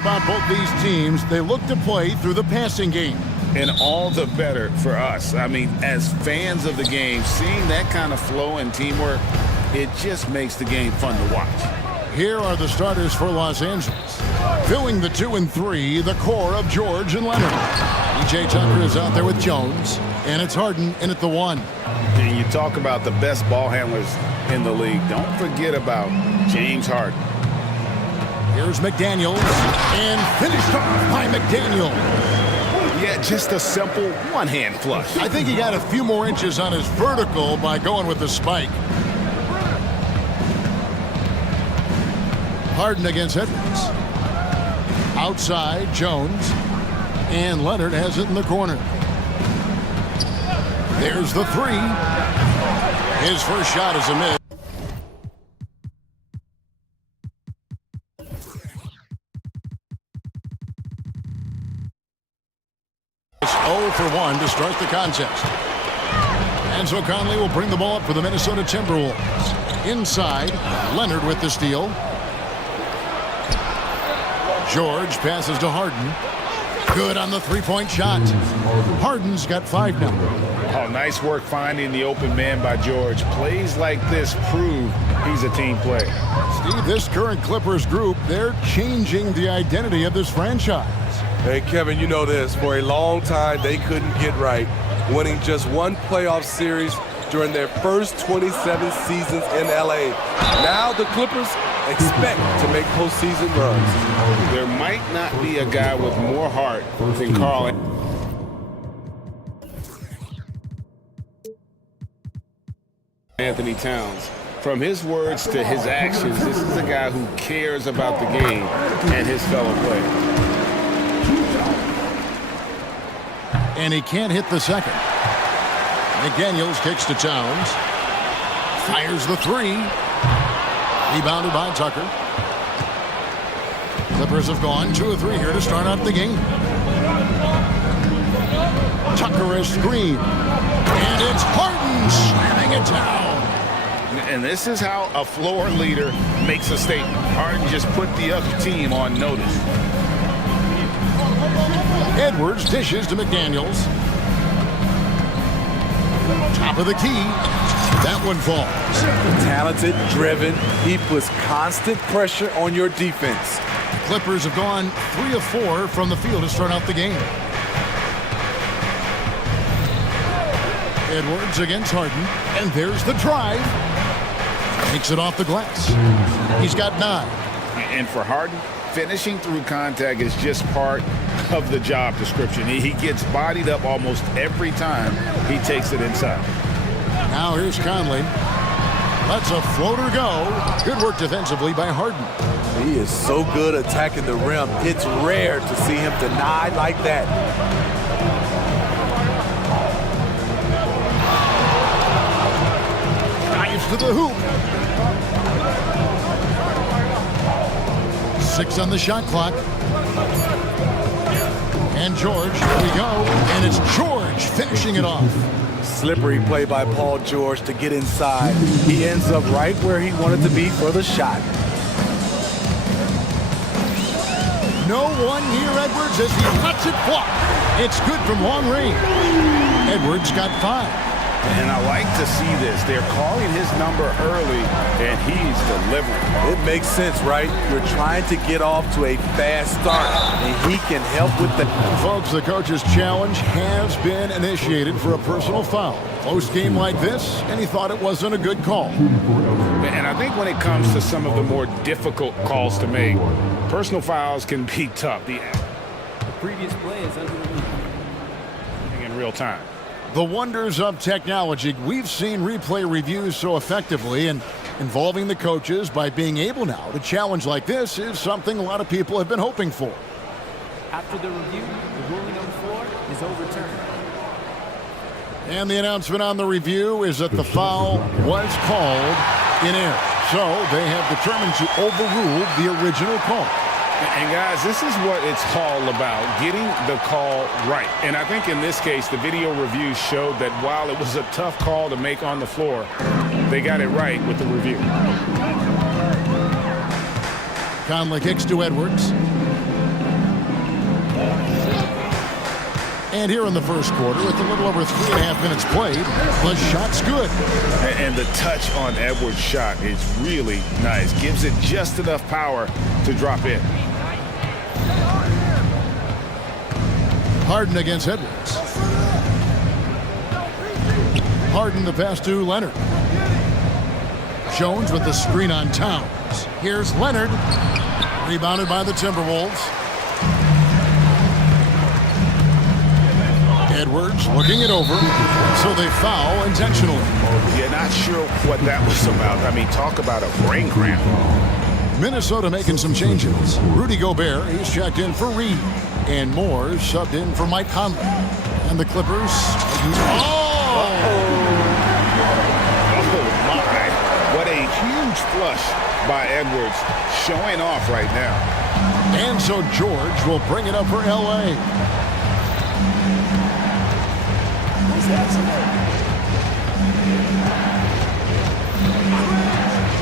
About both these teams, they look to play through the passing game. And all the better for us. I mean, as fans of the game, seeing that kind of flow and teamwork, it just makes the game fun to watch. Here are the starters for Los Angeles. Filling the 2 and 3, the core of George and Leonard. PJ Tucker is out there with Jones, and it's Harden in at the 1. And you talk about the best ball handlers in the league. Don't forget about James Harden. Here's McDaniels, and finished off by McDaniel. Yeah, just a simple one-hand flush. I think he got a few more inches on his vertical by going with the spike. Harden against Edwards. Outside, Jones. And Leonard has it in the corner. There's the 3. His first shot is a miss. It's 0 for 1 to start the contest. And so Conley will bring the ball up for the Minnesota Timberwolves. Inside, Leonard with the steal. George passes to Harden. Good on the three-point shot. Harden's got 5 now. Oh, nice work finding the open man by George. Plays like this prove he's a team player. Steve, this current Clippers group, they're changing the identity of this franchise. Hey, Kevin, you know this. For a long time, they couldn't get right, winning just one playoff series during their first 27 seasons in L.A. Now the Clippers expect to make postseason runs. There might not be a guy with more heart than Karl Anthony Towns. From his words to his actions, this is a guy who cares about the game and his fellow players. And he can't hit the second. McDaniels kicks to Towns. Fires the 3. Rebounded by Tucker. Clippers have gone 2 of 3 here to start out the game. Tucker is screen. And it's Harden slamming it down. And this is how a floor leader makes a statement. Harden just put the other team on notice. Edwards dishes to McDaniels. Top of the key. That one falls. Talented, driven. He puts constant pressure on your defense. The Clippers have gone 3 of 4 from the field to start out the game. Edwards against Harden. And there's the drive. Takes it off the glass. He's got 9. And for Harden, finishing through contact is just part of the job description. He gets bodied up almost every time he takes it inside. Now here's Conley. Lets a floater go. Good work defensively by Harden. He is so good attacking the rim. It's rare to see him denied like that. Drives to the hoop. 6 on the shot clock. And George, here we go. And it's George finishing it off. Slippery play by Paul George to get inside. He ends up right where he wanted to be for the shot. No one near Edwards as he lets it fly. It's good from long range. Edwards got 5. And I like to see this. They're calling his number early, and he's delivering. It makes sense, right? You're trying to get off to a fast start, and he can help with that. Folks, the coach's challenge has been initiated for a personal foul. Close game like this, and he thought it wasn't a good call. And I think when it comes to some of the more difficult calls to make, personal fouls can be tough. The previous play is under review. In real time. The wonders of technology. We've seen replay reviews so effectively, and involving the coaches by being able now to challenge like this is something a lot of people have been hoping for. After the review, the ruling on the floor is overturned. And the announcement on the review is that the foul was called in error. So they have determined to overrule the original call. And guys, this is what it's all about, getting the call right. And I think in this case, the video review showed that while it was a tough call to make on the floor, they got it right with the review. Conley kicks to Edwards. And here in the first quarter, with a little over 3.5 minutes played, the shot's good. And the touch on Edwards' shot is really nice. Gives it just enough power to drop in. Harden against Edwards. Harden the pass to Leonard. Jones with the screen on Towns. Here's Leonard. Rebounded by the Timberwolves. Edwards looking it over, so they foul intentionally. Yeah, not sure what that was about. I mean, talk about a brain cramp. Minnesota making some changes. Rudy Gobert, he's checked in for Reed. And Moore subbed in for Mike Conley. And the Clippers. Oh my. What a huge flush by Edwards, showing off right now. And so George will bring it up for L.A.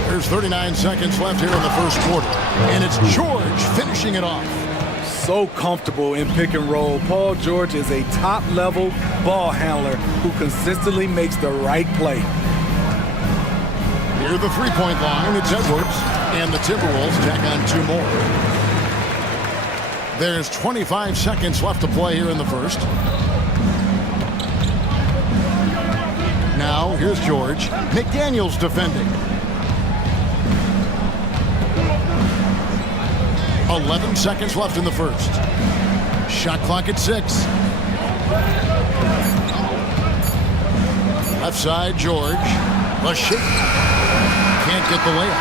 There's 39 seconds left here in the first quarter. And it's George finishing it off. So comfortable in pick and roll. Paul George is a top-level ball handler who consistently makes the right play. Near the three-point line, it's Edwards. And the Timberwolves tack on 2 more. There's 25 seconds left to play here in the first. Now, here's George. McDaniels defending. 11 seconds left in the first. Shot clock at 6. Left side, George. A shake. Can't get the layup.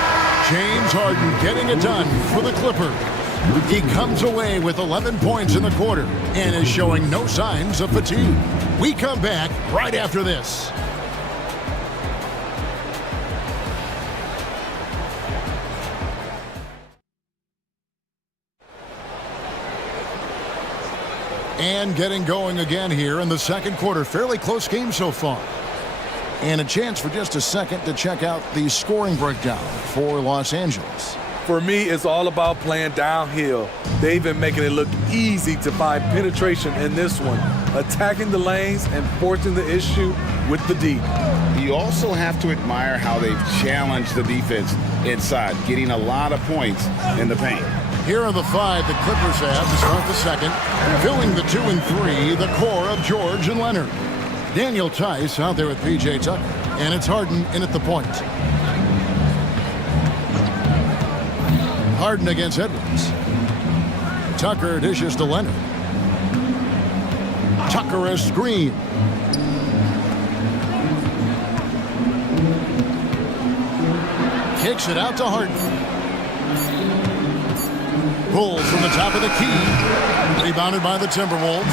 James Harden getting it done for the Clippers. He comes away with 11 points in the quarter and is showing no signs of fatigue. We come back right after this. And getting going again here in the second quarter. Fairly close game so far. And a chance for just a second to check out the scoring breakdown for Los Angeles. For me, it's all about playing downhill. They've been making it look easy to find penetration in this one, attacking the lanes and forcing the issue with the D. You also have to admire how they've challenged the defense inside, getting a lot of points in the paint. Here are the 5 the Clippers have to start the second. Filling the 2 and 3, the core of George and Leonard. Daniel Tice out there with P.J. Tucker. And it's Harden in at the point. Harden against Edwards. Tucker dishes to Leonard. Tucker a screen. Kicks it out to Harden. Pulls from the top of the key. Rebounded by the Timberwolves.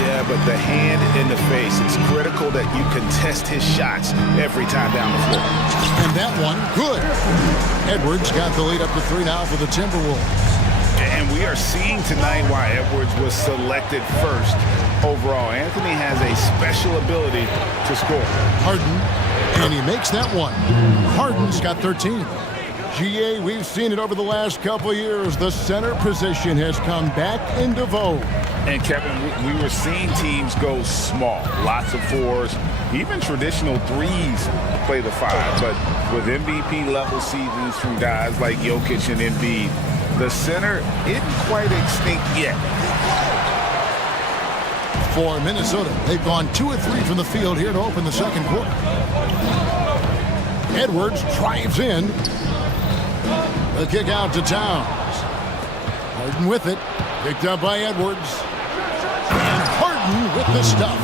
Yeah, but the hand in the face. It's critical that you contest his shots every time down the floor. And that one, good. Edwards got the lead up to 3 now for the Timberwolves. And we are seeing tonight why Edwards was selected first overall. Anthony has a special ability to score. Harden, and he makes that one. Harden's got 13. GA, we've seen it over the last couple of years. The center position has come back into vogue. And Kevin, we were seeing teams go small, lots of 4s, even traditional 3s play the 5. But with MVP level seasons from guys like Jokic and Embiid, the center isn't quite extinct yet. For Minnesota, they've gone 2 of 3 from the field here to open the second quarter. Edwards drives in. The kick out to Towns. Harden with it. Picked up by Edwards. And Harden with the stuff.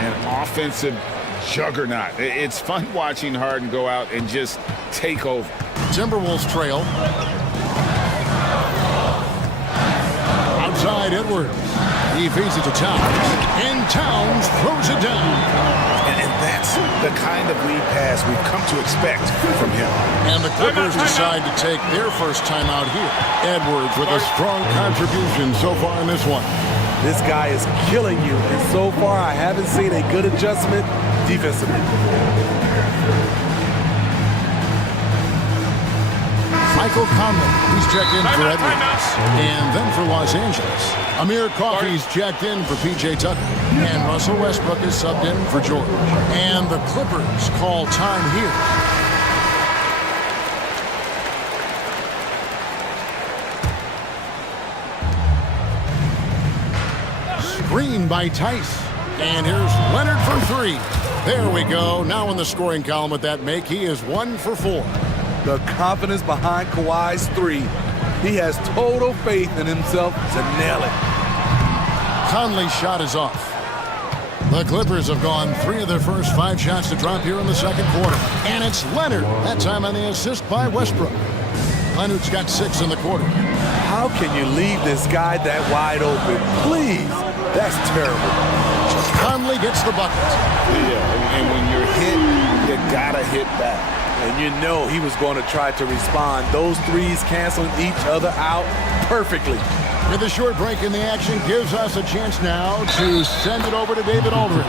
An offensive juggernaut. It's fun watching Harden go out and just take over. Timberwolves trail. Outside Edwards. He feeds it to Towns. And Towns throws it down. And that's the kind of lead pass we've come to expect from him. And the Clippers decide to take their first time out here. Edwards with a strong contribution so far in this one. This guy is killing you, and so far I haven't seen a good adjustment defensively. Michael Conley, he's checked in for Edwards. And then for Los Angeles, Amir Coffey's checked in for P.J. Tucker. And Russell Westbrook is subbed in for George. And the Clippers call time here. Screen by Tice. And here's Leonard for three. There we go. Now in the scoring column with that make, he is 1 for 4. The confidence behind Kawhi's three. He has total faith in himself to nail it. Conley's shot is off. The Clippers have gone 3 of their first 5 shots to drop here in the second quarter. And it's Leonard, that time on the assist by Westbrook. Leonard's got 6 in the quarter. How can you leave this guy that wide open? Please, that's terrible. Conley gets the bucket. Yeah, and when you're hit, you gotta hit back. And you know he was going to try to respond. Those threes canceling each other out perfectly. With a short break in the action gives us a chance now to send it over to David Aldridge.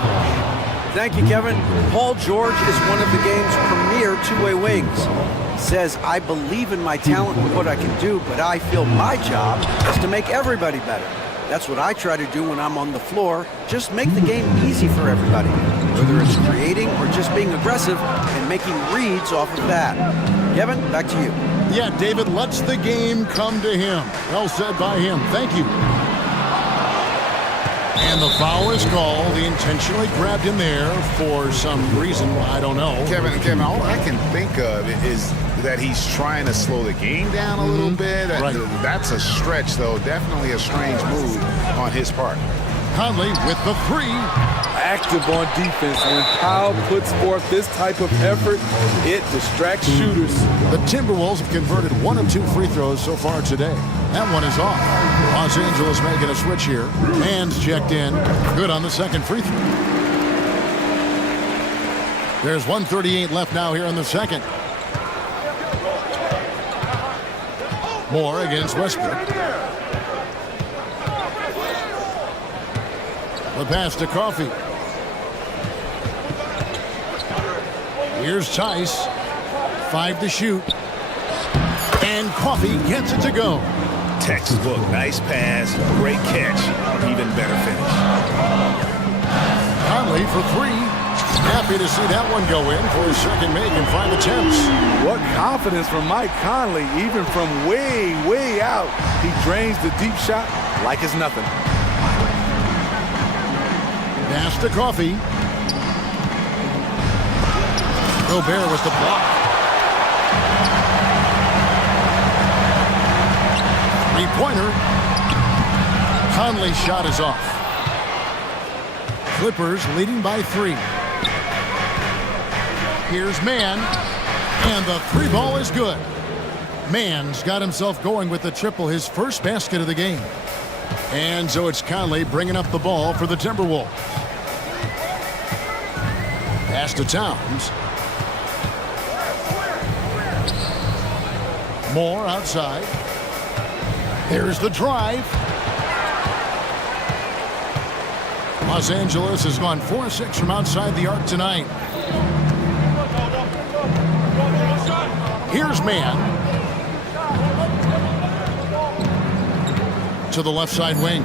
Thank you, Kevin. Paul George is one of the game's premier two-way wings. He says, I believe in my talent and what I can do, but I feel my job is to make everybody better. That's what I try to do when I'm on the floor. Just make the game easy for everybody. Whether it's creating or just being aggressive and making reads off of that. Kevin, back to you. Yeah, David lets the game come to him. Well said by him. Thank you. And the foul is called. He intentionally grabbed him there for some reason. I don't know. Kevin, all I can think of is that he's trying to slow the game down a little bit. Right. That's a stretch, though. Definitely a strange move on his part. Conley with the three. Active on defense. When Powell puts forth this type of effort, it distracts shooters. The Timberwolves have converted 1 of 2 free throws so far today. That one is off. Los Angeles making a switch here. Hands checked in. Good on the second free throw. There's 1:38 left now here in the second. Moore against Westbrook. The pass to Coffey. Here's Tice. 5 to shoot. And Coffey gets it to go. Textbook, nice pass, great catch, even better finish. Conley for 3. Happy to see that one go in for his second make in 5 attempts. What confidence from Mike Conley, even from way, way out. He drains the deep shot like it's nothing. Pass to Coffey. Gobert with the block. 3-pointer. Conley's shot is off. Clippers leading by 3. Here's Mann. And the 3 ball is good. Mann's got himself going with the triple, his first basket of the game. And so it's Conley bringing up the ball for the Timberwolves. Pass to Towns. Moore outside. There's the drive. Los Angeles has gone 4-6 from outside the arc tonight. Here's Mann. To the left side wing.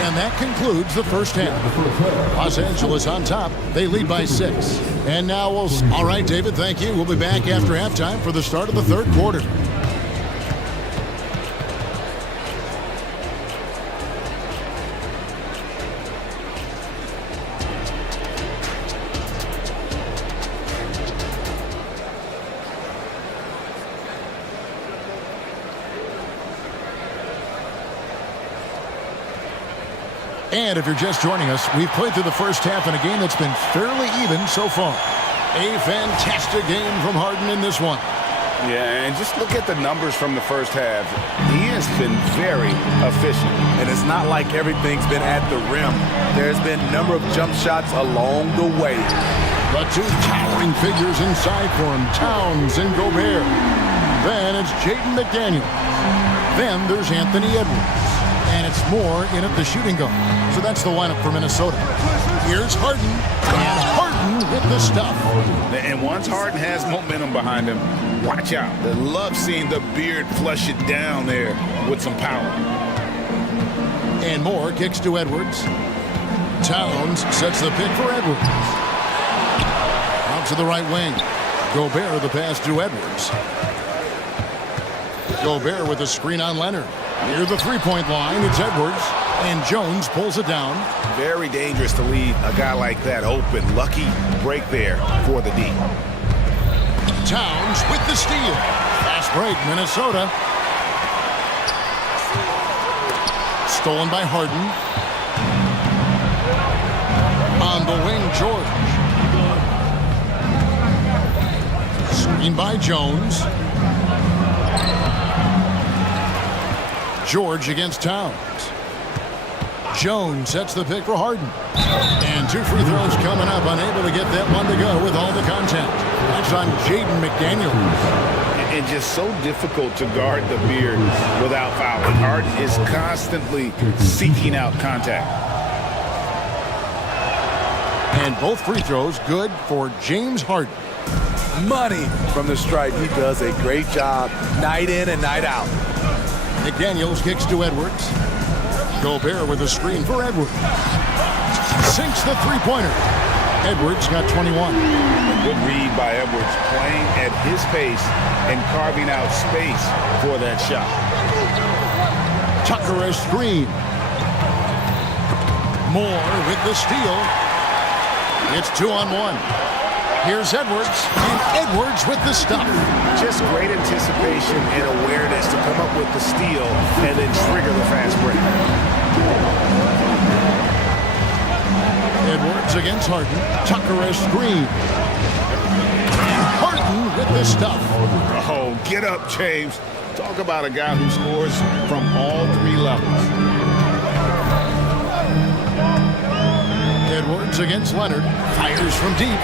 And that concludes the first half. Los Angeles on top. They lead by 6. And now all right, David, thank you. We'll be back after halftime for the start of the third quarter. And if you're just joining us, we've played through the first half in a game that's been fairly even so far. A fantastic game from Harden in this one. Yeah, and just look at the numbers from the first half. He has been very efficient. And it's not like everything's been at the rim. There's been a number of jump shots along the way. The 2 towering figures inside for him, Towns and Gobert. Then it's Jaden McDaniel. Then there's Anthony Edwards. And it's Moore in at the shooting guard. So that's the lineup for Minnesota. Here's Harden. And Harden with the stuff. And once Harden has momentum behind him, watch out. They love seeing the beard flush it down there with some power. And Moore kicks to Edwards. Towns sets the pick for Edwards. Out to the right wing. Gobert the pass to Edwards. Gobert with a screen on Leonard. Near the three-point line, it's Edwards. And Jones pulls it down. Very dangerous to leave a guy like that open. Lucky break there for the D. Towns with the steal. Fast break, Minnesota. Stolen by Harden. On the wing, George. Screen by Jones. George against Towns. Jones sets the pick for Harden. And 2 free throws coming up. Unable to get that one to go with all the contact. That's on Jaden McDaniels. And just so difficult to guard the beard without fouling. Harden is constantly seeking out contact. And both free throws good for James Harden. Money from the stripe. He does a great job night in and night out. McDaniels kicks to Edwards. Gobert with a screen for Edwards. Sinks the three-pointer. Edwards got 21. Good read by Edwards, playing at his pace and carving out space for that shot. Tucker a screen. Moore with the steal. It's 2-on-1. Here's Edwards, and Edwards with the stop. Just great anticipation and awareness to come up with the steal and then trigger the fast break. Edwards against Harden. Tucker a screen. Harden with the stuff. Oh, get up, James. Talk about a guy who scores from all 3 levels. Edwards against Leonard. Fires from deep.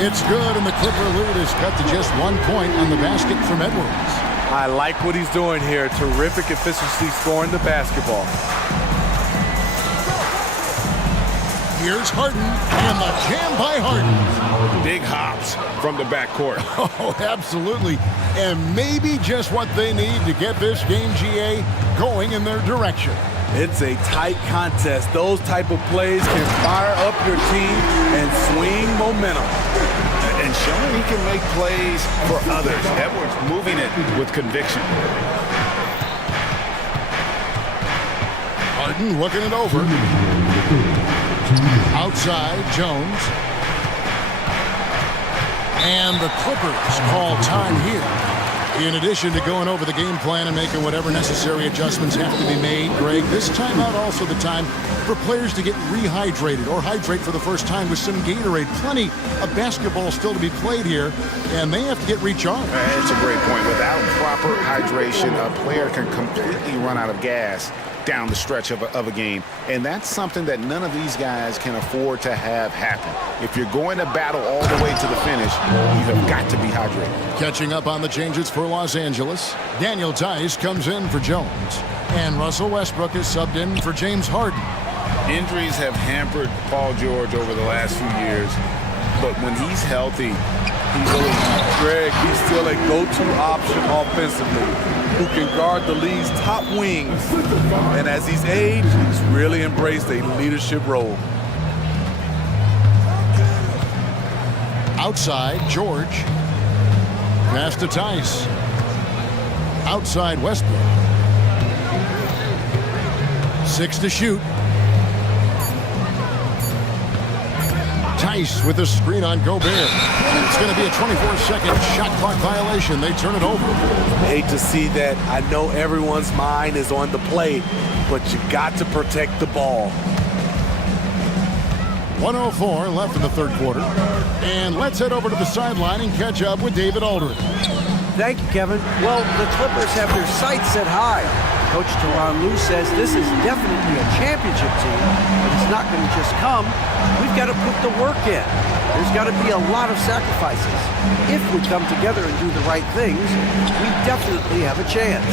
It's good, and the Clipper lead is cut to just 1 point on the basket from Edwards. I like what he's doing here. Terrific efficiency scoring the basketball. Here's Harden, and the jam by Harden. Big hops from the backcourt. Oh, absolutely. And maybe just what they need to get this game, GA, going in their direction. It's a tight contest. Those type of plays can fire up your team and swing momentum. And showing he can make plays for others. Edwards moving it with conviction. Harden looking it over. Outside, Jones. And the Clippers call time here. In addition to going over the game plan and making whatever necessary adjustments have to be made, Greg, this timeout also the time for players to get rehydrated or hydrate for the first time with some Gatorade. Plenty of basketball still to be played here, and they have to get recharged. That's a great point. Without proper hydration, a player can completely run out of gas down the stretch of a game. And that's something that none of these guys can afford to have happen. If you're going to battle all the way to the finish, you have got to be hydrated. Catching up on the changes for Los Angeles, Daniel Tice comes in for Jones. And Russell Westbrook is subbed in for James Harden. Injuries have hampered Paul George over the last few years. But when he's healthy, he's really... Greg, he's still a go-to option offensively, who can guard the league's top wings. And as he's aged, he's really embraced a leadership role. Outside, George. Pass to Tice. Outside, Westbrook. 6 to shoot. Tice with a screen on Gobert. And it's going to be a 24-second shot clock violation. They turn it over. Hate to see that. I know everyone's mind is on the play, but you got to protect the ball. 1:04 left in the third quarter. And let's head over to the sideline and catch up with David Aldridge. Thank you, Kevin. Well, the Clippers have their sights set high. Coach Tyronn Lue says this is definitely a championship team, but it's not going to just come. We've got to put the work in. There's got to be a lot of sacrifices. If we come together and do the right things, we definitely have a chance.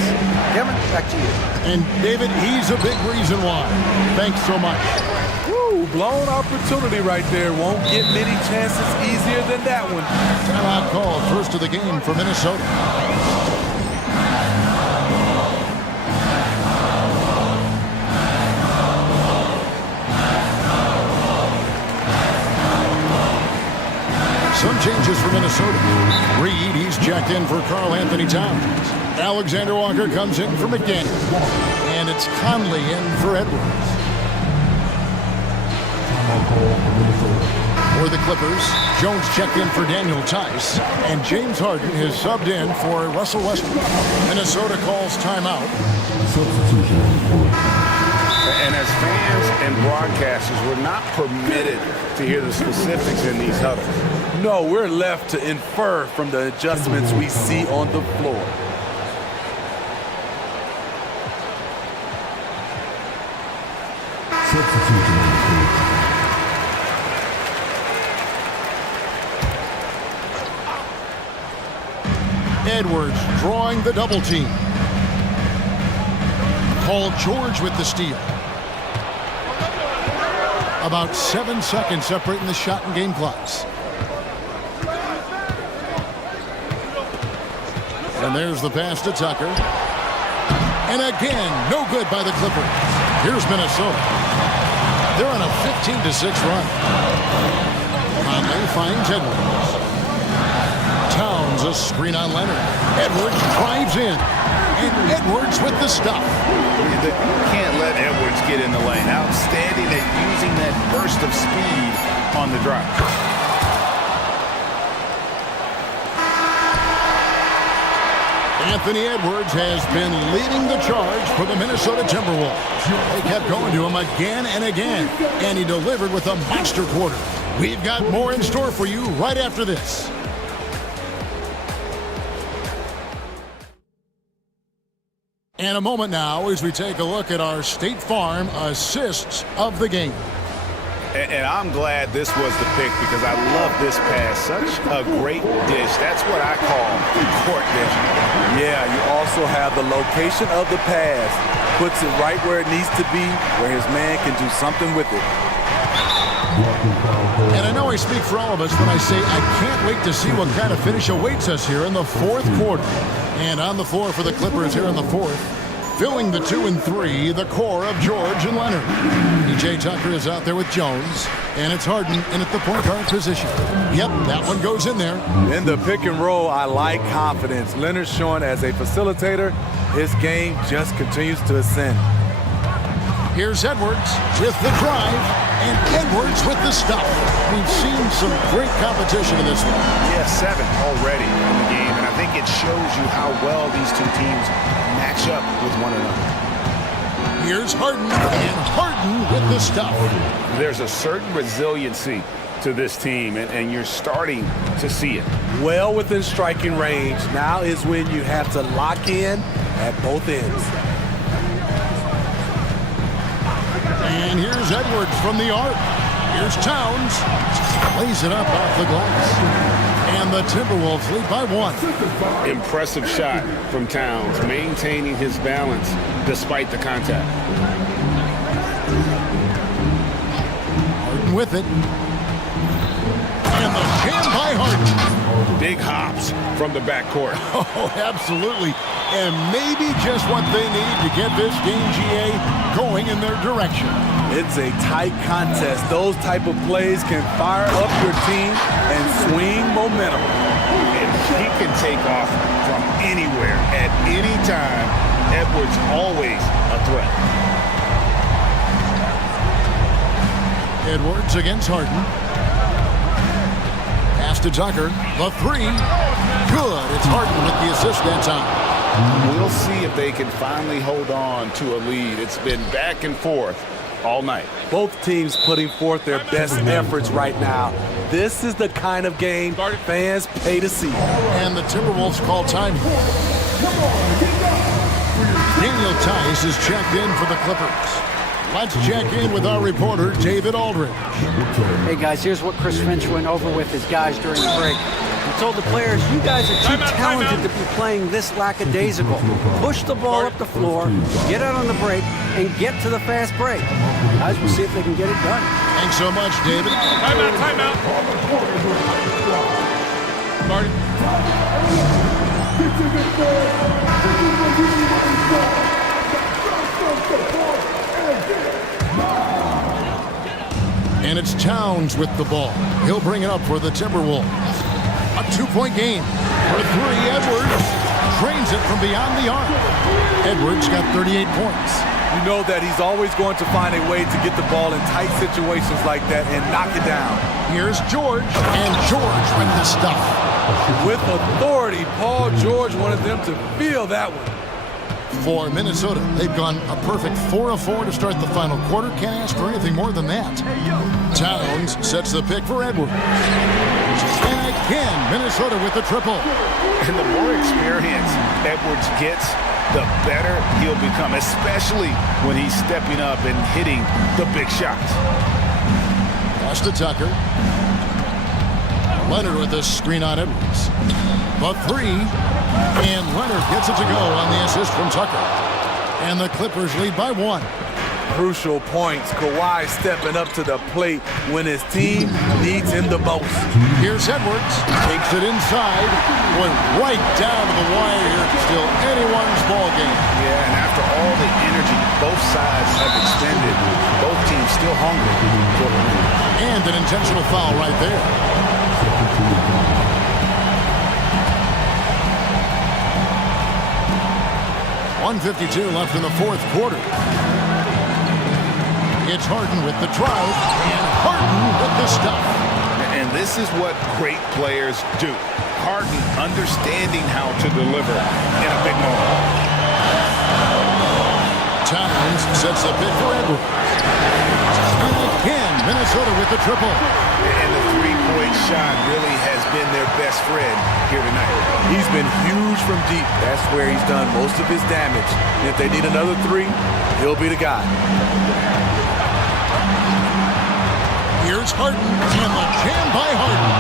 Kevin, back to you. And David, he's a big reason why. Thanks so much. Woo! Ooh, blown opportunity right there. Won't get many chances easier than that one. Timeout called, first of the game for Minnesota. Some changes for Minnesota. Reed, he's checked in for Karl Anthony Towns. Alexander Walker comes in for McDaniel. And it's Conley in for Edwards. For the Clippers, Jones checked in for Daniel Tice. And James Harden has subbed in for Russell Westbrook. Minnesota calls timeout. And as fans and broadcasters, we're not permitted to hear the specifics in these huddles. No, we're left to infer from the adjustments we see on the floor. Edwards drawing the double team. Paul George with the steal. About 7 seconds separating the shot and game clocks. And there's the pass to Tucker. And again, no good by the Clippers. Here's Minnesota. They're on a 15-6 run. Conley finds Edwards. Towns a screen on Leonard. Edwards drives in. And Edwards with the stop. You can't let Edwards get in the lane. Outstanding at using that burst of speed on the drive. Anthony Edwards has been leading the charge for the Minnesota Timberwolves. They kept going to him again and again, and he delivered with a monster quarter. We've got more in store for you right after this. And a moment now as we take a look at our State Farm assists of the game. And I'm glad this was the pick because I love this pass. Such a great dish. That's what I call court vision. Yeah, you also have the location of the pass. Puts it right where it needs to be, where his man can do something with it. And I know I speak for all of us when I say I can't wait to see what kind of finish awaits us here in the fourth quarter. And on the floor for the Clippers here in the fourth, filling the 2 and 3, the core of George and Leonard. P.J. Tucker is out there with Jones, and it's Harden in at the point guard position. Yep, that one goes in there. In the pick and roll, I like confidence. Leonard showing as a facilitator, his game just continues to ascend. Here's Edwards with the drive, and Edwards with the stop. We've seen some great competition in this one. Yeah, 7 already in the game, and I think it shows you how well these two teams match up with one another. Here's Harden, and Harden with the stop. There's a certain resiliency to this team, and you're starting to see it. Well within striking range. Now is when you have to lock in at both ends. And here's Edwards from the arc. Here's Towns. Lays it up off the glass. And the Timberwolves lead by 1. Impressive shot from Towns, maintaining his balance despite the contact. Harden with it. And the jam by Harden. Big hops from the backcourt. Oh, absolutely. And maybe just what they need to get this game, GA, going in their direction. It's a tight contest. Those type of plays can fire up your team and swing momentum. And he can take off from anywhere at any time. Edwards always a threat. Edwards against Harden. Pass to Tucker. The 3. Good. It's Harden with the assist that time. We'll see if they can finally hold on to a lead. It's been back and forth all night. Both teams putting forth their best efforts right now. This is the kind of game fans pay to see. And the Timberwolves call time. Daniel Tice is checked in for the Clippers. Let's check in with our reporter, David Aldridge. Hey, guys, here's what Chris Finch went over with his guys during the break. He told the players, you guys are too talented to be playing this lackadaisical. Push the ball up the floor, get out on the break, and get to the fast break. Guys, we'll see if they can get it done. Thanks so much, David. Timeout. Marty. And it's Towns with the ball. He'll bring it up for the Timberwolves. A 2-point game. For three, Edwards drains it from beyond the arc. Edwards got 38 points. You know that he's always going to find a way to get the ball in tight situations like that and knock it down. Here's George, and George with the stuff. With authority, Paul George wanted them to feel that one. For Minnesota, they've gone a perfect 4 of 4 to start the final quarter. Can't ask for anything more than that. Towns sets the pick for Edwards. And again, Minnesota with the triple. And the more experience Edwards gets, the better he'll become, especially when he's stepping up and hitting the big shots. Pass to Tucker. Leonard with the screen on Edwards. The three, and Leonard gets it to go on the assist from Tucker. And the Clippers lead by 1. Crucial points. Kawhi stepping up to the plate when his team needs him the most. Here's Edwards. Takes it inside. Went right down to the wire here. Still anyone's ball game. Yeah, and after all the energy both sides have expended, both teams still hungry for the win. And an intentional foul right there. .152 left in the fourth quarter. It's Harden with the drive, and Harden with the stuff. And this is what great players do. Harden understanding how to deliver in a big moment. Towns sets the pick for Edwards. And again, Minnesota with the triple. And the three-point shot really has been their best friend here tonight. He's been huge from deep. That's where he's done most of his damage. And if they need another three, he'll be the guy. Here's Harden, and the jam by Harden.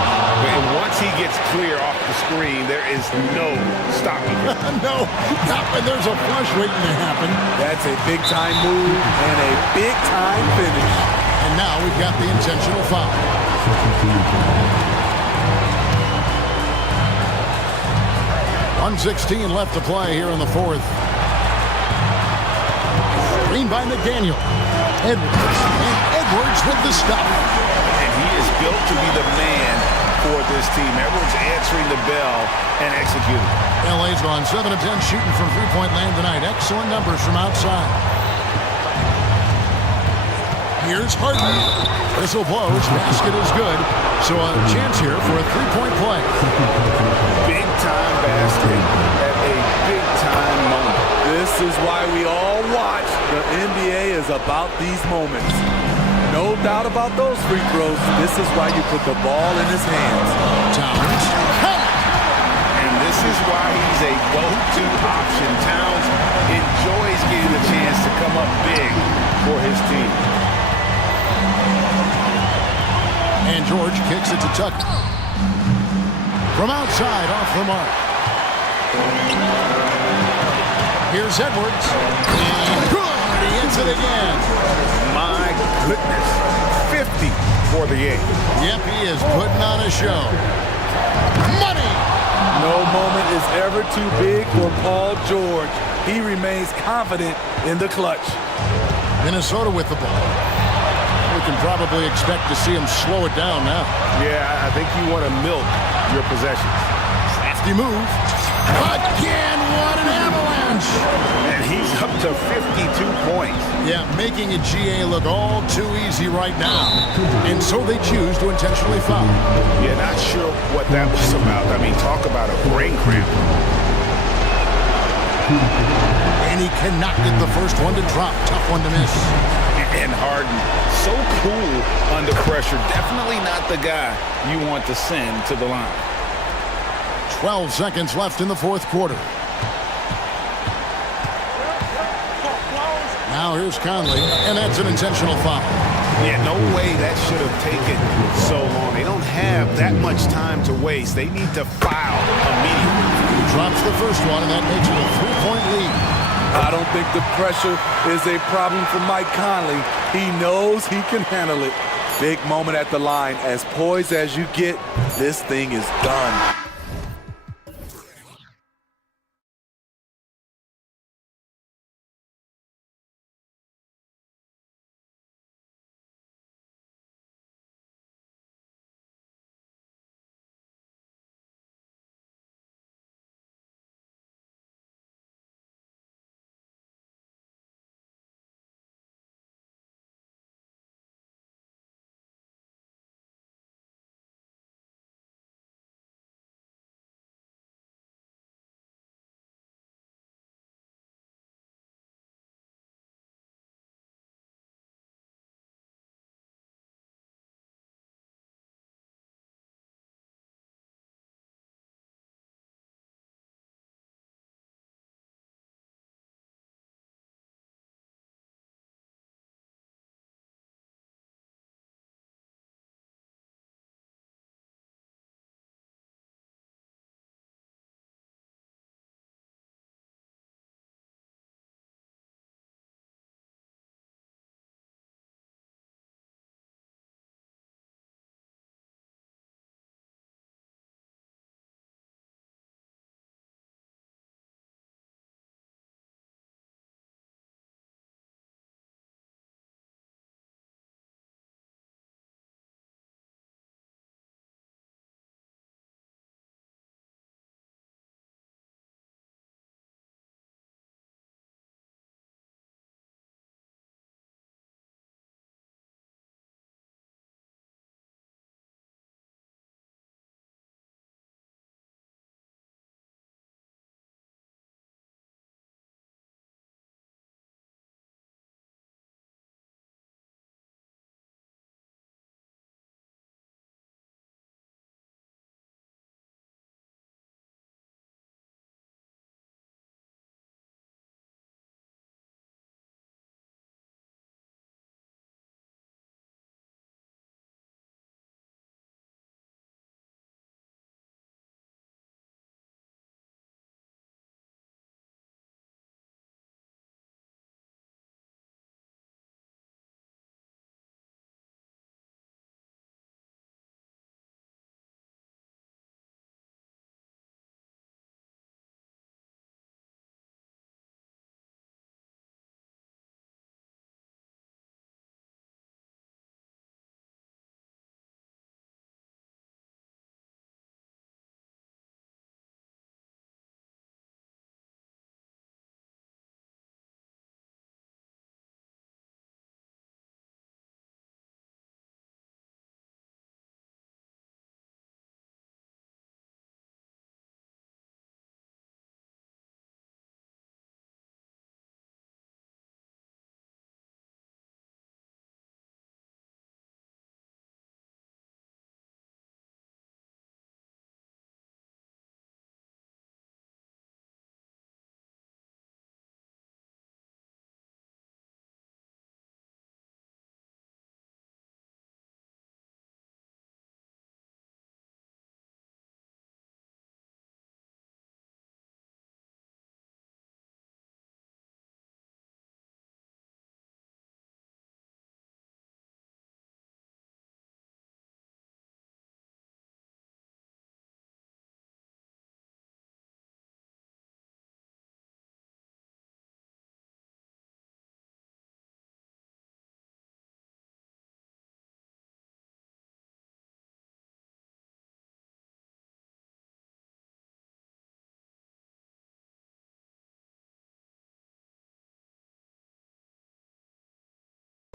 And once he gets clear off the screen, there is no stopping him. No, not when there's a flush waiting to happen. That's a big-time move and a big-time finish. And now we've got the intentional foul. 1:16 left to play here in the fourth. Screen by McDaniel. Edwards, and Edwards with the stuff. And he is built to be the man for this team. Edwards answering the bell and executing. LA's gone 7 of 10 shooting from three-point land tonight. Excellent numbers from outside. Here's Harden. Whistle blows. Basket is good. So a chance here for a three-point play. Big-time basket at a big-time moment. This is why we all watch. The NBA is about these moments. No doubt about those free throws. This is why you put the ball in his hands. Towns. And this is why he's a go-to option. Towns enjoys getting the chance to come up big for his team. And George kicks it to Tucker. From outside, off the mark. Here's Edwards. And good! He hits it again. My goodness. 50 for the game. Yep, he is putting on a show. Money! No moment is ever too big for Paul George. He remains confident in the clutch. Minnesota with the ball. We can probably expect to see him slow it down now. Yeah, I think you want to milk your possessions. Crafty move. Again, what an avalanche! And he's up to 52 points. Yeah, making a GA look all too easy right now. And so they choose to intentionally foul. Yeah, not sure what that was about. I mean, talk about a brain cramp. And he cannot get the first one to drop. Tough one to miss. And Harden, so cool under pressure. Definitely not the guy you want to send to the line. 12 seconds left in the fourth quarter. Now here's Conley, and that's an intentional foul. Yeah, no way that should have taken so long. They don't have that much time to waste. They need to foul immediately. He drops the first one, and that makes it a three-point lead. I don't think the pressure is a problem for Mike Conley. He knows he can handle it. Big moment at the line. As poised as you get, this thing is done.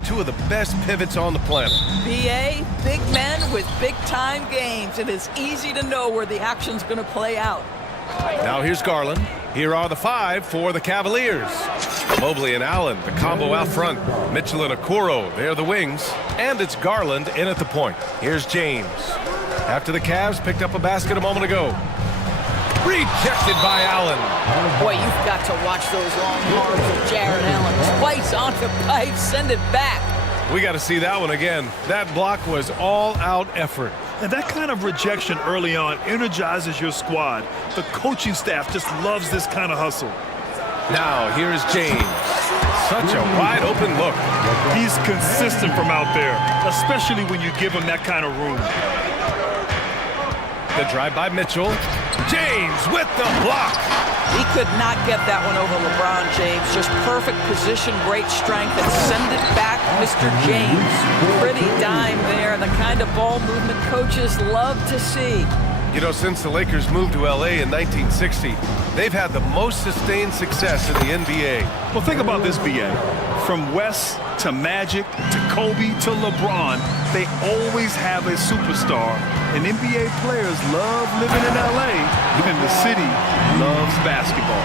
Two of the best pivots on the planet. BA, big men with big-time games. It is easy to know where the action's going to play out. Now here's Garland. Here are the five for the Cavaliers. Mobley and Allen, the combo out front. Mitchell and Okoro, they're the wings. And it's Garland in at the point. Here's James. After the Cavs picked up a basket a moment ago. Rejected by Allen. Boy, you've got to watch those long arms of Jared Allen. Twice on the pipe, send it back. We got to see that one again. That block was all-out effort. And that kind of rejection early on energizes your squad. The coaching staff just loves this kind of hustle. Now, here is James. Such a wide open look. He's consistent from out there, especially when you give him that kind of room. The drive by Mitchell. James with the block. He could not get that one over LeBron James. Just perfect position, great strength, and send it back, Mr. James. Pretty dime there, the kind of ball movement coaches love to see. You know, since the Lakers moved to LA in 1960, they've had the most sustained success in the NBA. Well, think about this, BA. From West to Magic to Kobe to LeBron, they always have a superstar. And NBA players love living in LA, and the city loves basketball.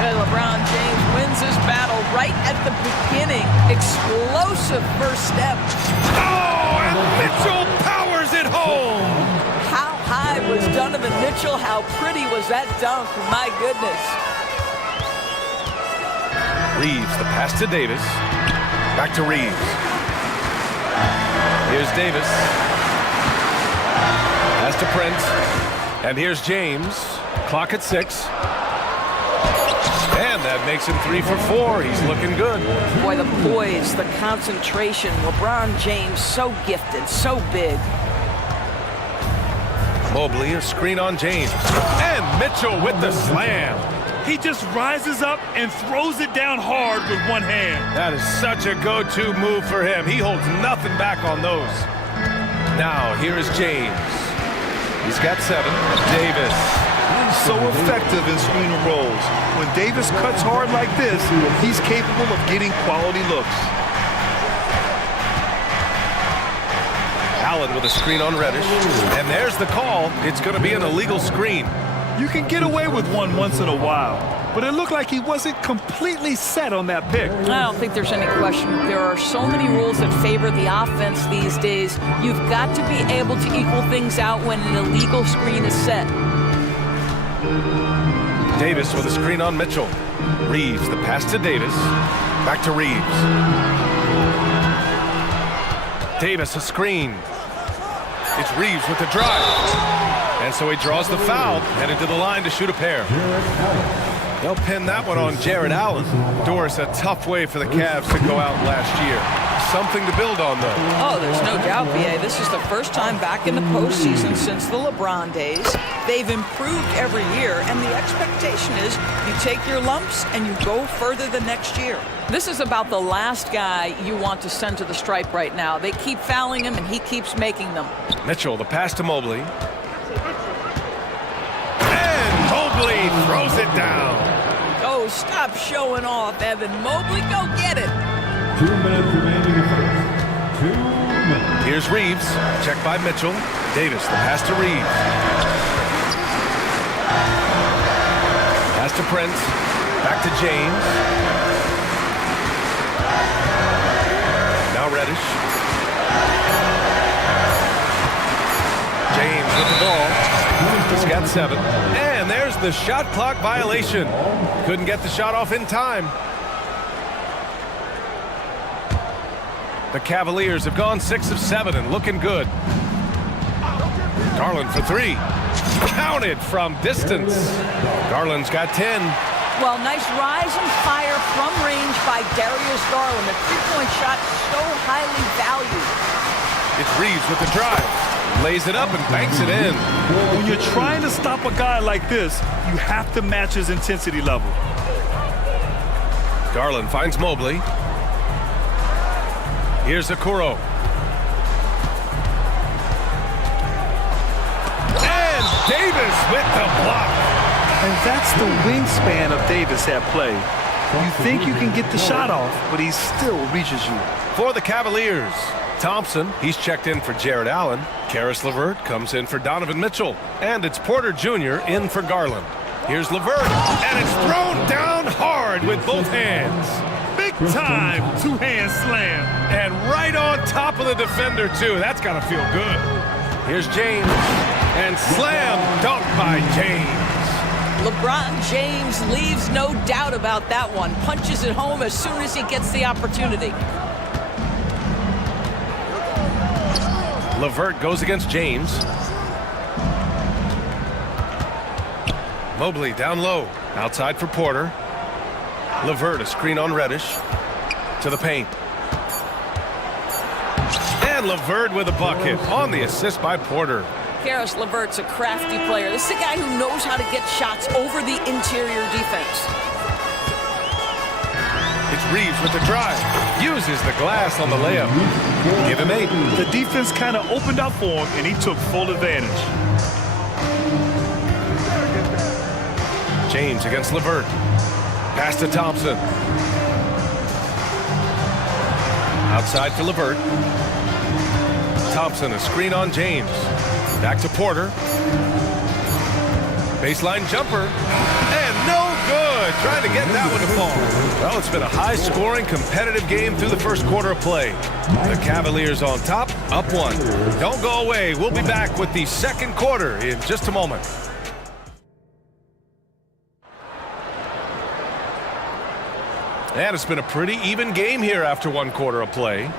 And LeBron James wins his battle right at the beginning. Explosive first step. Oh, and Mitchell powers it home. How high was Donovan Mitchell? How pretty was that dunk? My goodness. Reeves, the pass to Davis. Back to Reeves. Here's Davis. Pass to Prince. And here's James. Clock at 6. And that makes him 3 for 4. He's looking good. Boy, the poise, the concentration. LeBron James, so gifted, so big. Mobley, a screen on James. And Mitchell with the slam. He just rises up and throws it down hard with one hand. That is such a go-to move for him. He holds nothing back on those. Now, here is James. He's got 7. Davis. So effective in screen and rolls. When Davis cuts hard like this, he's capable of getting quality looks. Allen with a screen on Reddish. And there's the call. It's going to be an illegal screen. You can get away with one once in a while, but it looked like he wasn't completely set on that pick. I don't think there's any question. There are so many rules that favor the offense these days. You've got to be able to equal things out when an illegal screen is set. Davis with a screen on Mitchell. Reeves, the pass to Davis. Back to Reeves. Davis, a screen. It's Reeves with the drive. And so he draws the foul, headed to the line to shoot a pair. They'll pin that one on Jared Allen. Doris, a tough way for the Cavs to go out last year. Something to build on, though. Oh, there's no doubt, BA. This is the first time back in the postseason since the LeBron days. They've improved every year, and the expectation is you take your lumps and you go further the next year. This is about the last guy you want to send to the stripe right now. They keep fouling him, and he keeps making them. Mitchell, the pass to Mobley. And Mobley throws it down. Oh, stop showing off, Evan Mobley. Go get it. 2 minutes remaining in first. 2 minutes. Here's Reeves. Check by Mitchell. Davis, the pass to Reeves. Pass to Prince. Back to James. Now Reddish. James with the ball. He's got 7. And there's the shot clock violation. Couldn't get the shot off in time. The Cavaliers have gone 6 of 7 and looking good. Garland for 3. Counted from distance. Garland's got 10. Well, nice rise and fire from range by Darius Garland. The three-point shot so highly valued. It's Reeves with the drive. Lays it up and banks it in. When you're trying to stop a guy like this, you have to match his intensity level. Garland finds Mobley. Here's Okoro. And Davis with the block. And that's the wingspan of Davis at play. You think you can get the shot off, but he still reaches you. For the Cavaliers, Thompson, he's checked in for Jared Allen. Karis LeVert comes in for Donovan Mitchell. And it's Porter Jr. in for Garland. Here's LeVert, and it's thrown down hard with both hands. Big time two-hand slam. And right on top of the defender, too. That's got to feel good. Here's James, and slam dunk by James. LeBron James leaves no doubt about that one. Punches it home as soon as he gets the opportunity. LeVert goes against James. Mobley down low. Outside for Porter. LeVert, a screen on Reddish. to the paint. And LeVert with a bucket on the assist by Porter. Karis LeVert's a crafty player. This is a guy who knows how to get shots over the interior defense. It's Reeves with the drive. Uses the glass on the layup. Give him 8. The defense kind of opened up for him, and he took full advantage. James against LeVert. Pass to Thompson. Outside for LeVert. Thompson, a screen on James. Back to Porter. Baseline jumper. And no good. Trying to get that one to fall. Well, it's been a high-scoring, competitive game through the first quarter of play. The Cavaliers on top, up 1. Don't go away. We'll be back with the second quarter in just a moment. And it's been a pretty even game here after 1 quarter of play.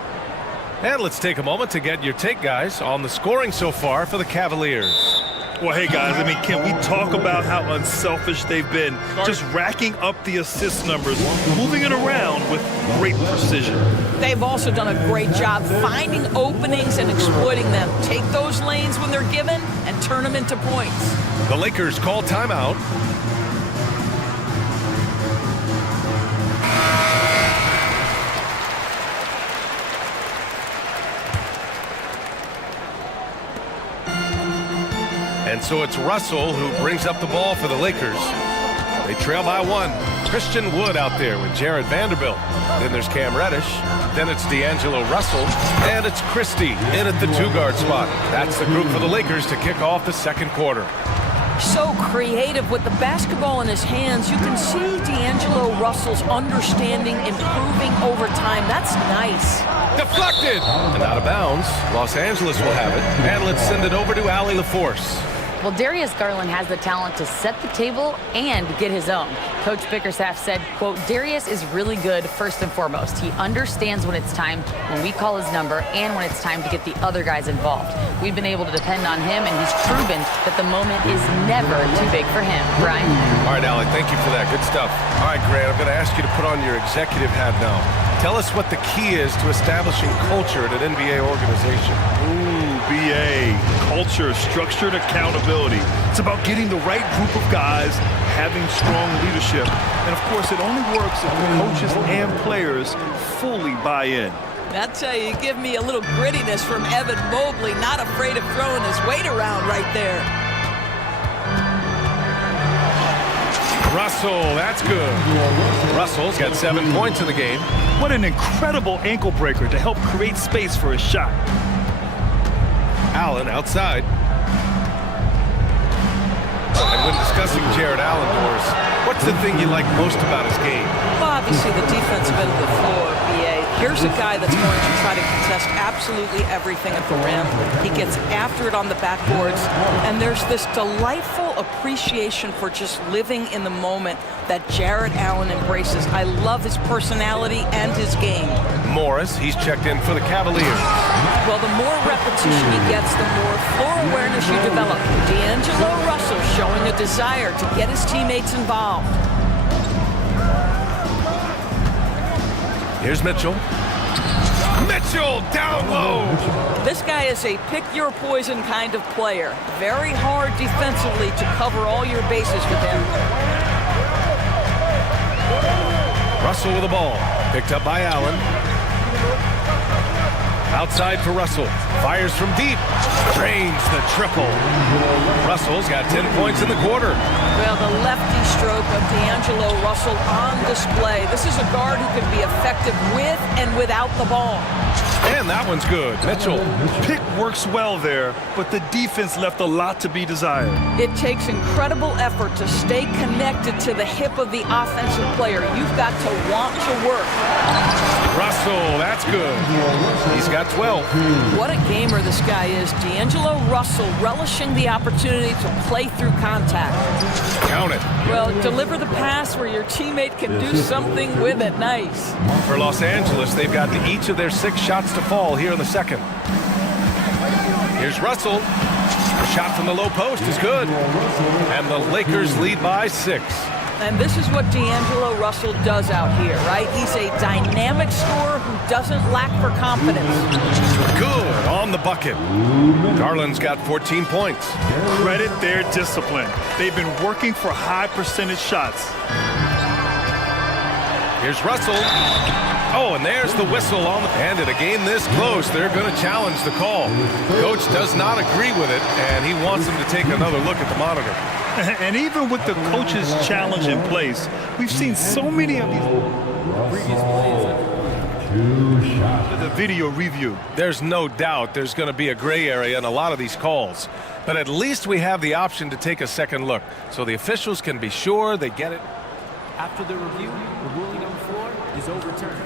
And let's take a moment to get your take, guys, on the scoring so far for the Cavaliers. Well, hey, guys, I mean, can we talk about how unselfish they've been? Just racking up the assist numbers, moving it around with great precision. They've also done a great job finding openings and exploiting them. Take those lanes when they're given and turn them into points. The Lakers call timeout. And so it's Russell who brings up the ball for the Lakers. They trail by 1. Christian Wood out there with Jared Vanderbilt. Then there's Cam Reddish. Then it's D'Angelo Russell. And it's Christie in at the 2-guard spot. That's the group for the Lakers to kick off the second quarter. So creative with the basketball in his hands. You can see D'Angelo Russell's understanding improving over time. That's nice. Deflected! And out of bounds. Los Angeles will have it. And let's send it over to Allie LaForce. Well, Darius Garland has the talent to set the table and get his own. Coach Bickerstaff said, quote, Darius is really good first and foremost. He understands when it's time, when we call his number, and when it's time to get the other guys involved. We've been able to depend on him, and he's proven that the moment is never too big for him. Brian? All right, Allie, thank you for that. Good stuff. All right, Grant, I'm going to ask you to put on your executive hat now. Tell us what the key is to establishing culture at an NBA organization. Ooh, BA. Culture, structured accountability. It's about getting the right group of guys, having strong leadership. And, of course, it only works if the coaches and players fully buy in. That's how you give me a little grittiness from Evan Mobley, not afraid of throwing his weight around right there. Russell, that's good. Russell's got 7 points in the game. What an incredible ankle breaker to help create space for his shot. Allen outside. And when discussing Jared Allen, Doris, what's the thing you like most about his game? Well, obviously the defensive end of the floor, BA. Here's a guy that's going to try to contest absolutely everything at the rim. He gets after it on the backboards, and there's this delightful appreciation for just living in the moment that Jared Allen embraces. I love his personality and his game. Morris, he's checked in for the Cavaliers. Well, the more repetition he gets, the more floor awareness you develop. D'Angelo Russell showing a desire to get his teammates involved. Here's Mitchell. Mitchell down low. This guy is a pick-your-poison kind of player. Very hard defensively to cover all your bases with him. Russell with the ball. Picked up by Allen. Outside for Russell. Fires from deep. Drains the triple. Russell's got 10 points in the quarter. Well, the lefty stroke of D'Angelo Russell on display. This is a guard who can be effective with and without the ball. And that one's good. Mitchell. Pick works well there, but the defense left a lot to be desired. It takes incredible effort to stay connected to the hip of the offensive player. You've got to want to work. Russell, that's good. He's got 12. What a gamer this guy is. D'Angelo Russell relishing the opportunity to play through contact. Count it. Well, deliver the pass where your teammate can do something with it. Nice. For Los Angeles, they've got each of their 6 shots to fall here in the second. Here's Russell. A shot from the low post is good. And the Lakers lead by 6. And this is what D'Angelo Russell does out here, right? He's a dynamic scorer who doesn't lack for confidence. Good on the bucket. Garland's got 14 points. Credit their discipline. They've been working for high percentage shots. Here's Russell. Oh, and there's the whistle on the... And in a game this close, they're going to challenge the call. Coach does not agree with it, and he wants them to take another look at the monitor. And even with the coach's challenge in place, we've seen so many of these previous plays. The video review. There's no doubt there's going to be a gray area in a lot of these calls. But at least we have the option to take a second look, so the officials can be sure they get it. After the review, the ruling on the floor is overturned.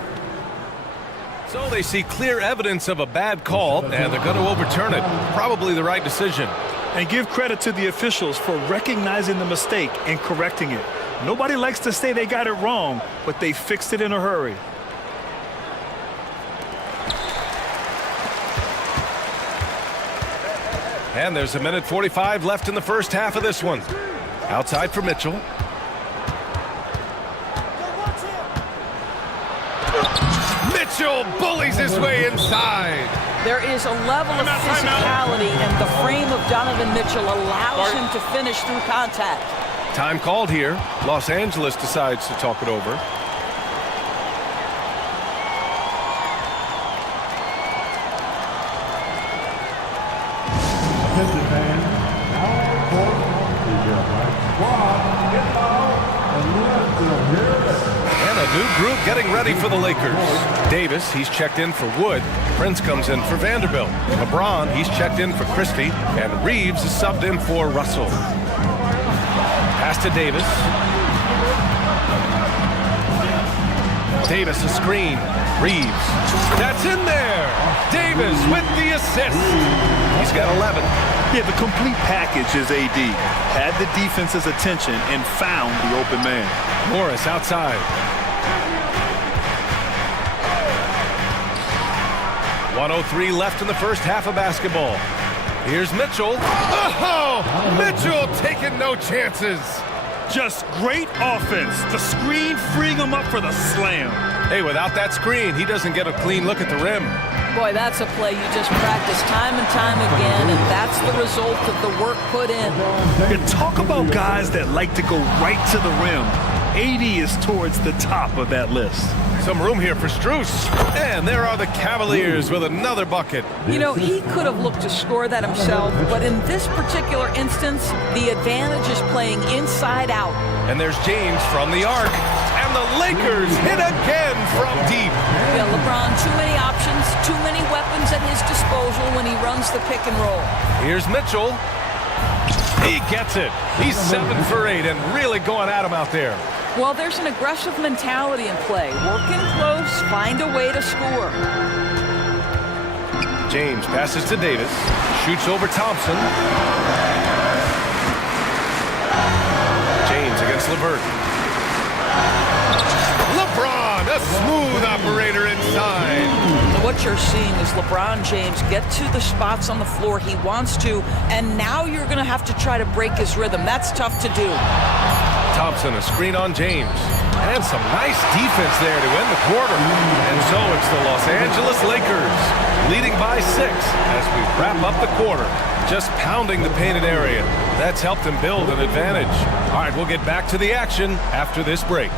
So they see clear evidence of a bad call, and they're going to overturn it. Probably the right decision. And give credit to the officials for recognizing the mistake and correcting it. Nobody likes to say they got it wrong, but they fixed it in a hurry. And there's a minute 45 left in the first half of this one. Outside for Mitchell. Mitchell bullies his way inside. There is a level of physicality, and the frame of Donovan Mitchell allows him to finish through contact. Time called here. Los Angeles decides to talk it over. Attention fans, our fourth is your black squad. Get out and let's hear it. And a new group getting ready for the Lakers. Davis, he's checked in for Wood. Prince comes in for Vanderbilt. LeBron, he's checked in for Christie. And Reeves is subbed in for Russell. Pass to Davis. Davis a screen. Reeves. That's in there. Davis with the assist. He's got 11. Yeah, the complete package is AD. Had the defense's attention and found the open man. Morris outside. 1:03 left in the first half of basketball. Here's Mitchell. Oh! Mitchell taking no chances. Just great offense. The screen freeing him up for the slam. Hey, without that screen, he doesn't get a clean look at the rim. Boy, that's a play you just practice time and time again, and that's the result of the work put in. You talk about guys that like to go right to the rim. AD is towards the top of that list. Some room here for Strus. And there are the Cavaliers with another bucket. You know, he could have looked to score that himself, but in this particular instance, the advantage is playing inside out. And there's James from the arc. And the Lakers hit again from deep. Yeah, LeBron, too many options, too many weapons at his disposal when he runs the pick and roll. Here's Mitchell. He gets it. He's 7 for 8 and really going at him out there. Well, there's an aggressive mentality in play. Working close, find a way to score. James passes to Davis. Shoots over Thompson. James against LeVert. LeBron, a smooth operator inside. What you're seeing is LeBron James get to the spots on the floor he wants to, and now you're going to have to try to break his rhythm. That's tough to do. Thompson, a screen on James. And some nice defense there to end the quarter. And so it's the Los Angeles Lakers leading by 6 as we wrap up the quarter. Just pounding the painted area. That's helped them build an advantage. All right, we'll get back to the action after this break.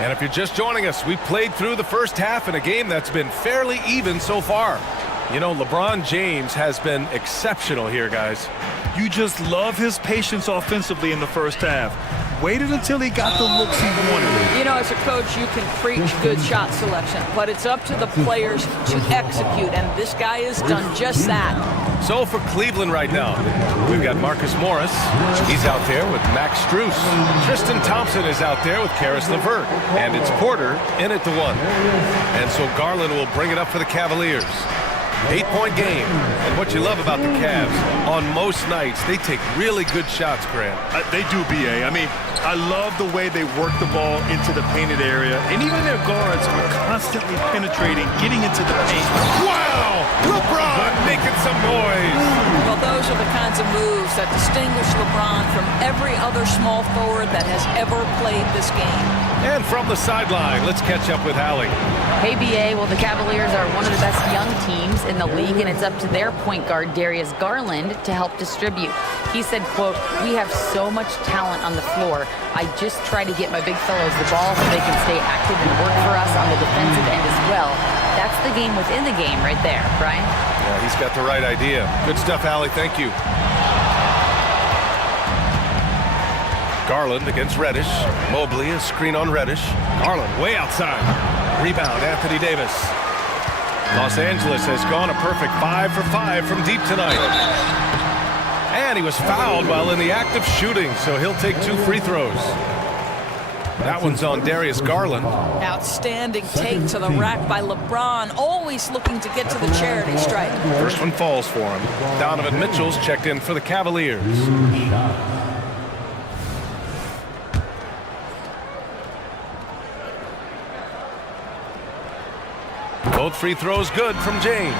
And if you're just joining us, we played through the first half in a game that's been fairly even so far. You know, LeBron James has been exceptional here, guys. You just love his patience offensively in the first half. Waited until he got the looks he wanted. You know, as a coach, you can preach good shot selection, but it's up to the players to execute, and this guy has done just that. So for Cleveland right now, we've got Marcus Morris. He's out there with Max Strus. Tristan Thompson is out there with Karis LeVert. And it's Porter in at the 1. And so Garland will bring it up for the Cavaliers. 8-point game. And what you love about the Cavs, on most nights, they take really good shots, Grant. They do, B.A. I mean, I love the way they work the ball into the painted area. And even their guards are constantly penetrating, getting into the paint. Wow! LeBron making some noise. Well, those are the kinds of moves that distinguish LeBron from every other small forward that has ever played this game. And from the sideline, let's catch up with Hallie. Hey, BA, well, the Cavaliers are one of the best young teams in the league, and it's up to their point guard, Darius Garland, to help distribute. He said, quote, "We have so much talent on the floor. I just try to get my big fellows the ball so they can stay active and work for us on the defensive end as well." That's the game within the game right there, Brian. Yeah, he's got the right idea. Good stuff, Hallie. Thank you. Garland against Reddish. Mobley, a screen on Reddish. Garland way outside. Rebound, Anthony Davis. Los Angeles has gone a perfect 5 for 5 from deep tonight. And he was fouled while in the act of shooting, so he'll take 2 free throws. That one's on Darius Garland. Outstanding take to the rack by LeBron, always looking to get to the charity stripe. First one falls for him. Donovan Mitchell's checked in for the Cavaliers. Both free throws good from James.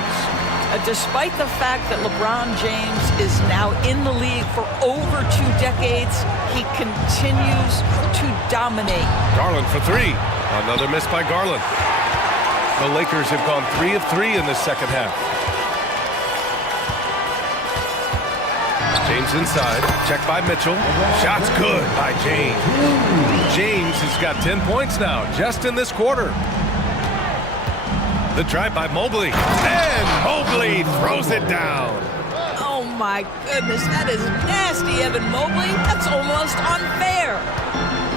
Despite the fact that LeBron James is now in the league for over 2 decades, he continues to dominate. Garland for 3. Another miss by Garland. The Lakers have gone 3 of 3 in this second half. James inside. Check by Mitchell. Shot's good by James. James has got 10 points now, just in this quarter. The drive by Mobley. And Mobley throws it down. Oh my goodness, that is nasty, Evan Mobley. That's almost unfair.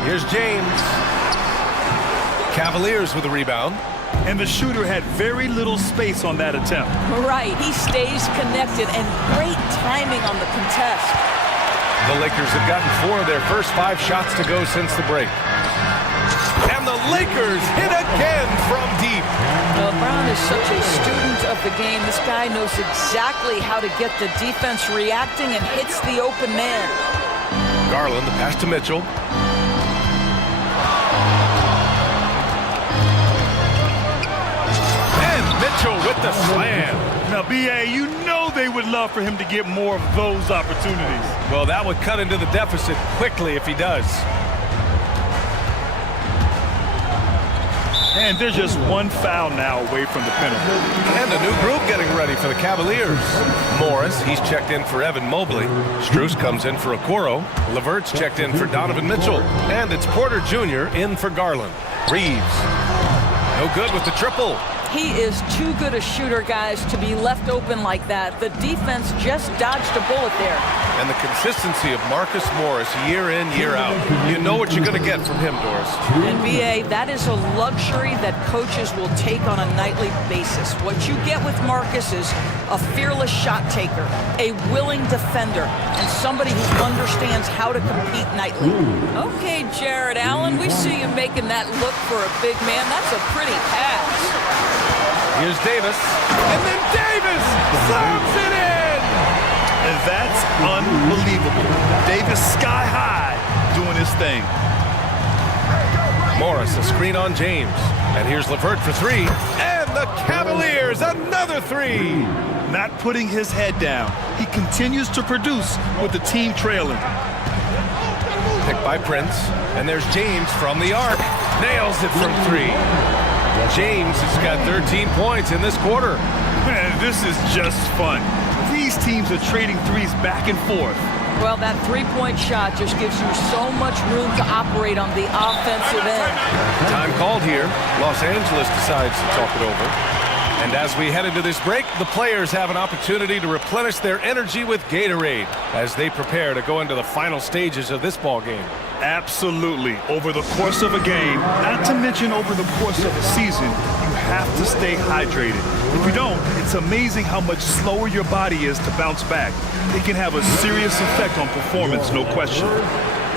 Here's James. Cavaliers with a rebound. And the shooter had very little space on that attempt. Right, he stays connected and great timing on the contest. The Lakers have gotten 4 of their first 5 shots to go since the break. And the Lakers hit again from deep. LeBron is such a student of the game. This guy knows exactly how to get the defense reacting and hits the open man. Garland, the pass to Mitchell. And Mitchell with the slam. Now, B.A., you know they would love for him to get more of those opportunities. Well, that would cut into the deficit quickly if he does. And they're just 1 foul now away from the penalty. And a new group getting ready for the Cavaliers. Morris, he's checked in for Evan Mobley. Strus comes in for Okoro. LeVert's checked in for Donovan Mitchell. And it's Porter Jr. in for Garland. Reeves, no good with the triple. He is too good a shooter, guys, to be left open like that. The defense just dodged a bullet there. And the consistency of Marcus Morris year in, year out. You know what you're going to get from him, Doris. And B.A., that is a luxury that coaches will take on a nightly basis. What you get with Marcus is a fearless shot taker, a willing defender, and somebody who understands how to compete nightly. Okay, Jared Allen, we see you making that look for a big man. That's a pretty pass. Here's Davis. And then Davis slams it in! And that's unbelievable. Davis sky high doing his thing. Morris, a screen on James. And here's LeVert for 3. And the Cavaliers, another 3! Not putting his head down. He continues to produce with the team trailing. Picked by Prince. And there's James from the arc. Nails it from 3. James has got 13 points in this quarter. Man, this is just fun. These teams are trading threes back and forth. Well, that three-point shot just gives you so much room to operate on the offensive end. Time called here. Los Angeles decides to talk it over. And as we head into this break, the players have an opportunity to replenish their energy with Gatorade as they prepare to go into the final stages of this ball game. Absolutely. Over the course of a game, not to mention over the course of a season, you have to stay hydrated. If you don't, it's amazing how much slower your body is to bounce back. It can have a serious effect on performance, no question.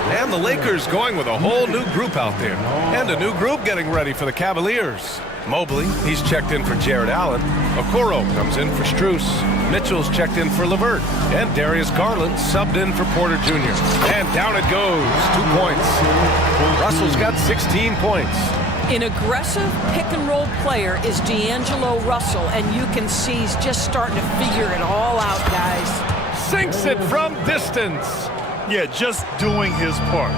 And the Lakers going with a whole new group out there. And a new group getting ready for the Cavaliers. Mobley, he's checked in for Jared Allen. Okoro comes in for Strus. Mitchell's checked in for LeVert. And Darius Garland subbed in for Porter Jr. And down it goes. 2 points. Russell's got 16 points. An aggressive pick-and-roll player is D'Angelo Russell, and you can see he's just starting to figure it all out, guys. Sinks it from distance. Yeah, just doing his part.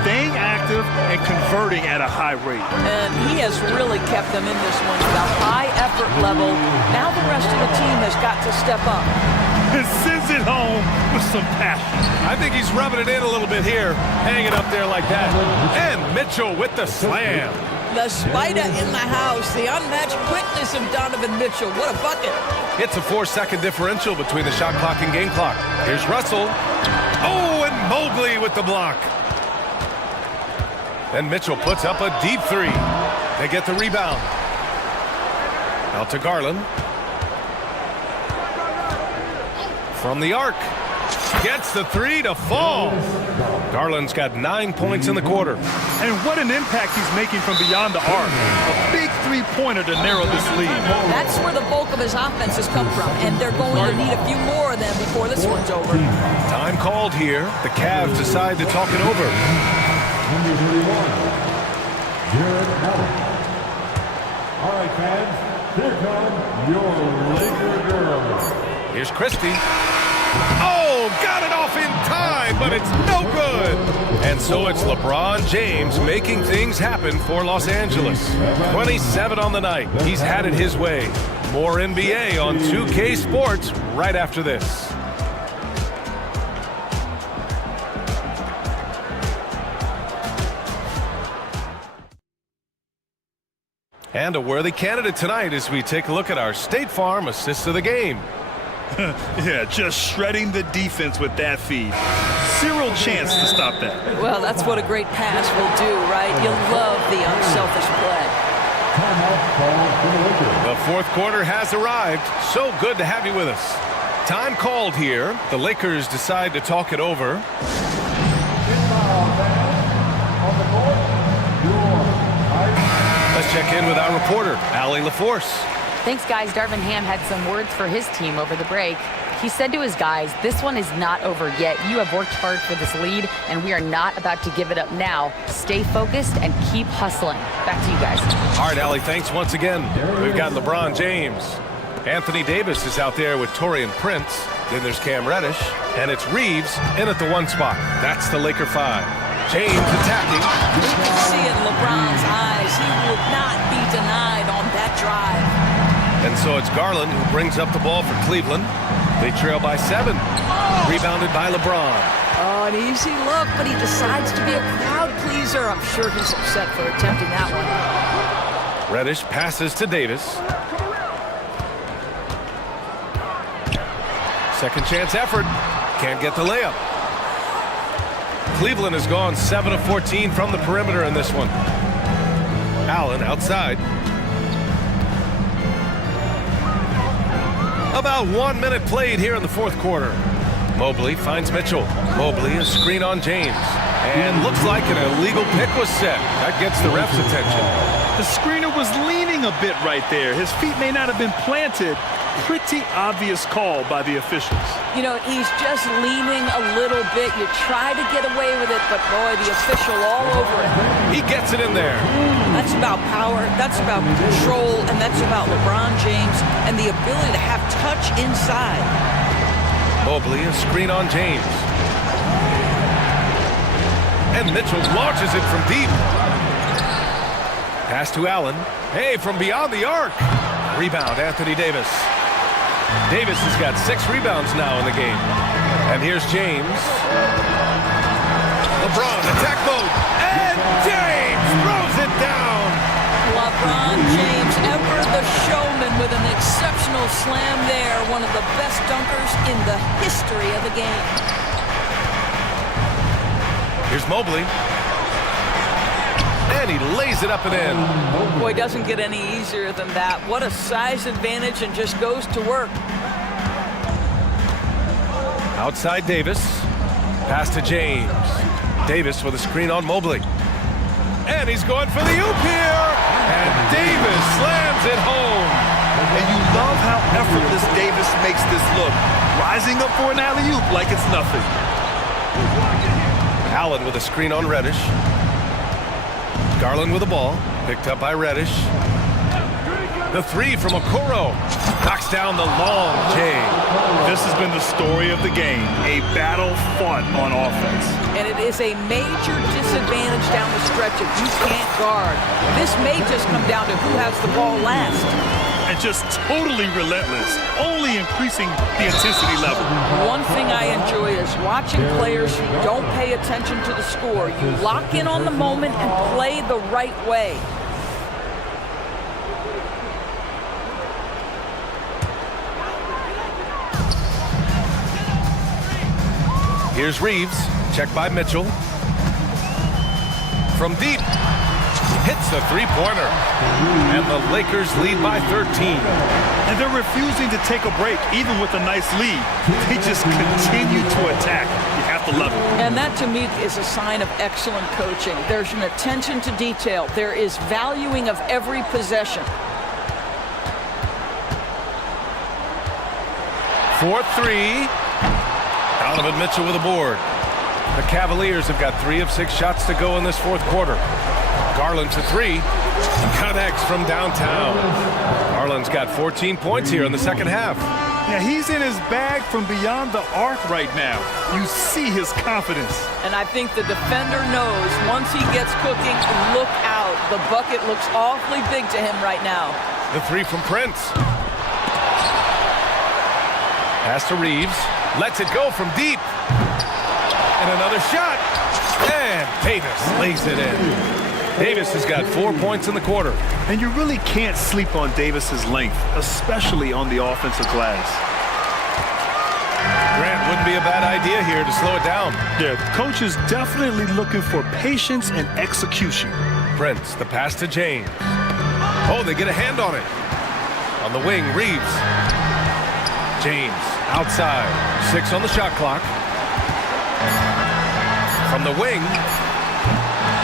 Staying active and converting at a high rate. And he has really kept them in this one with a high effort level. Now the rest of the team has got to step up. And sends it home with some passion. I think he's rubbing it in a little bit here, hanging up there like that. And Mitchell with the slam. The spider in the house, the unmatched quickness of Donovan Mitchell. What a bucket. It's a 4-second differential between the shot clock and game clock. Here's Russell. Oh, and Mobley with the block. And Mitchell puts up a deep three. They get the rebound. Out to Garland. From the arc. Gets the three to fall. Garland's got 9 points in the quarter. And what an impact he's making from beyond the arc. A big three-pointer to narrow this lead. That's where the bulk of his offense has come from, and they're going to need a few more of them before this one's over. Time called here. The Cavs decide to talk it over. Number 31, Jared Allen. All right, fans, here come your Laker girls. Here's Christie. Oh, got it off in time, but it's no good. And so it's LeBron James making things happen for Los Angeles. 27 on the night. He's had it his way. More NBA on 2K Sports right after this. And a worthy candidate tonight as we take a look at our State Farm assist of the game. Yeah, just shredding the defense with that feed. Zero chance to stop that. Well, that's what a great pass will do, right? You love the unselfish play. The fourth quarter has arrived. So good to have you with us. Time called here. The Lakers decide to talk it over. Let's check in with our reporter, Allie LaForce. Thanks, guys. Darvin Ham had some words for his team over the break. He said to his guys, this one is not over yet. You have worked hard for this lead, and we are not about to give it up now. Stay focused and keep hustling. Back to you guys. All right, Allie, thanks once again. We've got LeBron James. Anthony Davis is out there with Taurean Prince. Then there's Cam Reddish. And it's Reeves in at the 1 spot. That's the Laker 5. James attacking. You can see it in LeBron's eyes. He will not be denied on that drive. And so it's Garland who brings up the ball for Cleveland. They trail by 7. Rebounded by LeBron. Oh, an easy look, but he decides to be a crowd pleaser. I'm sure he's upset for attempting that one. Reddish passes to Davis. Second chance effort. Can't get the layup. Cleveland has gone 7 of 14 from the perimeter in this one. Allen outside. About 1 minute played here in the fourth quarter. Mobley finds Mitchell. Mobley, a screen on James. And looks like an illegal pick was set. That gets the ref's attention. The screener was leaning a bit right there. His feet may not have been planted. Pretty obvious call by the officials. You know, he's just leaning a little bit. You try to get away with it, but boy, the official all over it. He gets it in there. That's about power, that's about control, and that's about LeBron James and the ability to have touch inside. Mobley, a screen on James. And Mitchell launches it from deep. Pass to Allen. Hey, from beyond the arc. Rebound, Anthony Davis. Davis has got 6 rebounds now in the game. And here's James. LeBron, attack mode. And James throws it down. LeBron James, ever the showman with an one of the best dunkers in the history of the game. Here's Mobley. And he lays it up and in. Boy, doesn't get any easier than that. What a size advantage, and just goes to work. Outside Davis. Pass to James. Davis with a screen on Mobley. And he's going for the oop here. And Davis slams it home. And you love how effortless Davis makes this look. Rising up for an alley-oop like it's nothing. Allen with a screen on Reddish. Garland with the ball. Picked up by Reddish. The three from Okoro. Knocks down the long J. This has been the story of the game. A battle fought on offense. And it is a major disadvantage down the stretch if you can't guard. This may just come down to who has the ball last. And just totally relentless, only increasing the intensity level. One thing I enjoy is watching players who don't pay attention to the score. You lock in on the moment and play the right way. Here's Reeves. Check by Mitchell. From deep. Hits the three-pointer. And the Lakers lead by 13. And they're refusing to take a break, even with a nice lead. They just continue to attack. You have to love it. And that, to me, is a sign of excellent coaching. There's an attention to detail. There is valuing of every possession. 4-3. Donovan Mitchell with a board. The Cavaliers have got 3 of 6 shots to go in this fourth quarter. Garland to 3. Connects from downtown. Garland's got 14 points here in the second half. Yeah, he's in his bag from beyond the arc right now. You see his confidence. And I think the defender knows once he gets cooking, look out. The bucket looks awfully big to him right now. The 3 from Prince. Pass to Reeves. Lets it go from deep. And another shot. And Davis lays it in. Davis has got 4 points in the quarter. And you really can't sleep on Davis's length, especially on the offensive glass. Grant wouldn't be a bad idea here to slow it down. Yeah, the coach is definitely looking for patience and execution. Prince, the pass to James. Oh, they get a hand on it. On the wing, Reeves. James, outside. 6 on the shot clock. From the wing.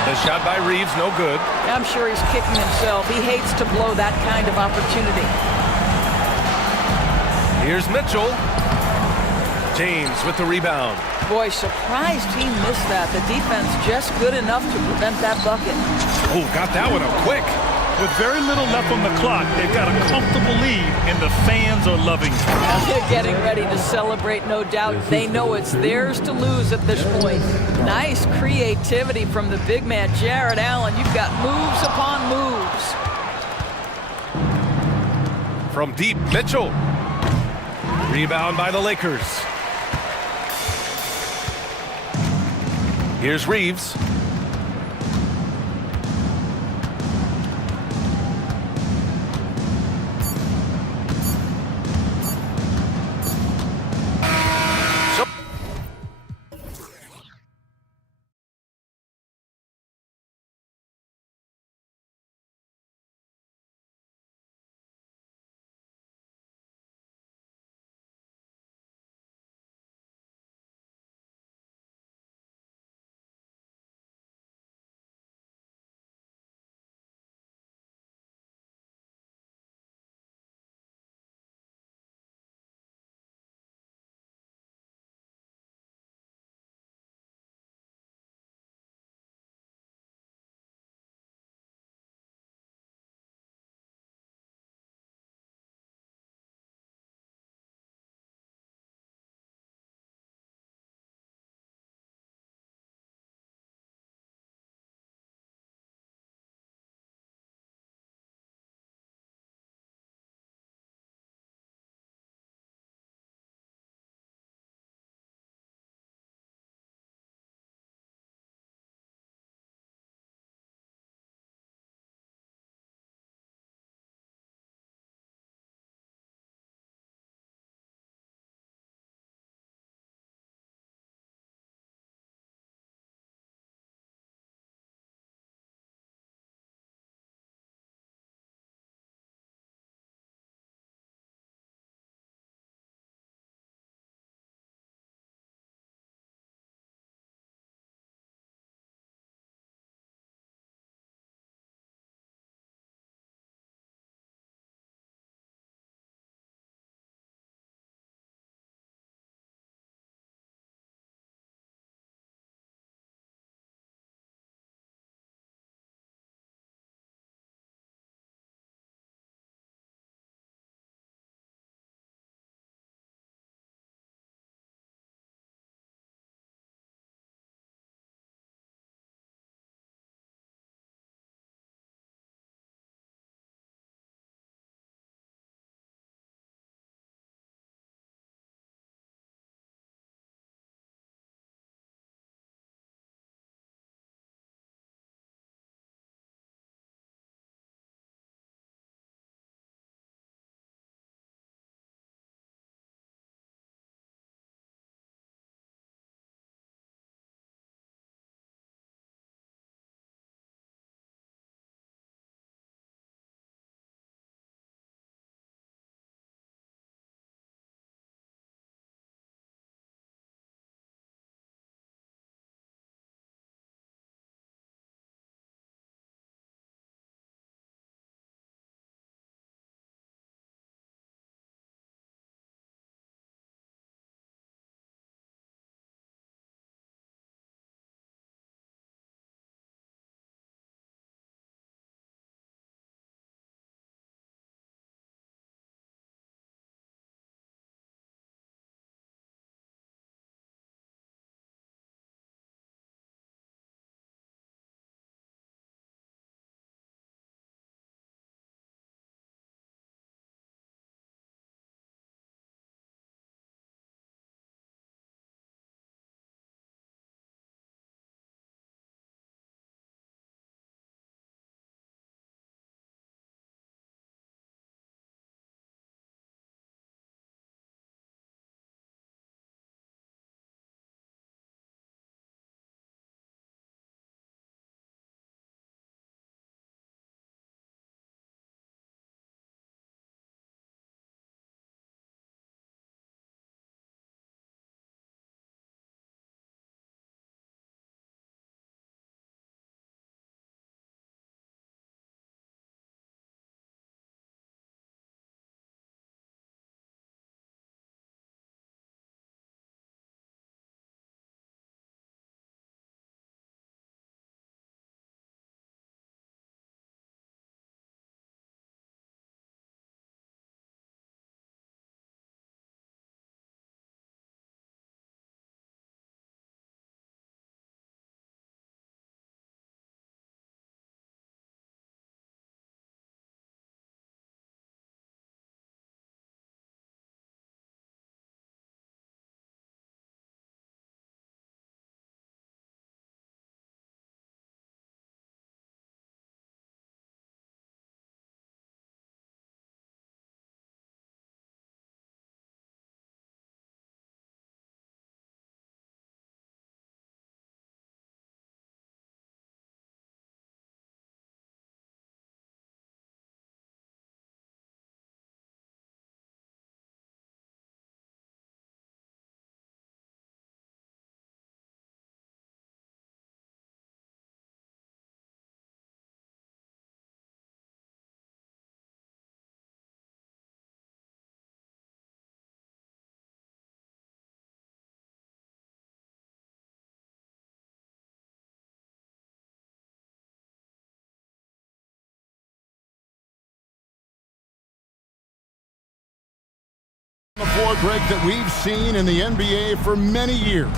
The shot by Reeves, no good. I'm sure he's kicking himself. He hates to blow that kind of opportunity. Here's Mitchell. James with the rebound. Boy, surprised he missed that. The defense just good enough to prevent that bucket. Oh, got that one up quick. With very little left on the clock, they've got a comfortable lead, and the fans are loving it. They're getting ready to celebrate, no doubt. They know it's theirs to lose at this point. Nice creativity from the big man, Jared Allen. You've got moves upon moves. From deep, Mitchell. Rebound by the Lakers. Here's Reeves. floor break that we've seen in the NBA for many years.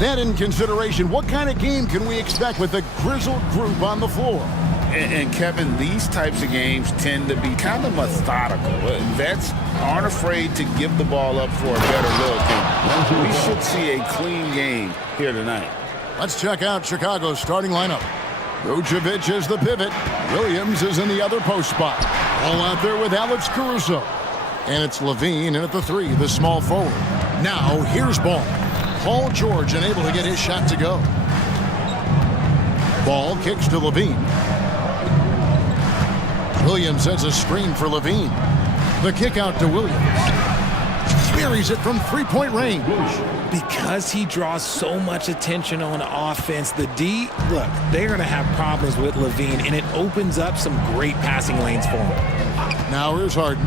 That in consideration, what kind of game can we expect with a grizzled group on the floor? And Kevin, these types of games tend to be kind of methodical. Vets aren't afraid to give the ball up for a better look. And we should see a clean game here tonight. Let's check out Chicago's starting lineup. Vucevic is the pivot. Williams is in the other post spot. All out there with Alex Caruso. And it's Levine in at the 3, the small forward. Now, here's Ball. Paul George unable to get his shot to go. Ball kicks to Levine. Williams sends a screen for Levine. The kick out to Williams. Buries it from three-point range. Because he draws so much attention on offense, the D, look, they're going to have problems with Levine, and it opens up some great passing lanes for him. Now here's Harden.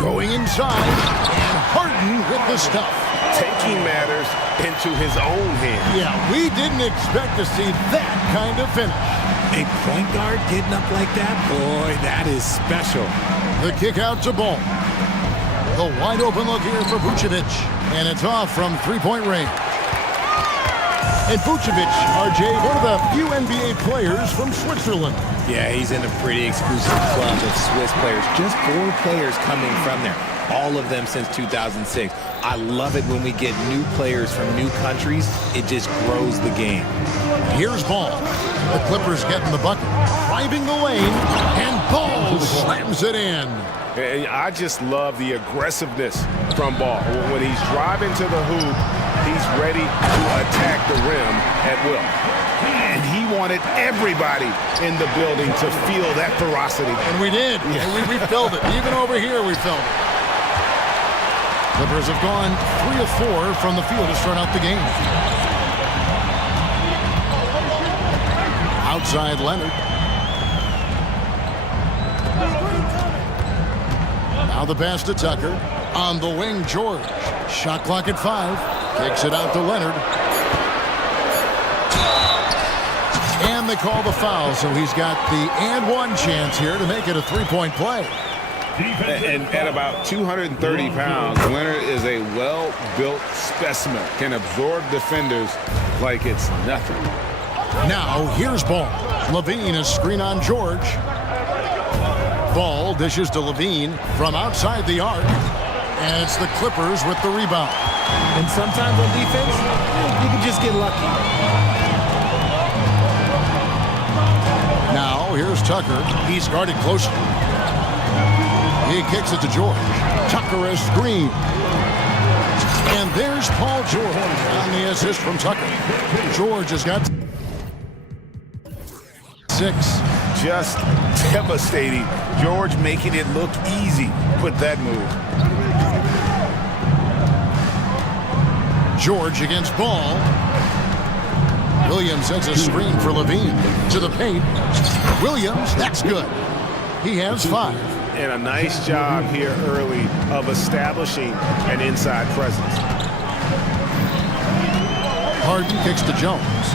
Going inside, and Harden with the stuff. Taking matters into his own hands. Yeah, we didn't expect to see that kind of finish. A point guard getting up like that, boy, that is special. The kick out to Ball. The wide open look here for Vucevic. And it's off from three-point range. And Vucevic, RJ, one of the few NBA players from Switzerland. Yeah, he's in a pretty exclusive club of Swiss players. Just 4 players coming from there. All of them since 2006. I love it when we get new players from new countries. It just grows the game. Here's Ball. The Clippers getting the bucket. Driving the lane. And Ball slams it in. I just love the aggressiveness from Ball. When he's driving to the hoop, he's ready to attack the rim at will. And he wanted everybody in the building to feel that ferocity. And we did. Yeah. We felt it. Even over here, we felt it. Clippers have gone 3 of 4 from the field to start out the game. Outside Leonard. Now the pass to Tucker. On the wing, George. Shot clock at 5. Takes it out to Leonard. And they call the foul, so he's got the and one chance here to make it a 3-point play. And at about 230 pounds, Leonard is a well-built specimen. Can absorb defenders like it's nothing. Now, here's Ball. Levine is screen on George. Ball dishes to Levine from outside the arc. And it's the Clippers with the rebound. And sometimes on defense, you can just get lucky. Now, here's Tucker. He's guarded closely. He kicks it to George. Tucker is screen. And there's Paul George on the assist from Tucker. George has got 6. Just devastating. George making it look easy with that move. George against Ball. Williams sends a screen for Levine to the paint. Williams, that's good. He has 5. And a nice job here early of establishing an inside presence. Harden kicks to Jones.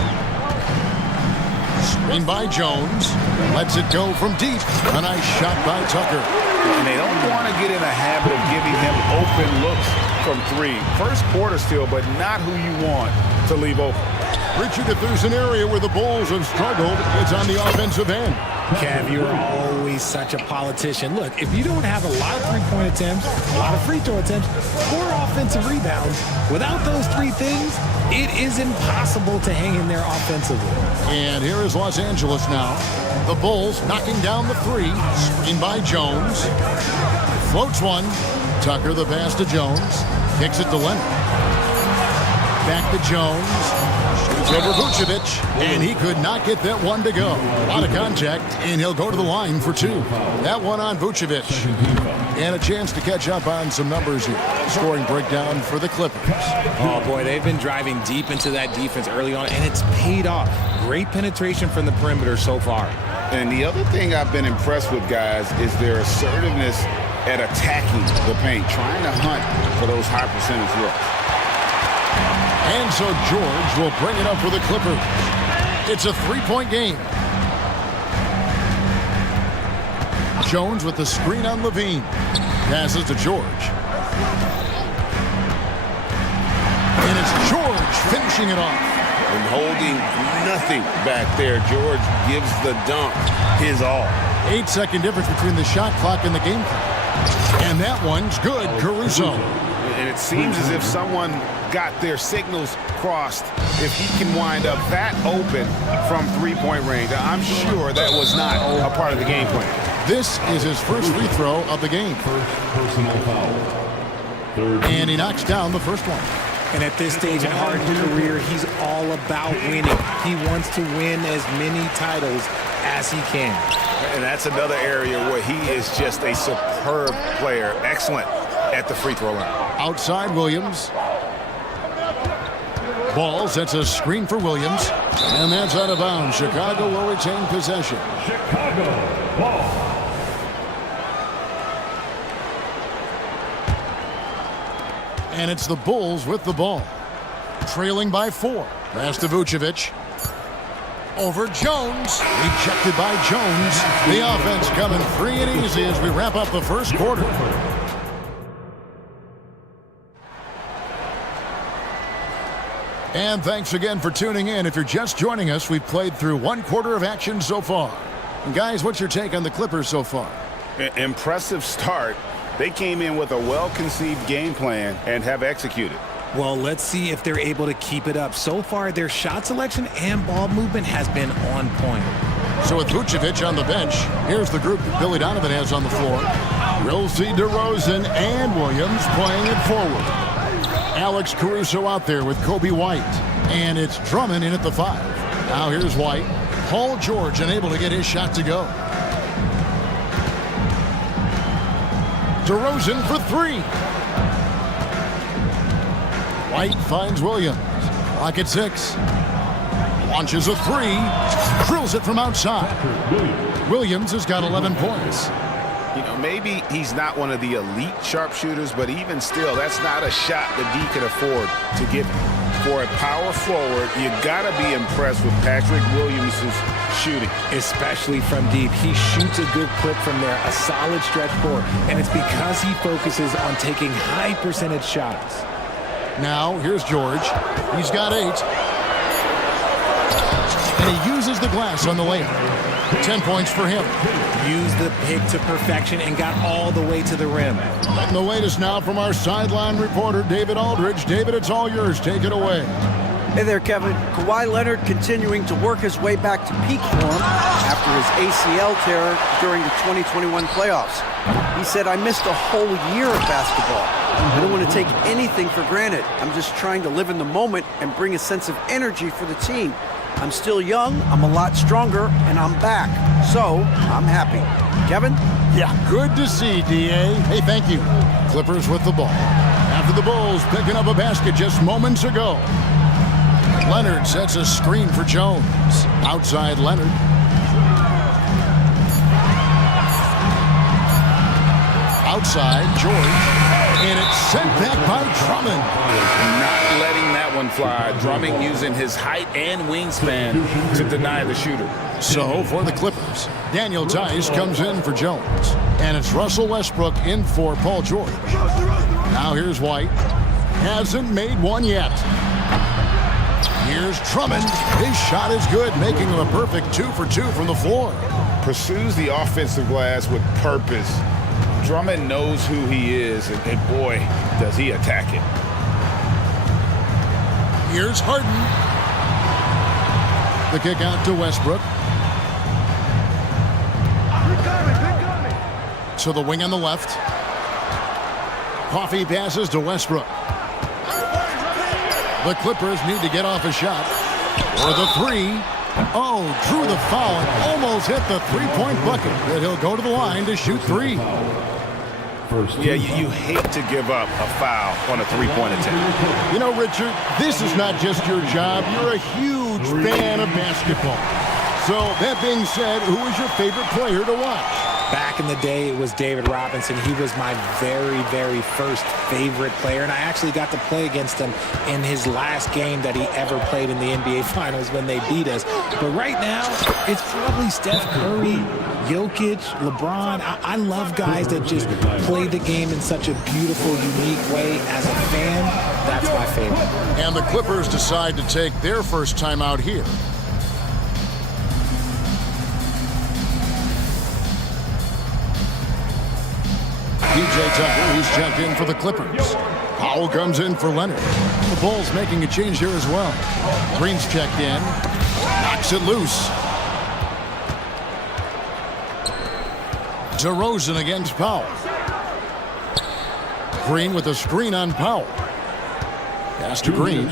Screen by Jones. Lets it go from deep. A nice shot by Tucker. And they don't want to get in a habit of giving him open looks from 3. First quarter still, but not who you want to leave open. Richard, if there's an area where the Bulls have struggled, it's on the offensive end. Kev, you're always such a politician. Look, if you don't have a lot of three-point attempts, a lot of free throw attempts, or offensive rebounds, without those 3 things, it is impossible to hang in there offensively. And here is Los Angeles now. The Bulls knocking down the 3. Screen by Jones. Floats one. Tucker the pass to Jones. Kicks it to Leonard. Back to Jones. Shoots over Vucevic. And he could not get that one to go. A lot of contact, and he'll go to the line for 2. That one on Vucevic. And a chance to catch up on some numbers here. Scoring breakdown for the Clippers. Oh, boy, they've been driving deep into that defense early on, and it's paid off. Great penetration from the perimeter so far. And the other thing I've been impressed with, guys, is their assertiveness at attacking the paint, trying to hunt for those high percentage looks. And so George will bring it up for the Clippers. It's a 3-point game. Jones with the screen on Levine. Passes to George. it's George finishing it off. And holding nothing back there, George gives the dunk his all. 8-second difference between the shot clock and the game clock. And that one's good, Caruso. And it seems as if someone got their signals crossed. If he can wind up that open from three-point range, I'm sure that was not a part of the game plan. This is his first free throw of the game. First personal foul. And he knocks down the first one. And at this stage in Harden's career, he's all about winning. He wants to win as many titles as he can. And that's another area where he is just a superb player. Excellent at the free throw line. Outside Williams. Ball sets a screen for Williams. And that's out of bounds. Chicago will retain possession. Chicago, ball. And it's the Bulls with the ball. Trailing by 4. Pass to Vucevic. Over Jones. Rejected by Jones. The offense coming free and easy as we wrap up the first quarter. And thanks again for tuning in. If you're just joining us, we've played through one quarter of action so far. And guys, what's your take on the Clippers so far? Impressive start. They came in with a well-conceived game plan and have executed. Well, let's see if they're able to keep it up. So far, their shot selection and ball movement has been on point. So with Vucevic on the bench, here's the group that Billy Donovan has on the floor. We'll see DeRozan and Williams playing it forward. Alex Caruso out there with Kobe White. And it's Drummond in at the 5. Now here's White. Paul George unable to get his shot to go. DeRozan for 3. White finds Williams. Clock at 6. Launches a 3. Drills it from outside. Williams has got 11 points. You know, maybe he's not one of the elite sharpshooters, but even still, that's not a shot that D can afford to give him. For a power forward, you gotta be impressed with Patrick Williams' shooting. Especially from deep. He shoots a good clip from there, a solid stretch forward, and it's because he focuses on taking high percentage shots. Now, here's George. He's got 8. And he uses the glass on the layup. 10 points for him. Used the pick to perfection and got all the way to the rim. And the latest now from our sideline reporter, David Aldridge. David, it's all yours. Take it away. Hey there, Kevin. Kawhi Leonard continuing to work his way back to peak form after his ACL tear during the 2021 playoffs. He said, I missed a whole year of basketball. I don't want to take anything for granted. I'm just trying to live in the moment and bring a sense of energy for the team. I'm still young, I'm a lot stronger, and I'm back. So, I'm happy. Kevin? Yeah, good to see, D.A. Hey, thank you. Clippers with the ball. After the Bulls picking up a basket just moments ago. Leonard sets a screen for Jones. Outside Leonard. Outside George. And it's sent back by Drummond. Not letting that one fly. Drummond using his height and wingspan to deny the shooter. So, for the Clippers, Daniel Tice comes in for Jones. And it's Russell Westbrook in for Paul George. Now here's White. Hasn't made one yet. Here's Drummond. His shot is good, making him a perfect 2 for 2 from the floor. Pursues the offensive glass with purpose. Drummond knows who he is, and boy, does he attack it. Here's Harden. The kick out to Westbrook. To the wing on the left. Coffee passes to Westbrook. The Clippers need to get off a shot. For the 3. Oh, drew the foul and almost hit the three-point bucket. But he'll go to the line to shoot 3. Yeah, you hate to give up a foul on a three-point attempt. You know, Richard, this is not just your job. You're a huge fan of basketball. So, that being said, who is your favorite player to watch? Back in the day, it was David Robinson. He was my very, very first favorite player, and I actually got to play against him in his last game that he ever played in the NBA Finals when they beat us. But right now, it's probably Steph Curry, Jokic, LeBron. I love guys that just play the game in such a beautiful, unique way. As a fan, that's my favorite. And the Clippers decide to take their first time out here. PJ Tucker, he's checked in for the Clippers. Powell comes in for Leonard. The Bulls making a change here as well. Green's checked in. Knocks it loose. DeRozan against Powell. Green with a screen on Powell. Pass to Green.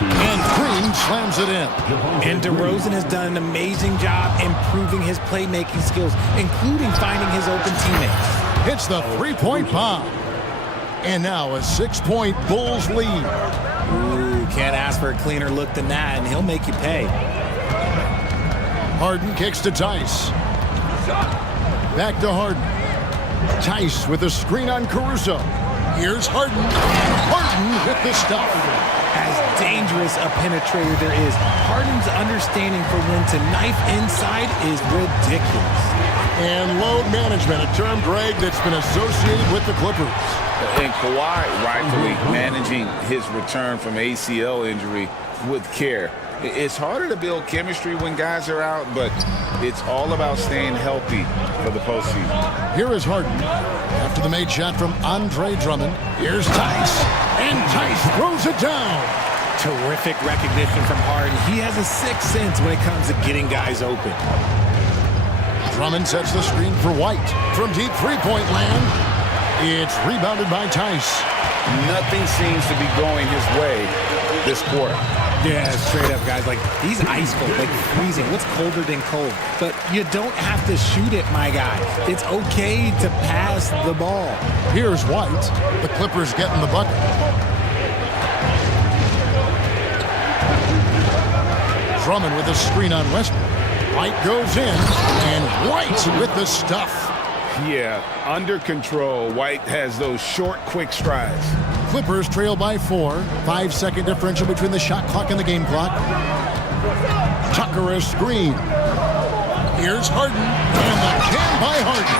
And Green slams it in. And DeRozan has done an amazing job improving his playmaking skills, including finding his open teammates. Hits the three-point bomb. And now a 6-point Bulls lead. Ooh, can't ask for a cleaner look than that, and he'll make you pay. Harden kicks to Tice. Back to Harden. Tice with a screen on Caruso. Here's Harden. Harden with the stuff. As dangerous a penetrator there is, Harden's understanding for when to knife inside is ridiculous. And load management, a term, Greg, that's been associated with the Clippers. And Kawhi rightfully managing his return from ACL injury with care. It's harder to build chemistry when guys are out, but it's all about staying healthy for the postseason. Here is Harden. After the made shot from Andre Drummond, here's Tice. And Tice throws it down. Terrific recognition from Harden. He has a sixth sense when it comes to getting guys open. Drummond sets the screen for White. From deep three-point land, it's rebounded by Tice. Nothing seems to be going his way this quarter. Yeah, straight up, guys. Like, he's ice cold, like freezing. What's colder than cold? But you don't have to shoot it, my guy. It's okay to pass the ball. Here's White. The Clippers getting the bucket. Drummond with a screen on Westbrook. White goes in, and White with the stuff. Yeah, under control. White has those short, quick strides. Clippers trail by 4. 5-second differential between the shot clock and the game clock. Tucker a screen. Here's Harden, and the jam by Harden.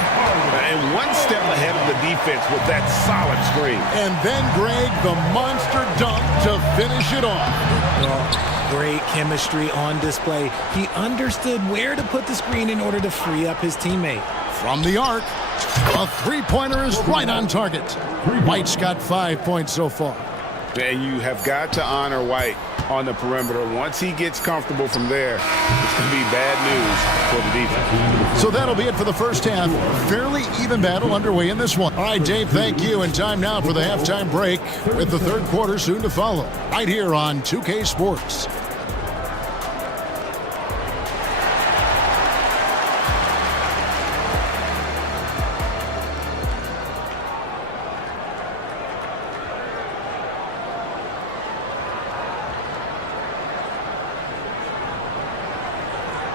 And one step ahead of the defense with that solid screen. And then, Greg, the monster dunk to finish it off. Great chemistry on display. He understood where to put the screen in order to free up his teammate. From the arc, a three-pointer is right on target. White's got 5 points so far. And you have got to honor White on the perimeter. Once he gets comfortable from there, it's going to be bad news for the defense. So that'll be it for the first half. Fairly even battle underway in this one. All right, Dave, thank you. And time now for the halftime break with the third quarter soon to follow. Right here on 2K Sports.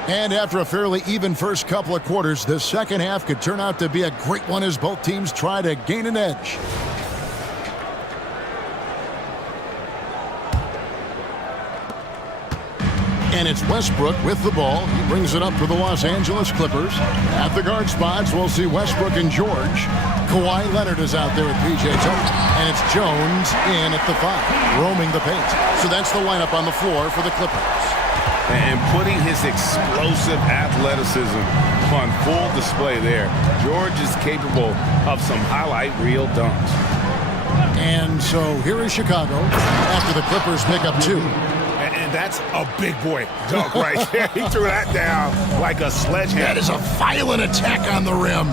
And after a fairly even first couple of quarters, the second half could turn out to be a great one as both teams try to gain an edge. And it's Westbrook with the ball. He brings it up for the Los Angeles Clippers. At the guard spots, we'll see Westbrook and George. Kawhi Leonard is out there with PJ Tucker. And it's Jones in at the 5, roaming the paint. So that's the lineup on the floor for the Clippers. And putting his explosive athleticism on full display there. George is capable of some highlight reel dunks. And so here is Chicago after the Clippers pick up 2. And that's a big boy dunk right there. He threw that down like a sledgehammer. That is a violent attack on the rim.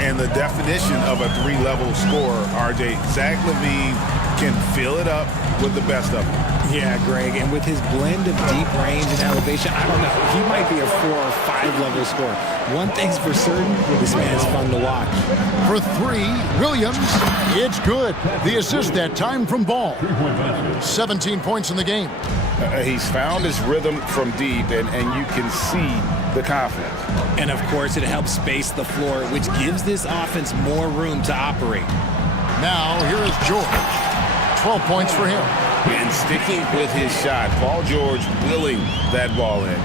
And the definition of a 3-level scorer, RJ. Zach LaVine can fill it up with the best of them. Yeah, Greg, and with his blend of deep range and elevation, I don't know, he might be a 4 or 5 level scorer. One thing's for certain, this man's fun to watch. For 3, Williams, it's good. The assist that time from Ball. 17 points in the game. He's found his rhythm from deep, and you can see the confidence. And, of course, it helps space the floor, which gives this offense more room to operate. Now, here is George. 12 points for him. And sticking with his shot, Paul George willing that ball in.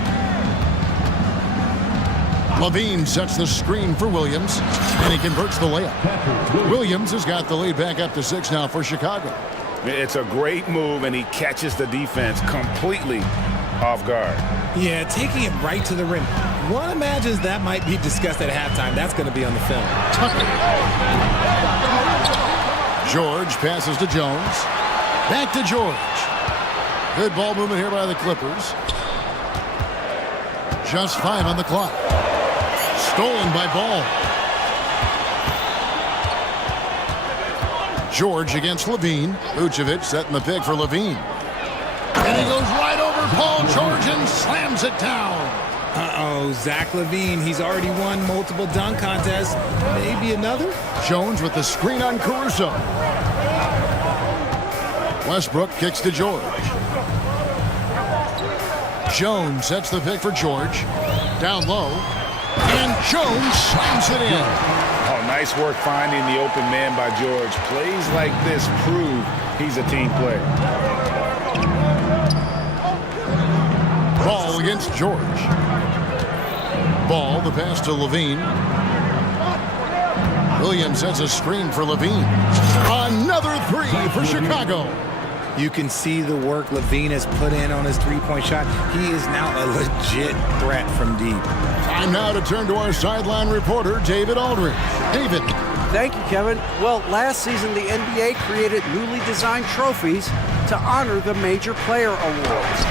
Levine sets the screen for Williams, and he converts the layup. Williams has got the lead back up to 6 now for Chicago. It's a great move, and he catches the defense completely off guard. Yeah, taking it right to the rim. One imagines that might be discussed at halftime. That's going to be on the film. George passes to Jones. Back to George. Good ball movement here by the Clippers. Just 5 on the clock. Stolen by Ball. George against Levine. Vucevic setting the pick for Levine. And he goes right over Paul George and slams it down. Uh-oh, Zach Levine. He's already won multiple dunk contests. Maybe another? Jones with the screen on Caruso. Westbrook kicks to George. Jones sets the pick for George. Down low. And Jones slams it in. Oh, nice work finding the open man by George. Plays like this prove he's a team player. Ball against George. Ball, the pass to Levine. Williams sets a screen for Levine. Another 3 for Chicago. You can see the work Levine has put in on his three-point shot. He is now a legit threat from deep. Time now to turn to our sideline reporter, David Aldridge. David. Thank you, Kevin. Well, last season, the NBA created newly designed trophies to honor the major player awards.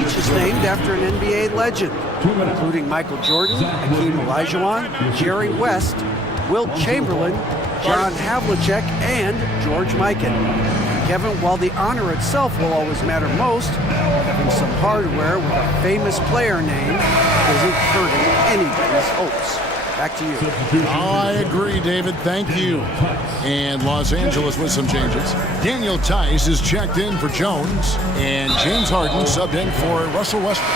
Each is named after an NBA legend, including Michael Jordan, Hakeem Olajuwon, Jerry West, Wilt Chamberlain, John Havlicek, and George Mikan. Kevin, while the honor itself will always matter most, having some hardware with a famous player name isn't hurting anybody's hopes. Back to you. I agree, David. Thank you. And Los Angeles with some changes. Daniel Tice is checked in for Jones, and James Harden subbed in for Russell Westbrook.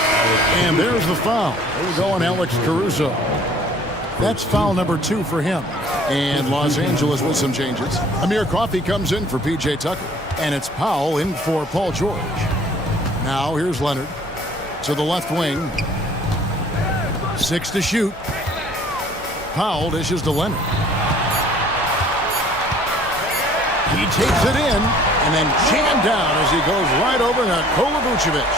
And there's the foul. There we go on Alex Caruso. That's foul number 2 for him. And Los Angeles with some changes. Amir Coffey comes in for P.J. Tucker. And it's Powell in for Paul George. Now here's Leonard to the left wing. 6 to shoot. Powell dishes to Leonard. He takes it in and then jammed down as he goes right over Nikola Vucevic.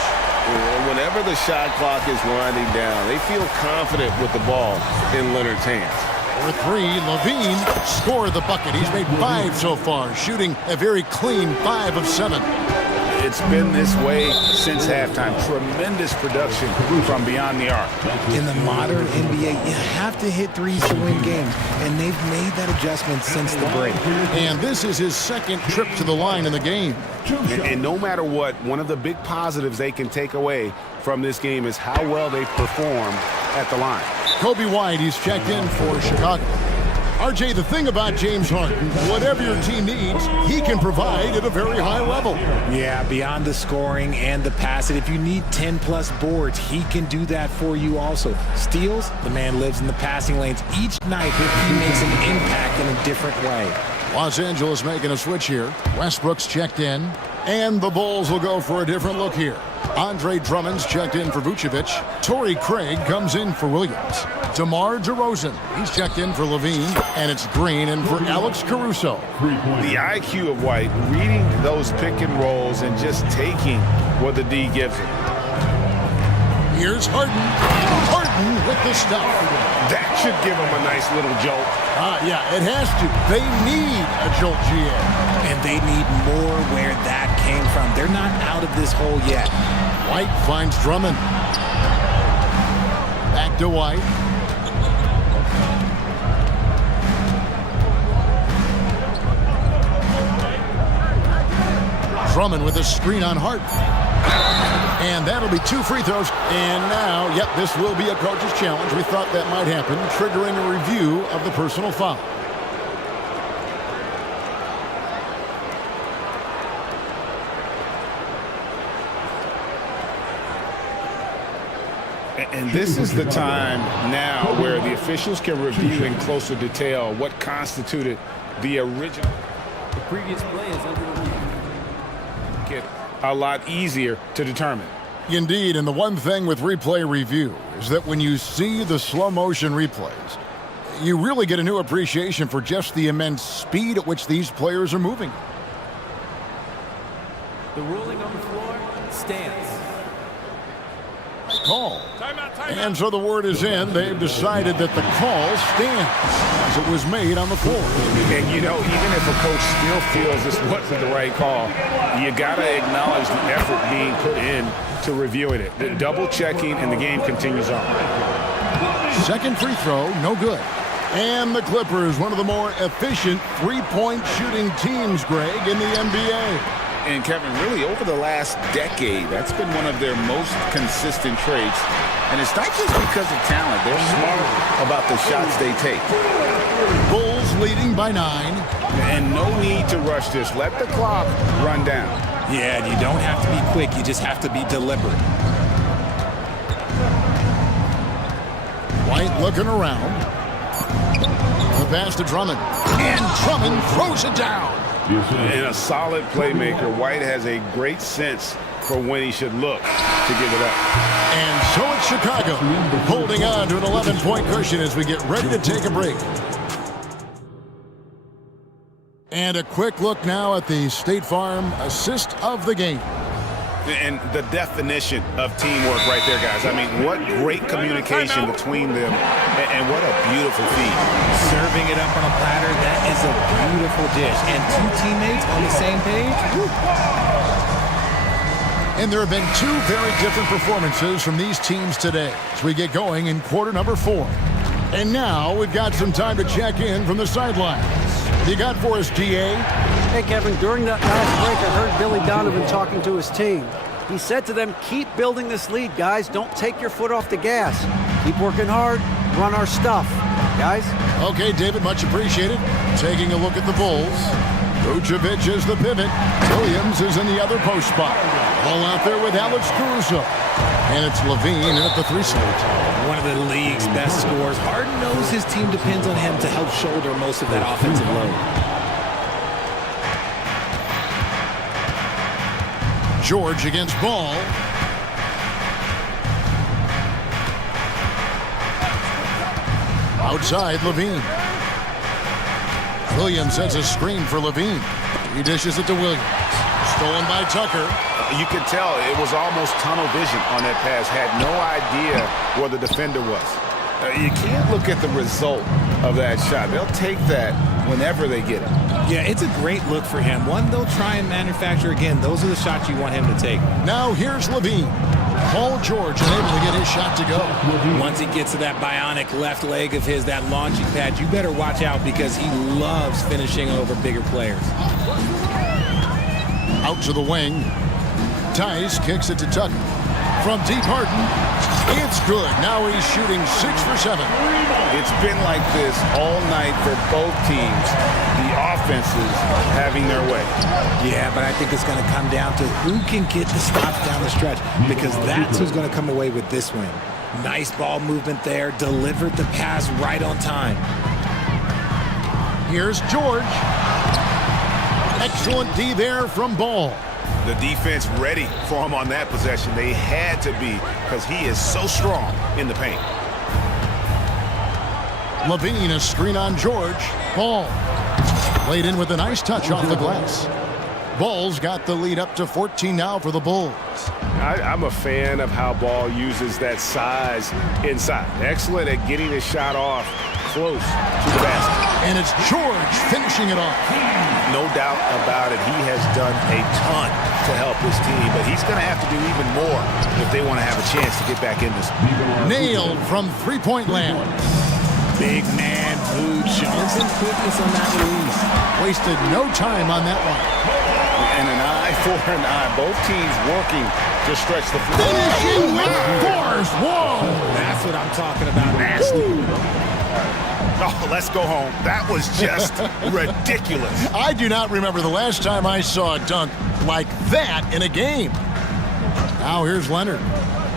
Whenever the shot clock is winding down, they feel confident with the ball in Leonard's hands. For 3, Levine scored the bucket. He's made 5 so far, shooting a very clean 5 of 7. It's been this way since halftime. Tremendous production from beyond the arc. In the modern NBA, you have to hit threes to win games, and they've made that adjustment since the break. And this is his second trip to the line in the game. And no matter what, one of the big positives they can take away from this game is how well they performed at the line. Kobe White, he's checked in for Chicago. RJ, the thing about James Harden, whatever your team needs, he can provide at a very high level. Yeah, beyond the scoring and the passing, if you need 10-plus boards, he can do that for you also. Steals, the man lives in the passing lanes. Each night, he makes an impact in a different way. Los Angeles making a switch here. Westbrook's checked in, and the Bulls will go for a different look here. Andre Drummond's checked in for Vucevic. Torrey Craig comes in for Williams. DeMar DeRozan, he's checked in for Levine, and it's Green in for Alex Caruso. The IQ of White, reading those pick and rolls and just taking what the D gives him. Here's Harden. Harden with the stuff. That should give him a nice little jolt. Yeah, it has to. They need a jolt, GA. And they need more where that came from. They're not out of this hole yet. White finds Drummond. Back to White. Drummond with a screen on Hart. And that'll be 2 free throws. And now, yep, this will be a coach's challenge. We thought that might happen, triggering a review of the personal foul. And this is the time now where the officials can review in closer detail what constituted the original. The previous play is under review. Get a lot easier to determine. Indeed, and the one thing with replay review is that when you see the slow motion replays, you really get a new appreciation for just the immense speed at which these players are moving. The ruling on the floor stands. Call. And so the word is in. They've decided that the call stands as it was made on the floor. And you know, even if a coach still feels this wasn't the right call, you got to acknowledge the effort being put in to reviewing it. The double checking, and the game continues on. Second free throw, no good. And the Clippers, one of the more efficient three-point shooting teams, Greg, in the NBA. And Kevin, really over the last decade, that's been one of their most consistent traits. And it's not just because of talent. They're smart about the shots they take. Bulls leading by 9. And no need to rush this. Let the clock run down. Yeah, and you don't have to be quick. You just have to be deliberate. White looking around. The pass to Drummond. And Drummond throws it down. And a solid playmaker. White has a great sense for when he should look to give it up. And so it's Chicago holding on to an 11-point cushion as we get ready to take a break. And a quick look now at the State Farm assist of the game. And the definition of teamwork right there, guys. I mean, what great communication between them, and what a beautiful feed. Serving it up on a platter, that is a beautiful dish. And two teammates on the same page. Woo. And there have been two very different performances from these teams today as we get going in quarter number 4. And now we've got some time to check in from the sidelines. You got for us, GA? Hey, Kevin, during that last break, I heard Billy Donovan talking to his team. He said to them, keep building this lead, guys. Don't take your foot off the gas. Keep working hard. Run our stuff, guys. Okay, David, much appreciated. Taking a look at the Bulls. Vucevic is the pivot. Williams is in the other post spot. Ball out there with Alex Caruso. And it's Levine at the 3 slot. One of the league's best scorers. Harden knows his team depends on him to help shoulder most of that offensive load. George against Ball. Outside, Levine. Williams sets a screen for Levine. He dishes it to Williams. Stolen by Tucker. You could tell it was almost tunnel vision on that pass. Had no idea where the defender was. You can't look at the result of that shot. They'll take that whenever they get it. Yeah, it's a great look for him. One they'll try and manufacture again. Those are the shots you want him to take. Now here's Levine. Paul George unable to get his shot to go. Once he gets to that bionic left leg of his, that launching pad, you better watch out because he loves finishing over bigger players. Out to the wing. Tice kicks it to Tucker. From deep, Harden. It's good. Now he's shooting 6 for 7. It's been like this all night for both teams. The offenses having their way. Yeah, but I think it's going to come down to who can get the stops down the stretch, because that's who's going to come away with this win. Nice ball movement there. Delivered the pass right on time. Here's George. Excellent D there from Ball. The defense ready for him on that possession. They had to be, because he is so strong in the paint. Levine, a screen on George. Ball. Laid in with a nice touch off the glass. Ball's got the lead up to 14 now for the Bulls. I'm a fan of how Ball uses that size inside. Excellent at getting his shot off close to the basket. And it's George finishing it off. No doubt about it. He has done a ton to help his team, but he's going to have to do even more if they want to have a chance to get back in this. Nailed from three-point land. Big man, Vooch, showing some quickness on that release. Wasted no time on that one. And an eye for an eye. Both teams working to stretch the floor. Finishing with force. Whoa! That's what I'm talking about. Nasty. Oh, let's go home. That was just ridiculous. I do not remember the last time I saw a dunk like that in a game. Now here's Leonard.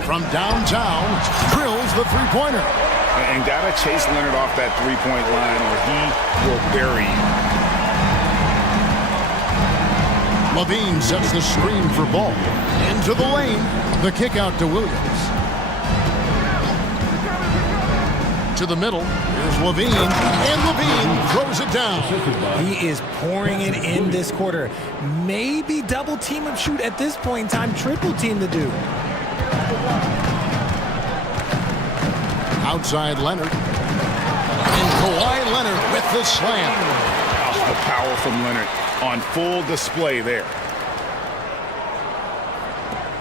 From downtown, drills the three-pointer. And got to chase Leonard off that three-point line or he will bury you. Levine sets the screen for Ball. Into the lane. The kick out to Williams. To the middle. Here's Levine. And Levine throws it down. He is pouring it in this quarter. Maybe double team and shoot at this point in time. Triple team to do. Outside Leonard. And Kawhi Leonard with the slam. The power from Leonard on full display there.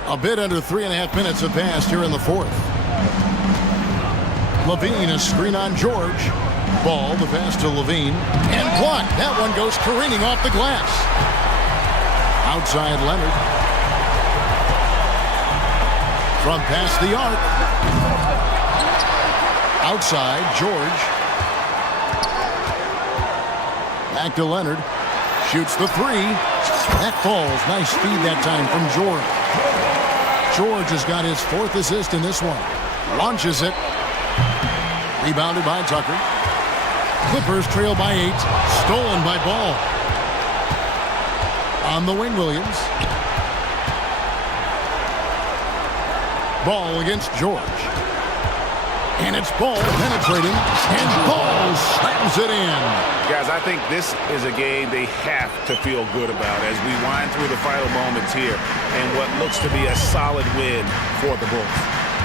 A bit under 3.5 minutes have passed here in the fourth. Levine, a screen on George. Ball, the pass to Levine. And blocked. That one goes careening off the glass. Outside Leonard. From past the arc. Outside, George. Back to Leonard. Shoots the three. That falls. Nice speed that time from George. George has got his fourth assist in this one. Launches it. Rebounded by Tucker. Clippers trail by 8. Stolen by Ball. On the wing, Williams. Ball against George. And it's Ball penetrating. And Ball slams it in. Guys, I think this is a game they have to feel good about as we wind through the final moments here and what looks to be a solid win for the Bulls.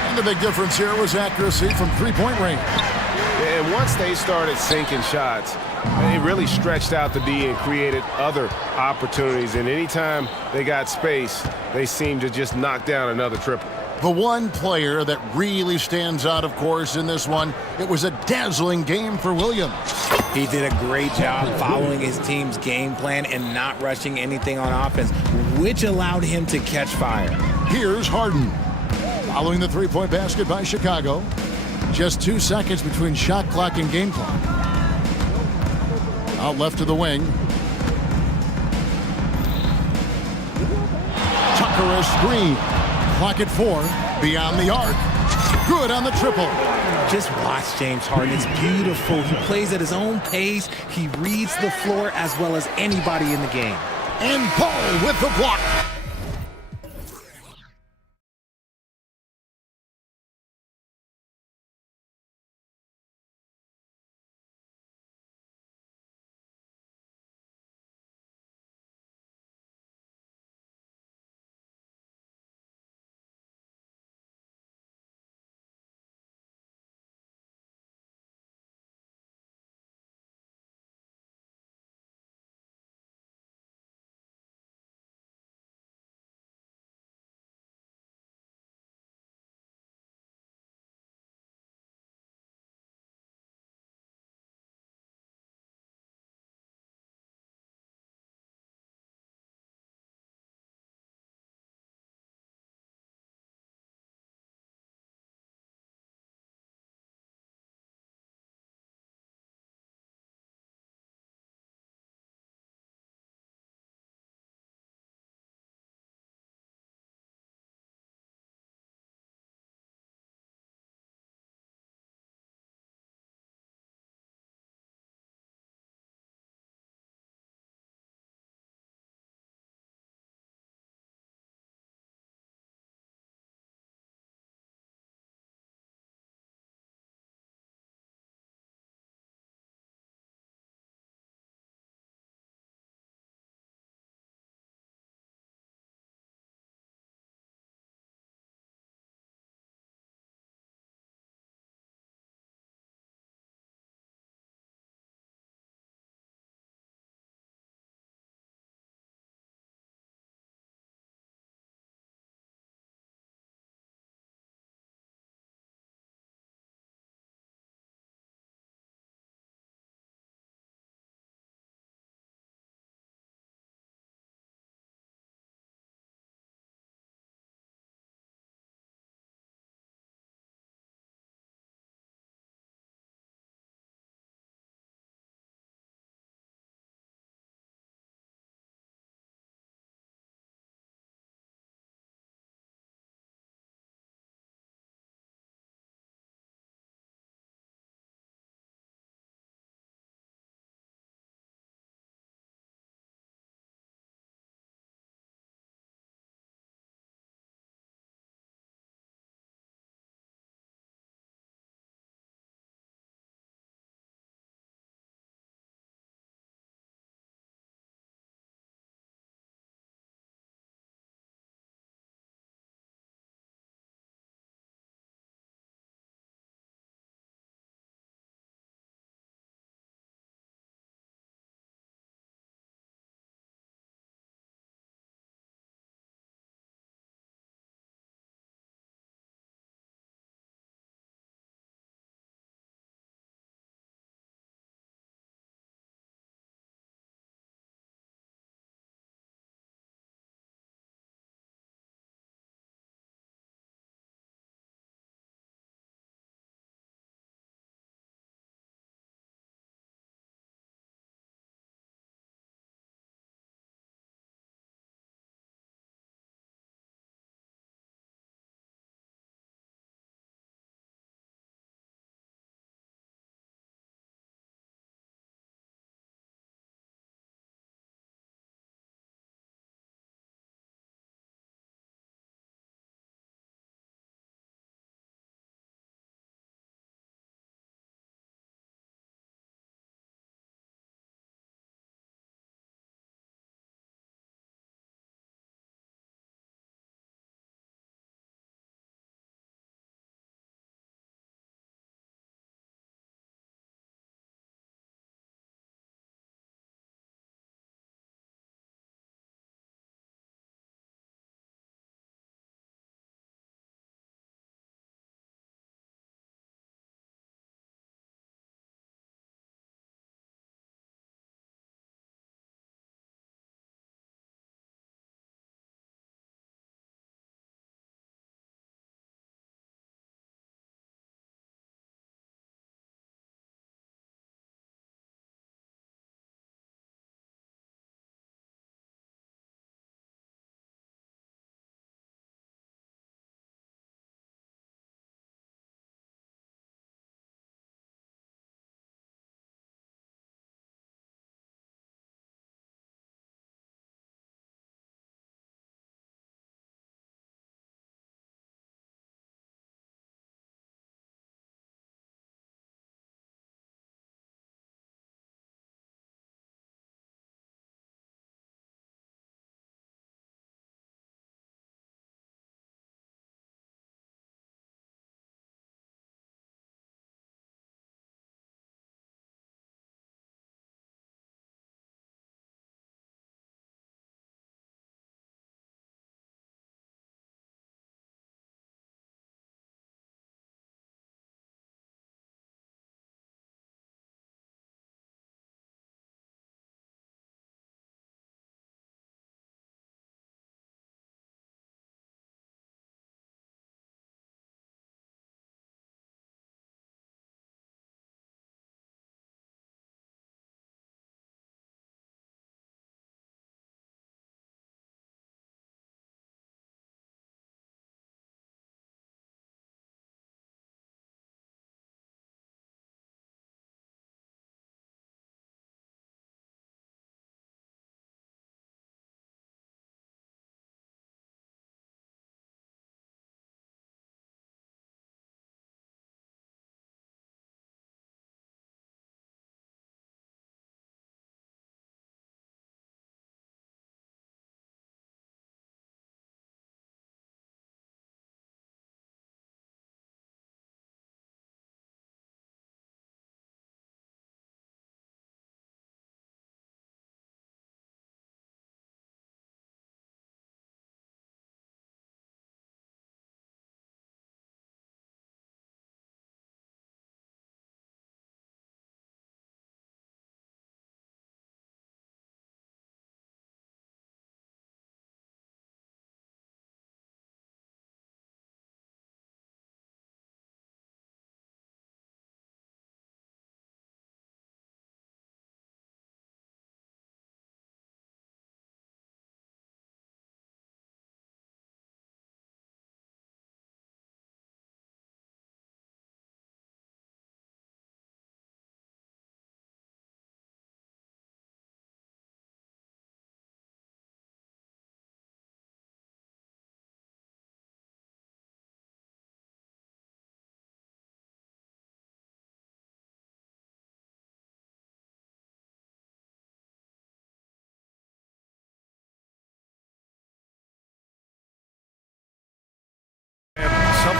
And the big difference here was accuracy from three-point range. And once they started sinking shots, they really stretched out the D and created other opportunities. And anytime they got space, they seemed to just knock down another triple. The one player that really stands out, of course, in this one, it was a dazzling game for Williams. He did a great job following his team's game plan and not rushing anything on offense, which allowed him to catch fire. Here's Harden. Following the three-point basket by Chicago. Just 2 seconds between shot clock and game clock. Out left to the wing. Tucker a screen. Clock at 4. Beyond the arc. Good on the triple. Just watch James Harden. It's beautiful. He plays at his own pace. He reads the floor as well as anybody in the game. And Ball with the block.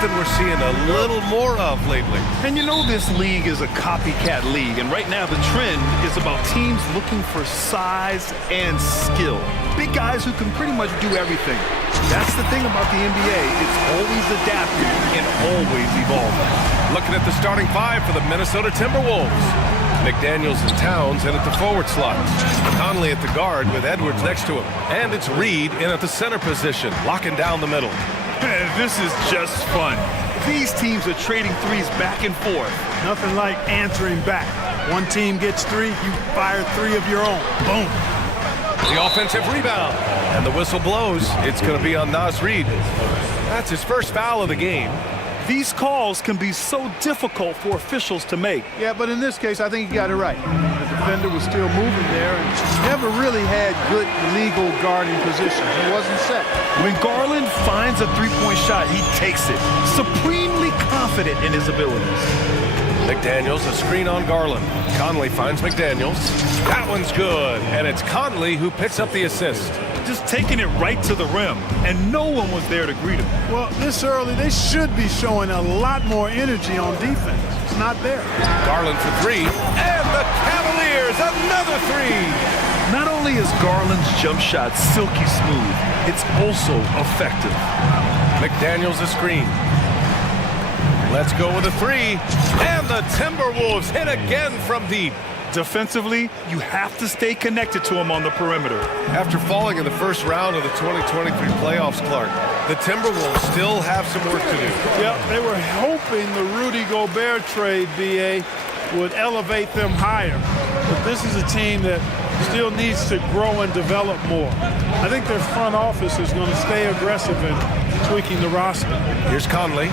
something we're seeing a little more of lately. And you know this league is a copycat league, and right now the trend is about teams looking for size and skill. Big guys who can pretty much do everything. That's the thing about the NBA. It's always adapting and always evolving. Looking at the starting five for the Minnesota Timberwolves. McDaniels and Towns in at the forward slot. Conley at the guard with Edwards next to him. And it's Reed in at the center position, locking down the middle. This is just fun. These teams are trading threes back and forth. Nothing like answering back. One team gets three, you fire three of your own. Boom. The offensive rebound. And the whistle blows. It's going to be on Naz Reid. That's his first foul of the game. These calls can be so difficult for officials to make. Yeah, but in this case, I think he got it right. The defender was still moving there and never really had good legal guarding position. He wasn't set. When Garland finds a three-point shot, he takes it, supremely confident in his abilities. McDaniels, a screen on Garland. Conley finds McDaniels. That one's good, and it's Conley who picks up the assist. Just taking it right to the rim, and no one was there to greet him. Well, this early, they should be showing a lot more energy on defense. It's not there. Garland for three, and the Cavaliers, another three! Not only is Garland's jump shot silky smooth, it's also effective. McDaniels a screen. Let's go with a three, and the Timberwolves hit again from deep. Defensively, you have to stay connected to him on the perimeter. After falling in the first round of the 2023 playoffs, Clark, the Timberwolves still have some work to do. Yep, they were hoping the Rudy Gobert trade, BA, would elevate them higher. But this is a team that still needs to grow and develop more. I think their front office is going to stay aggressive in tweaking the roster. Here's Conley,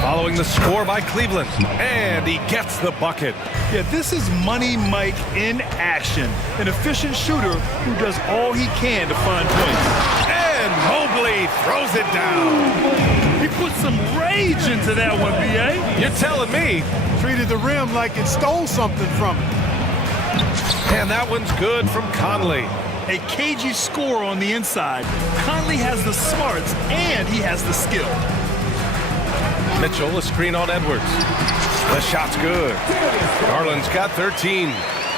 following the score by Cleveland, and he gets the bucket. Yeah, this is Money Mike in action, an efficient shooter who does all he can to find points. And Mobley throws it down. He put some rage into that one, B.A. You're telling me. Treated the rim like it stole something from him. And that one's good from Conley. A cagey score on the inside. Conley has the smarts and he has the skill. Mitchell, a screen on Edwards. The shot's good. Garland's got 13.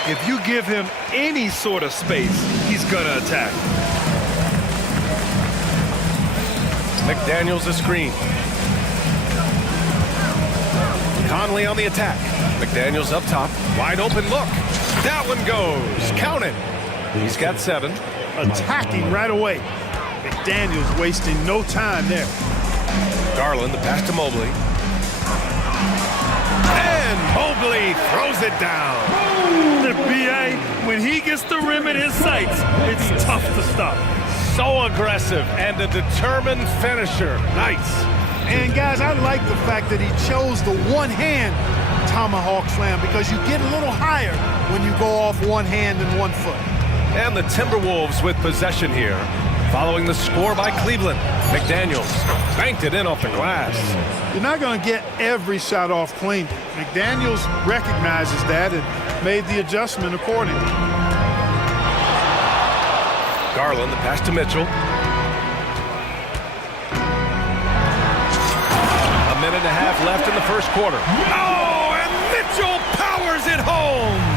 If you give him any sort of space, he's gonna attack. McDaniels a screen. Conley on the attack. McDaniels up top. Wide open look. That one goes. Count it. He's got 7. Attacking right away. McDaniels wasting no time there. Garland, the pass to Mobley. And Mobley throws it down. The BA, when he gets the rim in his sights, it's tough to stop. So aggressive and a determined finisher. Nice. And guys, I like the fact that he chose the one-hand tomahawk slam because you get a little higher when you go off one hand and one foot. And the Timberwolves with possession here. Following the score by Cleveland, McDaniels banked it in off the glass. You're not going to get every shot off clean. McDaniels recognizes that and made the adjustment accordingly. Garland, the pass to Mitchell. A minute and a half left in the first quarter. Oh, and Mitchell powers it home.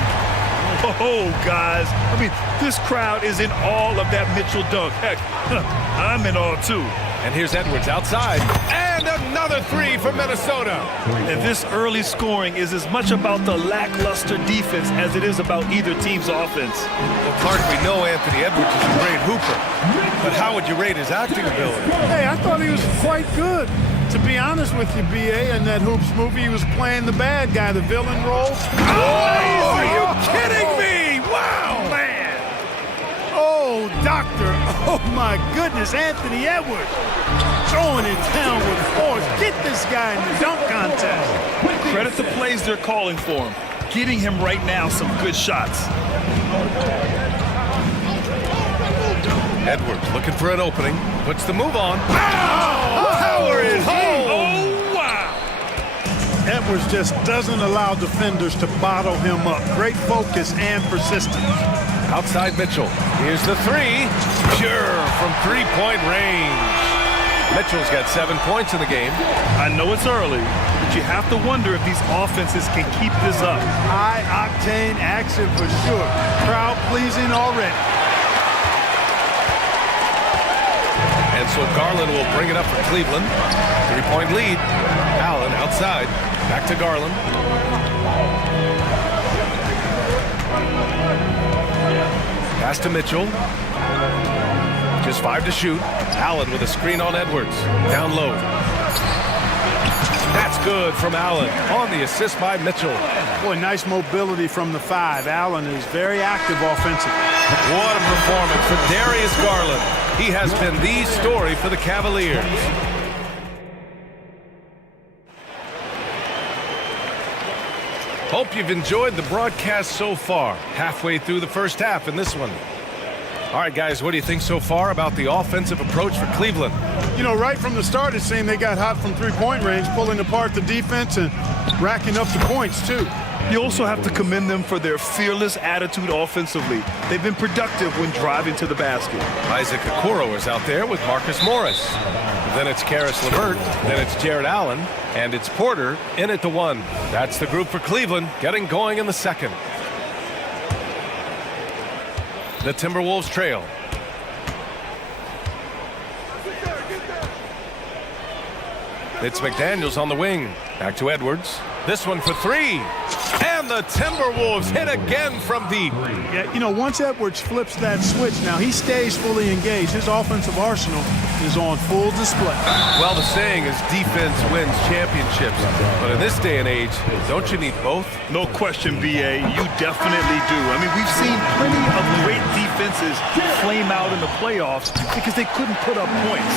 Oh, guys. I mean, this crowd is in awe of that Mitchell dunk. Heck, I'm in awe, too. And here's Edwards outside. And another three for Minnesota. And this early scoring is as much about the lackluster defense as it is about either team's offense. Well, Clark, we know Anthony Edwards is a great hooper. But how would you rate his acting ability? Hey, I thought he was quite good. To be honest with you, B.A., in that Hoops movie, he was playing the bad guy, the villain role. Oh, are you kidding me? Wow! Man. Oh, doctor. Oh, my goodness, Anthony Edwards. Throwing it down with force. Get this guy in the dunk contest. Credit the plays they're calling for him. Getting him right now some good shots. Edwards looking for an opening. Puts the move on. Power it home! Oh, wow! Edwards just doesn't allow defenders to bottle him up. Great focus and persistence. Outside Mitchell. Here's the three. Pure from three-point range. Mitchell's got 7 points in the game. I know it's early, but you have to wonder if these offenses can keep this up. High-octane action for sure. Crowd-pleasing already. And so Garland will bring it up for Cleveland. 3-point lead. Allen outside. Back to Garland. Pass to Mitchell. Just 5 to shoot. Allen with a screen on Edwards. Down low. That's good from Allen on the assist by Mitchell. Boy, nice mobility from the 5. Allen is very active offensively. What a performance for Darius Garland. He has been the story for the Cavaliers. Hope you've enjoyed the broadcast so far. Halfway through the first half in this one. All right, guys, what do you think so far about the offensive approach for Cleveland? You know, right from the start, it seemed they got hot from three-point range, pulling apart the defense and racking up the points, too. You also have to commend them for their fearless attitude offensively. They've been productive when driving to the basket. Isaac Okoro is out there with Marcus Morris. Then it's Karis LeVert. Then it's Jared Allen. And it's Porter in at the 1. That's the group for Cleveland, getting going in the second. The Timberwolves trail. It's McDaniels on the wing. Back to Edwards. This one for 3. And the Timberwolves hit again from deep. Yeah, you know, once Edwards flips that switch, now he stays fully engaged. His offensive arsenal is on full display. Well, the saying is defense wins championships. But in this day and age, don't you need both? No question, BA. You definitely do. I mean, we've seen plenty of great defenses flame out in the playoffs because they couldn't put up points.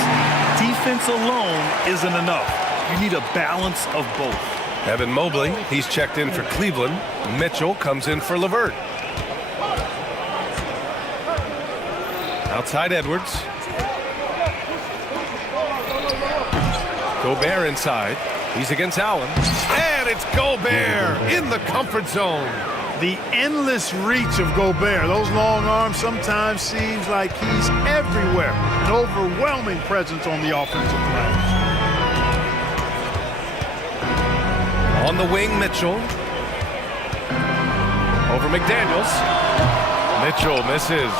Defense alone isn't enough. You need a balance of both. Evan Mobley, he's checked in for Cleveland. Mitchell comes in for LeVert. Outside Edwards. Gobert inside. He's against Allen. And it's Gobert in the comfort zone. The endless reach of Gobert. Those long arms sometimes seems like he's everywhere. An overwhelming presence on the offensive glass. On the wing, Mitchell. Over McDaniels. Mitchell misses.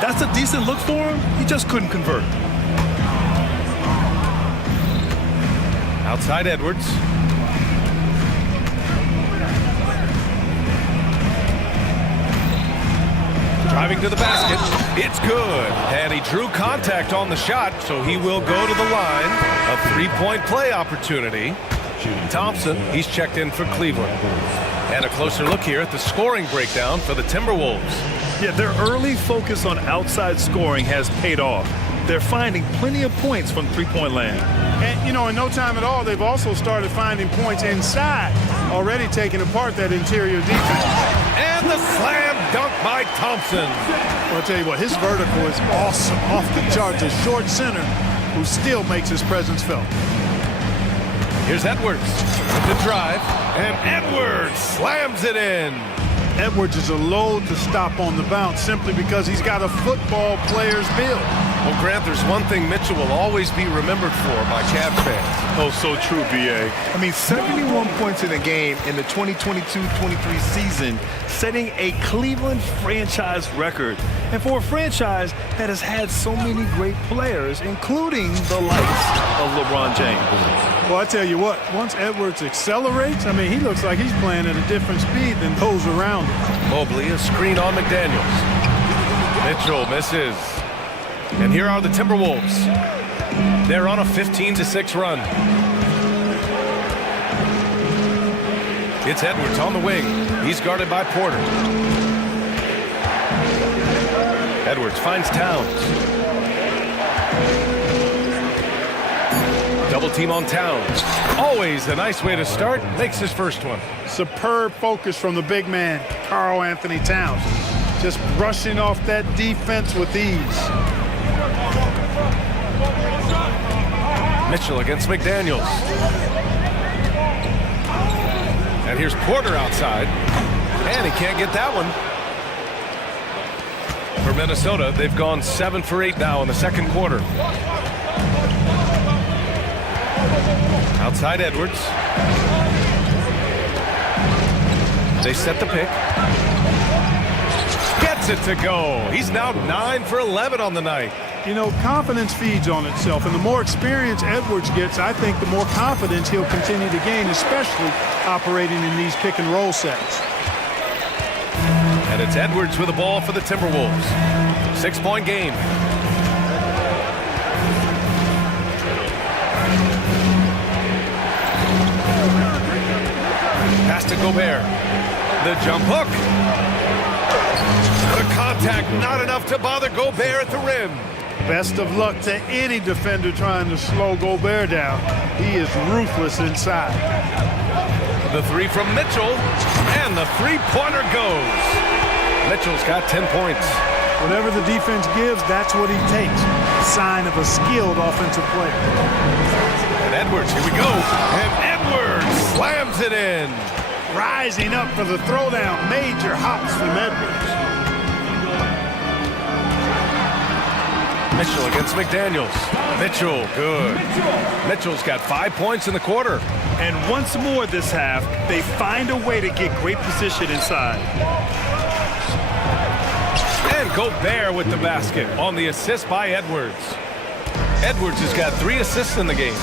That's a decent look for him. He just couldn't convert. Outside Edwards. Driving to the basket. It's good. And he drew contact on the shot, so he will go to the line. A 3-point play opportunity. Thompson, he's checked in for Cleveland. And a closer look here at the scoring breakdown for the Timberwolves. Yeah, their early focus on outside scoring has paid off. They're finding plenty of points from three-point land. And, you know, in no time at all, they've also started finding points inside, already taking apart that interior defense. And the slam dunk by Thompson. Well, I'll tell you what, his vertical is awesome, off the charts. A short center who still makes his presence felt. Here's Edwards with the drive, and Edwards slams it in. Edwards is a load to stop on the bounce simply because he's got a football player's build. Well, Grant, there's one thing Mitchell will always be remembered for by Cavs fans. Oh, so true, BA. I mean, 71 points in a game in the 2022-23 season, setting a Cleveland franchise record. And for a franchise that has had so many great players, including the likes of LeBron James. Well, I tell you what, once Edwards accelerates, I mean, he looks like he's playing at a different speed than those around him. Mobley, a screen on McDaniels. Mitchell misses. And here are the Timberwolves. They're on a 15-6 run. It's Edwards on the wing. He's guarded by Porter. Edwards finds Towns. Double team on Towns. Always a nice way to start. Makes his first one. Superb focus from the big man, Karl Anthony Towns. Just brushing off that defense with ease. Mitchell against McDaniels. And here's Porter outside. And he can't get that one. For Minnesota, they've gone 7 for 8 now in the second quarter. Outside Edwards. They set the pick. Gets it to go. He's now 9 for 11 on the night. You know, confidence feeds on itself, and the more experience Edwards gets, I think the more confidence he'll continue to gain, especially operating in these pick-and-roll sets. And it's Edwards with the ball for the Timberwolves. 6-point game. Pass to Gobert. The jump hook. The contact not enough to bother Gobert at the rim. Best of luck to any defender trying to slow Gobert down. He is ruthless inside. The three from Mitchell, and the three-pointer goes. Mitchell's got 10 points. Whatever the defense gives, that's what he takes. Sign of a skilled offensive player. And Edwards, here we go. And Edwards slams it in. Rising up for the throwdown. Major hops from Edwards. Mitchell against McDaniels. Mitchell, good. Mitchell's got 5 points in the quarter. And once more this half, they find a way to get great position inside. And Gobert with the basket on the assist by Edwards. Edwards has got 3 assists in the game.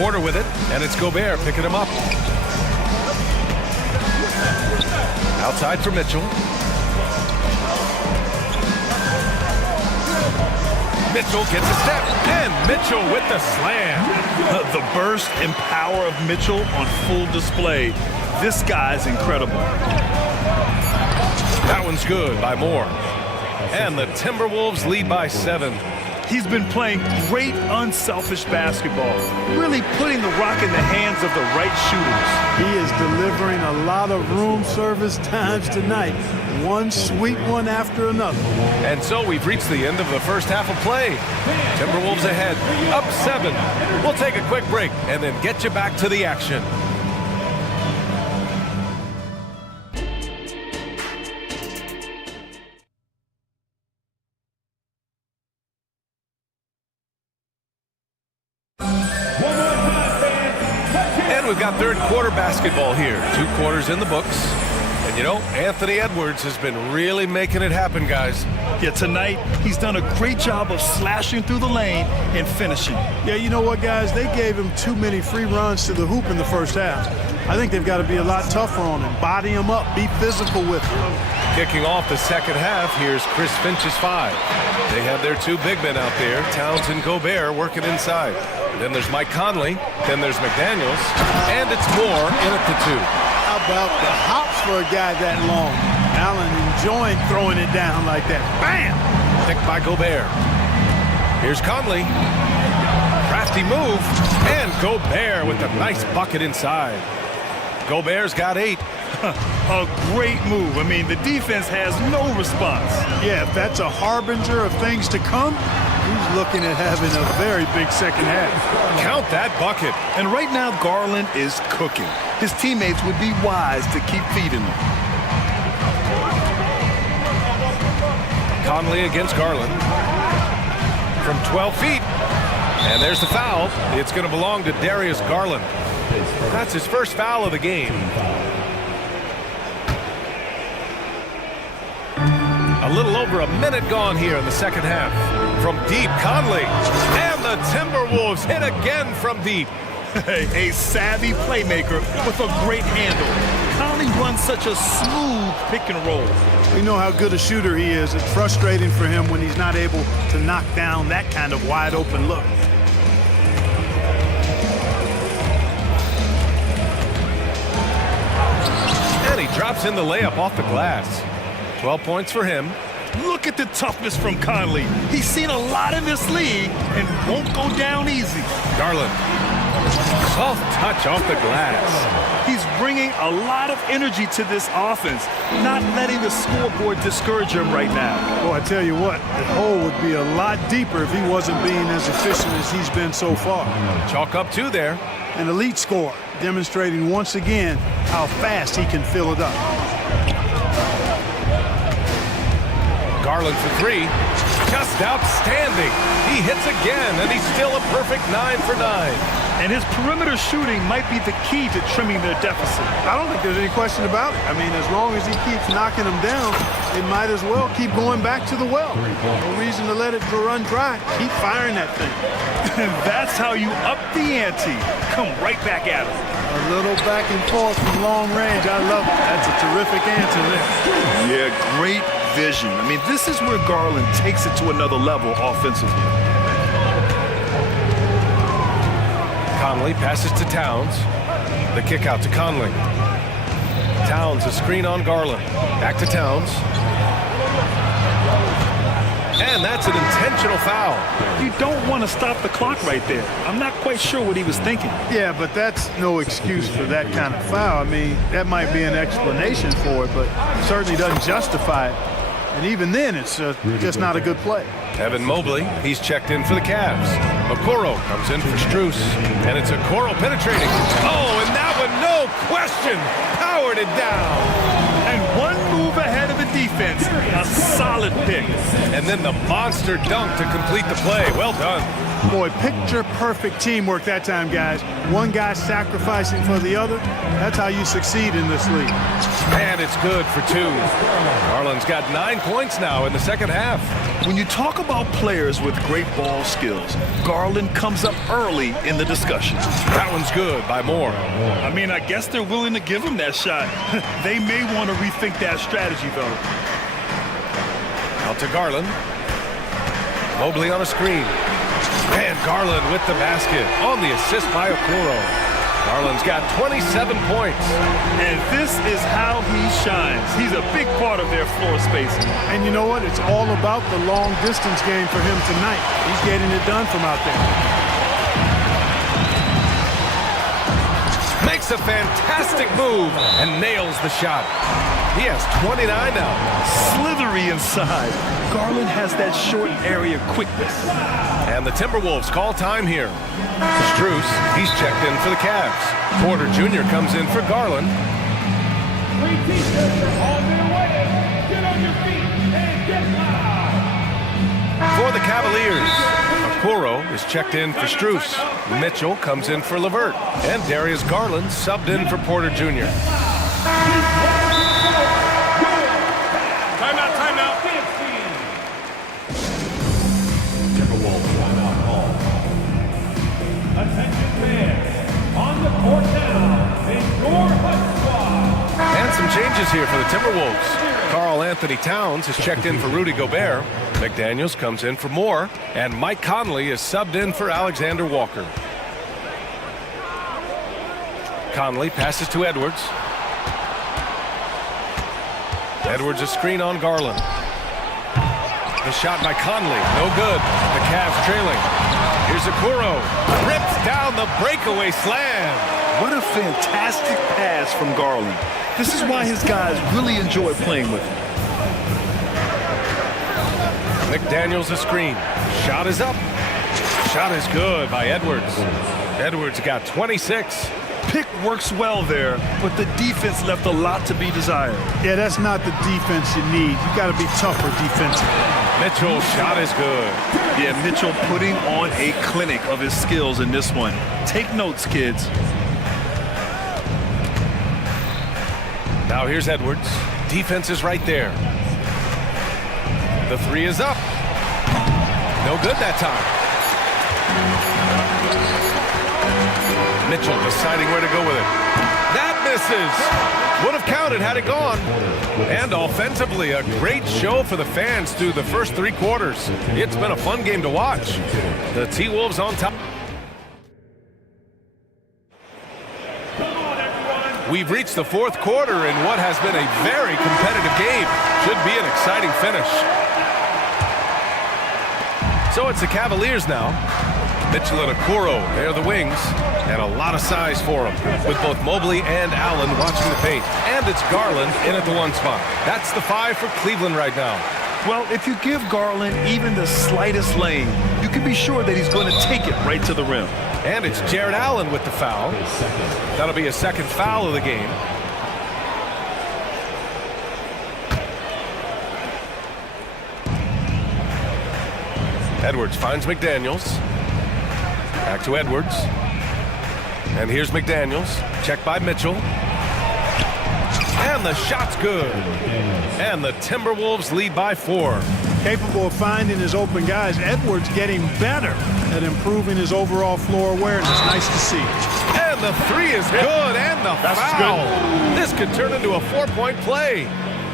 Porter with it, and it's Gobert picking him up. Outside for Mitchell. Mitchell gets a step, and Mitchell with the slam. The burst and power of Mitchell on full display. This guy's incredible. That one's good by Moore. And the Timberwolves lead by 7. He's been playing great unselfish basketball, really putting the rock in the hands of the right shooters. He is delivering a lot of room service times tonight. One sweet one after another. And so we've reached the end of the first half of play. Timberwolves ahead, up 7. We'll take a quick break and then get you back to the action. We've got third quarter basketball here. 2 quarters in the books. And you know, Anthony Edwards has been really making it happen, guys. Yeah, tonight he's done a great job of slashing through the lane and finishing. Yeah, you know what, guys? They gave him too many free runs to the hoop in the first half. I think they've got to be a lot tougher on him. Body him up. Be physical with him. Kicking off the second half, here's Chris Finch's 5. They have their 2 big men out there, Towns and Gobert, working inside. Then there's Mike Conley, then there's McDaniels, and it's Moore in at the 2. How about the hops for a guy that long? Allen enjoying throwing it down like that. Bam! Picked by Gobert. Here's Conley. Crafty move, and Gobert with a nice bucket inside. Gobert's got 8. A great move. I mean, the defense has no response. Yeah, if that's a harbinger of things to come, he's looking at having a very big second half. Count that bucket. And right now, Garland is cooking. His teammates would be wise to keep feeding him. Conley against Garland. From 12 feet. And there's the foul. It's going to belong to Darius Garland. That's his first foul of the game. A little over a minute gone here in the second half. From deep, Conley. And the Timberwolves hit again from deep. A savvy playmaker with a great handle. Conley runs such a smooth pick and roll. We know how good a shooter he is. It's frustrating for him when he's not able to knock down that kind of wide open look. And he drops in the layup off the glass. 12 points for him. Look at the toughness from Conley. He's seen a lot in this league and won't go down easy. Garland. Soft touch off the glass. He's bringing a lot of energy to this offense, not letting the scoreboard discourage him right now. Well, I tell you what, the hole would be a lot deeper if he wasn't being as efficient as he's been so far. Chalk up 2 there. An elite scorer, demonstrating once again how fast he can fill it up. Garland for 3. just outstanding. He hits again, and he's still a perfect 9 for 9. And his perimeter shooting might be the key to trimming their deficit. I don't think there's any question about it. I mean, as long as he keeps knocking them down, they might as well keep going back to the well. No reason to let it run dry. Keep firing that thing. That's how you up the ante. Come right back at him. A little back and forth from long range. I love it. That's a terrific answer there. Yeah, great vision. I mean, this is where Garland takes it to another level offensively. Conley passes to Towns. The kick out to Conley. Towns, a screen on Garland. Back to Towns. And that's an intentional foul. You don't want to stop the clock right there. I'm not quite sure what he was thinking. Yeah, but that's no excuse for that kind of foul. I mean, that might be an explanation for it, but it certainly doesn't justify it. And even then, it's just not a good play. Evan Mobley, he's checked in for the Cavs. Okoro comes in for Strus, and it's Okoro penetrating. Oh, and that one, no question, powered it down. And one move ahead of the defense, a solid pick. And then the monster dunk to complete the play. Well done. Boy, picture-perfect teamwork that time, guys. One guy sacrificing for the other. That's how you succeed in this league. And it's good for 2. Garland's got 9 points now in the second half. When you talk about players with great ball skills, Garland comes up early in the discussion. That one's good by Moore. I mean, I guess they're willing to give him that shot. They may want to rethink that strategy, though. Out to Garland. Mobley on a screen. And Garland with the basket on the assist by Okoro. Garland's got 27 points. And this is how he shines. He's a big part of their floor spacing. And you know what? It's all about the long distance game for him tonight. He's getting it done from out there. Makes a fantastic move and nails the shot. He has 29 now. Slithery inside. Garland has that short area quickness. And the Timberwolves call time here. Strus, he's checked in for the Cavs. Porter Jr. comes in for Garland. For the Cavaliers, Okoro is checked in for Strus. Mitchell comes in for LeVert. And Darius Garland subbed in for Porter Jr. Timeout. Timberwolves timeout call. Attention fans, on the court now, the Your Hut Squad. And some changes here for the Timberwolves. Karl Anthony Towns is checked in for Rudy Gobert. McDaniels comes in for Moore. And Mike Conley is subbed in for Alexander Walker. Conley passes to Edwards. Edwards a screen on Garland. The shot by Conley, no good. The Cavs trailing. Here's Okoro. Rips down the breakaway slam. What a fantastic pass from Garland. This is why his guys really enjoy playing with him. McDaniels a screen. Shot is up. Shot is good by Edwards. Edwards got 26. Pick works well there, but the defense left a lot to be desired. Yeah, that's not the defense you need. You got to be tougher defensively. Mitchell's shot is good. Yeah, Mitchell putting on a clinic of his skills in this one. Take notes, kids. Now here's Edwards. Defense is right there. The 3 is up. No good that time. Mitchell deciding where to go with it. That misses. Would have counted had it gone. And offensively, a great show for the fans through the first 3 quarters. It's been a fun game to watch. The T-Wolves on top. We've reached the 4th quarter in what has been a very competitive game. Should be an exciting finish. So it's the Cavaliers now. Mitchell and Okoro, they're the wings, and a lot of size for them, with both Mobley and Allen watching the paint. And it's Garland in at the 1 spot. That's the 5 for Cleveland right now. Well, if you give Garland even the slightest lane, you can be sure that he's going to take it right to the rim. And it's Jared Allen with the foul. That'll be a 2nd foul of the game. Edwards finds McDaniels. Back to Edwards. And here's McDaniels. Checked by Mitchell. And the shot's good. And the Timberwolves lead by 4. Capable of finding his open guys. Edwards getting better at improving his overall floor awareness. Nice to see. And the 3 is good. And the foul. This could turn into a 4-point play.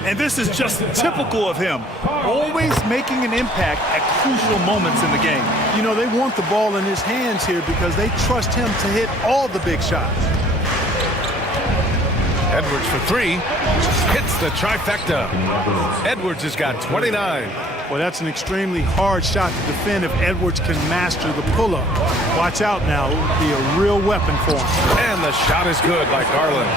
And this is just typical of him. Always making an impact at crucial moments in the game. You know, they want the ball in his hands here because they trust him to hit all the big shots. Edwards for 3. Hits the trifecta. Edwards has got 29. Well, that's an extremely hard shot to defend if Edwards can master the pull-up. Watch out now. It would be a real weapon for him. And the shot is good by Garland.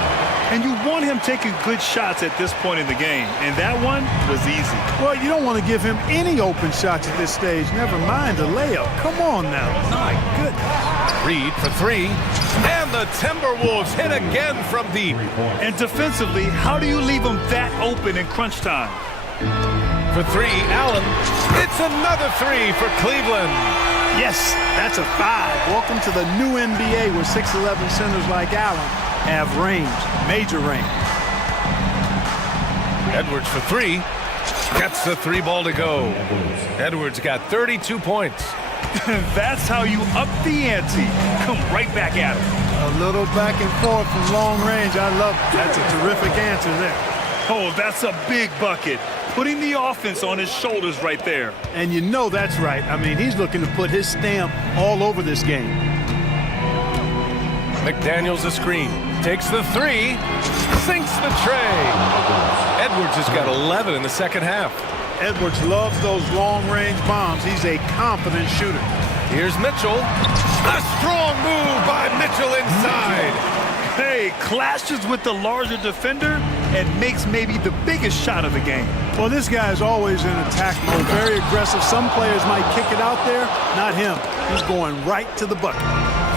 And you want him taking good shots at this point in the game. And that one was easy. Well, you don't want to give him any open shots at this stage. Never mind a layup. Come on now. My goodness. Reed for 3. And the Timberwolves hit again from deep. And defensively, how do you leave them that open in crunch time? For 3, Allen. It's another 3 for Cleveland. Yes, that's a 5. Welcome to the new NBA where 6'11" centers like Allen have range, major range. Edwards for 3. Gets the 3 ball to go. Edwards got 32 points. That's how you up the ante. Come right back at him. A little back and forth from long range. I love it. That's a terrific answer there. Oh, that's a big bucket. Putting the offense on his shoulders right there. And you know that's right. I mean, he's looking to put his stamp all over this game. McDaniels a screen. Takes the 3. Sinks the tray. Edwards has got 11 in the second half. Edwards loves those long-range bombs. He's a confident shooter. Here's Mitchell. A strong move by Mitchell inside. Hey, clashes with the larger defender and makes maybe the biggest shot of the game. Well, this guy is always in attack mode, very aggressive. Some players might kick it out there, not him. He's going right to the bucket.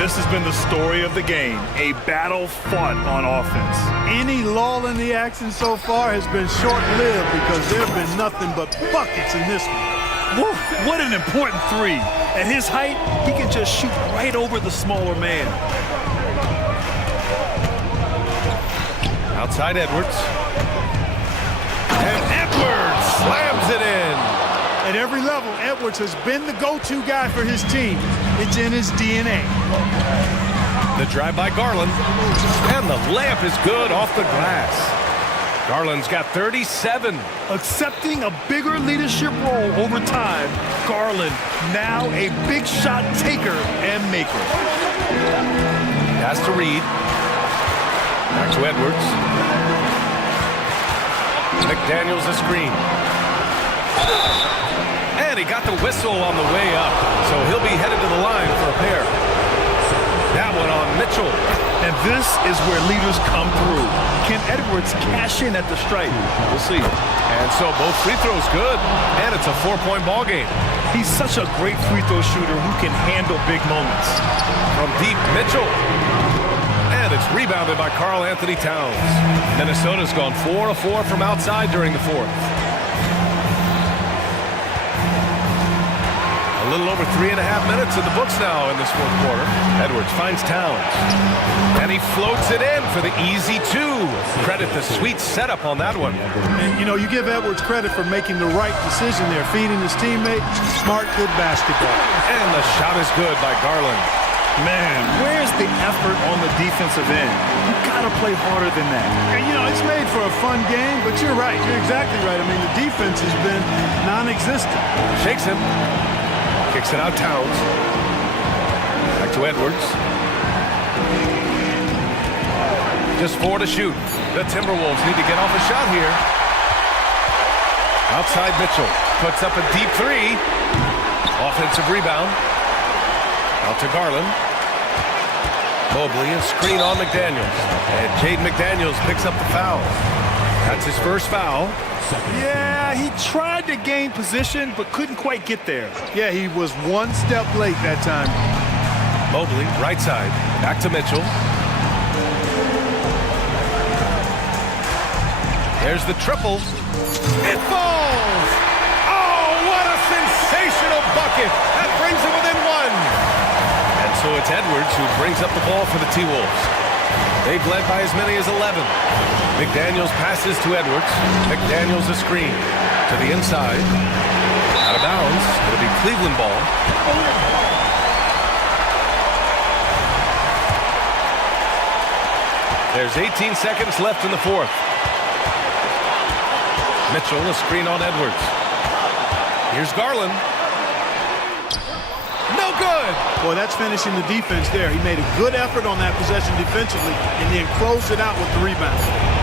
This has been the story of the game, a battle fought on offense. Any lull in the action so far has been short-lived because there have been nothing but buckets in this one. Woo, what an important 3. At his height, he can just shoot right over the smaller man. Outside Edwards. And Edwards slams it in. At every level, Edwards has been the go-to guy for his team. It's in his DNA. The drive by Garland. And the layup is good off the glass. Garland's got 37. Accepting a bigger leadership role over time, Garland now a big shot taker and maker. Pass to Reed. Back to Edwards. McDaniels a screen. And he got the whistle on the way up, so he'll be headed to the line for a pair. That one on Mitchell. And this is where leaders come through. Can Edwards cash in at the stripe? We'll see. And so both free throws good, and it's a 4-point ball game. He's such a great free throw shooter who can handle big moments. From deep, Mitchell. And it's rebounded by Karl Anthony Towns. Minnesota's gone 4 of 4 from outside during the 4th. A little over 3.5 minutes in the books now in this 4th quarter. Edwards finds Towns. And he floats it in for the easy 2. Credit the sweet setup on that one. And, you know, you give Edwards credit for making the right decision there, feeding his teammate. Smart, good basketball. And the shot is good by Garland. Man, where's the effort on the defensive end? You gotta play harder than that. And, you know, it's made for a fun game, but you're right. You're exactly right. I mean, the defense has been non-existent. Shakes him. Kicks it out, Towns. Back to Edwards. Just 4 to shoot. The Timberwolves need to get off a shot here. Outside Mitchell. Puts up a deep 3. Offensive rebound. Out to Garland. Mobley, a screen on McDaniels. And Jaden McDaniels picks up the foul. That's his first foul. Yeah, he tried to gain position, but couldn't quite get there. Yeah, he was one step late that time. Mobley, right side. Back to Mitchell. There's the triple. It falls! Oh, what a sensational bucket it. That brings them within one. And so it's Edwards who brings up the ball for the T-Wolves. They've led by as many as 11. McDaniels passes to Edwards. McDaniels a screen to the inside. Out of bounds. It'll be Cleveland ball. There's 18 seconds left in the fourth. Mitchell, a screen on Edwards. Here's Garland. No good! Boy, that's finishing the defense there. He made a good effort on that possession defensively and then closed it out with the rebound.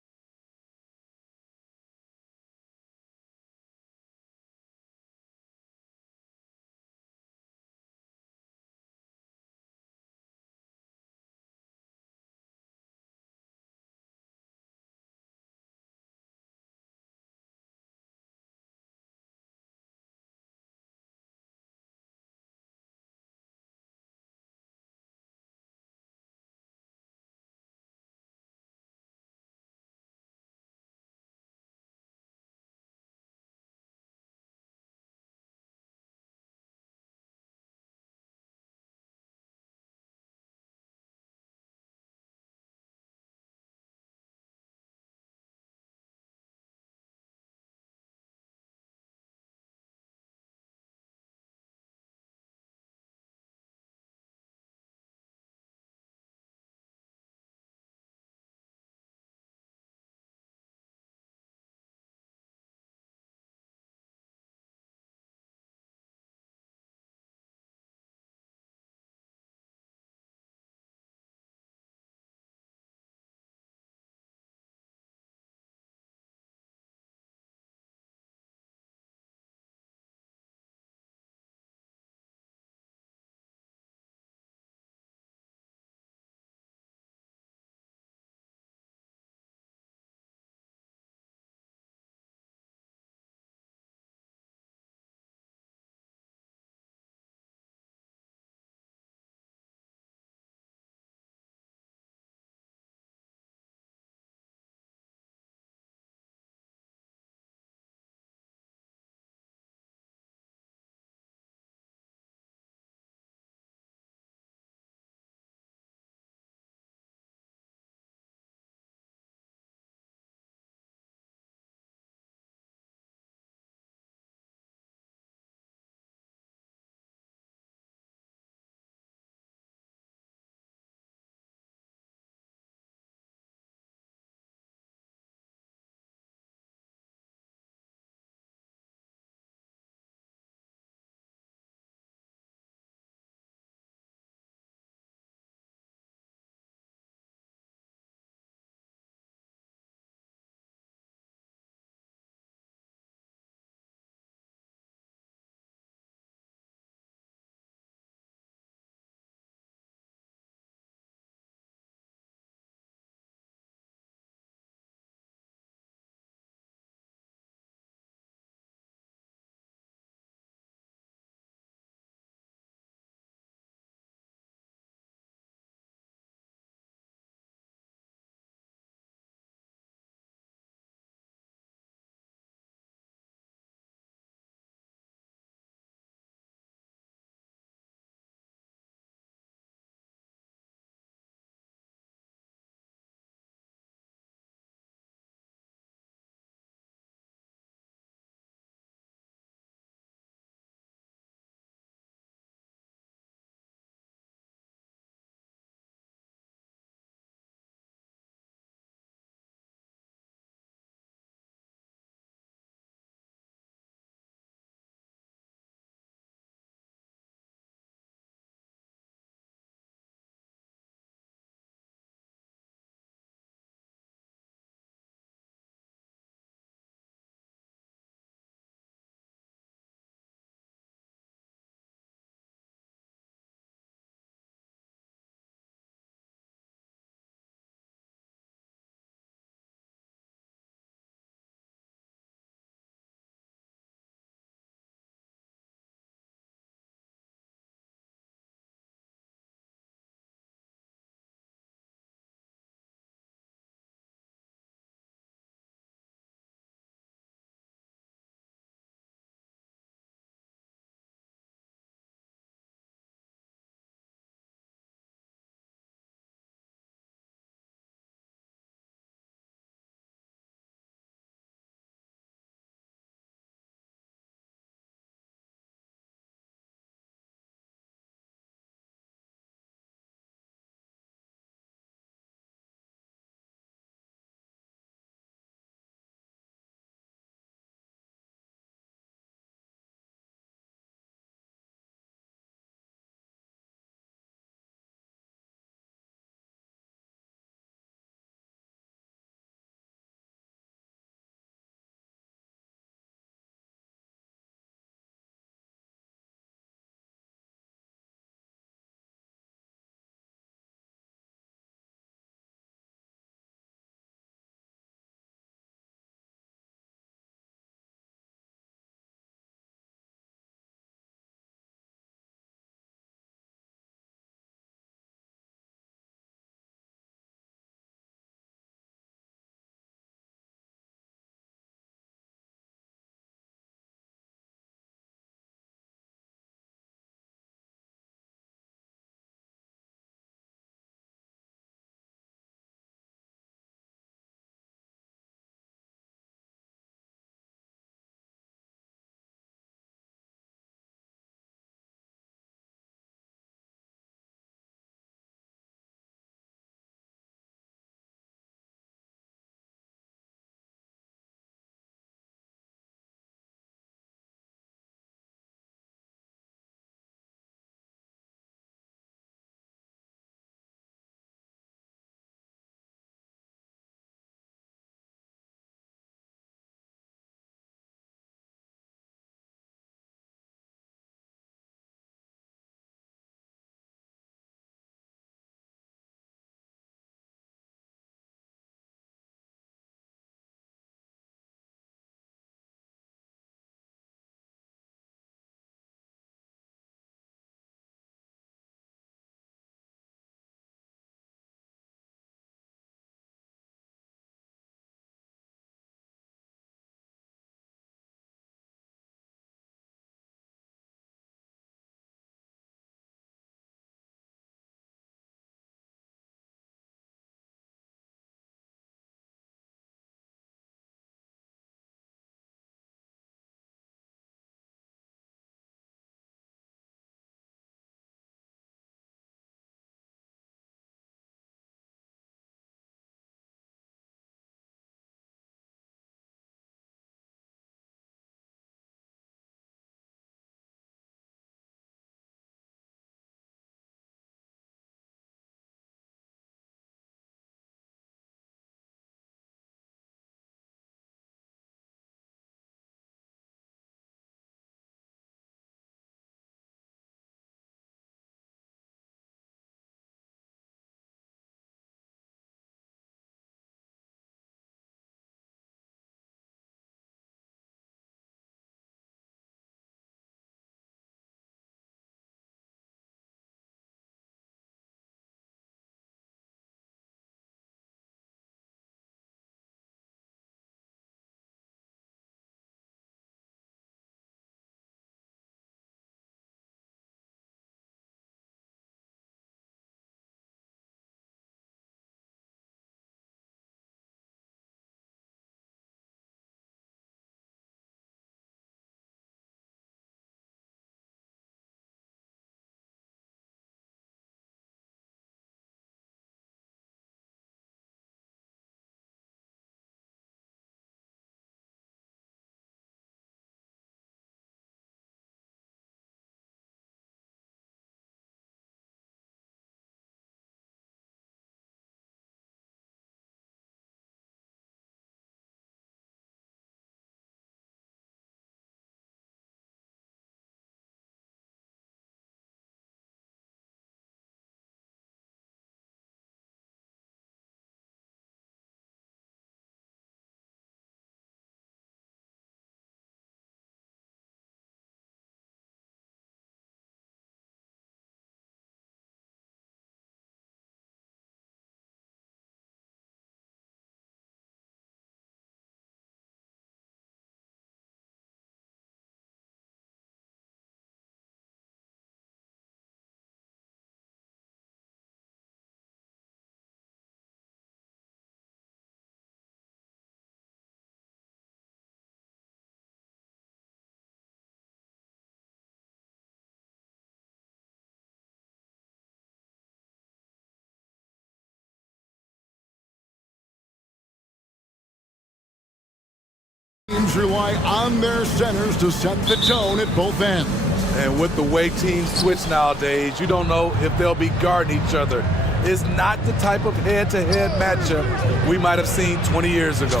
Teams rely on their centers to set the tone at both ends. And with the way teams switch nowadays, you don't know if they'll be guarding each other. It's not the type of head-to-head matchup we might have seen 20 years ago.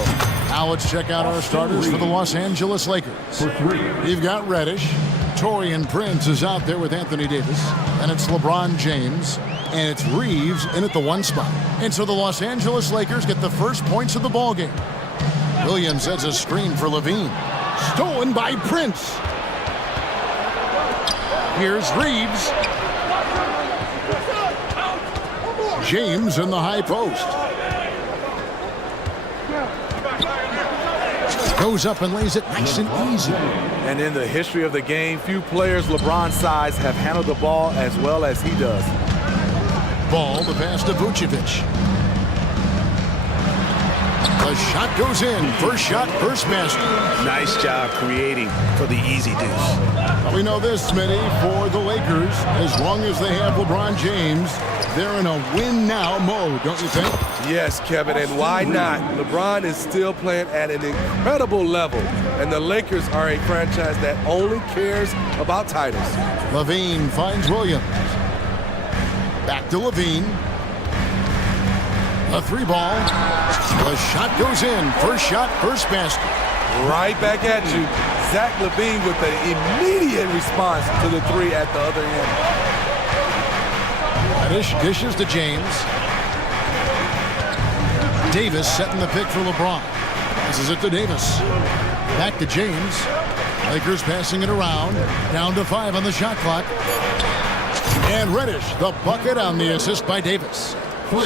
Now let's check out our starters for the Los Angeles Lakers. You've got Reddish. Taurean Prince is out there with Anthony Davis. And it's LeBron James. And it's Reeves in at the 1 spot. And so the Los Angeles Lakers get the first points of the ballgame. Williams sets a screen for Levine. Stolen by Prince. Here's Reeves. James in the high post. Goes up and lays it nice and easy. And in the history of the game, few players LeBron's size have handled the ball as well as he does. Ball, the pass to Vucevic. The shot goes in. First shot, first basket. Nice job creating for the easy deuce. We know this, Smitty, for the Lakers, as long as they have LeBron James, they're in a win-now mode, don't you think? Yes, Kevin, and why not? LeBron is still playing at an incredible level, and the Lakers are a franchise that only cares about titles. Levine finds Williams. Back to Levine. A 3-ball. The shot goes in. First shot, first basket. Right back at you. Zach LaVine with an immediate response to the 3 at the other end. Reddish dishes to James. Davis setting the pick for LeBron. Passes it to Davis. Back to James. Lakers passing it around. Down to 5 on the shot clock. And Reddish, the bucket on the assist by Davis.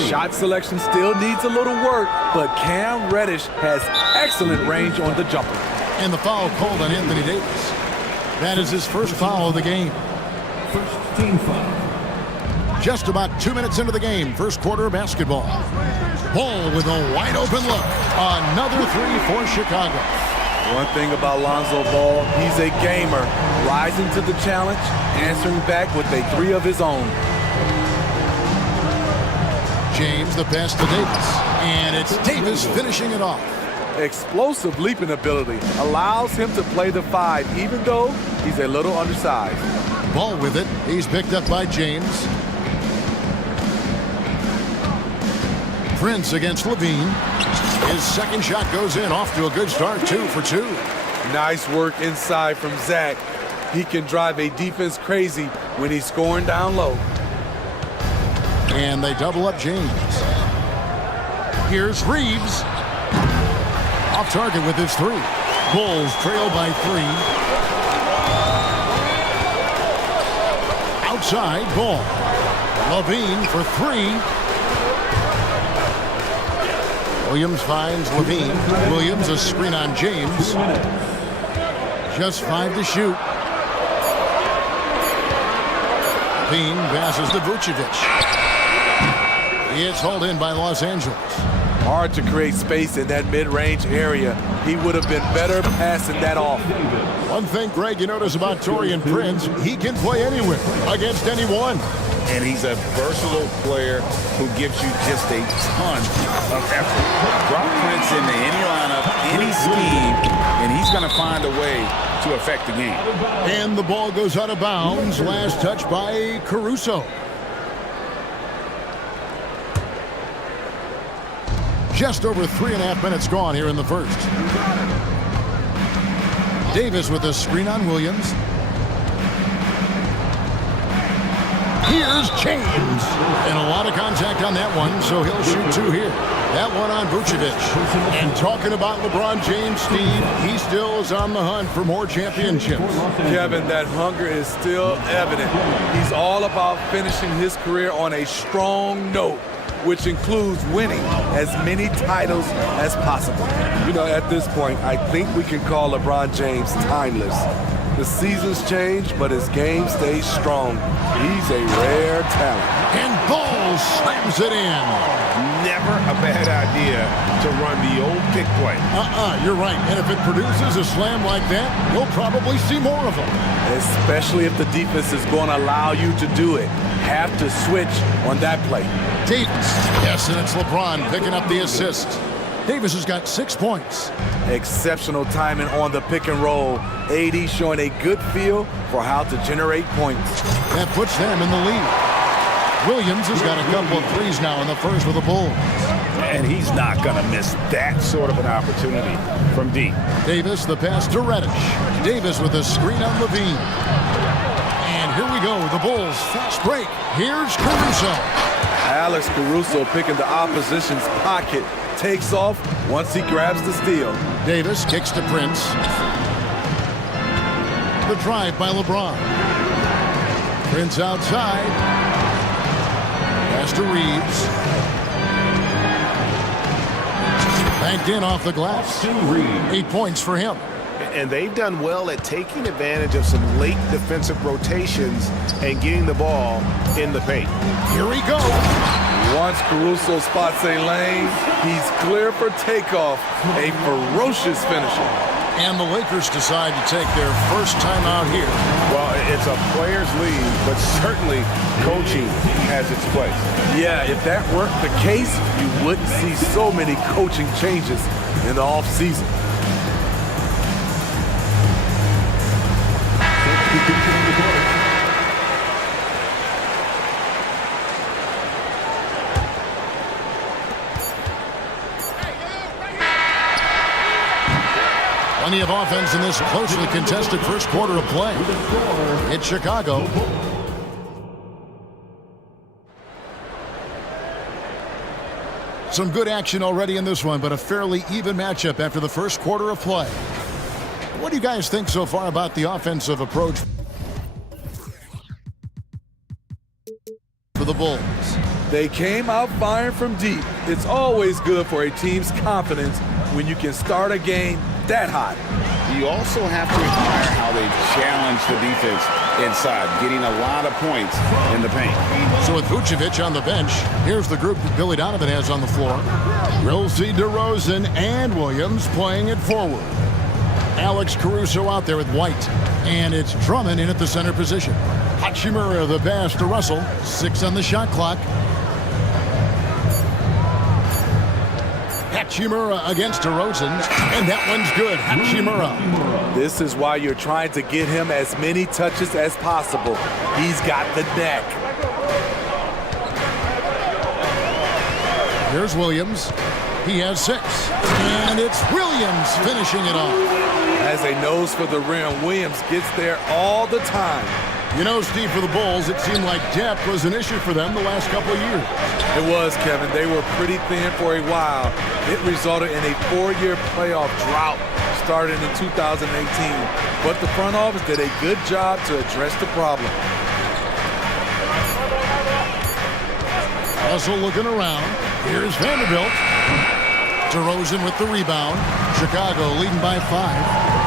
Shot selection still needs a little work, but Cam Reddish has excellent range on the jumper. And the foul called on Anthony Davis. That is his first foul of the game. First team foul. Just about 2 minutes into the game, first quarter of basketball. Ball with a wide open look. Another 3 for Chicago. One thing about Lonzo Ball, he's a gamer, rising to the challenge, answering back with a 3 of his own. James, the pass to Davis. And it's Davis finishing it off. Explosive leaping ability allows him to play the 5, even though he's a little undersized. Ball with it. He's picked up by James. Prince against Levine. His second shot goes in. Off to a good start. 2 for 2. Nice work inside from Zach. He can drive a defense crazy when he's scoring down low. And they double up James. Here's Reeves. Off target with his 3. Bulls trail by 3. Outside ball. Levine for 3. Williams finds Levine. Williams a screen on James. Just 5 to shoot. Levine passes to Vucevic. It's hauled in by Los Angeles. Hard to create space in that mid-range area. He would have been better passing that off. One thing, Greg, you notice about Taurean Prince, he can play anywhere, against anyone. And he's a versatile player who gives you just a ton of effort. Drop Prince into any lineup, any scheme, and he's going to find a way to affect the game. And the ball goes out of bounds. Last touch by Caruso. Just over 3.5 minutes gone here in the first. Davis with a screen on Williams. Here's James. And a lot of contact on that one, so he'll shoot 2 here. That one on Vucevic. And talking about LeBron James, Steve, he still is on the hunt for more championships. Kevin, that hunger is still evident. He's all about finishing his career on a strong note, which includes winning as many titles as possible. You know, at this point, I think we can call LeBron James timeless. The seasons change, but his game stays strong. He's a rare talent. And Ball slams it in. Never a bad idea to run the old pick play. You're right. And if it produces a slam like that, we'll probably see more of them. Especially if the defense is going to allow you to do it. Have to switch on that play. Davis. Yes, and it's LeBron picking up the assist. Davis has got 6 points. Exceptional timing on the pick and roll. AD showing a good feel for how to generate points. That puts them in the lead. Williams has got a couple of threes now in the first with the Bulls. And he's not going to miss that sort of an opportunity from deep. Davis, the pass to Reddish. Davis with a screen on Levine. And here we go, the Bulls fast break. Here's Caruso. Alex Caruso picking the opposition's pocket. Takes off once he grabs the steal. Davis kicks to Prince. The drive by LeBron. Prince outside. Pass to Reeves. Banked in off the glass. 8 points for him. And they've done well at taking advantage of some late defensive rotations and getting the ball in the paint. Here we go. Once Caruso spots a lane, he's clear for takeoff. A ferocious finisher. And the Lakers decide to take their first time out here. Well, it's a players' league, but certainly coaching has its place. Yeah, if that weren't the case, you wouldn't see so many coaching changes in the offseason. Plenty of offense in this closely contested first quarter of play. It's Chicago. Some good action already in this one, but a fairly even matchup after the first quarter of play. What do you guys think so far about the offensive approach for the Bulls? They came out firing from deep. It's always good for a team's confidence when you can start a game that hot. You also have to admire how they challenge the defense inside, getting a lot of points in the paint. So with Vucevic on the bench, here's the group that Billy Donovan has on the floor. We'll see DeRozan and Williams playing it forward. Alex Caruso out there with White. And it's Drummond in at the center position. Hachimura the pass to Russell. 6 on the shot clock. Hachimura against DeRozan, and that one's good. Hachimura. This is why you're trying to get him as many touches as possible. He's got the neck. Here's Williams. He has 6. And it's Williams finishing it off. Has a nose for the rim. Williams gets there all the time. You know, Steve, for the Bulls, it seemed like depth was an issue for them the last couple of years. It was, Kevin. They were pretty thin for a while. It resulted in a 4-year playoff drought starting in 2018. But the front office did a good job to address the problem. Also looking around. Here's Vanderbilt. DeRozan with the rebound. Chicago leading by 5.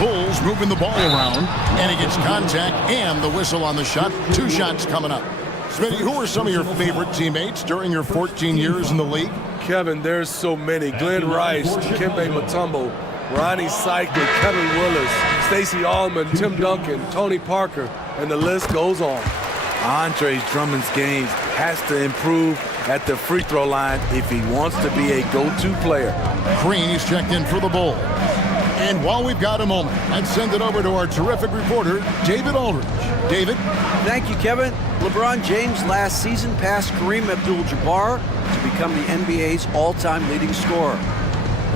Bulls moving the ball around, and he gets contact and the whistle on the shot. 2 shots coming up. Smitty, who are some of your favorite teammates during your 14 years in the league? Kevin, there's so many. Glenn Rice, Dikembe Mutombo, Ronnie Cycler, Kevin Willis, Stacey Allman, Tim Duncan, Tony Parker, and the list goes on. Andre Drummond's game has to improve at the free throw line if he wants to be a go-to player. Green is checked in for the Bulls. And while we've got a moment, let's send it over to our terrific reporter, David Aldridge. David? Thank you, Kevin. LeBron James last season passed Kareem Abdul-Jabbar to become the NBA's all-time leading scorer.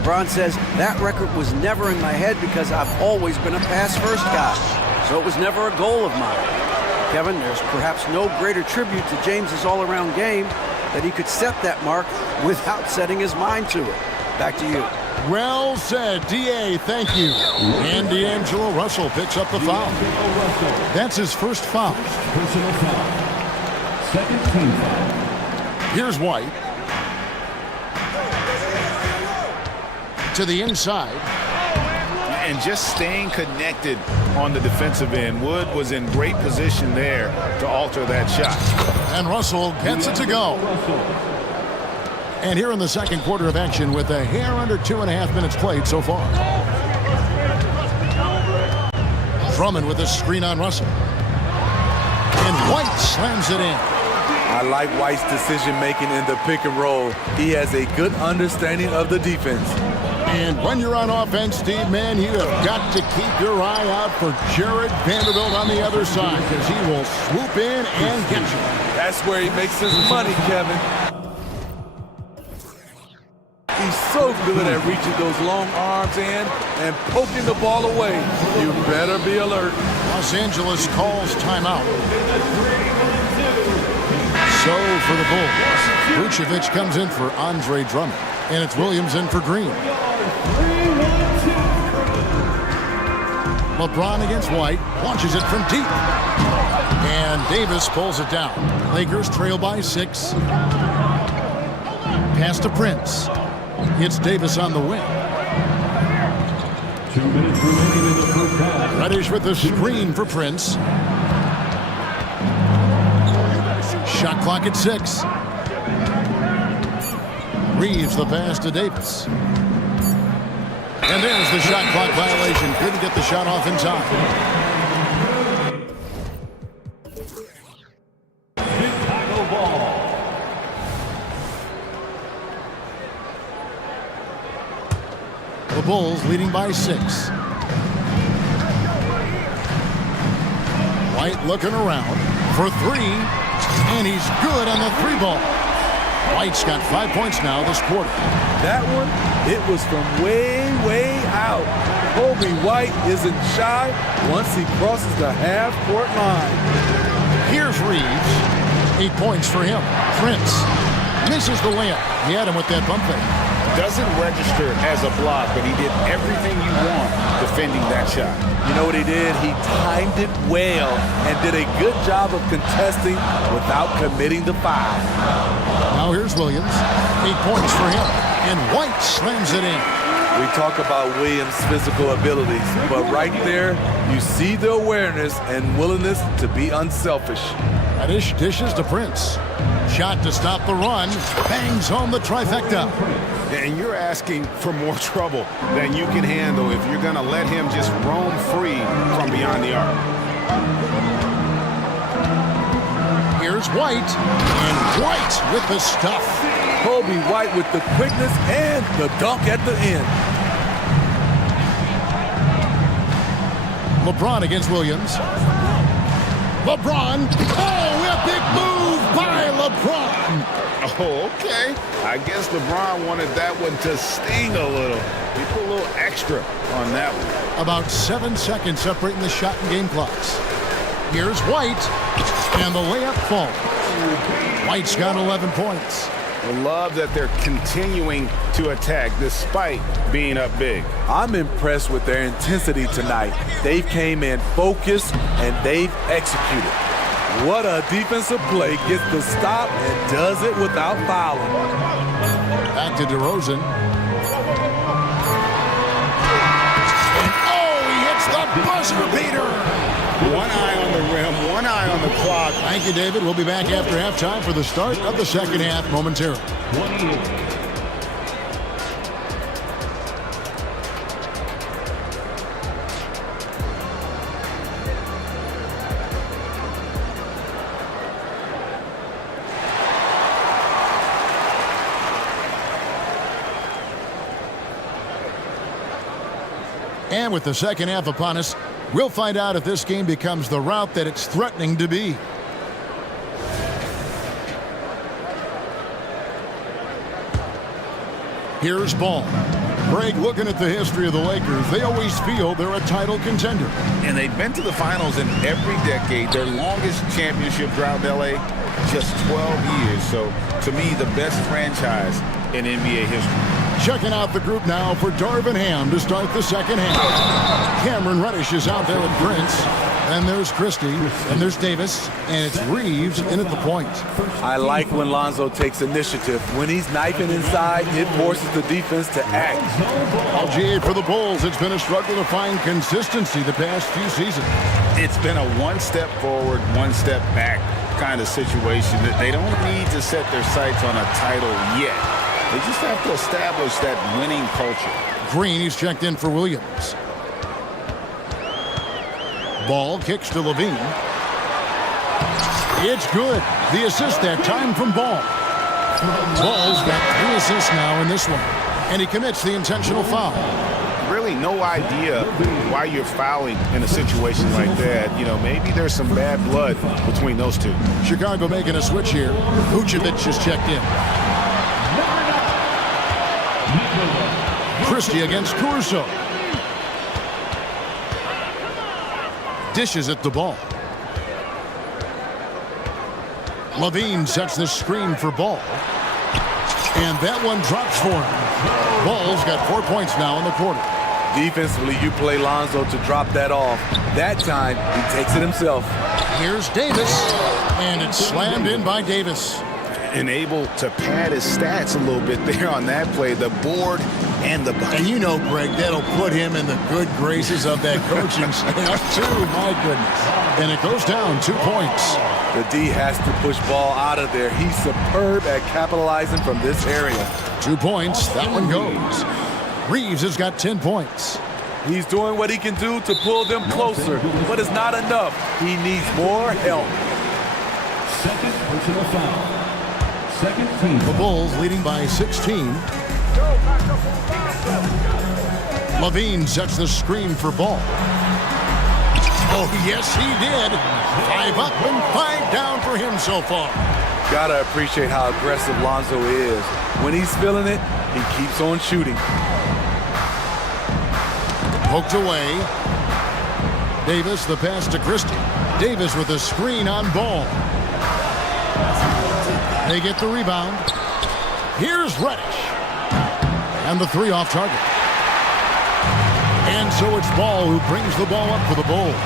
LeBron says, that record was never in my head because I've always been a pass-first guy, so it was never a goal of mine. Kevin, there's perhaps no greater tribute to James's all-around game that he could set that mark without setting his mind to it. Back to you. Well said, D.A., thank you. And D'Angelo Russell picks up the foul. That's his first foul. Personal foul. Second team foul. Here's White. To the inside. And just staying connected on the defensive end. Wood was in great position there to alter that shot. And Russell gets it to go. And here in the second quarter of action with a hair under 2.5 minutes played so far. Drummond with a screen on Russell. And White slams it in. I like White's decision-making in the pick and roll. He has a good understanding of the defense. And when you're on offense, Steve, man, you have got to keep your eye out for Jared Vanderbilt on the other side, because he will swoop in and get you. That's where he makes his money, Kevin. He's so good at reaching those long arms in and poking the ball away. You better be alert. Los Angeles calls timeout. So for the Bulls, Vucevic comes in for Andre Drummond, and it's Williams in for Green. LeBron against White, launches it from deep. And Davis pulls it down. Lakers trail by 6. Pass to Prince. It's Davis on the wing. 2 minutes remaining in the first half. Reddish with the screen for Prince. Shot clock at 6. Reeves the pass to Davis. And there's the shot clock violation. Couldn't get the shot off in time. Chicago ball. The Bulls leading by 6. White looking around for 3. And he's good on the 3-ball. White's got 5 points now this quarter. That one, it was from way, way out. Kobe White isn't shy once he crosses the half-court line. Here's Reeves. 8 points for him. Prince misses the layup. He had him with that bump fake. Doesn't register as a block, but he did everything you want defending that shot. You know what he did? He timed it well and did a good job of contesting without committing the foul. Now here's Williams. 8 points for him. And White slams it in. We talk about Williams' physical abilities, but right there, you see the awareness and willingness to be unselfish. Reddish dishes to Prince. Shot to stop the run. Bangs home the trifecta. And you're asking for more trouble than you can handle if you're going to let him just roam free from beyond the arc. Here's White. And White with the stuff. Kobe White with the quickness and the dunk at the end. LeBron against Williams. LeBron. Oh, a big move by LeBron. Oh, okay. I guess LeBron wanted that one to sting a little. He put a little extra on that one. About 7 seconds separating the shot and game clocks. Here's White. And the layup falls. White's got 11 points. I love that they're continuing to attack despite being up big. I'm impressed with their intensity tonight. They came in focused and they've executed. What a defensive play. Gets the stop and does it without fouling. Back to DeRozan. And he hits the buzzer beater. One eye on the rim, one eye on the clock. Thank you, David. We'll be back after halftime for the start of the second half momentarily. 28. And with the second half upon us, we'll find out if this game becomes the route that it's threatening to be. Here's Ball. Greg, looking at the history of the Lakers, they always feel they're a title contender. And they've been to the finals in every decade. Their longest championship drought in L.A., just 12 years. So, to me, the best franchise in NBA history. Checking out the group now for Darvin Ham to start the second half. Cameron Reddish is out there with Prince. And there's Christie. And there's Davis. And it's Reeves in at the point. I like when Lonzo takes initiative. When he's knifing inside, it forces the defense to act. LGA for the Bulls. It's been a struggle to find consistency the past few seasons. It's been a one step forward, one step back kind of situation. That they don't need to set their sights on a title yet. They just have to establish that winning culture. Green, he's checked in for Williams. Ball kicks to Levine. It's good. The assist that time from Ball. Ball's got 3 assists now in this one. And he commits the intentional foul. Really no idea why you're fouling in a situation like that. You know, maybe there's some bad blood between those two. Chicago making a switch here. Vucevic just checked in. Christie against Caruso. Dishes at the ball. Levine sets the screen for Ball. And that one drops for him. Ball's got 4 points now in the quarter. Defensively, you play Lonzo to drop that off. That time, he takes it himself. Here's Davis. And it's slammed in by Davis. And able to pad his stats a little bit there on that play. The board and the bucket. And you know, Greg, that'll put him in the good graces of that coaching staff, too. My goodness. And it goes down 2 points. The D has to push Ball out of there. He's superb at capitalizing from this area. 2 points. That one goes. Reeves has got 10 points. He's doing what he can do to pull them closer, but it's not enough. He needs more help. Second personal foul. Second team. The Bulls leading by 16. Levine sets the screen for Ball. Oh, yes, he did. 5 up and 5 down for him so far. Gotta appreciate how aggressive Lonzo is. When he's feeling it, he keeps on shooting. Poked away. Davis, the pass to Christie. Davis with a screen on Ball. They get the rebound. Here's Reddish. And the 3 off target. And so it's Ball who brings the ball up for the Bulls.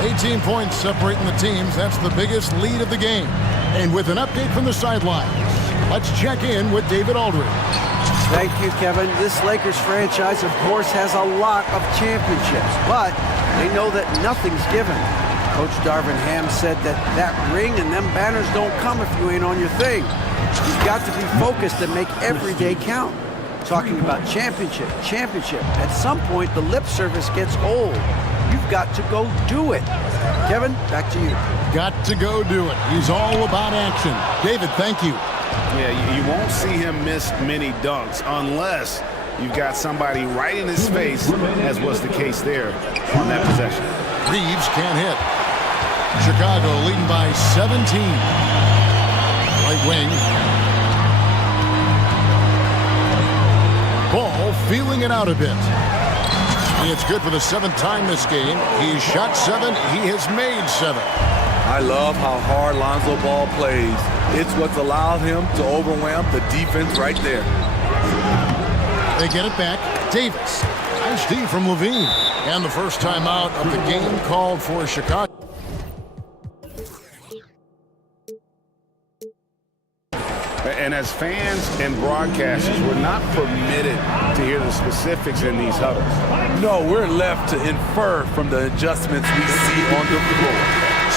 18 points separating the teams. That's the biggest lead of the game. And with an update from the sidelines, let's check in with David Aldridge. Thank you, Kevin. This Lakers franchise, of course, has a lot of championships, but they know that nothing's given. Coach Darvin Ham said that ring and them banners don't come if you ain't on your thing. You've got to be focused and make every day count. Talking about championship. At some point, the lip service gets old. You've got to go do it. Kevin, back to you. Got to go do it. He's all about action. David, thank you. Yeah, you won't see him miss many dunks unless you've got somebody right in his face, as was the case there on that possession. Reeves can't hit. Chicago leading by 17. Right wing. Ball feeling it out a bit. It's good for the 7th time this game. He's shot 7. He has made 7. I love how hard Lonzo Ball plays. It's what's allowed him to overwhelm the defense right there. They get it back. Davis. Nice D from Levine. And the first time out of the game called for Chicago. And as fans and broadcasters, we're not permitted to hear the specifics in these huddles. No, we're left to infer from the adjustments we see on the floor.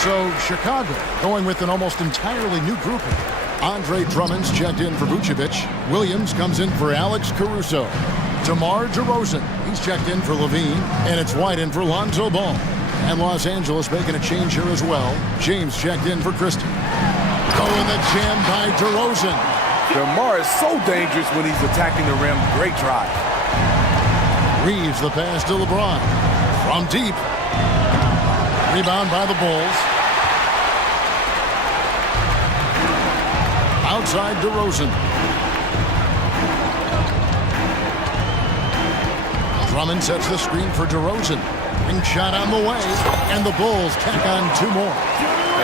So Chicago going with an almost entirely new grouping. Andre Drummond's checked in for Vucevic. Williams comes in for Alex Caruso. DeMar DeRozan, he's checked in for Levine. And it's White in for Lonzo Ball. And Los Angeles making a change here as well. James checked in for Christie. Oh, and the jam by DeRozan. DeMar is so dangerous when he's attacking the rim. Great drive. Reeves the pass to LeBron. From deep. Rebound by the Bulls. Outside DeRozan. Drummond sets the screen for DeRozan. Ring shot on the way. And the Bulls tack on 2 more.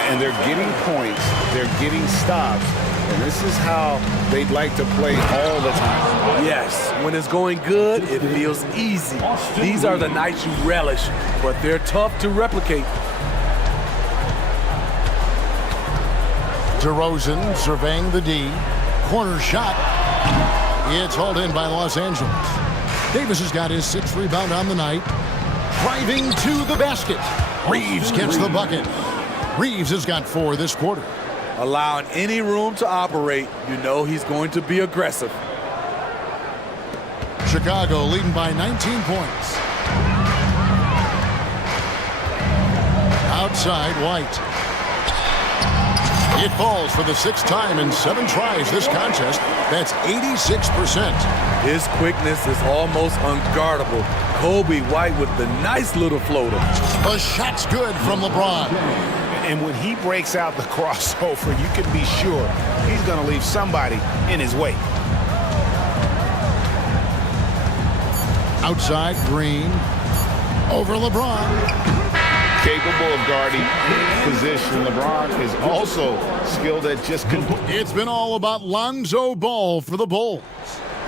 And they're getting points. They're getting stops. And this is how they'd like to play all the time. Yes, when it's going good, it feels easy. These are the nights you relish, but they're tough to replicate. DeRozan surveying the D. Corner shot. It's hauled in by Los Angeles. Davis has got his 6th rebound on the night. Driving to the basket. Reeves gets the bucket. Reeves has got 4 this quarter. Allowing any room to operate, you know he's going to be aggressive. Chicago leading by 19 points. Outside, White. It falls for the 6th time in 7 tries this contest. That's 86%. His quickness is almost unguardable. Kobe White with the nice little floater. The shot's good from LeBron. And when he breaks out the crossover, you can be sure he's going to leave somebody in his way. Outside, Green. Over LeBron. Capable of guarding any position. LeBron is also skilled at just... It's been all about Lonzo Ball for the Bulls.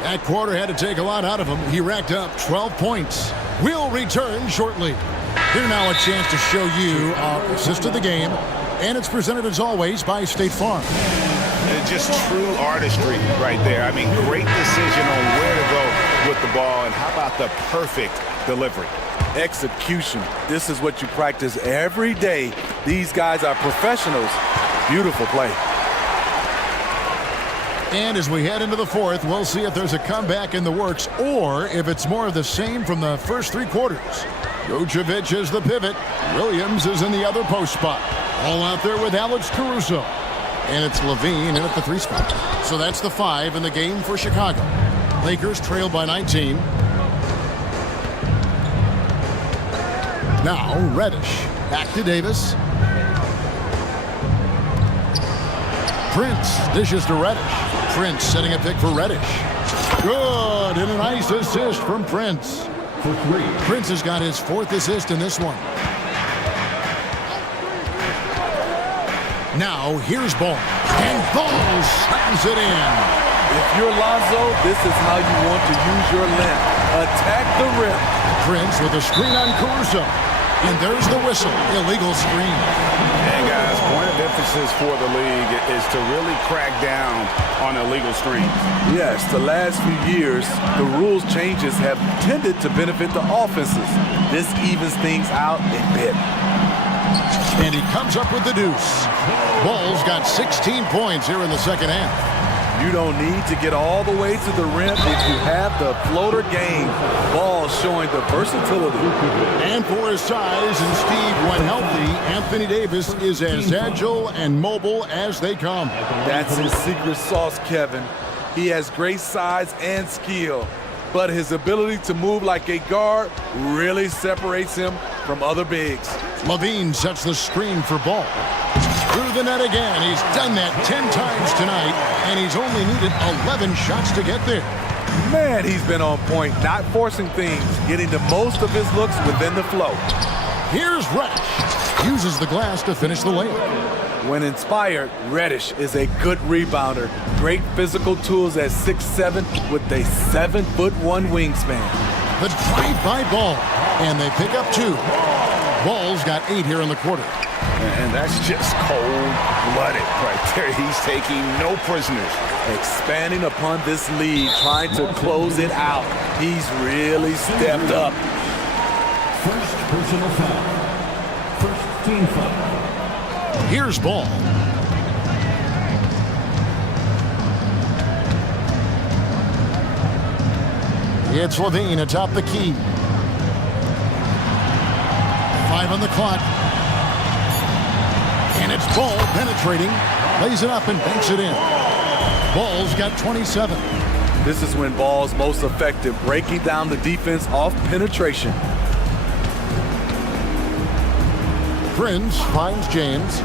That quarter had to take a lot out of him. He racked up 12 points. We'll return shortly. Here now a chance to show you our assist of the game. And it's presented as always by State Farm. Just true artistry right there. I mean, great decision on where to go with the ball. And how about the perfect delivery? Execution. This is what you practice every day. These guys are professionals. Beautiful play. And as we head into the 4th, we'll see if there's a comeback in the works or if it's more of the same from the first 3 quarters. Vucevic is the pivot. Williams is in the other post spot. All out there with Alex Caruso. And it's Levine in at the 3 spot. So that's the 5 in the game for Chicago. Lakers trail by 19. Now Reddish. Back to Davis. Prince dishes to Reddish. Prince setting a pick for Reddish. Good, and a nice assist from Prince. Prince has got his 4th assist in this one. Now here's Ball. And Ball slams it in. If you're Lonzo, this is how you want to use your length. Attack the rim. Prince with a screen on Caruso. And there's the whistle. Illegal screen. And guys, point of emphasis for the league is to really crack down on illegal screens. Yes, the last few years, the rules changes have tended to benefit the offenses. This evens things out a bit. And he comes up with the deuce. Ball's got 16 points here in the second half. You don't need to get all the way to the rim if you have the floater game. Ball showing the versatility. And for his size and speed when healthy, Anthony Davis is as agile and mobile as they come. That's his secret sauce, Kevin. He has great size and skill, but his ability to move like a guard really separates him from other bigs. Levine sets the screen for Ball. Through the net again. He's done that 10 times tonight, and he's only needed 11 shots to get there. Man, he's been on point, not forcing things, getting the most of his looks within the flow. Here's Reddish. Uses the glass to finish the layup. When inspired, Reddish is a good rebounder. Great physical tools at 6'7" with a 7'1" wingspan. The drive-by Ball, and they pick up 2. Ball's got 8 here in the quarter. And that's just cold-blooded right there. He's taking no prisoners. Expanding upon this lead, trying to close it out. He's really stepped up. First personal foul. First team foul. Here's Ball. It's Levine atop the key. 5 on the clock. And it's Ball penetrating, lays it up and banks it in. Ball's got 27. This is when Ball's most effective, breaking down the defense off penetration. Prince finds James.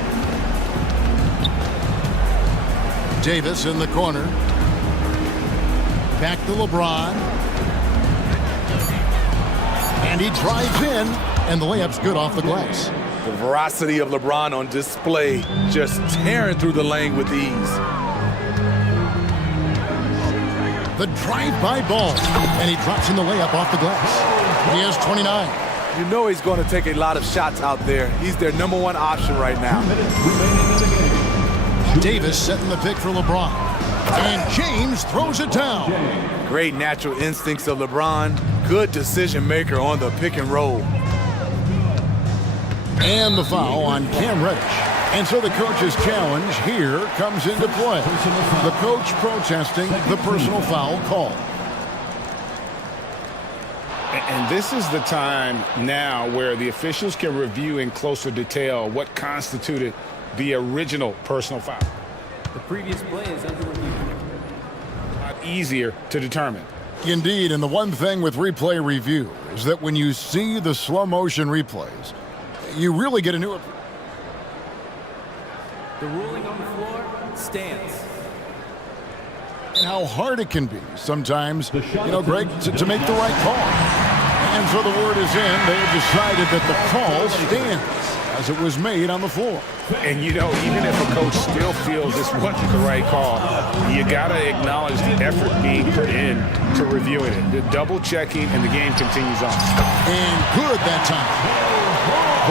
Davis in the corner. Back to LeBron. And he drives in, and the layup's good off the glass. The veracity of LeBron on display, just tearing through the lane with ease. The drive-by Ball, and he drops in the layup off the glass. He has 29. You know he's going to take a lot of shots out there. He's their #1 option right now. Davis setting the pick for LeBron. And James throws it down. Great natural instincts of LeBron. Good decision maker on the pick and roll. And the foul on Cam Reddish. And so the coach's challenge here comes into play. The coach protesting the personal foul call. And this is the time now where the officials can review in closer detail what constituted the original personal foul. The previous play is under review. A lot easier to determine. Indeed, and the one thing with replay review is that when you see the slow motion replays, you really get a new... The ruling on the floor stands. And how hard it can be sometimes, Greg, to make the right call. And so the word is in. They have decided that the call stands as it was made on the floor. And, even if a coach still feels this wasn't the right call, you got to acknowledge the effort being put in to reviewing it. The double checking, and the game continues on. And good that time.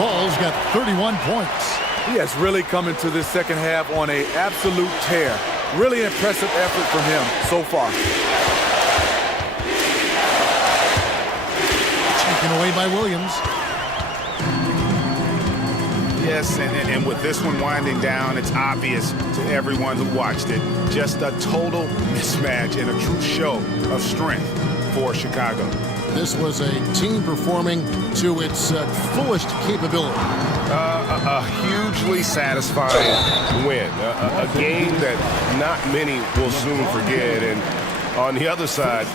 Ball's got 31 points. He has really come into this second half on an absolute tear. Really impressive effort from him so far. Taken away by Williams. Yes, and with this one winding down, it's obvious to everyone who watched it. Just a total mismatch and a true show of strength for Chicago. This was a team performing to its fullest capability. A hugely satisfying win. A game that not many will soon forget. And on the other side,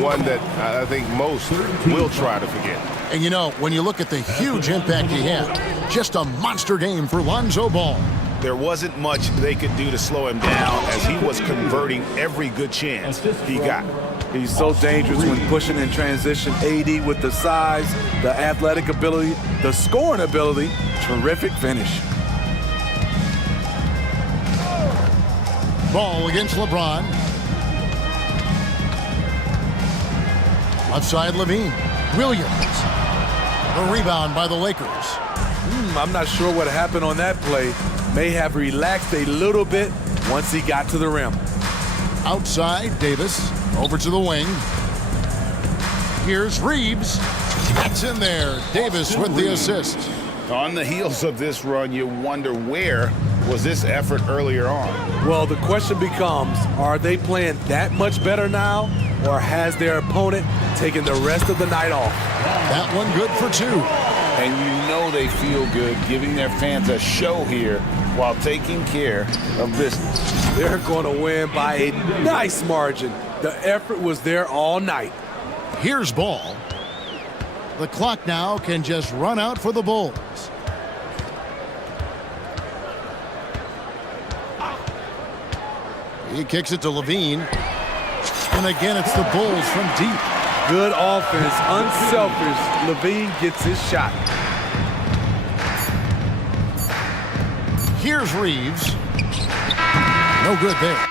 one that I think most will try to forget. And when you look at the huge impact he had, just a monster game for Lonzo Ball. There wasn't much they could do to slow him down as he was converting every good chance he got. He's so dangerous when pushing in transition. AD with the size, the athletic ability, the scoring ability, terrific finish. Ball against LeBron. Left side, Levine. Williams. The rebound by the Lakers. I'm not sure what happened on that play. May have relaxed a little bit once he got to the rim. Outside, Davis. Over to the wing. Here's Reeves. That's in there. Davis with the assist. On the heels of this run, you wonder where was this effort earlier on? Well, the question becomes, are they playing that much better now, or has their opponent taken the rest of the night off? That one good for two. And they feel good giving their fans a show here while taking care of business. They're going to win by a nice margin. The effort was there all night. Here's Ball. The clock now can just run out for the Bulls. He kicks it to Levine. And again, it's the Bulls from deep. Good offense, unselfish. Levine gets his shot. Here's Reeves. No good there.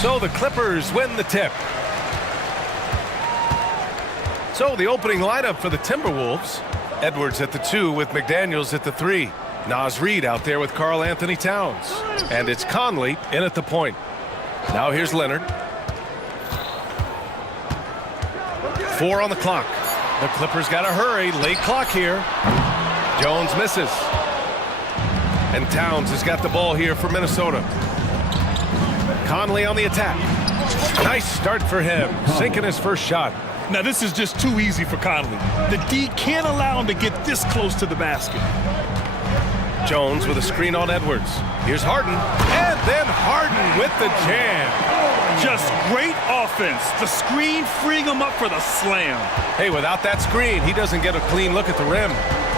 So the Clippers win the tip. So the opening lineup for the Timberwolves. Edwards at the 2 with McDaniels at the 3. Naz Reid out there with Karl Anthony Towns. And it's Conley in at the point. Now here's Leonard. 4 on the clock. The Clippers got to hurry. Late clock here. Jones misses. And Towns has got the ball here for Minnesota. Conley on the attack. Nice start for him. Sinking his first shot. Now this is just too easy for Conley. The D can't allow him to get this close to the basket. Jones with a screen on Edwards. Here's Harden. And then Harden with the jam. Just great offense. The screen freeing him up for the slam. Hey, without that screen, he doesn't get a clean look at the rim.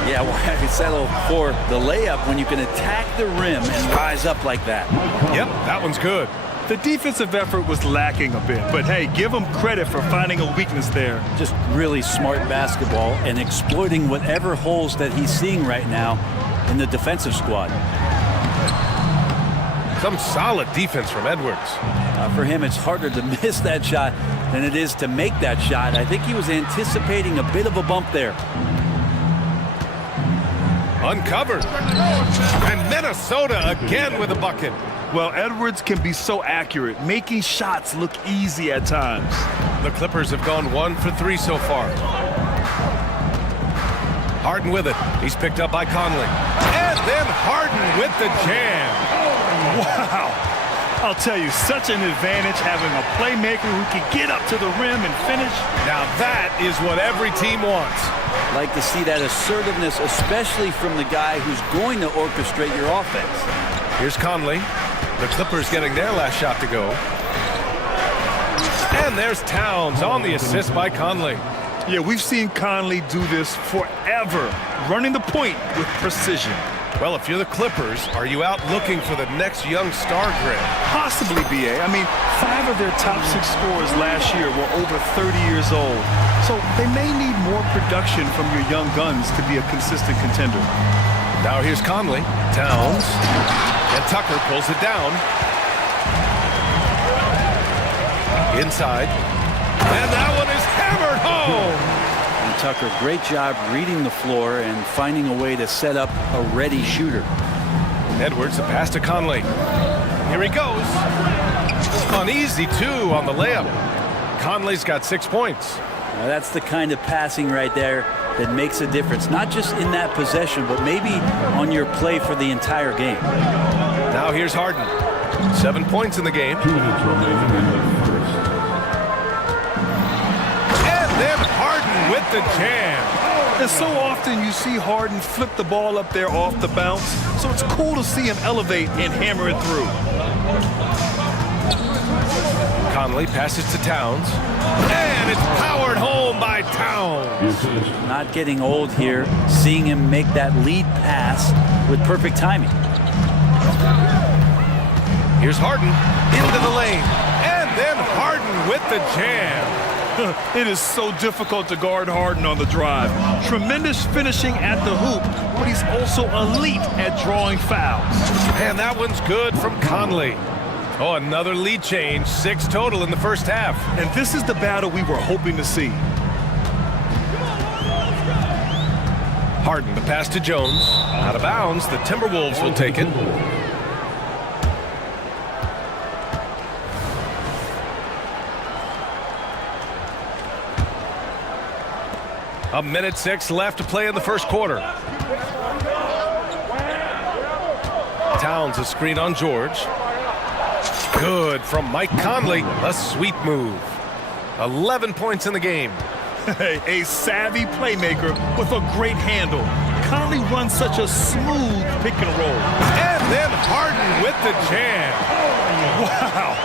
Yeah, well, I could settle for the layup when you can attack the rim and rise up like that. Yep, that one's good. The defensive effort was lacking a bit, but hey, give him credit for finding a weakness there. Just really smart basketball and exploiting whatever holes that he's seeing right now in the defensive squad. Some solid defense from Edwards. For him, it's harder to miss that shot than it is to make that shot. I think he was anticipating a bit of a bump there. Uncovered. And Minnesota again with a bucket. Well, Edwards can be so accurate, making shots look easy at times. The Clippers have gone 1 for 3 so far. Harden with it. He's picked up by Conley. And then Harden with the jam. Wow. I'll tell you, such an advantage having a playmaker who can get up to the rim and finish. Now that is what every team wants. Like to see that assertiveness, especially from the guy who's going to orchestrate your offense. Here's Conley. The Clippers getting their last shot to go. And there's Towns on the assist by Conley. Yeah, we've seen Conley do this forever, running the point with precision. Well, if you're the Clippers, are you out looking for the next young star grid? Possibly, B.A. I mean, 5 of their top 6 scorers last year were over 30 years old. So they may need more production from your young guns to be a consistent contender. Now here's Conley. Towns. And Tucker pulls it down. Inside. And that one is hammered home. And Tucker, great job reading the floor and finding a way to set up a ready shooter. Edwards, a pass to Conley. Here he goes. On easy 2 on the layup. Conley's got 6 points. Now that's the kind of passing right there that makes a difference, not just in that possession, but maybe on your play for the entire game. Now here's Harden. 7 points in the game. 2 minutes remaining in the first. And then Harden with the jam. And so often you see Harden flip the ball up there off the bounce, so it's cool to see him elevate and hammer it through. Conley passes to Towns. And it's powered home by Towns. Not getting old here, seeing him make that lead pass with perfect timing. Here's Harden into the lane. And then Harden with the jam. It is so difficult to guard Harden on the drive. Tremendous finishing at the hoop, but he's also elite at drawing fouls. And that one's good from Conley. Oh, another lead change. 6 total in the first half. And this is the battle we were hoping to see. Harden, the pass to Jones. Out of bounds. The Timberwolves will take it. A minute 6 left to play in the first quarter. Towns a screen on George. Good from Mike Conley. A sweet move. 11 points in the game. A savvy playmaker with a great handle. Conley runs such a smooth pick and roll. And then Harden with the jam. Wow.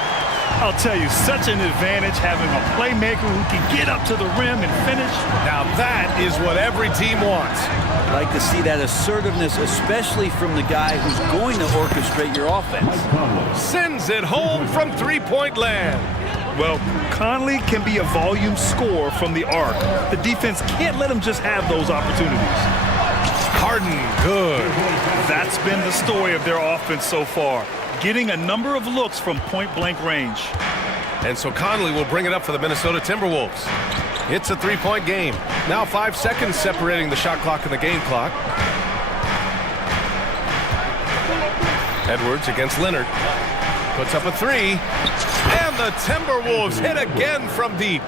I'll tell you, such an advantage having a playmaker who can get up to the rim and finish. Now that is what every team wants. I'd like to see that assertiveness, especially from the guy who's going to orchestrate your offense. Sends it home from 3-point land. Well, Conley can be a volume scorer from the arc. The defense can't let him just have those opportunities. Harden, good. That's been the story of their offense so far. getting a number of looks from point-blank range. And so Conley will bring it up for the Minnesota Timberwolves. It's a three-point game. Now 5 seconds separating the shot clock and the game clock. Edwards against Leonard. Puts up a three. And the Timberwolves hit again from deep.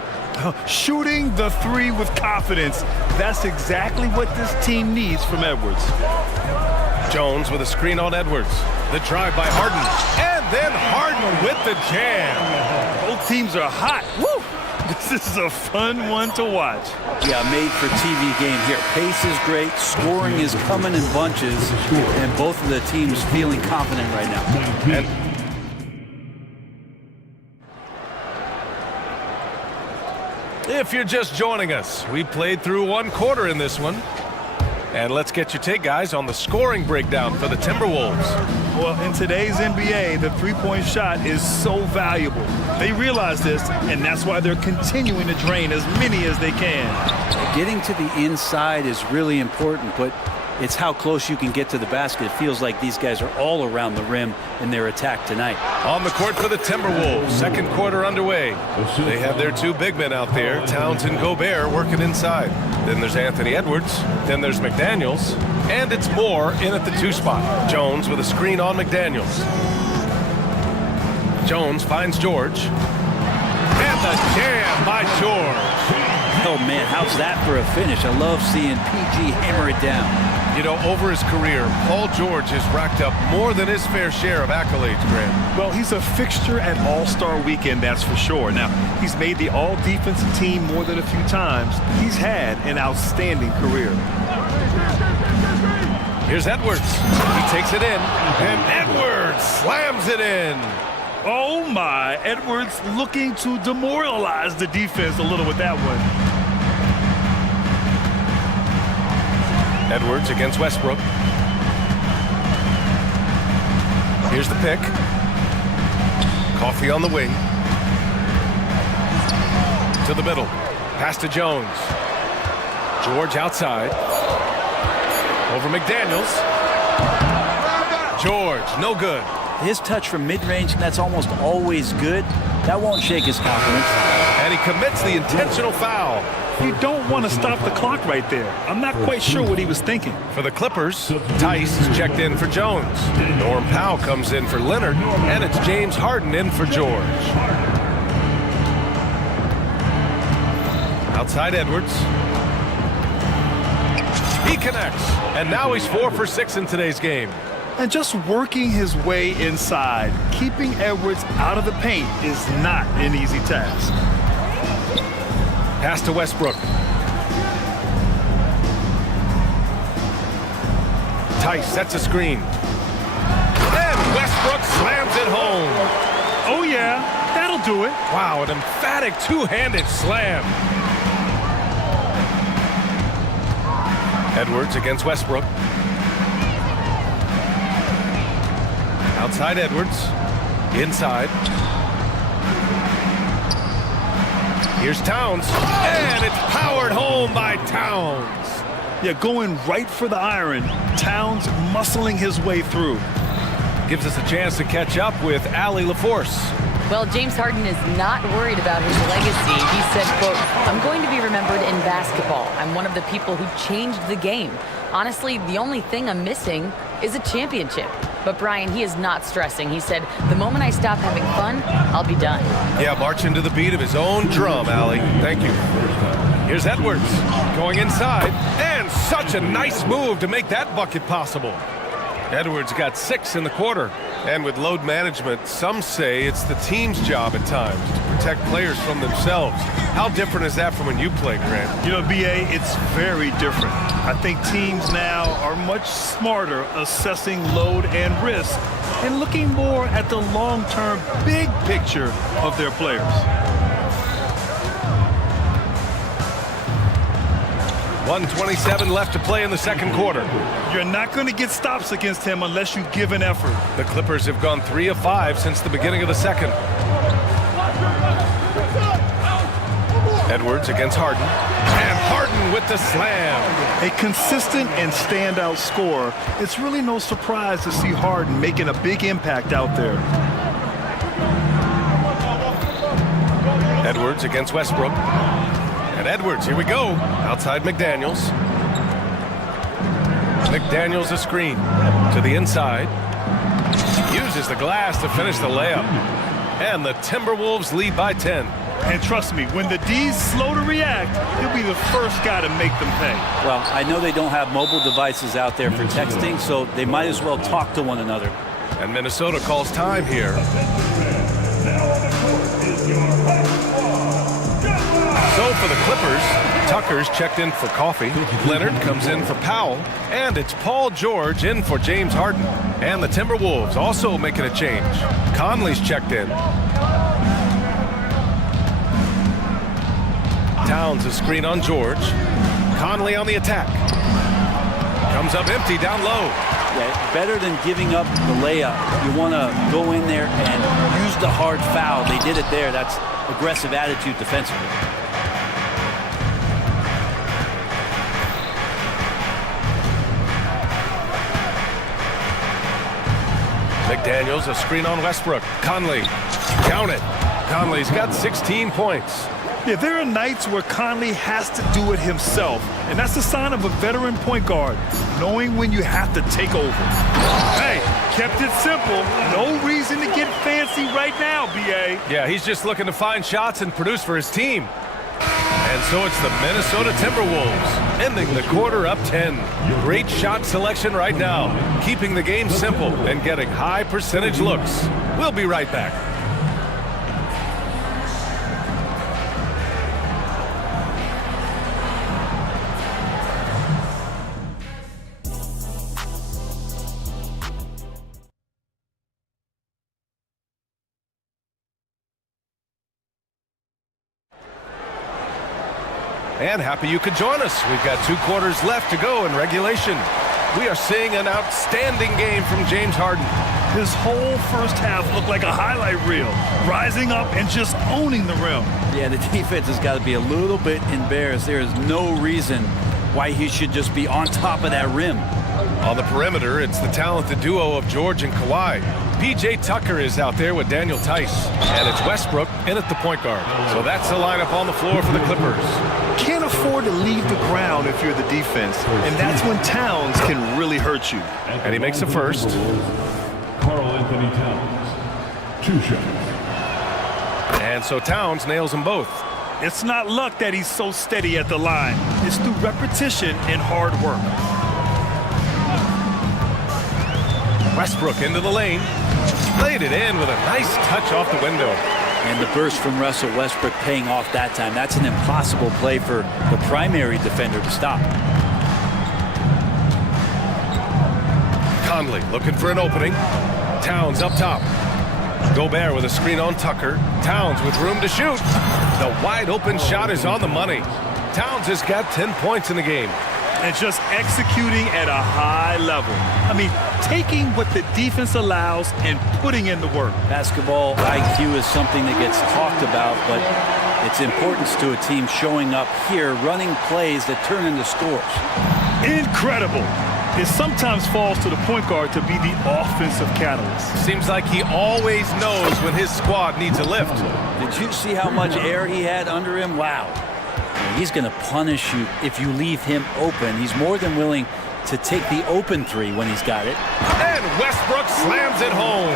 Shooting the three with confidence. That's exactly what this team needs from Edwards. Jones with a screen on Edwards. The drive by Harden. And then Harden with the jam. Both teams are hot. Woo! This is a fun one to watch. Yeah, made for TV game here. Pace is great, scoring is coming in bunches, and both of the teams feeling confident right now. And if you're just joining us, we played through one quarter in this one. And let's get your take, guys, on the scoring breakdown for the Timberwolves. Well, in today's NBA, the three-point shot is so valuable. They realize this, and that's why they're continuing to drain as many as they can. Getting to the inside is really important, but it's how close you can get to the basket. It feels like these guys are all around the rim in their attack tonight. On the court for the Timberwolves, second quarter underway. They have their two big men out there, Towns and Gobert, working inside. Then there's Anthony Edwards, then there's McDaniels, and it's Moore in at the 2 spot. Jones with a screen on McDaniels. Jones finds George. And the jam by George. Oh man, how's that for a finish? I love seeing PG hammer it down. You know, over his career, Paul George has racked up more than his fair share of accolades, Grant. Well, he's a fixture at All-Star Weekend, that's for sure. Now, he's made the All-Defensive team more than a few times. He's had an outstanding career. Here's Edwards. He takes it in, and Edwards slams it in. Oh my, Edwards looking to demoralize the defense a little with that one. Edwards against Westbrook. Here's the pick. Coffee on the wing. To the middle. Pass to Jones. George outside. Over McDaniels. George, no good. His touch from mid-range, that's almost always good. That won't shake his confidence. And he commits the intentional foul. You don't want to stop the clock right there. I'm not quite sure what he was thinking. For the Clippers, Tice is checked in for Jones. Norm Powell comes in for Leonard, and it's James Harden in for George. Outside Edwards. He connects, and now he's 4 for 6 in today's game. And just working his way inside, keeping Edwards out of the paint is not an easy task. Pass to Westbrook. Tice sets a screen. And Westbrook slams it home. Oh yeah, that'll do it. Wow, an emphatic two-handed slam. Edwards against Westbrook. Outside Edwards. Inside. Here's Towns. And it's powered home by Towns. Yeah, going right for the iron. Towns muscling his way through. Gives us a chance to catch up with Allie LaForce. Well, James Harden is not worried about his legacy. He said, quote, "I'm going to be remembered in basketball. I'm one of the people who changed the game. Honestly, the only thing I'm missing is a championship." But Brian, he is not stressing. He said, "The moment I stop having fun, I'll be done." Yeah, marching to the beat of his own drum, Allie. Thank you. Here's Edwards going inside, and such a nice move to make that bucket possible. Edwards got 6 in the quarter. And with load management, some say it's the team's job at times to protect players from themselves. How different is that from when you played, Grant? You know, BA, it's very different. I think teams now are much smarter assessing load and risk and looking more at the long-term big picture of their players. 1:27 left to play in the second quarter. You're not going to get stops against him unless you give an effort. The Clippers have gone 3 of 5 since the beginning of the second. Edwards against Harden. And Harden Harden with the slam. A consistent and standout scorer. It's really no surprise to see Harden making a big impact out there. Edwards against Westbrook. And Edwards, here we go. Outside McDaniels. McDaniels a screen to the inside. Uses the glass to finish the layup. And the Timberwolves lead by 10. And trust me, when the D's slow to react, he'll be the first guy to make them pay. Well, I know they don't have mobile devices out there for texting, so they might as well talk to one another. And Minnesota calls time here. So for the Clippers, Tucker's checked in for coffee. Leonard comes in for Powell. And it's Paul George in for James Harden. And the Timberwolves also making a change. Conley's checked in. Towns a screen on George. Conley on the attack. Comes up empty down low. Yeah, better than giving up the layup. You want to go in there and use the hard foul. They did it there. That's aggressive attitude defensively. McDaniels, a screen on Westbrook. Conley, count it. Conley's got 16 points. Yeah, there are nights where Conley has to do it himself, and that's a sign of a veteran point guard, knowing when you have to take over. Hey, kept it simple. No reason to get fancy right now, B.A. Yeah, he's just looking to find shots and produce for his team. And so it's the Minnesota Timberwolves, ending the quarter up 10. Great shot selection right now, keeping the game simple and getting high percentage looks. We'll be right back. And happy you could join us. We've got 2 quarters left to go in regulation. We are seeing an outstanding game from James Harden. His whole first half looked like a highlight reel, rising up and just owning the rim. Yeah, the defense has got to be a little bit embarrassed. There is no reason why he should just be on top of that rim. On the perimeter, it's the talented duo of George and Kawhi. P.J. Tucker is out there with Daniel Tice. And it's Westbrook in at the point guard. So that's the lineup on the floor for the Clippers. Can't afford to leave the ground if you're the defense. And that's when Towns can really hurt you. And he makes the first. Karl Anthony Towns, 2 shots. And so Towns nails them both. It's not luck that he's so steady at the line. It's through repetition and hard work. Westbrook into the lane. Laid it in with a nice touch off the window. And the burst from Russell Westbrook paying off that time. That's an impossible play for the primary defender to stop. Conley looking for an opening. Towns up top. Gobert with a screen on Tucker. Towns with room to shoot. The wide open shot is on the money. Towns has got 10 points in the game. And just executing at a high level. I mean, taking what the defense allows and putting in the work. Basketball IQ is something that gets talked about, but its importance to a team showing up here, running plays that turn into scores. Incredible. It sometimes falls to the point guard to be the offensive catalyst. Seems like he always knows when his squad needs a lift. Did you see how much air he had under him? Wow. He's going to punish you if you leave him open. He's more than willing to take the open 3 when he's got it. And Westbrook slams it home.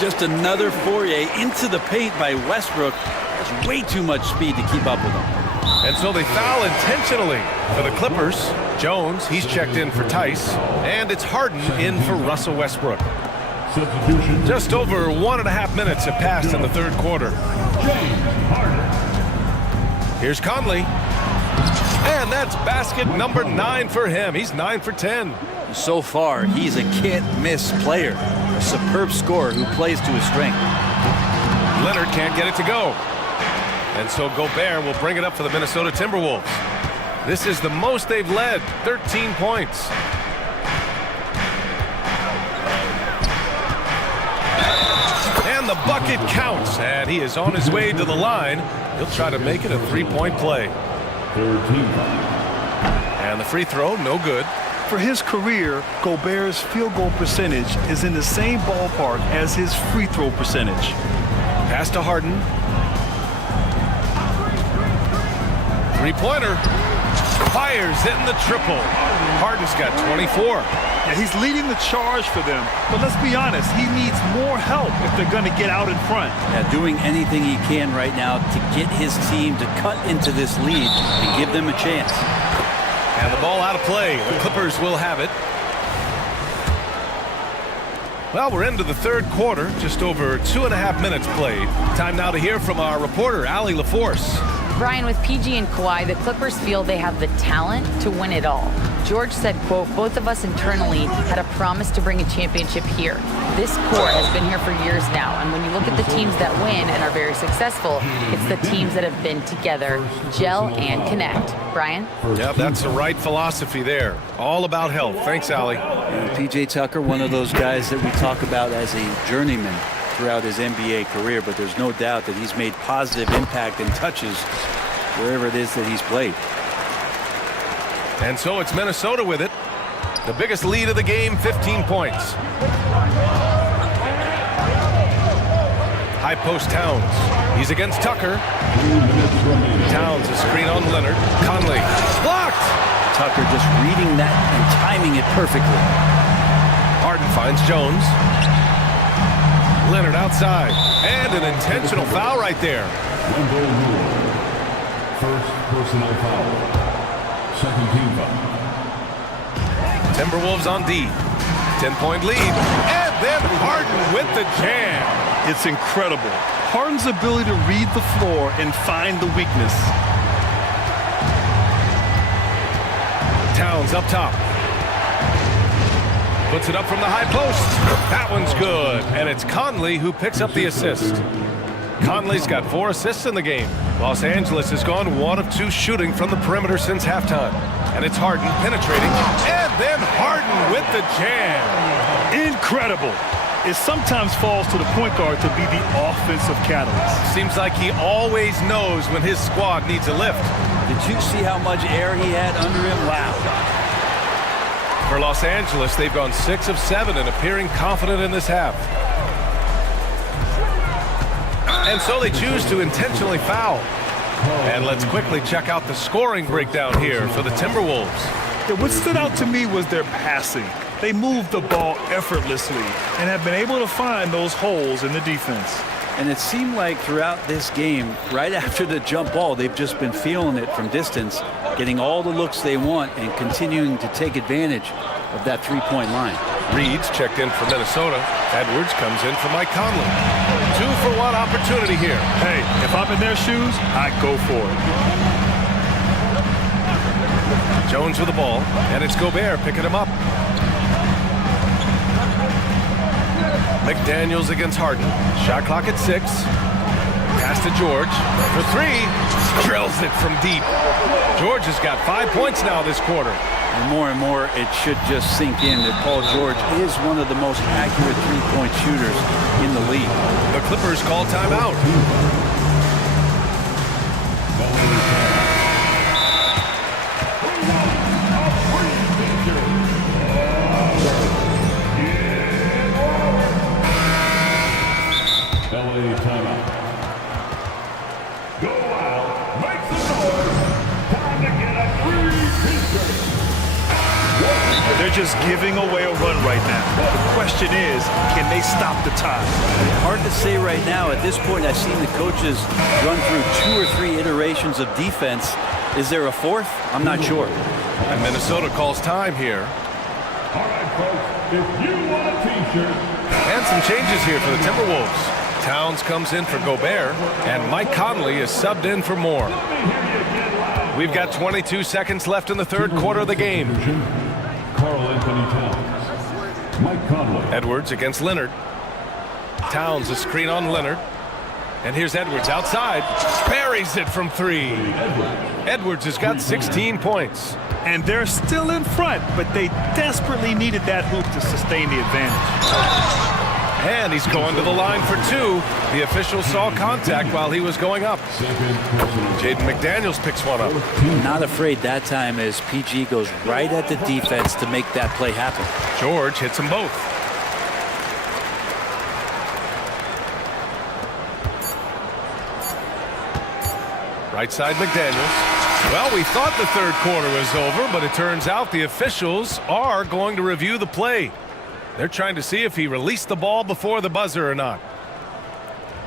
Just another foray into the paint by Westbrook. That's way too much speed to keep up with him. And so they foul intentionally for the Clippers. Jones, he's checked in for Tice. And it's Harden in for Russell Westbrook. Just over 1.5 minutes have passed in the third quarter. Here's Conley. And that's basket number 9 for him. He's 9 for 10. So far, he's a can't-miss player. A superb scorer who plays to his strength. Leonard can't get it to go. And so Gobert will bring it up for the Minnesota Timberwolves. This is the most they've led, 13 points. And the bucket counts, and he is on his way to the line. He'll try to make it a 3-point play. 13. And the free throw, no good. For his career, Gobert's field goal percentage is in the same ballpark as his free throw percentage. Pass to Harden. Three-pointer. Fires in the triple. Harden's got 24. Yeah, he's leading the charge for them, but let's be honest, he needs more help if they're going to get out in front. Yeah, doing anything he can right now to get his team to cut into this lead and give them a chance. And the ball out of play. The Clippers will have it. Well, we're into the third quarter, just over 2.5 minutes played. Time now to hear from our reporter, Allie LaForce. Brian, with PG and Kawhi, the Clippers feel they have the talent to win it all. George said, quote, both of us internally had a promise to bring a championship here. This core has been here for years now, and when you look at the teams that win and are very successful, it's the teams that have been together, gel and connect. Brian? Yeah, that's the right philosophy there. All about health. Thanks, Allie. PJ Tucker, one of those guys that we talk about as a journeyman throughout his NBA career, but there's no doubt that he's made positive impact and touches wherever it is that he's played. And so it's Minnesota with it. The biggest lead of the game, 15 points. High post Towns. He's against Tucker. Towns, a screen on Leonard. Conley, blocked! Tucker just reading that and timing it perfectly. Harden finds Jones. Leonard outside. And an intentional foul right there. First personal foul. Second team foul. Timberwolves on D. 10-point lead. And then Harden with the jam. It's incredible. Harden's ability to read the floor and find the weakness. Towns up top. Puts it up from the high post. That one's good. And it's Conley who picks up the assist. Conley's got 4 assists in the game. Los Angeles has gone 1 of 2 shooting from the perimeter since halftime. And it's Harden penetrating. And then Harden with the jam. Incredible. It sometimes falls to the point guard to be the offensive catalyst. Seems like he always knows when his squad needs a lift. Did you see how much air he had under him? Wow. For Los Angeles, they've gone 6 of 7 and appearing confident in this half. And so they choose to intentionally foul. And let's quickly check out the scoring breakdown here for the Timberwolves. Yeah, what stood out to me was their passing. They moved the ball effortlessly and have been able to find those holes in the defense. And it seemed like throughout this game, right after the jump ball, they've just been feeling it from distance, getting all the looks they want and continuing to take advantage of that three-point line. Reed's checked in for Minnesota. Edwards comes in for Mike Conley. 2-for-1 opportunity here. Hey, if I'm in their shoes, I'd go for it. Jones with the ball, and it's Gobert picking him up. McDaniels against Harden. Shot clock at 6. Pass to George for 3. Drills it from deep. George has got 5 points now this quarter. And more, it should just sink in that Paul George is one of the most accurate three-point shooters in the league. The Clippers call timeout. LA timeout. Go out, make some noise. Time to get a free picture. They're just giving away a run right now. The question is, can they stop the tide? Hard to say right now. At this point, I've seen the coaches run through 2 or 3 iterations of defense. Is there a 4th? I'm not sure. And Minnesota calls time here. All right, folks, if you want a T-shirt. And some changes here for the Timberwolves. Towns comes in for Gobert, and Mike Conley is subbed in for Moore. We've got 22 seconds left in the third quarter of the game. Karl Anthony Towns. Mike Conley. Edwards against Leonard. Towns a screen on Leonard. And here's Edwards outside. Buries it from 3. Edwards has got 16 points. And they're still in front, but they desperately needed that hoop to sustain the advantage. And he's going to the line for two. The official saw contact while he was going up. Jaden McDaniels picks one up. Not afraid that time as PG goes right at the defense to make that play happen. George hits them both. Right side McDaniels. Well, we thought the third quarter was over, but it turns out the officials are going to review the play. They're trying to see if he released the ball before the buzzer or not.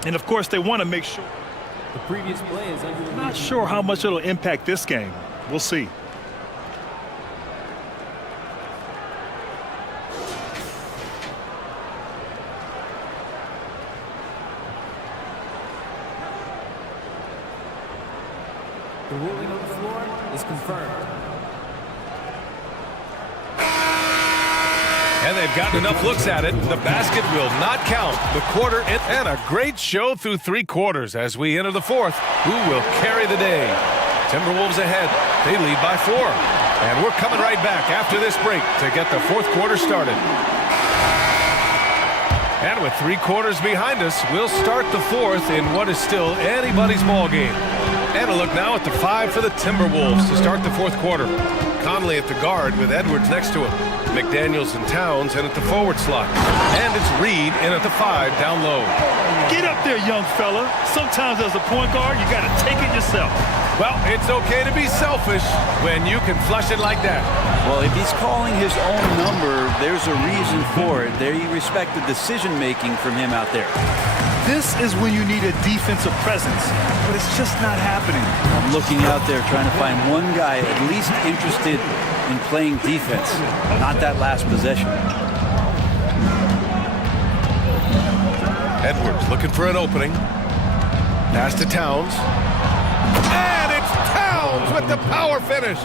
And of course, they want to make sure. The previous play is under. Not sure how much it'll impact this game. We'll see. The ruling on the floor is confirmed. And they've gotten enough looks at it. The basket will not count. The quarter and a great show through three quarters as we enter the fourth. Who will carry the day? Timberwolves ahead. They lead by 4. And we're coming right back after this break to get the fourth quarter started. And with 3 quarters behind us, we'll start the fourth in what is still anybody's ball game. And a look now at the 5 for the Timberwolves to start the fourth quarter. Conley at the guard with Edwards next to him. McDaniels and Towns in at the forward slot. And it's Reed in at the 5 down low. Get up there, young fella. Sometimes as a point guard, you got to take it yourself. Well, it's okay to be selfish when you can flush it like that. Well, if he's calling his own number, there's a reason for it. There you respect the decision-making from him out there. This is when you need a defensive presence, but it's just not happening. I'm looking out there trying to find one guy at least interested in playing defense, not that last possession. Edwards looking for an opening. Pass to Towns. And it's Towns with the power finish.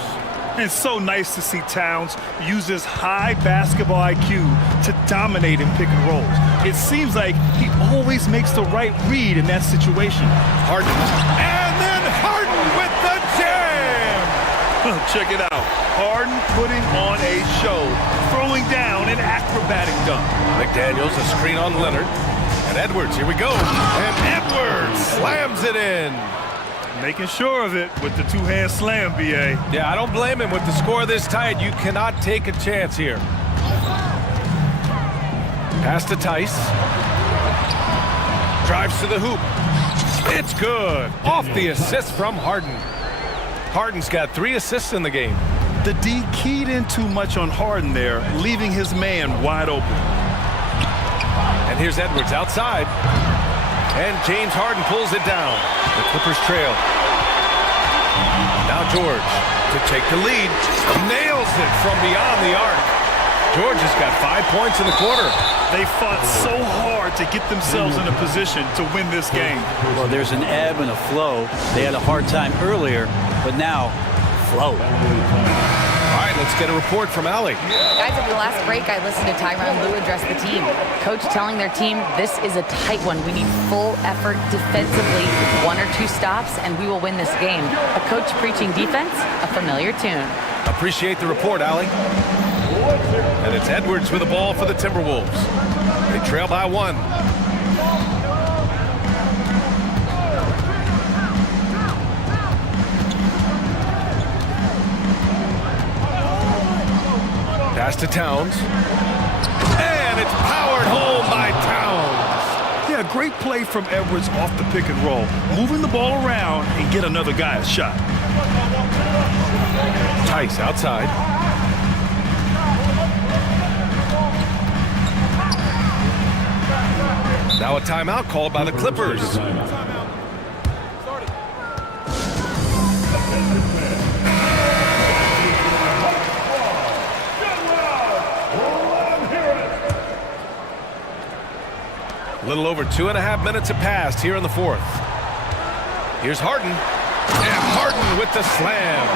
It's so nice to see Towns use his high basketball IQ to dominate in pick and rolls. It seems like he always makes the right read in that situation. Harden. And then Harden with the jam! Check it out. Harden putting on a show, throwing down an acrobatic dunk. McDaniels, a screen on Leonard. And Edwards, here we go. And Edwards slams it in. Making sure of it with the two-hand slam, B.A. Yeah, I don't blame him. With the score this tight, you cannot take a chance here. Pass to Tice. Drives to the hoop. It's good. Off the assist from Harden. Harden's got 3 assists in the game. The D keyed in too much on Harden there, leaving his man wide open. And here's Edwards outside. And James Harden pulls it down. The Clippers trail. Now George to take the lead. Nails it from beyond the arc. George has got 5 points in the quarter. They fought so hard to get themselves in a position to win this game. Well, there's an ebb and a flow. They had a hard time earlier, but now, flow. All right, let's get a report from Allie. Guys, at the last break, I listened to Tyronn Lue address the team. Coach telling their team, this is a tight one. We need full effort defensively, 1 or 2 stops, and we will win this game. A coach preaching defense, a familiar tune. Appreciate the report, Allie. And it's Edwards with the ball for the Timberwolves. They trail by 1. Pass to Towns. And it's powered home by Towns. Yeah, great play from Edwards off the pick and roll. Moving the ball around and get another guy a shot. Tice outside. Now a timeout called by the Clippers. A little over 2.5 minutes have passed here in the fourth. Here's Harden. And Harden with the slam.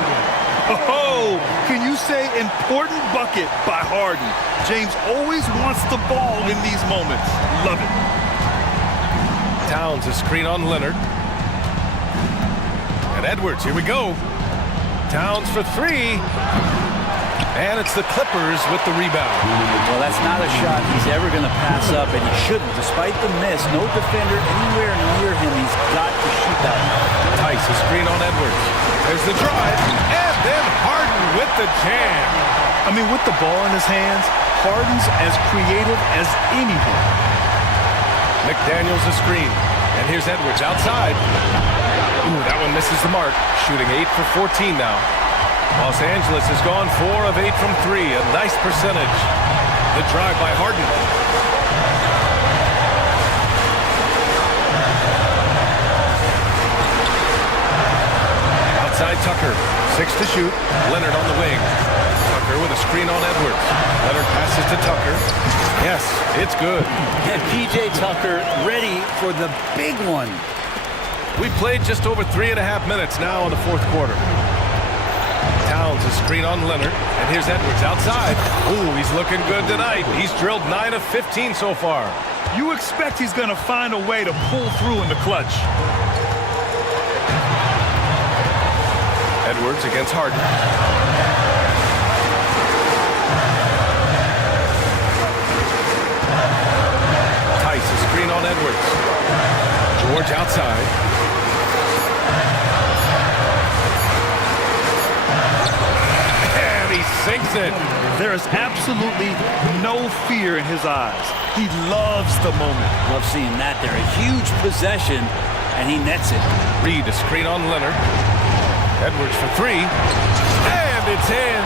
Oh, can you say important bucket by Harden? James always wants the ball in these moments. Love it. Towns a screen on Leonard. And Edwards, here we go. Towns for 3. And it's the Clippers with the rebound. Well, that's not a shot he's ever going to pass up, and he shouldn't. Despite the miss, no defender anywhere near him. He's got to shoot that one. Tice, a screen on Edwards. There's the drive, and then Harden with the jam. I mean, with the ball in his hands, Harden's as creative as anyone. McDaniels a screen. And here's Edwards outside. Ooh, that one misses the mark. Shooting 8 for 14 now. Los Angeles has gone 4 of 8 from 3. A nice percentage. The drive by Harden. Outside Tucker. 6 to shoot. Leonard on the wing. Tucker with a screen on Edwards. Leonard passes to Tucker. Yes, it's good. And P.J. Tucker ready for the big one. We played just over 3.5 minutes now in the fourth quarter. Towns a screen on Leonard. And here's Edwards outside. Ooh, he's looking good tonight. He's drilled 9 of 15 so far. You expect he's going to find a way to pull through in the clutch. Edwards against Harden. Tice a screen on Edwards. George outside. And he sinks it. There is absolutely no fear in his eyes. He loves the moment. Love seeing that there. A huge possession, and he nets it. Reed a screen on Leonard. Edwards for 3. And it's in.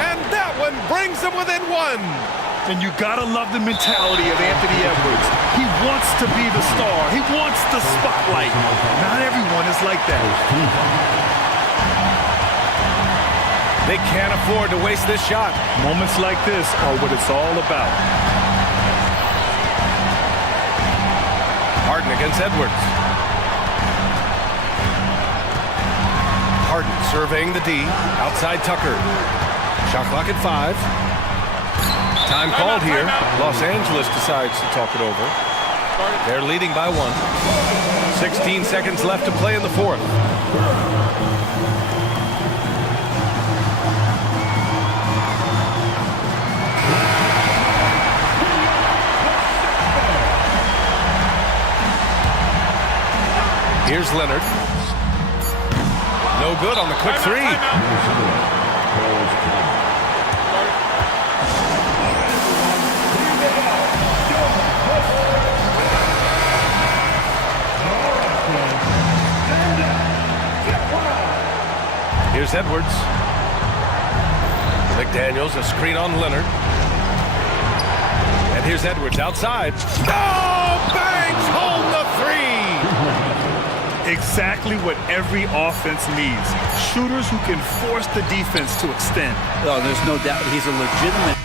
And that one brings them within 1. And you gotta love the mentality of Anthony Edwards. He wants to be the star. He wants the spotlight. Not everyone is like that. They can't afford to waste this shot. Moments like this are what it's all about. Harden against Edwards. Harden surveying the D. Outside Tucker. Shot clock at 5. Time called here. Los Angeles decides to talk it over. They're leading by 1. 16 seconds left to play in the fourth. Here's Leonard. No good on the quick 3. Here's Edwards. McDaniels, a screen on Leonard. And here's Edwards outside. Oh, Banks hold the 3. Exactly what every offense needs. Shooters who can force the defense to extend. Oh, there's no doubt he's a legitimate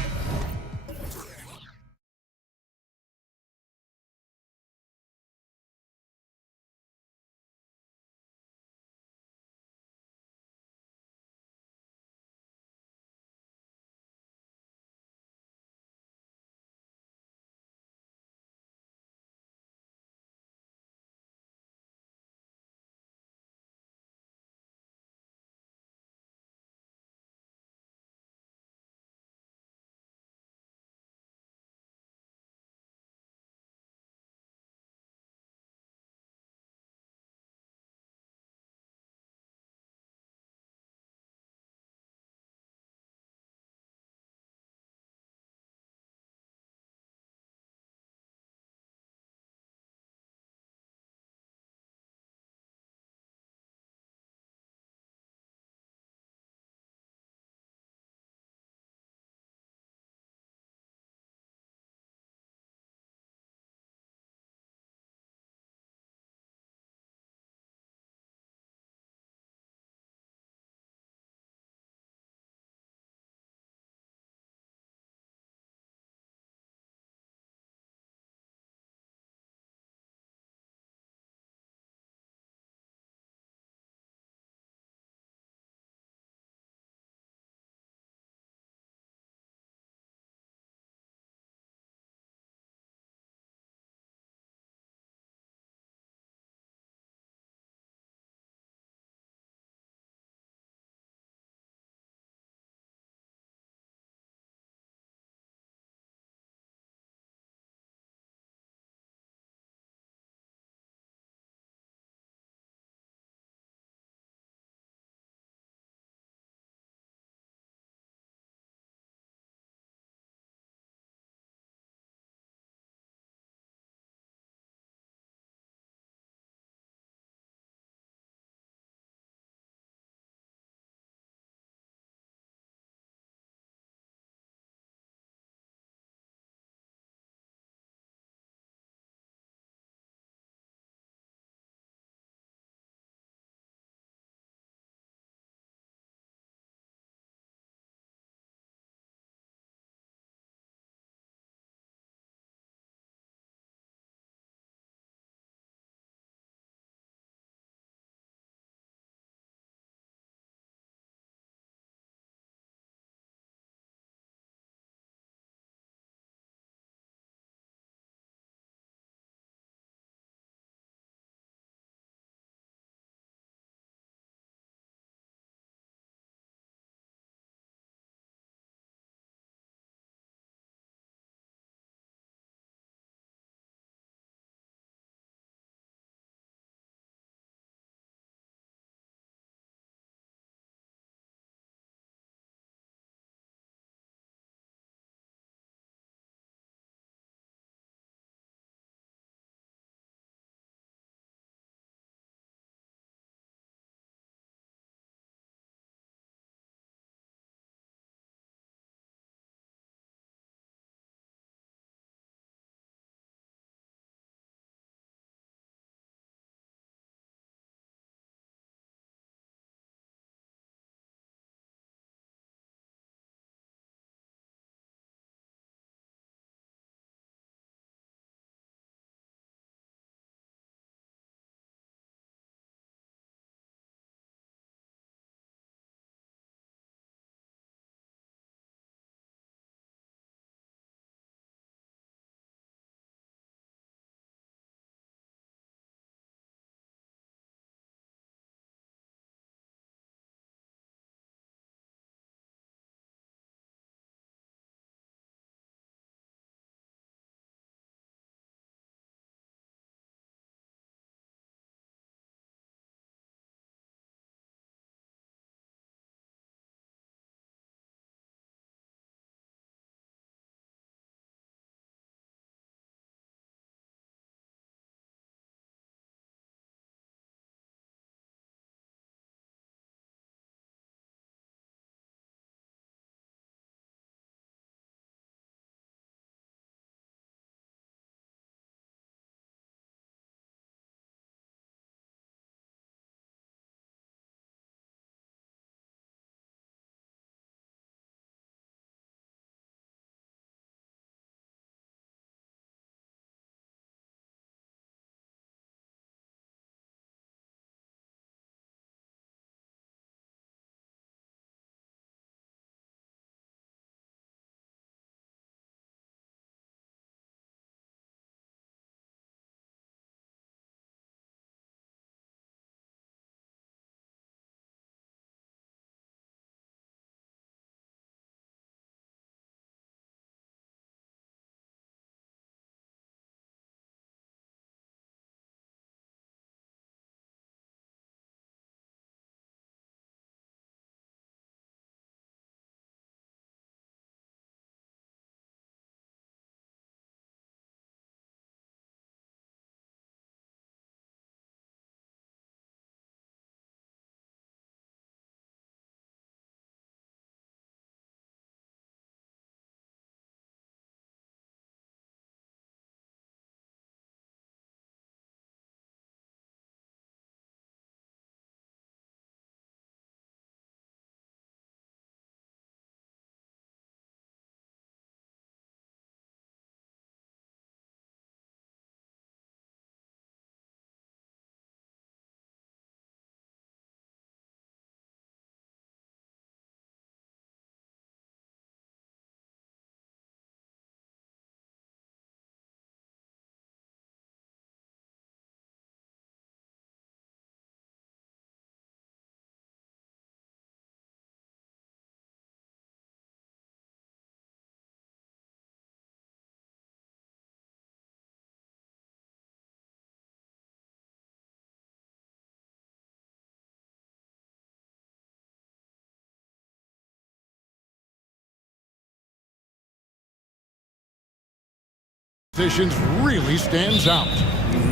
Positions really stands out.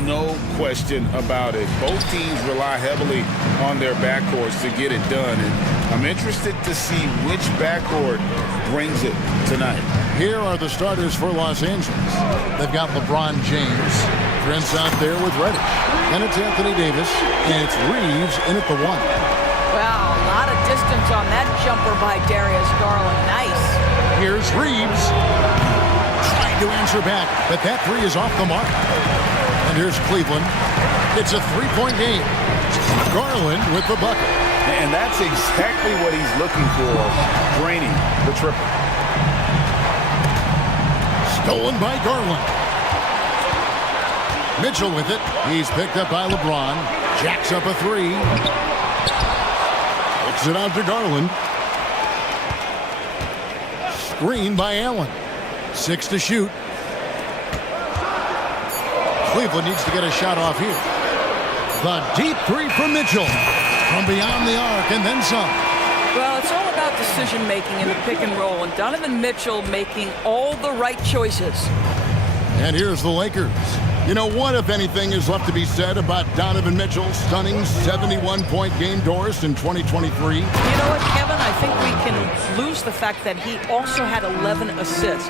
No question about it. Both teams rely heavily on their backcourts to get it done, and I'm interested to see which backcourt brings it tonight. Here are the starters for Los Angeles. They've got LeBron James, Prince out there with Reddish, and it's Anthony Davis, and it's Reeves in at the 1. Wow, a lot of distance on that jumper by Darius Garland. Nice. Here's Reeves. Trying to answer back, but that 3 is off the mark. And here's Cleveland. It's a 3-point game. Garland with the bucket. And that's exactly what he's looking for, draining the triple. Stolen by Garland. Mitchell with it. He's picked up by LeBron. Jacks up a 3. Hooks it out to Garland. Screen by Allen. 6 to shoot. Cleveland needs to get a shot off here. The deep 3 from Mitchell. From beyond the arc and then some. Well, it's all about decision-making in the pick and roll, and Donovan Mitchell making all the right choices. And here's the Lakers. You know, what, if anything, is left to be said about Donovan Mitchell's stunning 71-point game, Doris, in 2023? You know what, Kevin? I think we can lose the fact that he also had 11 assists.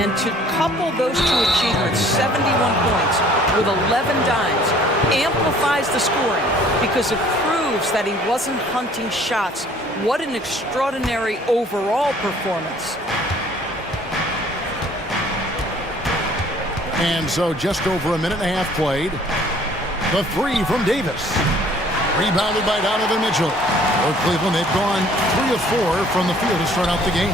And to couple those two achievements, 71 points with 11 dimes, amplifies the scoring because it proves that he wasn't hunting shots. What an extraordinary overall performance. And so just over a minute and a half played. The 3 from Davis. Rebounded by Donovan Mitchell. For Cleveland, they've gone 3 of 4 from the field to start out the game.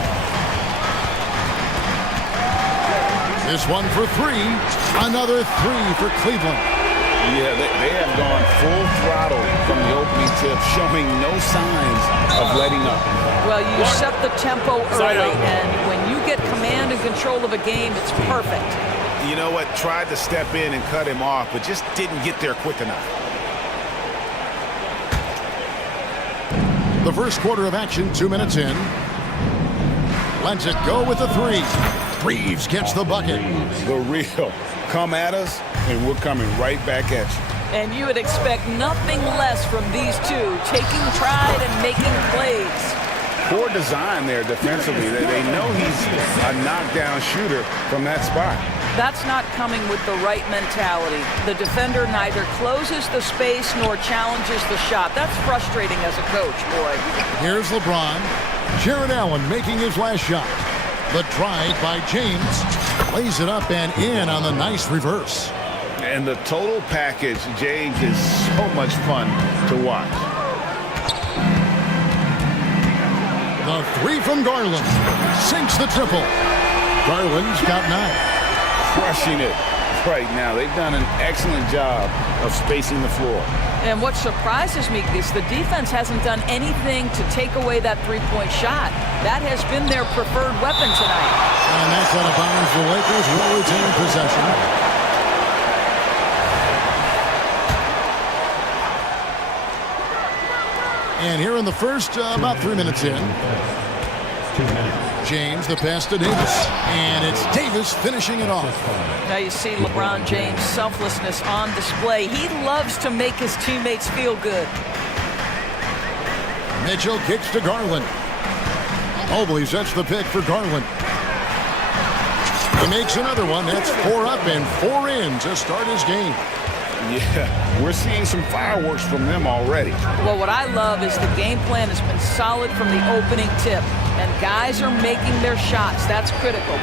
This one for 3. Another 3 for Cleveland. Yeah, they have gone full throttle from the opening tip, showing no signs of letting up. Well, you set the tempo early, and when you get command and control of a game, it's perfect. You know what? Tried to step in and cut him off, but just didn't get there quick enough. The first quarter of action, 2 minutes in. Lets it go with the 3. Reeves gets the bucket. The real. Come at us, and we're coming right back at you. And you would expect nothing less from these two, taking pride and making plays. Poor design there defensively. They know he's a knockdown shooter from that spot. That's not coming with the right mentality. The defender neither closes the space nor challenges the shot. That's frustrating as a coach, boy. Here's LeBron. Jared Allen making his last shot. The drive by James. Lays it up and in on the nice reverse. And the total package, James, is so much fun to watch. The 3 from Garland. Sinks the triple. Garland's got 9. Crushing it right now. They've done an excellent job of spacing the floor. And what surprises me is the defense hasn't done anything to take away that three-point shot. That has been their preferred weapon tonight. And that's out of bounds. The Lakers will retain possession. And here in the first, about 3 minutes in. James, the pass to Davis. And it's Davis finishing it off. Now you see LeBron James' selflessness on display. He loves to make his teammates feel good. Mitchell kicks to Garland. Mobley sets the pick for Garland. He makes another one. That's 4 up and 4 in to start his game. Yeah, we're seeing some fireworks from them already. Well, what I love is the game plan has been solid from the opening tip. And guys are making their shots. That's critical.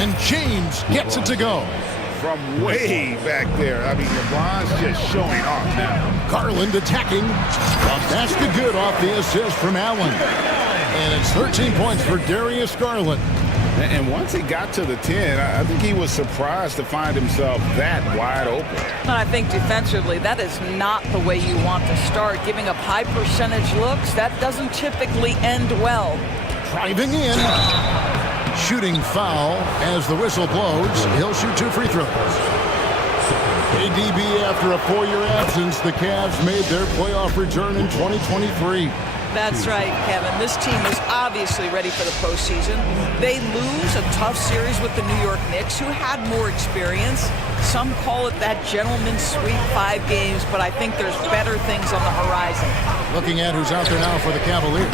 And James gets it to go. From way back there. I mean, LeBron's just showing off now. Garland attacking. That's the good off the assist from Allen. And it's 13 points for Darius Garland. And once he got to the 10, I think he was surprised to find himself that wide open. I think defensively, that is not the way you want to start. Giving up high percentage looks, that doesn't typically end well. Driving in. Shooting foul as the whistle blows. He'll shoot 2 free throws. ADB, after a 4-year absence, the Cavs made their playoff return in 2023. That's right, Kevin. This team is obviously ready for the postseason. They lose a tough series with the New York Knicks, who had more experience. Some call it that gentleman's sweep, 5 games, but I think there's better things on the horizon. Looking at who's out there now for the Cavaliers.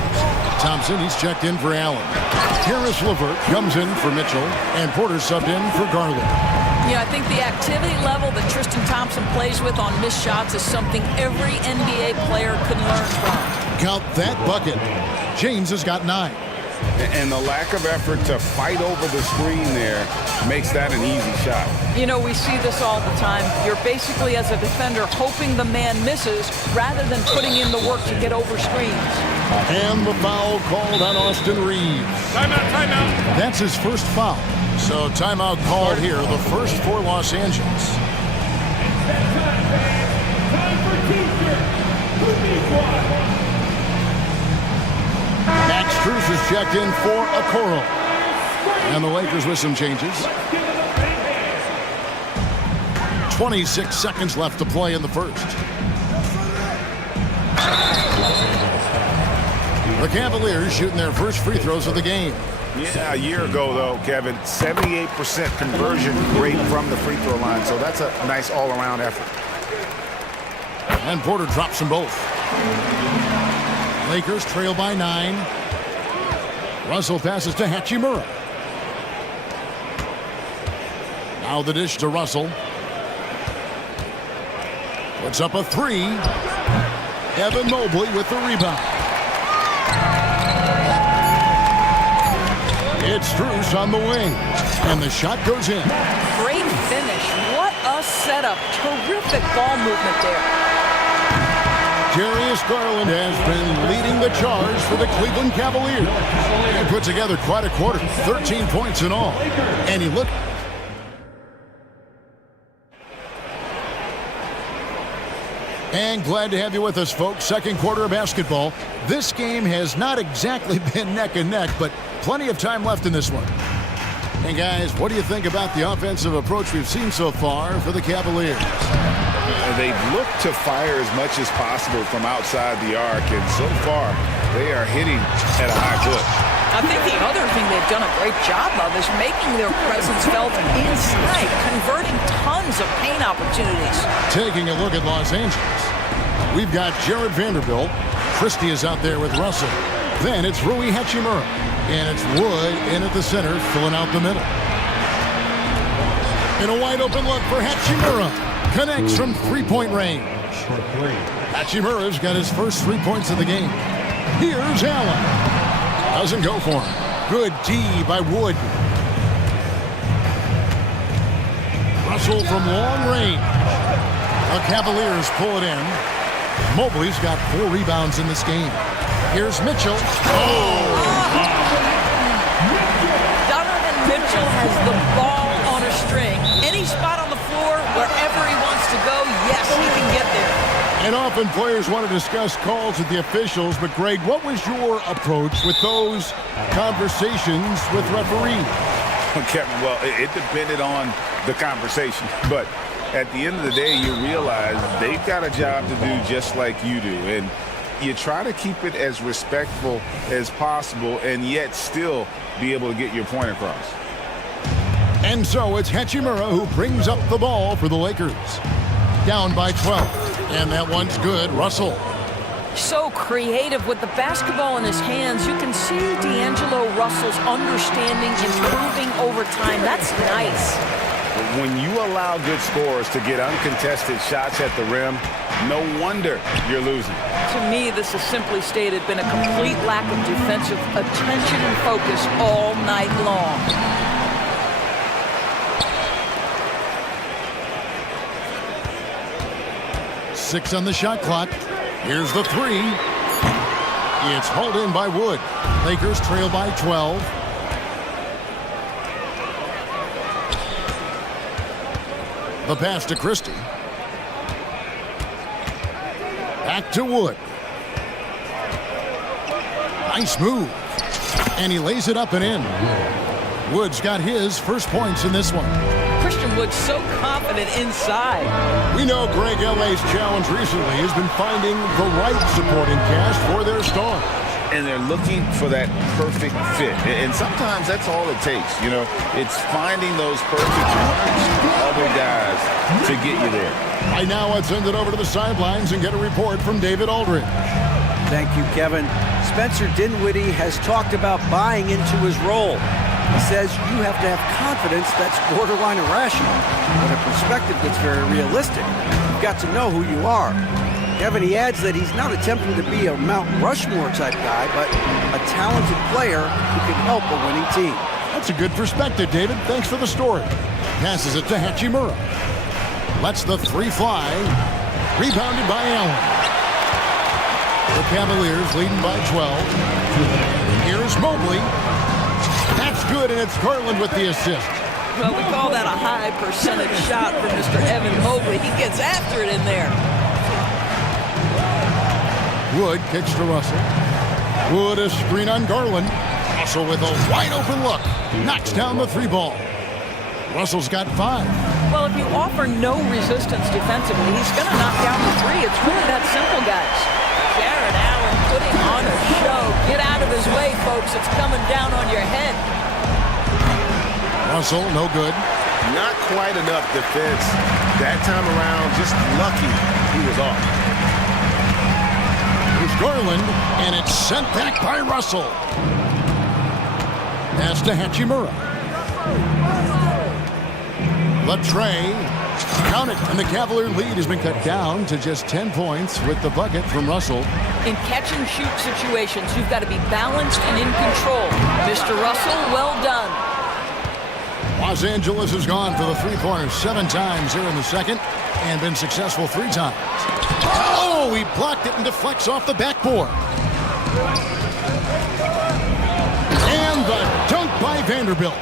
Thompson, he's checked in for Allen. Karis LeVert comes in for Mitchell, and Porter subbed in for Garland. Yeah, I think the activity level that Tristan Thompson plays with on missed shots is something every NBA player can learn from. Count that bucket. James has got 9. And the lack of effort to fight over the screen there makes that an easy shot. You know, we see this all the time. You're basically, as a defender, hoping the man misses rather than putting in the work to get over screens. And the foul called on Austin Reeves. Timeout, timeout. That's his first foul. So timeout called here, the first for Los Angeles. Time for T-shirt. Who needs one? Max Strus is checked in for Okoro. And the Lakers with some changes. 26 seconds left to play in the first. The Cavaliers shooting their first free throws of the game. Yeah, a year ago, though, Kevin, 78% conversion rate from the free throw line. So that's a nice all-around effort. And Porter drops them both. Lakers trail by 9. Russell passes to Hachimura. Now the dish to Russell. Puts up a 3. Evan Mobley with the rebound. It's Strus on the wing. And the shot goes in. Great finish. What a setup. Terrific ball movement there. Darius Garland has been leading the charge for the Cleveland Cavaliers. He put together quite a quarter, 13 points in all. And he looked... And glad to have you with us, folks. Second quarter of basketball. This game has not exactly been neck and neck, but plenty of time left in this one. And guys, what do you think about the offensive approach we've seen so far for the Cavaliers? They've looked to fire as much as possible from outside the arc, and so far they are hitting at a high clip. I think the other thing they've done a great job of is making their presence felt inside, converting tons of paint opportunities. Taking a look at Los Angeles, we've got Jared Vanderbilt. Christie is out there with Russell. Then it's Rui Hachimura, and it's Wood in at the center, filling out the middle. In a wide open look for Hachimura. Connects from three-point range. Hachimura's got his first 3 points of the game. Here's Allen. Doesn't go for him. Good D by Wood. Russell from long range. The Cavaliers pull it in. Mobley's got 4 rebounds in this game. Here's Mitchell. Donovan Mitchell has the ball on a string. Any spot on the floor, wherever he wants to go, yes, he can get there. And often players want to discuss calls with the officials, but Greg, what was your approach with those conversations with referees? Kevin, well, it depended on the conversation, but at the end of the day, you realize they've got a job to do just like you do, and you try to keep it as respectful as possible and yet still be able to get your point across. And so it's Hachimura who brings up the ball for the Lakers. Down by 12. And that one's good. Russell. So creative with the basketball in his hands. You can see D'Angelo Russell's understanding improving over time. That's nice. When you allow good scorers to get uncontested shots at the rim, no wonder you're losing. To me, this has simply stated been a complete lack of defensive attention and focus all night long. Six on the shot clock. Here's the 3. It's hauled in by Wood. Lakers trail by 12. The pass to Christie. Back to Wood. Nice move. And he lays it up and in. Wood's got his first points in this one. Christian looks so confident inside. We know Greg L.A.'s challenge recently has been finding the right supporting cast for their stars. And they're looking for that perfect fit. And sometimes that's all it takes, you know. It's finding those perfect other guys to get you there. Right now, let's send it over to the sidelines and get a report from David Aldridge. Thank you, Kevin. Spencer Dinwiddie has talked about buying into his role. He says you have to have confidence that's borderline irrational, but a perspective that's very realistic. You've got to know who you are. Kevin, he adds that he's not attempting to be a Mount Rushmore type guy, but a talented player who can help a winning team. That's a good perspective, David. Thanks for the story. Passes it to Hachimura. Lets the three fly. Rebounded by Allen. The Cavaliers leading by 12. Here's Mobley. That's good, and it's Garland with the assist. Well, we call that a high percentage shot from Mr. Evan Mobley. He gets after it in there. Wood kicks to Russell. Wood a screen on Garland. Russell with a wide open look. Knocks down the three ball. Russell's got 5. Well, if you offer no resistance defensively, he's going to knock down the three. It's really that simple, guys. Jared Allen putting on a show. Get out of his way, folks. It's coming down on your head. Russell, no good. Not quite enough defense. That time around, just lucky he was off. Garland, and it's sent back by Russell. Pass to Hachimura. Latrey, count it, and the Cavalier lead has been cut down to just 10 points with the bucket from Russell. In catch-and-shoot situations, you've got to be balanced and in control. Mr. Russell, well done. Los Angeles has gone for the three-pointers 7 times here in the second and been successful 3 times. Oh, he blocked it and deflects off the backboard. And the dunk by Vanderbilt.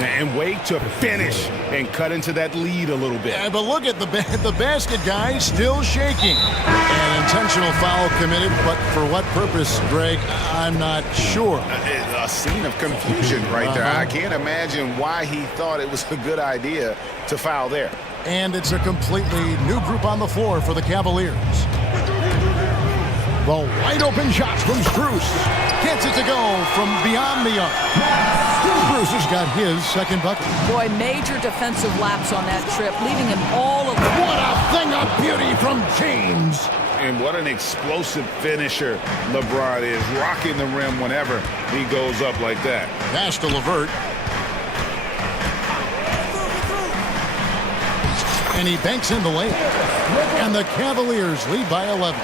And wait to finish and cut into that lead a little bit. Yeah, but look at the basket guy still shaking. An intentional foul committed, but for what purpose, Greg? I'm not sure. A scene of confusion right there. I can't imagine why he thought it was a good idea to foul there. And it's a completely new group on the floor for the Cavaliers. The wide open shot from Spruce. Gets it to go from beyond the arc. Spruce has got his second bucket. Boy, major defensive lapse on that trip, leaving him all alone. What a thing of beauty from James. And what an explosive finisher LeBron is, rocking the rim whenever he goes up like that. Pass to LeVert. And he banks in the layup. And the Cavaliers lead by 11.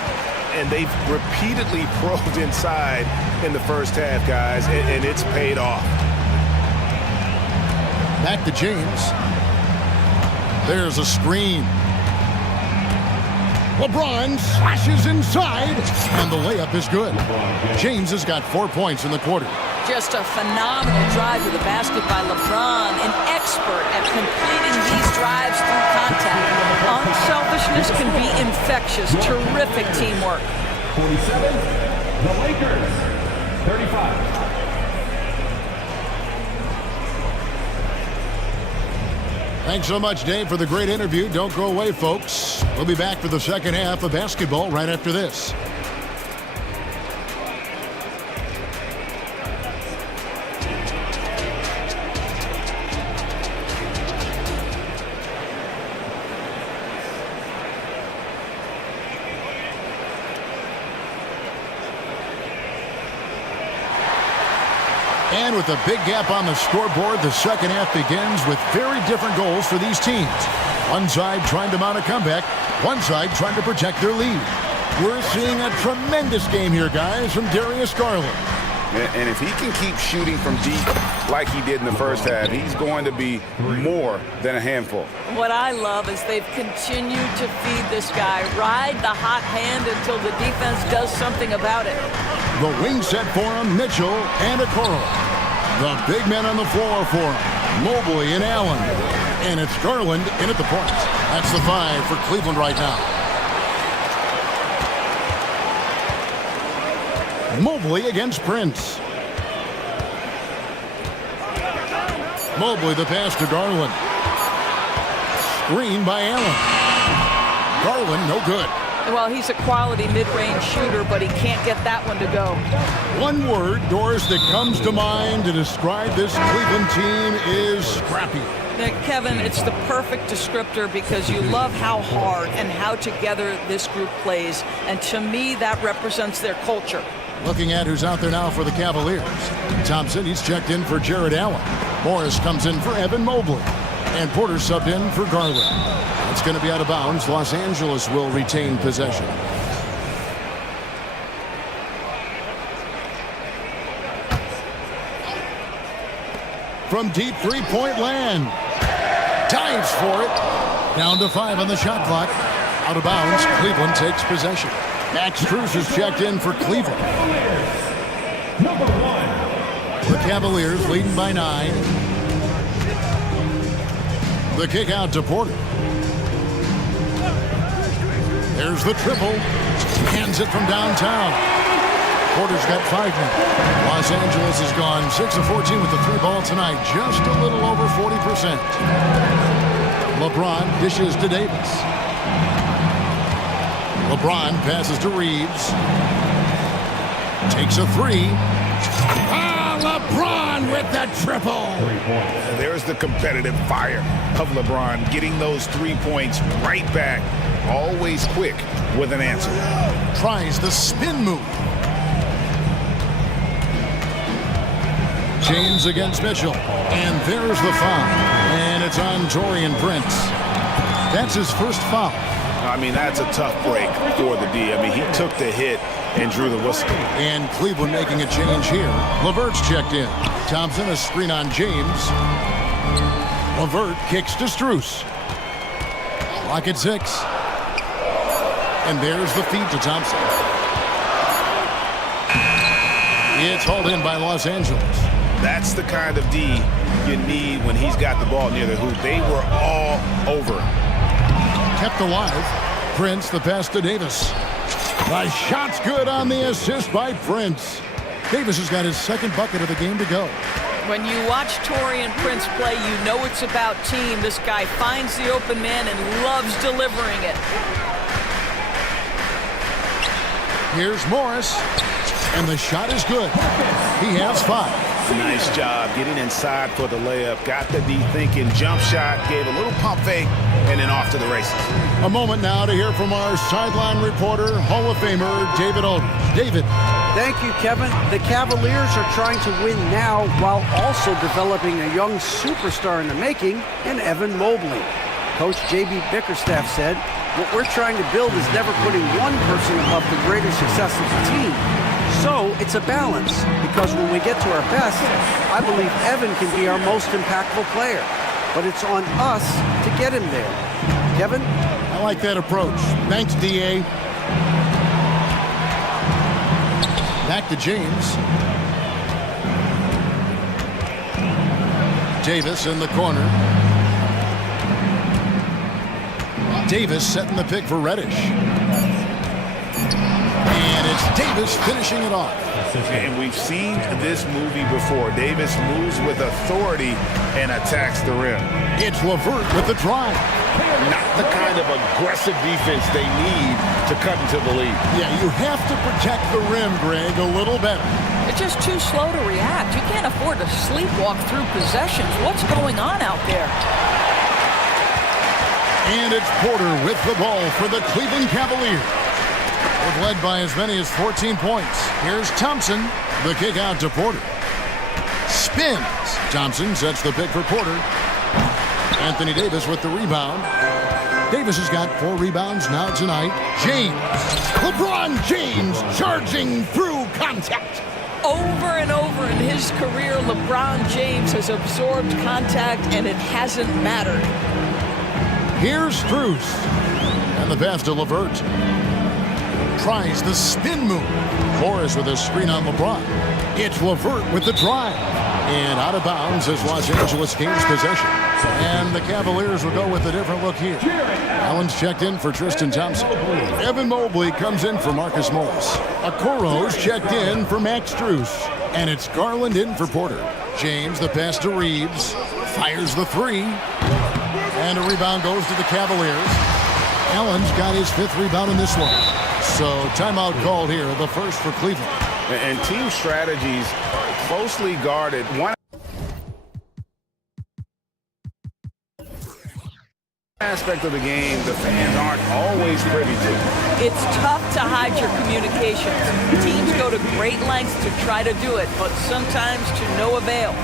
And they've repeatedly probed inside in the first half, guys, and it's paid off. Back to James. There's a screen. LeBron slashes inside, and the layup is good. James has got 4 points in the quarter. Just a phenomenal drive to the basket by LeBron, an expert at completing these drives through contact. Unselfishness can be infectious. Terrific teamwork. 47, the Lakers, 35. Thanks so much, Dave, for the great interview. Don't go away, folks. We'll be back for the second half of basketball right after this. And with a big gap on the scoreboard, the second half begins with very different goals for these teams. One side trying to mount a comeback, one side trying to protect their lead. We're seeing a tremendous game here, guys, from Darius Garland. And if he can keep shooting from deep like he did in the first half, he's going to be more than a handful. What I love is they've continued to feed this guy, ride the hot hand until the defense does something about it. The wing set for him, Mitchell and Okoro. The big men on the floor for him, Mobley and Allen. And it's Garland in at the point. That's the 5 for Cleveland right now. Mobley against Prince. Mobley the pass to Garland. Screen by Allen. Garland, no good. Well, he's a quality mid-range shooter, but he can't get that one to go. One word, Doris, that comes to mind to describe this Cleveland team is scrappy. Kevin, it's the perfect descriptor because you love how hard and how together this group plays. And to me, that represents their culture. Looking at who's out there now for the Cavaliers. Thompson, he's checked in for Jared Allen. Morris comes in for Evan Mobley. And Porter subbed in for Garland. It's going to be out of bounds. Los Angeles will retain possession. From deep three-point land. Dives for it. Down to 5 on the shot clock. Out of bounds. Cleveland takes possession. Max Strus is checked in for Cleveland. Number 1. The Cavaliers leading by 9. The kick out to Porter. There's the triple. Hands it from downtown. Porter's got 5 now. Los Angeles has gone 6 of 14 with the 3 ball tonight. Just a little over 40%. LeBron dishes to Davis. LeBron passes to Reeves. Takes a 3. LeBron with the triple. There's the competitive fire of LeBron, getting those 3 points right back. Always quick with an answer. Tries the spin move. James against Mitchell. And there's the foul. And it's on Taurean Prince. That's his first foul. I mean, that's a tough break for the D. I mean, he took the hit and drew the whistle. And Cleveland making a change here. LeVert's checked in. Thompson, a screen on James. LeVert kicks to Strus. Clock at 6. And there's the feed to Thompson. It's hauled in by Los Angeles. That's the kind of D you need when he's got the ball near the hoop. They were all over him. Kept alive. Prince, the pass to Davis. The shot's good on the assist by Prince. Davis has got his second bucket of the game to go. When you watch Taurean Prince play, you know it's about team. This guy finds the open man and loves delivering it. Here's Morris. And the shot is good. He has 5. Nice job getting inside for the layup. Got the D thinking. Jump shot. Gave a little pump fake. And then off to the races. A moment now to hear from our sideline reporter, Hall of Famer David Aldridge. David. Thank you, Kevin. The Cavaliers are trying to win now while also developing a young superstar in the making in Evan Mobley. Coach J.B. Bickerstaff said, what we're trying to build is never putting one person above the greater success of the team. So it's a balance, because when we get to our best, I believe Evan can be our most impactful player. But it's on us to get him there. Kevin? I like that approach. Thanks, D.A. Back to James. Davis in the corner. Davis setting the pick for Reddish. And it's Davis finishing it off. And we've seen this movie before. Davis moves with authority and attacks the rim. It's LeVert with the drive. Not the kind of aggressive defense they need to cut into the lead. Yeah, you have to protect the rim, Greg, a little better. It's just too slow to react. You can't afford to sleepwalk through possessions. What's going on out there? And it's Porter with the ball for the Cleveland Cavaliers. They've led by as many as 14 points. Here's Thompson. The kick out to Porter. Spins. Thompson sets the pick for Porter. Anthony Davis with the rebound. Davis has got 4 rebounds now tonight. James. LeBron James charging through contact. Over and over in his career, LeBron James has absorbed contact, and it hasn't mattered. Here's Strus. And the pass to LeVert. Tries the spin move. Morris with a screen on LeBron. It's LeVert with the drive. And out of bounds as Los Angeles gains possession. And the Cavaliers will go with a different look here. Allen's checked in for Tristan Thompson. Evan Mobley comes in for Marcus Morris. Okoro's checked in for Max Strus. And it's Garland in for Porter. James, the pass to Reeves. Fires the 3. And a rebound goes to the Cavaliers. Allen's got his 5th rebound in this one. So timeout called here, the first for Cleveland. And team strategies closely guarded. One aspect of the game the fans aren't always privy to. It's tough to hide your communications. Teams go to great lengths to try to do it, but sometimes to no avail.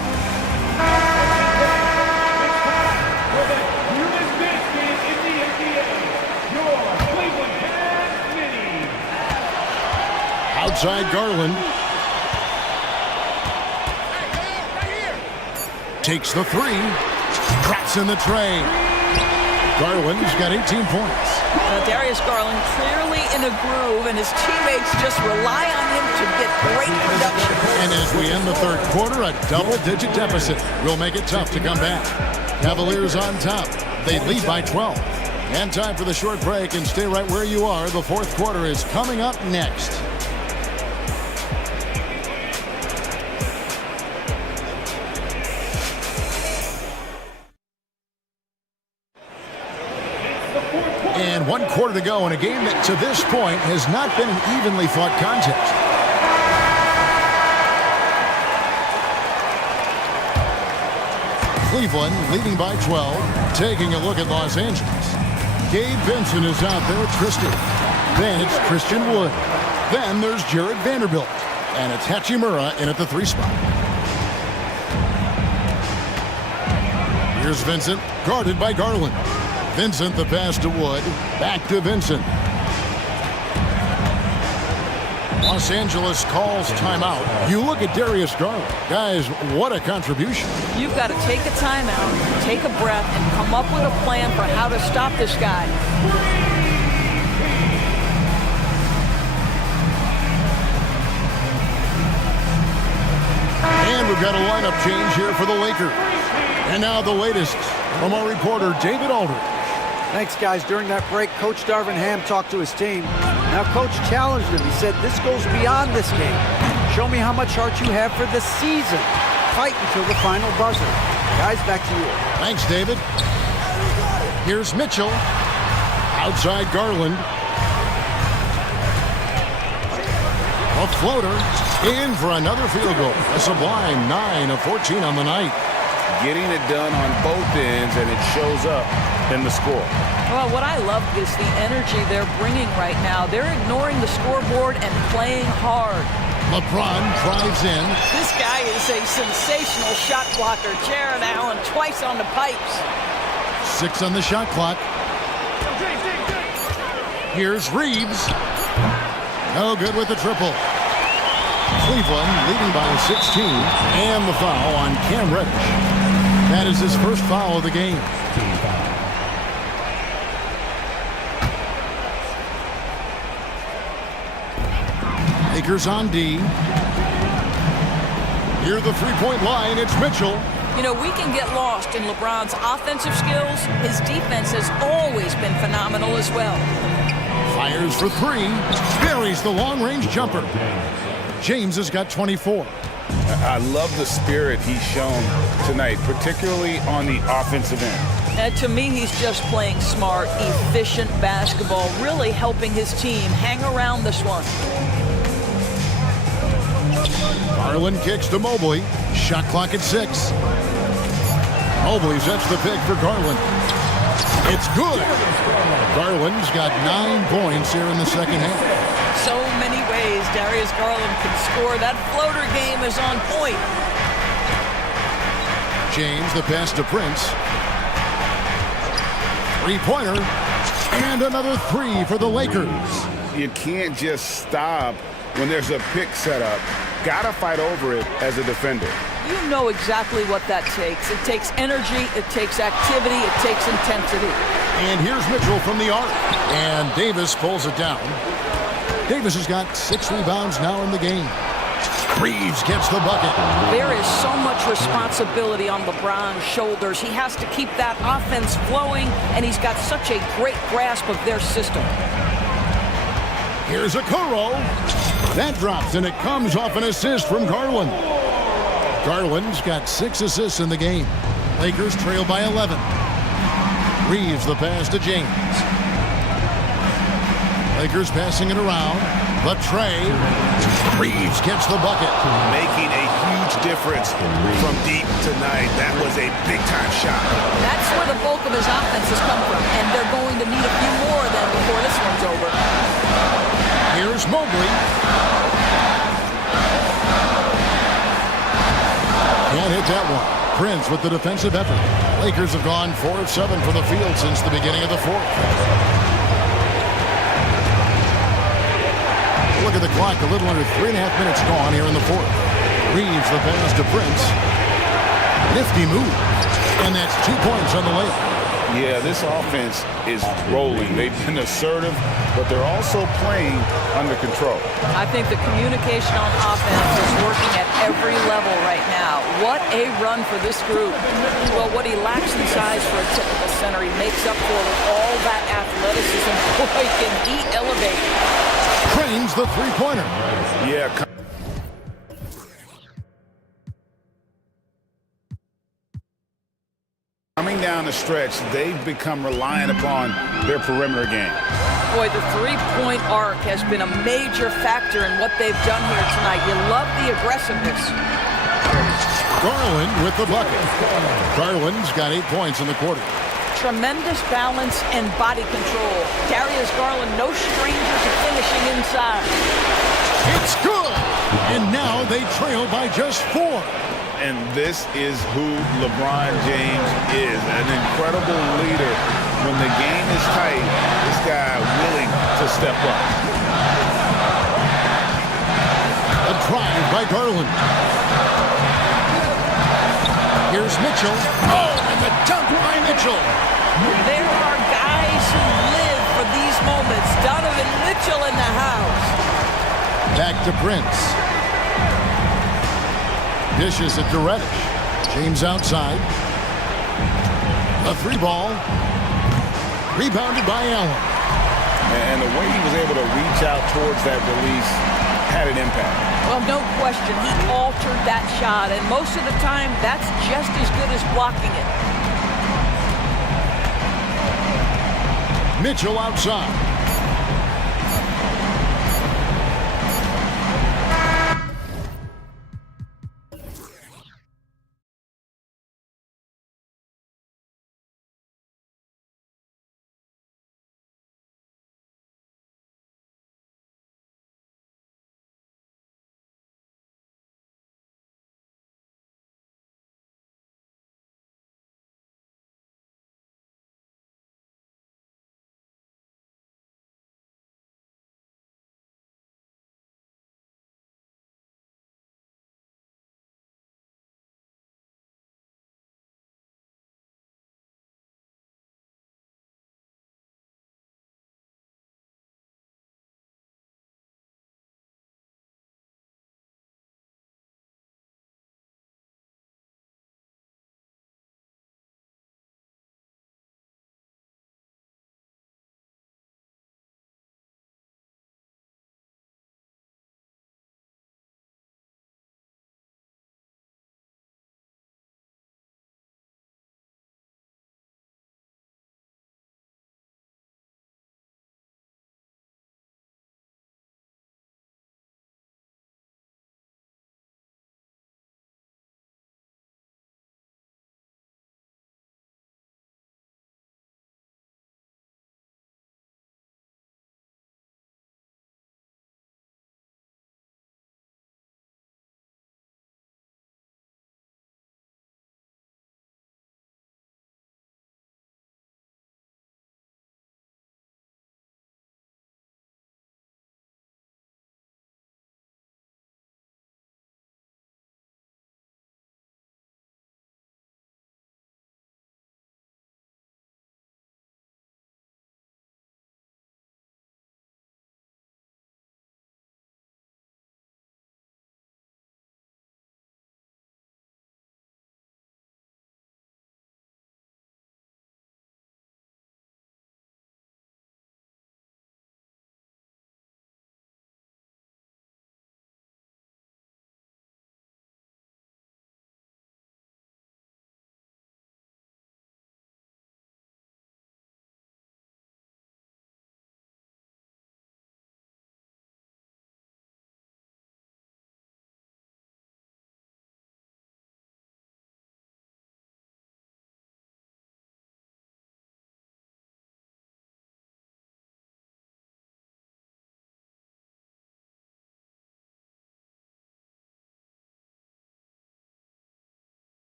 Outside Garland. Takes the 3. Drops in the tray. Garland's got 18 points. Darius Garland clearly in a groove, and his teammates just rely on him to get great production. And as we end the 3rd quarter, a double-digit deficit will make it tough to come back. Cavaliers on top. They lead by 12. And time for the short break, and stay right where you are. The 4th quarter is coming up next. And 1 quarter to go in a game that to this point has not been an evenly fought contest. Cleveland leading by 12, taking a look at Los Angeles. Gabe Vincent is out there at Tristan. Then it's Christian Wood. Then there's Jared Vanderbilt. And it's Hachimura in at the 3 spot. Here's Vincent, guarded by Garland. Vincent, the pass to Wood. Back to Vincent. Los Angeles calls timeout. You look at Darius Garland. Guys, what a contribution. You've got to take a timeout, take a breath, and come up with a plan for how to stop this guy. And we've got a lineup change here for the Lakers. And now the latest from our reporter, David Aldridge. Thanks, guys. During that break, Coach Darvin Ham talked to his team. Now, Coach challenged him. He said, this goes beyond this game. Show me how much heart you have for the season. Fight until the final buzzer. Guys, back to you. Thanks, David. Here's Mitchell. Outside Garland. A floater. In for another field goal. A sublime 9 of 14 on the night. Getting it done on both ends, and it shows up in the score. Well, what I love is the energy they're bringing right now. They're ignoring the scoreboard and playing hard. LeBron drives in. This guy is a sensational shot blocker. Jared Allen twice on the pipes. 6 on the shot clock. Here's Reeves. No good with the triple. Cleveland leading by 16. And the foul on Cam Reddish. That is his first foul of the game. Lakers on D. Near the three-point line, it's Mitchell. You know, we can get lost in LeBron's offensive skills. His defense has always been phenomenal as well. Fires for 3. Buries the long-range jumper. James has got 24. I love the spirit he's shown tonight, particularly on the offensive end. And to me, he's just playing smart, efficient basketball, really helping his team hang around this one. Garland kicks to Mobley. Shot clock at 6. Mobley sets the pick for Garland. It's good. Garland's got 9 points here in the second half. So many ways Darius Garland can score. That floater game is on point. James, the pass to Prince. 3-pointer. And another 3 for the Lakers. You can't just stop when there's a pick set up. Gotta fight over it as a defender. You know exactly what that takes. It takes energy, it takes activity, it takes intensity. And here's Mitchell from the arc. And Davis pulls it down. Davis has got 6 rebounds now in the game. Reeves gets the bucket. There is so much responsibility on LeBron's shoulders. He has to keep that offense flowing, and he's got such a great grasp of their system. Here's Okoro. That drops, and it comes off an assist from Garland. Garland's got 6 assists in the game. Lakers trail by 11. Reeves the pass to James. Lakers passing it around. The Trey. Reeves gets the bucket. Making a huge difference from deep tonight. That was a big-time shot. That's where the bulk of his offense has come from, and they're going to need a few more of them before this one's over. Here's Mobley. Can't hit that one. Prince with the defensive effort. Lakers have gone 4 of 7 from the field since the beginning of the fourth. Look at the clock, a little under 3.5 minutes gone here in the fourth. Reeves the pass to Prince. Nifty move. And that's 2 points on the layup. Yeah, this offense is rolling. They've been assertive, but they're also playing under control. I think the communication on offense is working at every level right now. What a run for this group. Well, what he lacks in size for a typical center, he makes up for with all that athleticism. Boy, can he elevate. Trains the three-pointer. Yeah. Coming down the stretch, they've become reliant upon their perimeter game. Boy, the three-point arc has been a major factor in what they've done here tonight. You love the aggressiveness. Garland with the bucket. Garland's got 8 points in the quarter. Tremendous balance and body control. Darius Garland, no stranger to finishing inside. It's good! And now they trail by just 4. And this is who LeBron James is, an incredible leader. When the game is tight, this guy willing to step up. A drive by Garland. Here's Mitchell. Oh, and the dunk by Mitchell. There are guys who live for these moments. Donovan Mitchell in the house. Back to Prince. Dishes it to Reddish. James outside. A 3-ball. Rebounded by Allen. And the way he was able to reach out towards that release had an impact. Well, no question. He altered that shot, and most of the time, that's just as good as blocking it. Mitchell outside.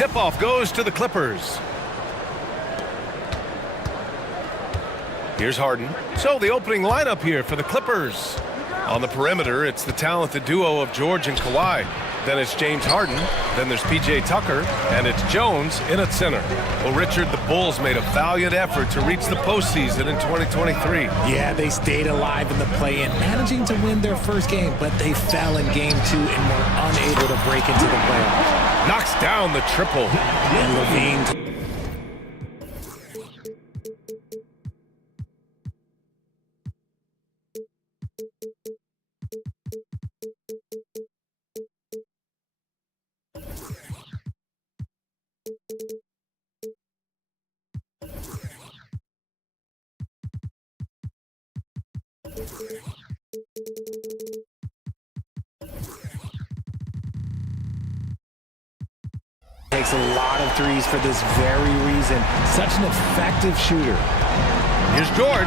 Tip-off goes to the Clippers. Here's Harden. So the opening lineup here for the Clippers. On the perimeter, it's the talented duo of George and Kawhi. Then it's James Harden. Then there's P.J. Tucker. And it's Jones in at center. Well, Richard, the Bulls made a valiant effort to reach the postseason in 2023. Yeah, they stayed alive in the play-in, managing to win their first game, but they fell in game 2 and were unable to break into the playoffs. Knocks down the triple. And Levine... Takes a lot of threes for this very reason. Such an effective shooter. Here's George.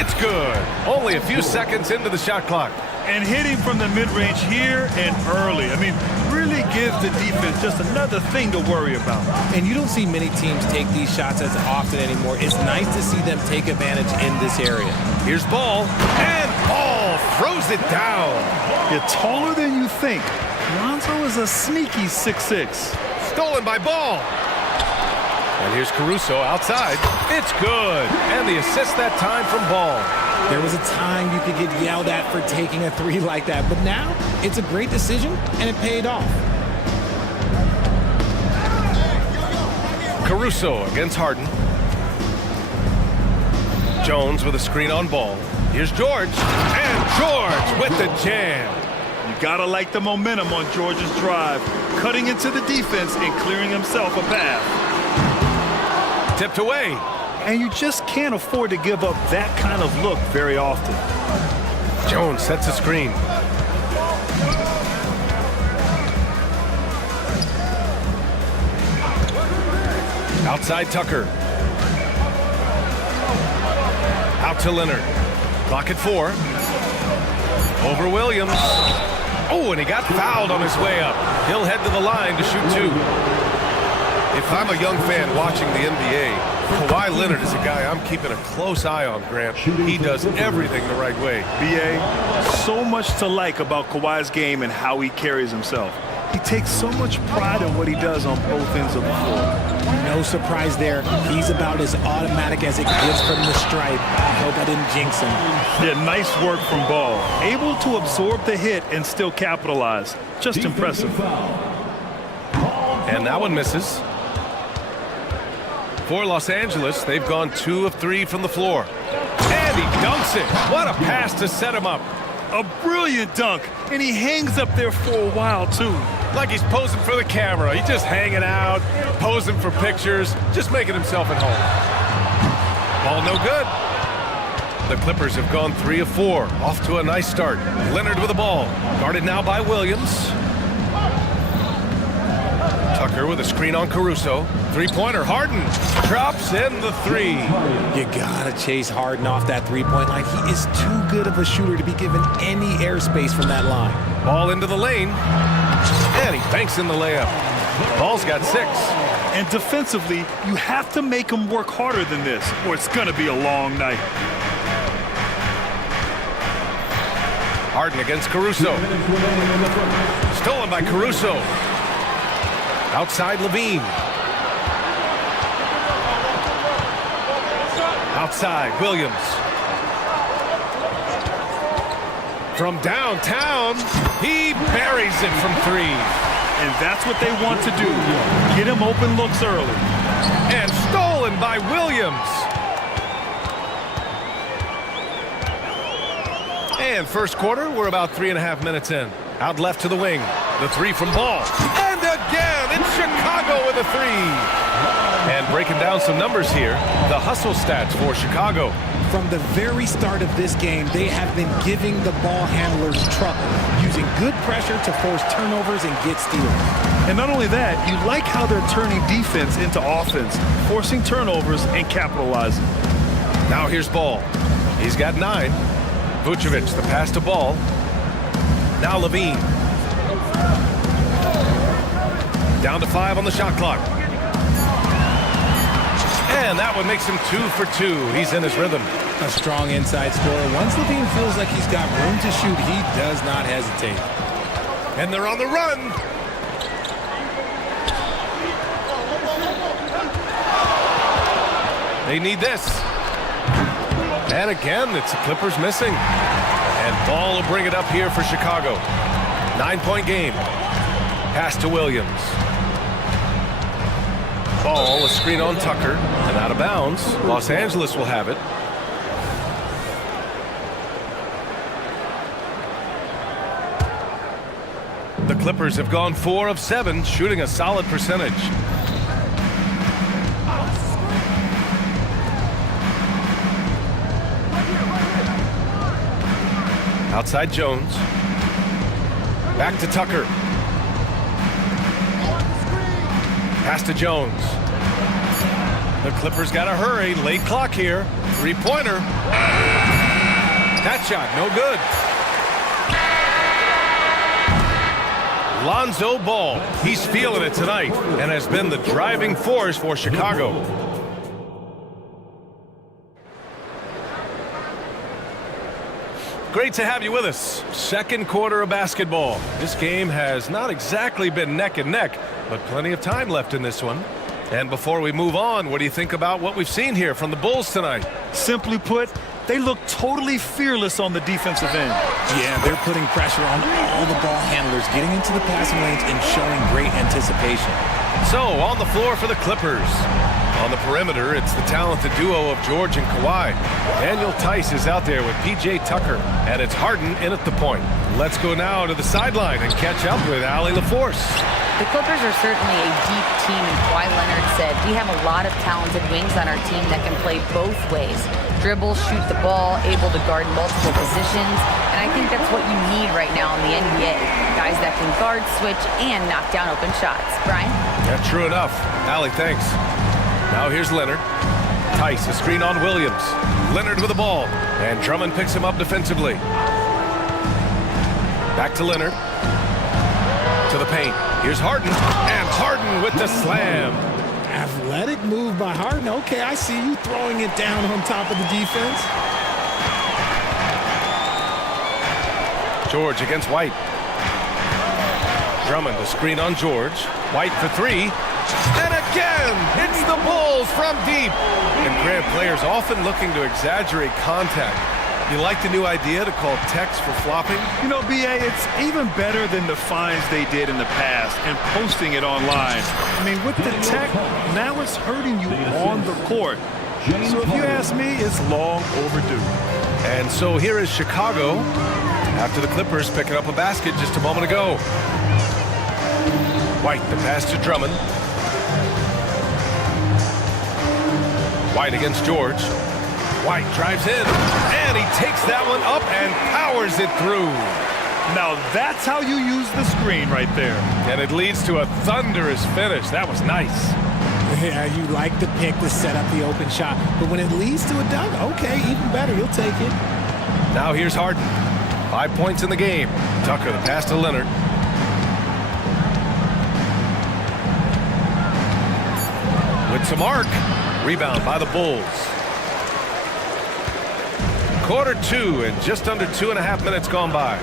It's good. Only a few seconds into the shot clock. And hitting from the mid-range here and early. I mean, really gives the defense just another thing to worry about. And you don't see many teams take these shots as often anymore. It's nice to see them take advantage in this area. Here's Ball. And Ball throws it down. You're taller than you think. Lonzo is a sneaky 6'6". Stolen by Ball. And here's Caruso outside. It's good. And the assist that time from Ball. There was a time you could get yelled at for taking a three like that, but now it's a great decision, and it paid off. Caruso against Harden. Jones with a screen on Ball. Here's George. And George with the jam. You gotta like the momentum on George's drive, cutting into the defense and clearing himself a path. Tipped away. And you just can't afford to give up that kind of look very often. Jones sets a screen. Outside Tucker. Out to Leonard. Clock at 4. Over Williams. Oh, and he got fouled on his way up. He'll head to the line to shoot 2. If I'm a young fan watching the NBA, Kawhi Leonard is a guy I'm keeping a close eye on, Grant. He does everything the right way. B.A., so much to like about Kawhi's game and how he carries himself. He takes so much pride in what he does on both ends of the floor. No surprise there. He's about as automatic as it gets from the stripe. I hope I didn't jinx him. Yeah, nice work from Ball. Able to absorb the hit and still capitalize. Just impressive. And that one misses. For Los Angeles, they've gone 2 of 3 from the floor. And he dunks it. What a pass to set him up. A brilliant dunk, and he hangs up there for a while, too. Like he's posing for the camera. He's just hanging out, posing for pictures, just making himself at home. Ball no good. The Clippers have gone 3 of 4, off to a nice start. Leonard with the ball, guarded now by Williams. Tucker with a screen on Caruso. Three-pointer, Harden drops in the 3. You gotta chase Harden off that three-point line. He is too good of a shooter to be given any airspace from that line. Ball into the lane, and he banks in the layup. Ball's got 6. And defensively, you have to make him work harder than this, or it's gonna be a long night. Harden against Caruso. Stolen by Caruso. Outside Levine. Outside Williams. From downtown, he buries it from 3. And that's what they want to do. Get him open looks early. And stolen by Williams. And first quarter, we're about 3.5 minutes in. Out left to the wing. The 3 from Ball. And again, it's Chicago with a 3. And breaking down some numbers here, the hustle stats for Chicago. From the very start of this game, they have been giving the ball handlers trouble, using good pressure to force turnovers and get steals. And not only that, you like how they're turning defense into offense, forcing turnovers and capitalizing. Now here's Ball. He's got 9. Vucevic, the pass to Ball. Now Levine. Down to 5 on the shot clock. And that one makes him 2 for 2. He's in his rhythm. A strong inside scorer. Once Levine feels like he's got room to shoot, he does not hesitate. And they're on the run. They need this. And again, it's the Clippers missing. And ball will bring it up here for Chicago. 9-point game. Pass to Williams. Ball, a screen on Tucker, and out of bounds. Los Angeles will have it. The Clippers have gone 4 of 7, shooting a solid percentage. Outside Jones. Back to Tucker. Pass to Jones. The Clippers got to hurry. Late clock here. Three-pointer. That shot, no good. Lonzo Ball. He's feeling it tonight and has been the driving force for Chicago. Great to have you with us. Second quarter of basketball. This game has not exactly been neck and neck, but plenty of time left in this one. And before we move on, what do you think about what we've seen here from the Bulls tonight? Simply put, they look totally fearless on the defensive end. Yeah, they're putting pressure on all the ball handlers, getting into the passing lanes and showing great anticipation. So, on the floor for the Clippers. On the perimeter, it's the talented duo of George and Kawhi. Daniel Tice is out there with P.J. Tucker, and it's Harden in at the point. Let's go now to the sideline and catch up with Allie LaForce. The Clippers are certainly a deep team, and Kawhi Leonard said, we have a lot of talented wings on our team that can play both ways. Dribble, shoot the ball, able to guard multiple positions, and I think that's what you need right now in the NBA. Guys that can guard, switch, and knock down open shots. Brian? Yeah, true enough. Allie, thanks. Now here's Leonard. Tice, a screen on Williams. Leonard with the ball, and Drummond picks him up defensively. Back to Leonard. To the paint. Here's Harden, and Harden with the slam. Athletic move by Harden. Okay, I see you throwing it down on top of the defense. George against White. Drummond, a screen on George. White for 3. And again, it's the Bulls from deep. And Grant, players often looking to exaggerate contact. You like the new idea to call techs for flopping? You know, B.A., it's even better than the fines they did in the past and posting it online. I mean, with the tech, now it's hurting you on the court. So if you ask me, it's long overdue. And so here is Chicago after the Clippers picking up a basket just a moment ago. White, the pass to Drummond. White against George. White drives in, and he takes that one up and powers it through. Now that's how you use the screen right there. And it leads to a thunderous finish. That was nice. Yeah, you like the pick to set up the open shot, but when it leads to a dunk, okay, even better, you'll take it. Now here's Harden. 5 points in the game. Tucker, the pass to Leonard. With some arc. Rebound by the Bulls. Quarter 2 and just under 2.5 minutes gone by.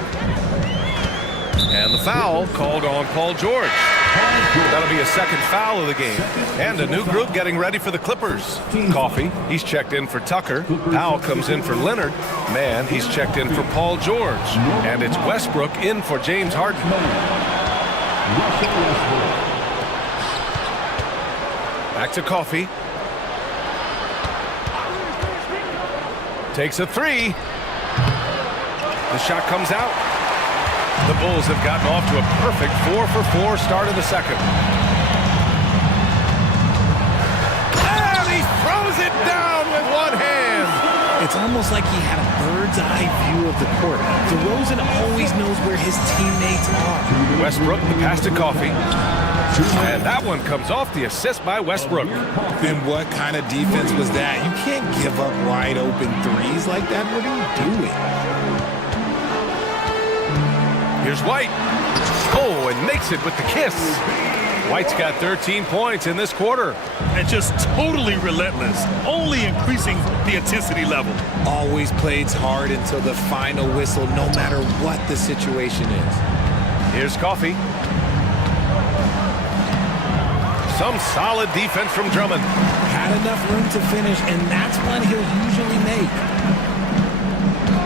And the foul called on Paul George. That'll be a second foul of the game. And a new group getting ready for the Clippers. Coffee, he's checked in for Tucker. Powell comes in for Leonard. Mann, he's checked in for Paul George. And it's Westbrook in for James Harden. Back to Coffee. Takes a 3. The shot comes out. The Bulls have gotten off to a perfect 4-for-4 start in the second. And he throws it down with one hand. It's almost like he had a bird's eye view of the court. DeRozan always knows where his teammates are. Westbrook, the pass to Coffee. And that one comes off the assist by Westbrook. And what kind of defense was that? You can't give up wide open threes like that. What are you doing? Here's White. Oh, and makes it with the kiss. White's got 13 points in this quarter. And just totally relentless, only increasing the intensity level. Always plays hard until the final whistle, no matter what the situation is. Here's Coffee. Some solid defense from Drummond. Had enough room to finish, and that's one he'll usually make.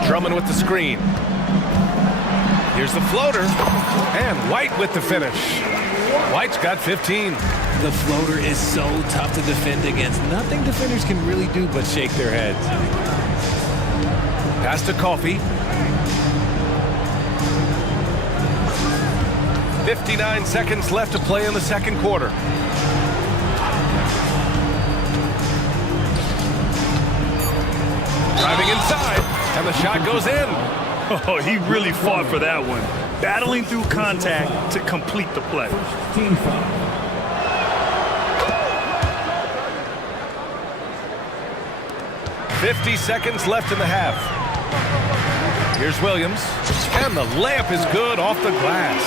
Drummond with the screen. Here's the floater. And White with the finish. White's got 15. The floater is so tough to defend against. Nothing defenders can really do but shake their heads. Pass to Coffee. 59 seconds left to play in the second quarter. Driving inside, and the shot goes in. Oh, he really fought for that one. Battling through contact to complete the play. Team foul. 50 seconds left in the half. Here's Williams, and the layup is good off the glass.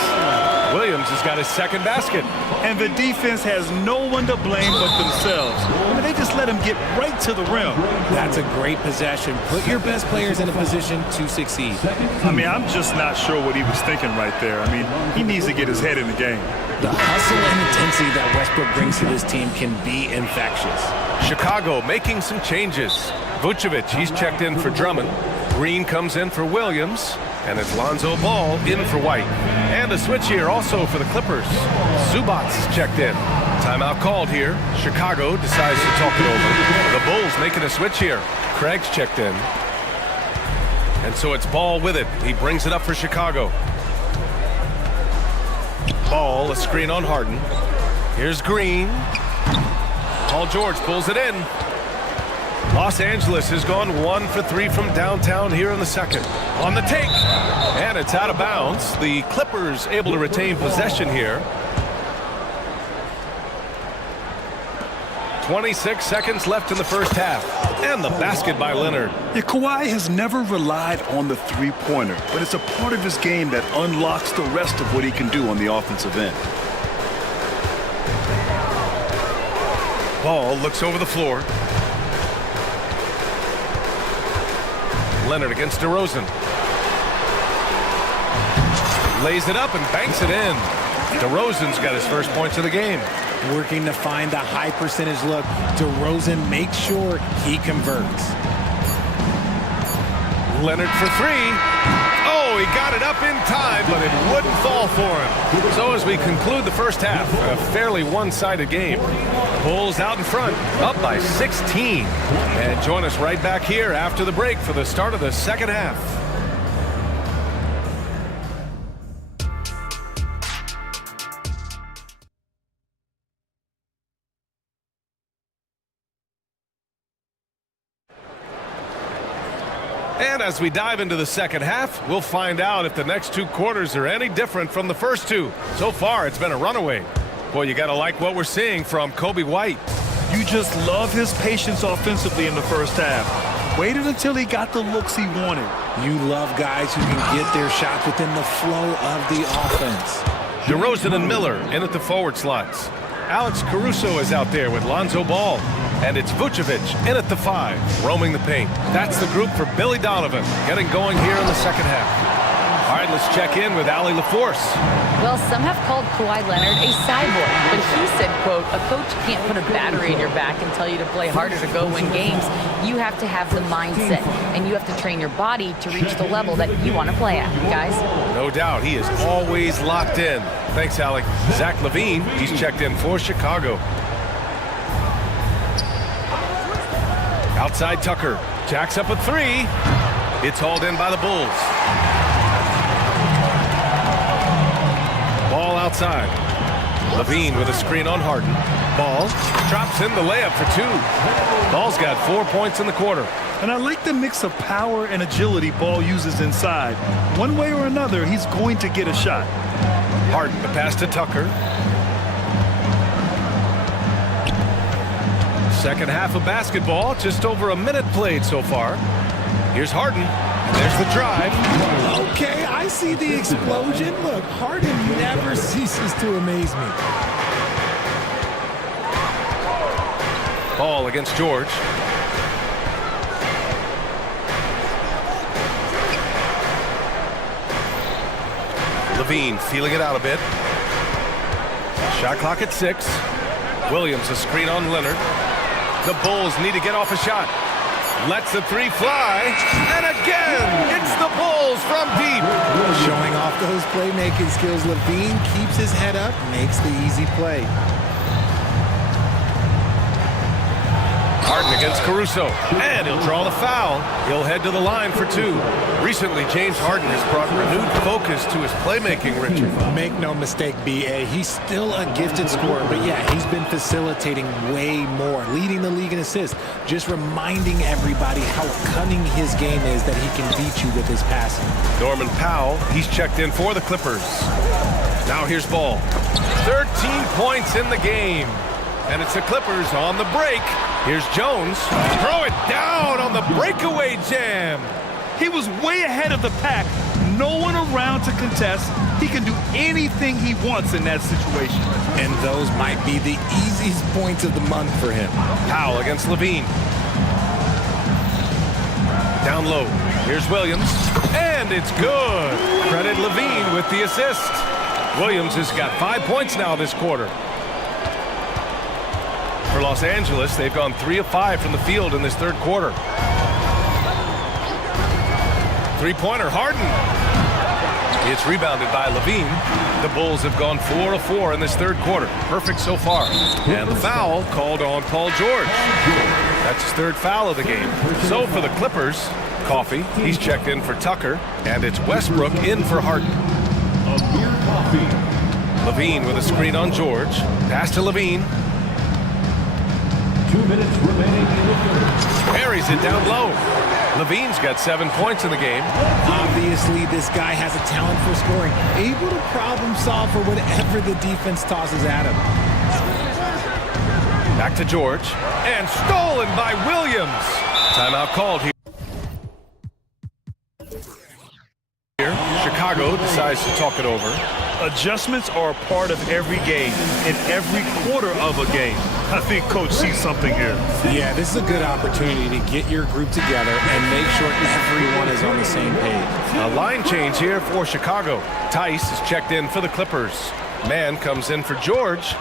Williams has got his second basket. And the defense has no one to blame but themselves. I mean, they just let him get right to the rim. That's a great possession. Put your best players in a position to succeed. I mean, I'm just not sure what he was thinking right there. I mean, he needs to get his head in the game. The hustle and intensity that Westbrook brings to this team can be infectious. Chicago making some changes. Vucevic, he's checked in for Drummond. Green comes in for Williams. And it's Lonzo Ball in for White. And a switch here also for the Clippers. Zubats checked in. Timeout called here. Chicago decides to talk it over. The Bulls making a switch here. Craig's checked in. And so it's Ball with it. He brings it up for Chicago. Ball, a screen on Harden. Here's Green. Paul George pulls it in. Los Angeles has gone 1 for 3 from downtown here in the second. On the take, and it's out of bounds. The Clippers able to retain possession here. 26 seconds left in the first half. And the basket by Leonard. Yeah, Kawhi has never relied on the three-pointer, but it's a part of his game that unlocks the rest of what he can do on the offensive end. Ball looks over the floor. Leonard against DeRozan. Lays it up and banks it in. DeRozan's got his first points of the game. Working to find the high percentage look. DeRozan makes sure he converts. Leonard for three. Oh, he got it up in time, but it wouldn't fall for him. So as we conclude the first half, a fairly one-sided game. Bulls out in front, up by 16. And join us right back here after the break for the start of the second half. And as we dive into the second half, we'll find out if the next two quarters are any different from the first two. So far, it's been a runaway. Boy, you got to like what we're seeing from Kobe White. You just love his patience offensively in the first half. Waited until he got the looks he wanted. You love guys who can get their shots within the flow of the offense. DeRozan and Miller in at the forward slots. Alex Caruso is out there with Lonzo Ball. And it's Vucevic in at the 5, roaming the paint. That's the group for Billy Donovan, getting going here in the second half. All right, let's check in with Allie LaForce. Well, some have called Kawhi Leonard a cyborg, but he said, quote, a coach can't put a battery in your back and tell you to play harder to go win games. You have to have the mindset, and you have to train your body to reach the level that you want to play at, guys. No doubt, he is always locked in. Thanks, Allie. Zach LaVine, he's checked in for Chicago. Outside Tucker, jacks up a 3. It's hauled in by the Bulls. Ball outside. LaVine with a screen on Harden. Ball drops in the layup for 2. Ball's got 4 points in the quarter. And I like the mix of power and agility Ball uses inside. One way or another, he's going to get a shot. Harden, the pass to Tucker. Second half of basketball, just over a minute played so far. Here's Harden, and there's the drive. Okay, I see the explosion. Look, Harden never ceases to amaze me. Ball against George. Levine feeling it out a bit. Shot clock at 6. Williams a screen on Leonard. The Bulls need to get off a shot. Lets the three fly. And again, it's the Bulls from deep. Showing off those playmaking skills, Levine keeps his head up, makes the easy play. Harden against Caruso, and he'll draw the foul. He'll head to the line for 2. Recently, James Harden has brought renewed focus to his playmaking, Richard. Make no mistake, B.A., he's still a gifted scorer, but yeah, he's been facilitating way more, leading the league in assists, just reminding everybody how cunning his game is, that he can beat you with his passing. Norman Powell, he's checked in for the Clippers. Now here's Ball. 13 points in the game. And it's the Clippers on the break. Here's Jones. Throw it down on the breakaway jam. He was way ahead of the pack. No one around to contest. He can do anything he wants in that situation. And those might be the easiest points of the month for him. Powell against Levine. Down low. Here's Williams. And it's good. Credit Levine with the assist. Williams has got 5 points now this quarter. For Los Angeles, they've gone 3 of 5 from the field in this third quarter. Three-pointer, Harden. It's rebounded by Levine. The Bulls have gone 4 of 4 in this third quarter. Perfect so far. And the foul called on Paul George. That's his third foul of the game. So for the Clippers, Coffey, he's checked in for Tucker, and it's Westbrook in for Harden. Levine with a screen on George. Pass to Levine. 2 minutes remaining in the third. Parries it down low. Levine's got 7 points in the game. Obviously, this guy has a talent for scoring, able to problem solve for whatever the defense tosses at him. Back to George, and stolen by Williams. Timeout called here. Chicago decides to talk it over. Adjustments are a part of every game, in every quarter of a game. I think Coach sees something here. Yeah, this is a good opportunity to get your group together and make sure everyone is on the same page. A line change here for Chicago. Tice is checked in for the Clippers. Mann comes in for George.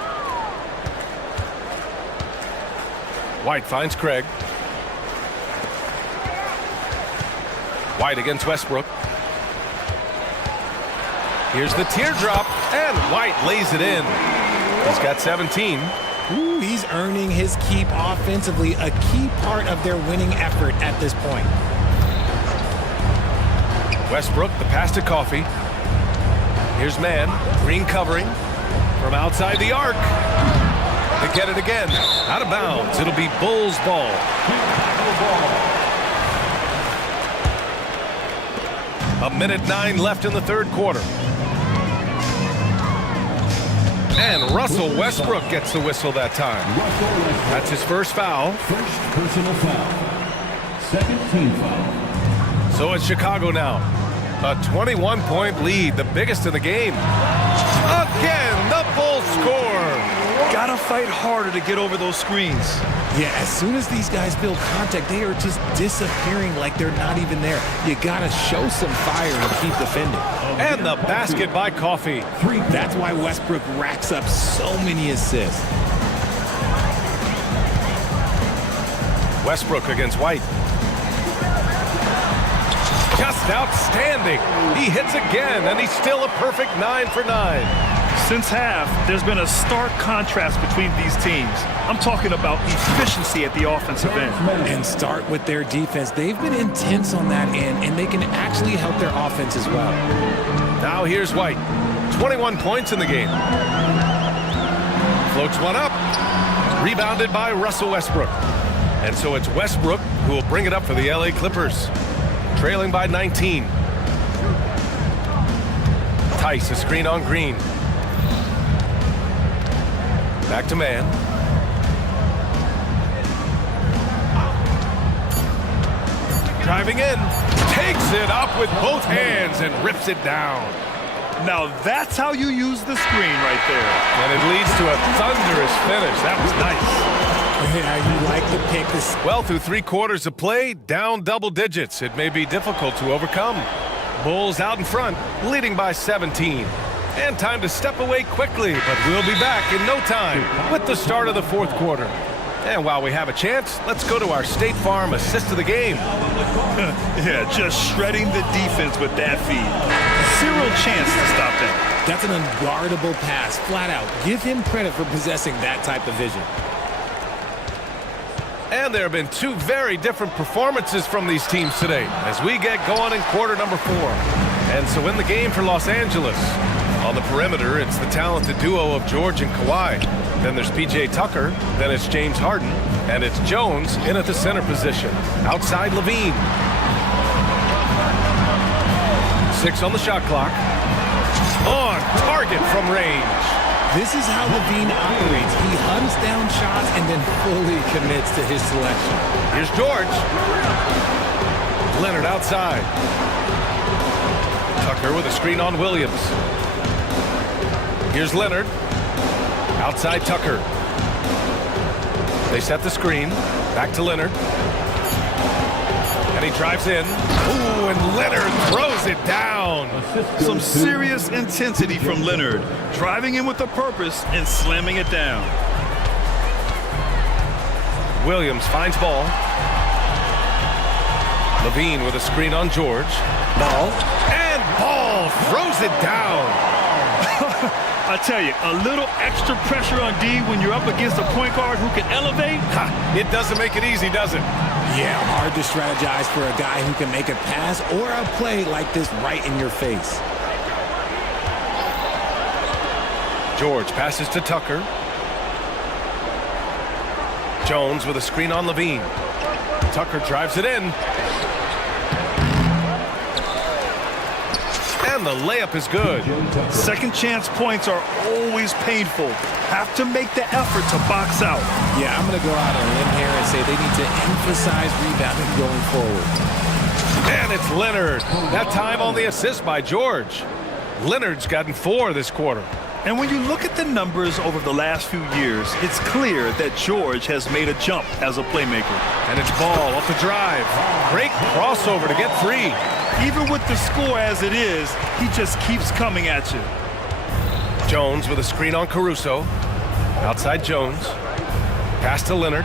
White finds Craig. White against Westbrook. Here's the teardrop, and White lays it in. He's got 17. Ooh, he's earning his keep offensively, a key part of their winning effort at this point. Westbrook, the pass to Coffey. Here's Mann, Green covering from outside the arc. They get it again, out of bounds. It'll be Bulls ball. A minute 9 left in the third quarter. And Russell Westbrook gets the whistle that time. That's his first foul. First personal foul. Second team foul. So it's Chicago now. A 21-point lead, the biggest in the game. Again, the Bulls score. Gotta fight harder to get over those screens. Yeah, as soon as these guys feel contact, they are just disappearing like they're not even there. You gotta show some fire and keep defending. And the basket by Coffey. That's why Westbrook racks up so many assists. Westbrook against White. Just outstanding. He hits again, and he's still a perfect 9 for 9. Since half, there's been a stark contrast between these teams. I'm talking about efficiency at the offensive end. And start with their defense. They've been intense on that end, and they can actually help their offense as well. Now here's White. 21 points in the game. Floats one up. Rebounded by Russell Westbrook. And so it's Westbrook who will bring it up for the LA Clippers. Trailing by 19. Tice, a screen on Green. Back to Mann. Driving in. Takes it up with both hands and rips it down. Now that's how you use the screen right there. And it leads to a thunderous finish. That was nice. Yeah, you like to pick this. Well, through 3 quarters of play, down double digits. It may be difficult to overcome. Bulls out in front, leading by 17. And time to step away quickly, but we'll be back in no time with the start of the 4th quarter. And while we have a chance, let's go to our State Farm assist of the game. Yeah, just shredding the defense with that feed. Zero chance to stop that. That's an unguardable pass, flat out. Give him credit for possessing that type of vision. And there have been 2 very different performances from these teams today as we get going in quarter number 4. And so in the game for Los Angeles, on the perimeter, it's the talented duo of George and Kawhi. Then there's P.J. Tucker, then it's James Harden, and it's Jones in at the center position. Outside Levine. 6 on the shot clock. On target from range. This is how Levine operates. He hunts down shots and then fully commits to his selection. Here's George. Leonard outside. Tucker with a screen on Williams. Here's Leonard. Outside Tucker. They set the screen. Back to Leonard. And he drives in. Ooh, and Leonard throws it down. Some serious intensity from Leonard, driving in with a purpose and slamming it down. Williams finds ball. Levine with a screen on George. Ball. And Ball throws it down. I tell you, a little extra pressure on D when you're up against a point guard who can elevate. It doesn't make it easy, does it? Yeah, hard to strategize for a guy who can make a pass or a play like this right in your face. George passes to Tucker. Jones with a screen on Levine. Tucker drives it in. And the layup is good. Second chance points are always painful. Have to make the effort to box out. Yeah, I'm going to go out on a limb here and say they need to emphasize rebounding going forward. And it's Leonard. That time on the assist by George. Leonard's gotten 4 this quarter. And when you look at the numbers over the last few years, it's clear that George has made a jump as a playmaker. And it's Ball off the drive. Great crossover to get 3. Even with the score as it is, he just keeps coming at you. Jones with a screen on Caruso. Outside Jones. Pass to Leonard.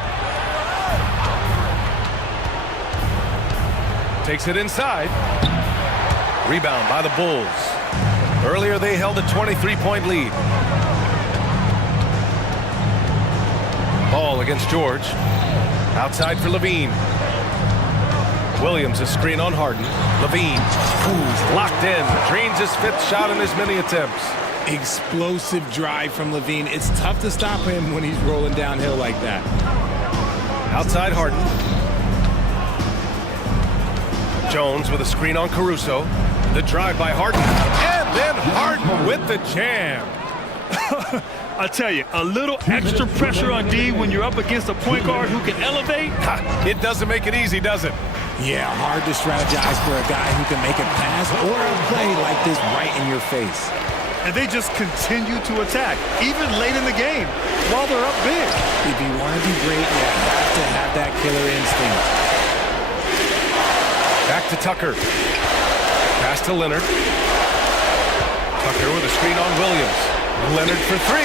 Takes it inside. Rebound by the Bulls. Earlier they held a 23-point lead. Ball against George. Outside for Levine. Williams a screen on Harden. Levine, who's locked in, drains his 5th shot in as many attempts. Explosive drive from Levine. It's tough to stop him when he's rolling downhill like that. Outside Harden. Jones with a screen on Caruso. The drive by Harden. And then Harden with the jam. I tell you, a little extra pressure on D when you're up against a point guard who can elevate. It doesn't make it easy, does it? Yeah, hard to strategize for a guy who can make a pass or a play like this right in your face. And they just continue to attack, even late in the game, while they're up big. If you want to be great, you have to have that killer instinct. Back to Tucker. Pass to Leonard. Tucker with a screen on Williams. Leonard for 3.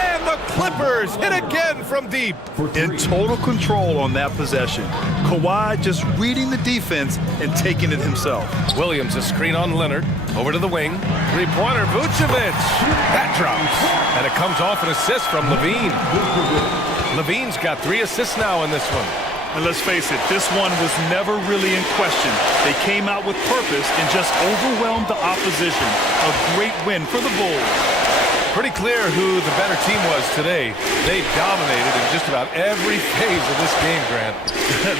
And the Clippers hit again from deep. In total control on that possession. Kawhi just reading the defense and taking it himself. Williams a screen on Leonard. Over to the wing. 3-pointer, Vucevic. That drops. And it comes off an assist from Levine. Levine's got 3 assists now in this one. And let's face it, this one was never really in question. They came out with purpose and just overwhelmed the opposition. A great win for the Bulls. Pretty clear who the better team was today. They dominated in just about every phase of this game, Grant.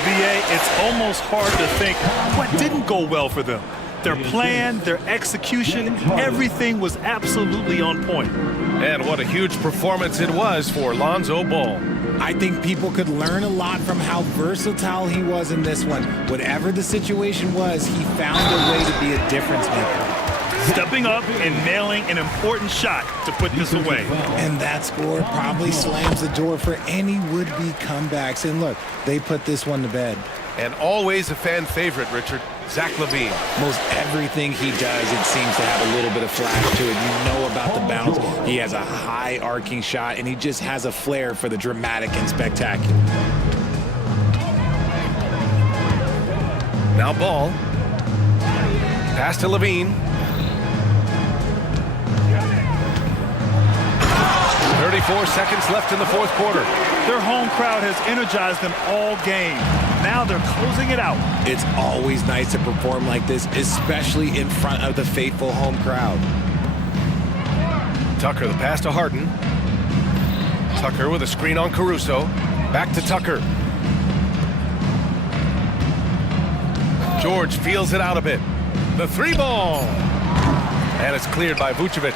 BA, it's almost hard to think what didn't go well for them. Their plan, their execution, everything was absolutely on point. And what a huge performance it was for Lonzo Ball. I think people could learn a lot from how versatile he was in this one. Whatever the situation was, he found a way to be a difference maker. stepping up and nailing an important shot to put this away. And that score probably slams the door for any would-be comebacks. And look, they put this one to bed. And always a fan favorite, Richard, Zach LaVine. Most everything he does, it seems to have a little bit of flash to it. You know about the bounce. He has a high arcing shot, and he just has a flair for the dramatic and spectacular. Now ball. Pass to LaVine. 34 seconds left in the fourth quarter. Their home crowd has energized them all game. Now they're closing it out. It's always nice to perform like this, especially in front of the faithful home crowd. Tucker, the pass to Harden. Tucker with a screen on Caruso. Back to Tucker. George feels it out a bit. The three ball. And it's cleared by Vucevic.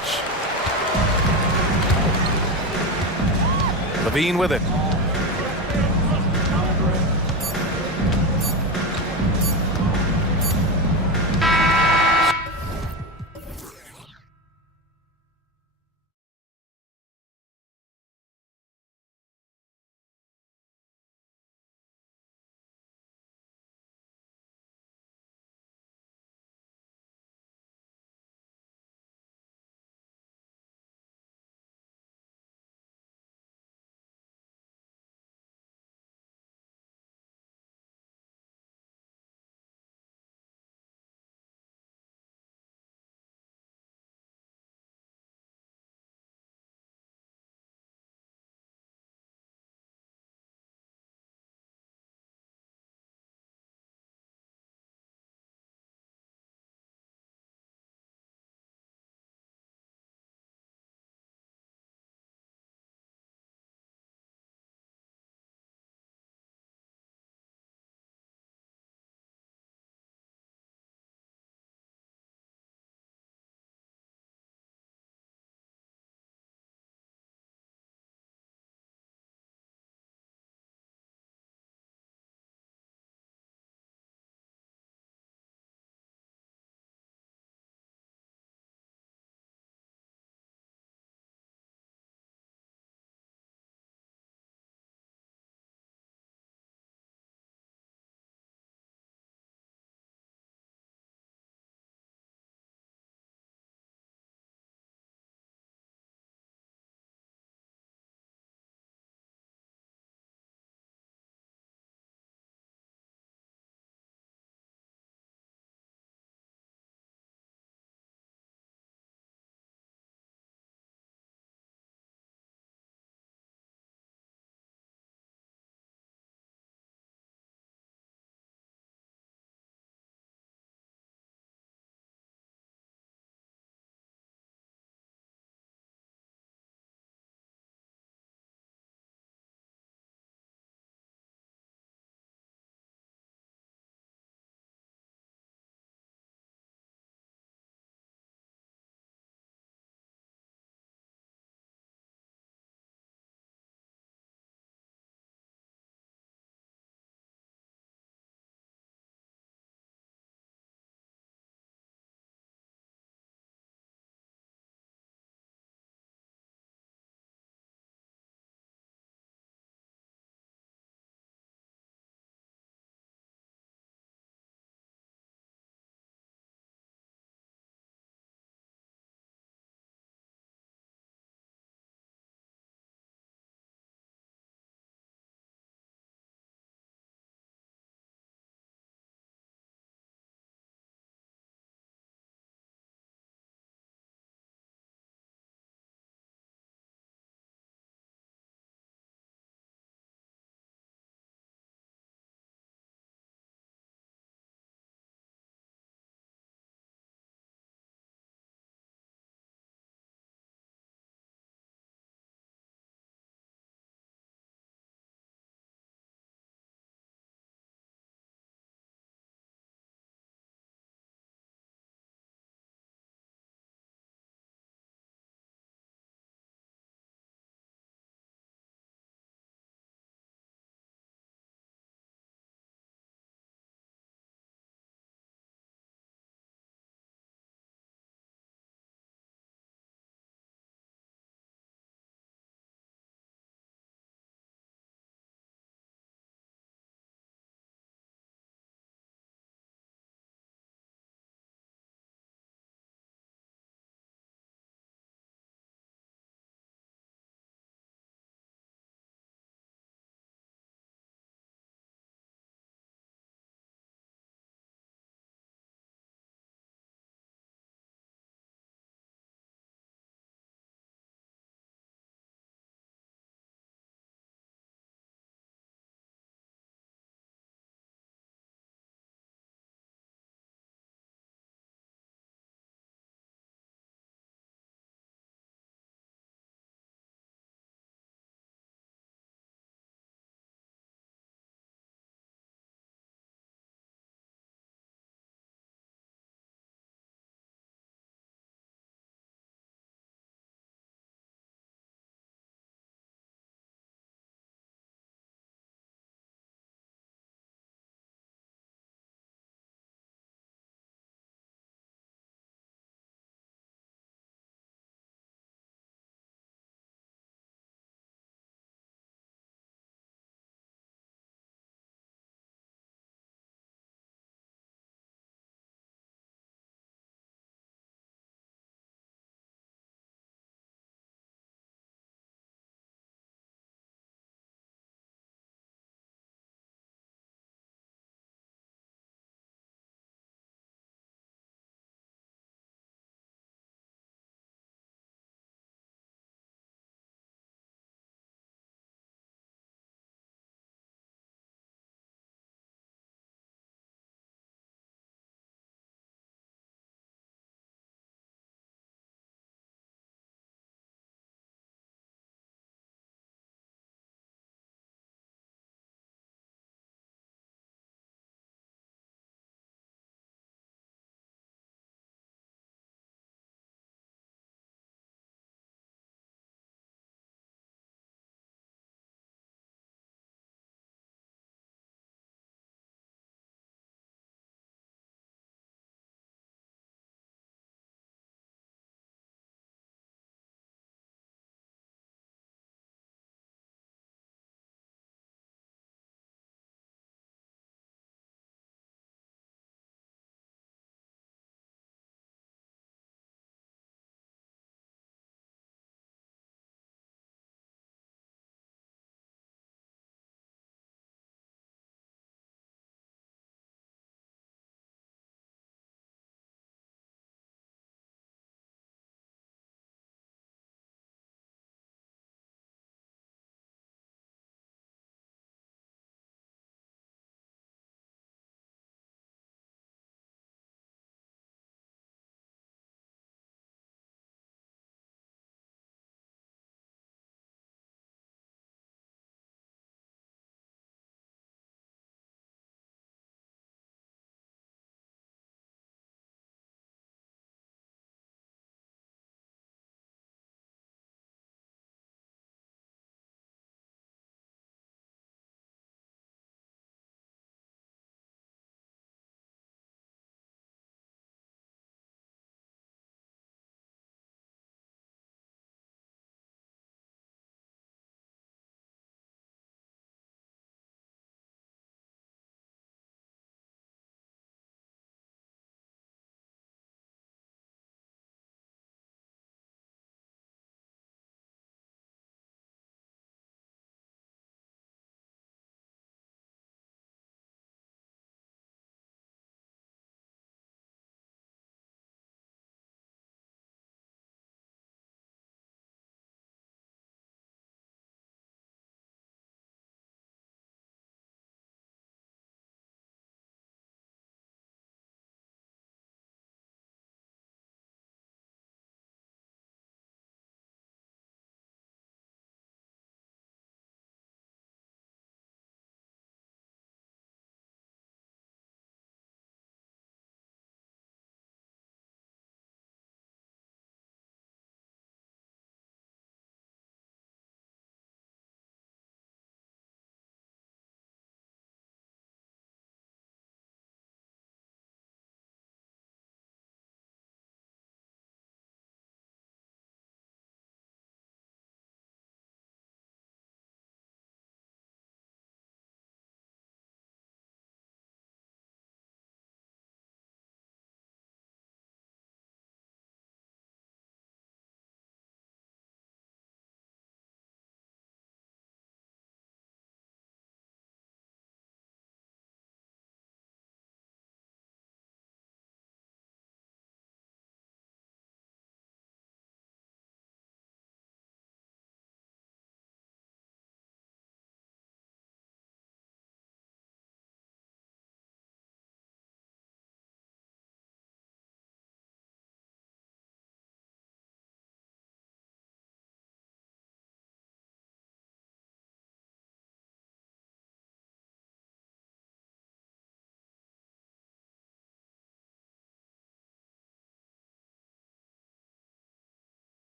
LaVine with it.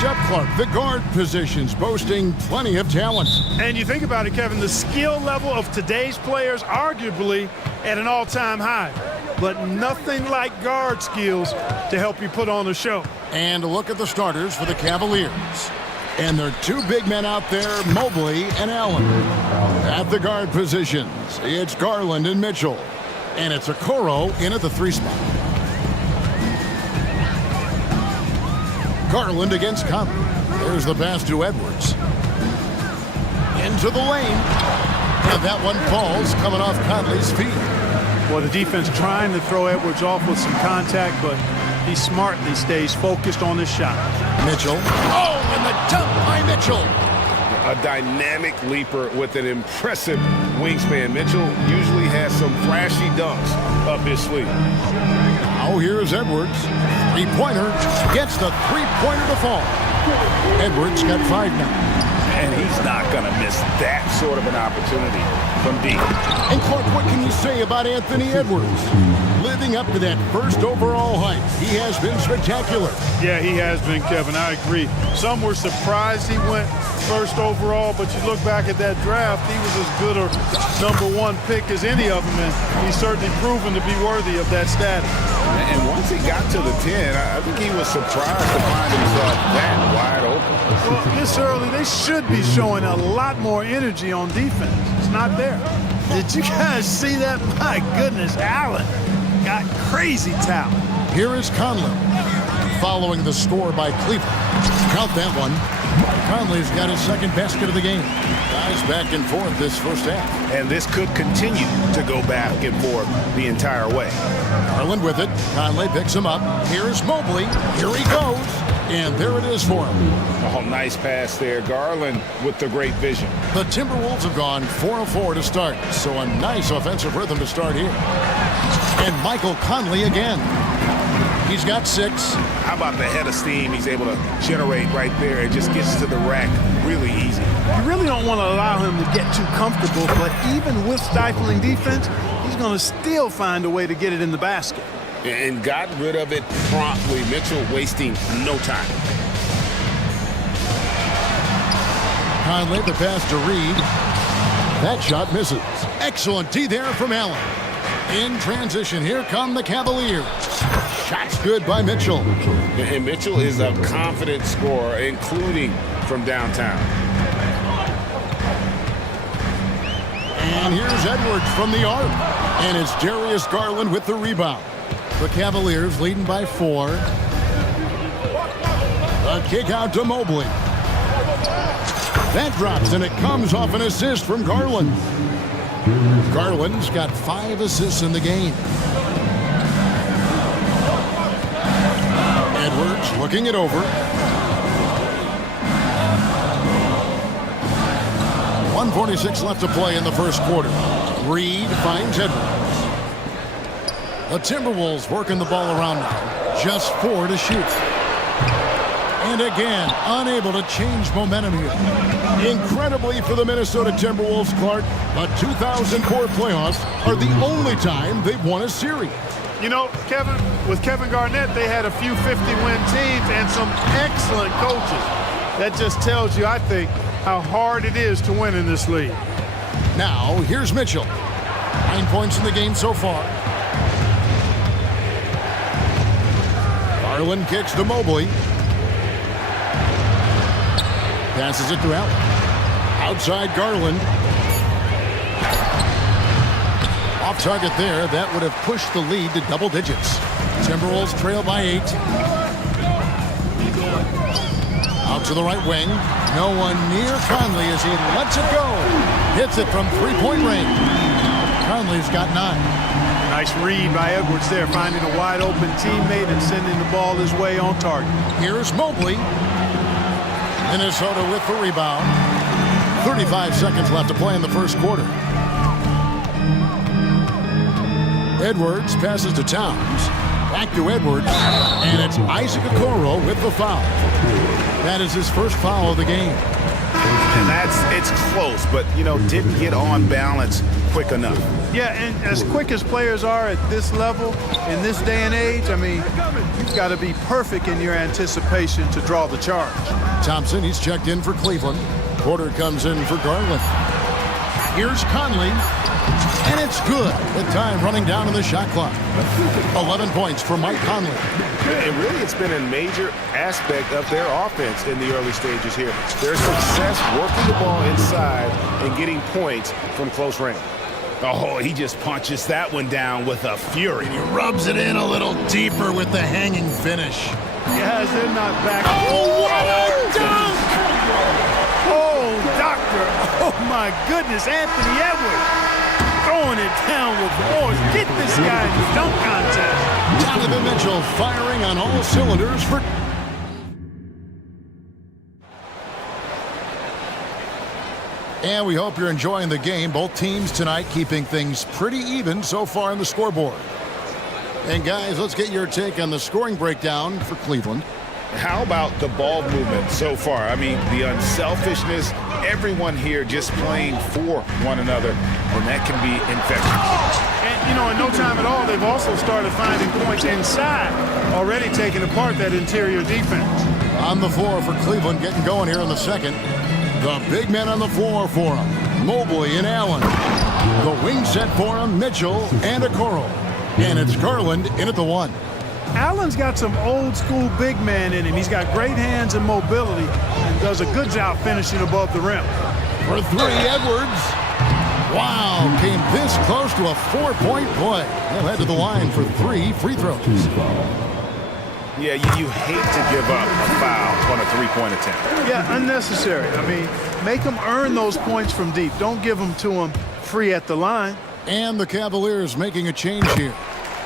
Change up, Clark. The guard positions boasting plenty of talent. And you think about it, Kevin, the skill level of today's players arguably at an all-time high. But nothing like guard skills to help you put on a show. And look at the starters for the Cavaliers. And there are two big men out there, Mobley and Allen. At the guard positions, it's Garland and Mitchell. And it's Okoro in at the 3 spot. Garland against Conley. There's the pass to Edwards. Into the lane. And that one falls coming off Conley's feet. Well, the defense trying to throw Edwards off with some contact, but he smartly stays focused on his shot. Mitchell. Oh, and the dunk by Mitchell. A dynamic leaper with an impressive wingspan. Mitchell usually has some flashy dunks up his sleeve. Now here's Edwards. Three-pointer. Gets the three-pointer to fall. Edwards got 5 now. And he's not going to miss that sort of an opportunity from deep. And Clark, what can you say about Anthony Edwards? Living up to that first overall hype, he has been spectacular. Yeah, he has been, Kevin. I agree. Some were surprised he went first overall, but you look back at that draft, he was as good a #1 pick as any of them, and he's certainly proven to be worthy of that status. And once he got to the 10, I think he was surprised to find himself that wide open. Well, this early, they should be showing a lot more energy on defense. It's not there. Did you guys see that? My goodness, Allen got crazy talent. Here is Conley, following the score by Cleveland. Count that one. Conley's got his second basket of the game. Guys back and forth this first half. And this could continue to go back and forth the entire way. Garland with it. Conley picks him up. Here's Mobley. Here he goes. And there it is for him. Oh, nice pass there. Garland with the great vision. The Timberwolves have gone 4 of 4 to start. So a nice offensive rhythm to start here. And Michael Conley again. He's got 6. How about the head of steam he's able to generate right there? It just gets to the rack really easy. You really don't want to allow him to get too comfortable, but even with stifling defense, he's going to still find a way to get it in the basket. And got rid of it promptly. Mitchell wasting no time. Conley, the pass to Reed. That shot misses. Excellent D there from Allen. In transition, here come the Cavaliers. Shot's good by Mitchell. And Mitchell is a confident scorer, including from downtown. And here's Edwards from the arc. And it's Darius Garland with the rebound. The Cavaliers leading by 4. A kick out to Mobley. That drops, and it comes off an assist from Garland. Garland's got 5 assists in the game. Edwards looking it over. 1:46 left to play in the first quarter. Reed finds Edwards. The Timberwolves working the ball around now. Just 4 to shoot. And again, unable to change momentum here. Incredibly for the Minnesota Timberwolves, Clark, the 2004 playoffs are the only time they've won a series. You know, Kevin, with Kevin Garnett, they had a few 50-win teams and some excellent coaches. That just tells you, I think, how hard it is to win in this league. Now, here's Mitchell. 9 points in the game so far. Garland kicks to Mobley. Passes it to Allen. Outside Garland. Off target there. That would have pushed the lead to double digits. Timberwolves trail by 8. Out to the right wing. No one near Conley as he lets it go. Hits it from three-point range. Conley's got 9. Nice read by Edwards there, finding a wide-open teammate and sending the ball his way on target. Here's Mobley. Minnesota with the rebound. 35 seconds left to play in the first quarter. Edwards passes to Towns. Back to Edwards. And it's Isaac Okoro with the foul. That is his first foul of the game. It's close, but, didn't get on balance quick enough. Yeah, and as quick as players are at this level, in this day and age, I mean, you've got to be perfect in your anticipation to draw the charge. Thompson, he's checked in for Cleveland. Porter comes in for Garland. Here's Conley, and it's good with time running down on the shot clock. 11 points for Mike Conley. And really, it's been a major aspect of their offense in the early stages here. Their success working the ball inside and getting points from close range. Oh, he just punches that one down with a fury. He rubs it in a little deeper with the hanging finish. Yes, they're not back. Oh, what a dunk! Oh, doctor. Oh, my goodness. Anthony Edwards throwing it down with force. Get this guy in the dunk contest. Donovan Mitchell firing on all cylinders for... And we hope you're enjoying the game. Both teams tonight keeping things pretty even so far on the scoreboard. And guys, let's get your take on the scoring breakdown for Cleveland. How about the ball movement so far? I mean, the unselfishness, everyone here just playing for one another, and that can be infectious. And, in no time at all, they've also started finding points inside, already taking apart that interior defense. On the floor for Cleveland, getting going here in the second. The big men on the floor for him, Mobley and Allen. The wing set for him, Mitchell and Okoro. And it's Garland in at the one. Allen's got some old school big man in him. He's got great hands and mobility and does a good job finishing above the rim. For three, Edwards. Wow, came this close to a 4-point play. He'll head to the line for 3 free throws. Yeah, you hate to give up a foul on a three-point attempt. Yeah, unnecessary. I mean, make them earn those points from deep. Don't give them to them free at the line. And the Cavaliers making a change here.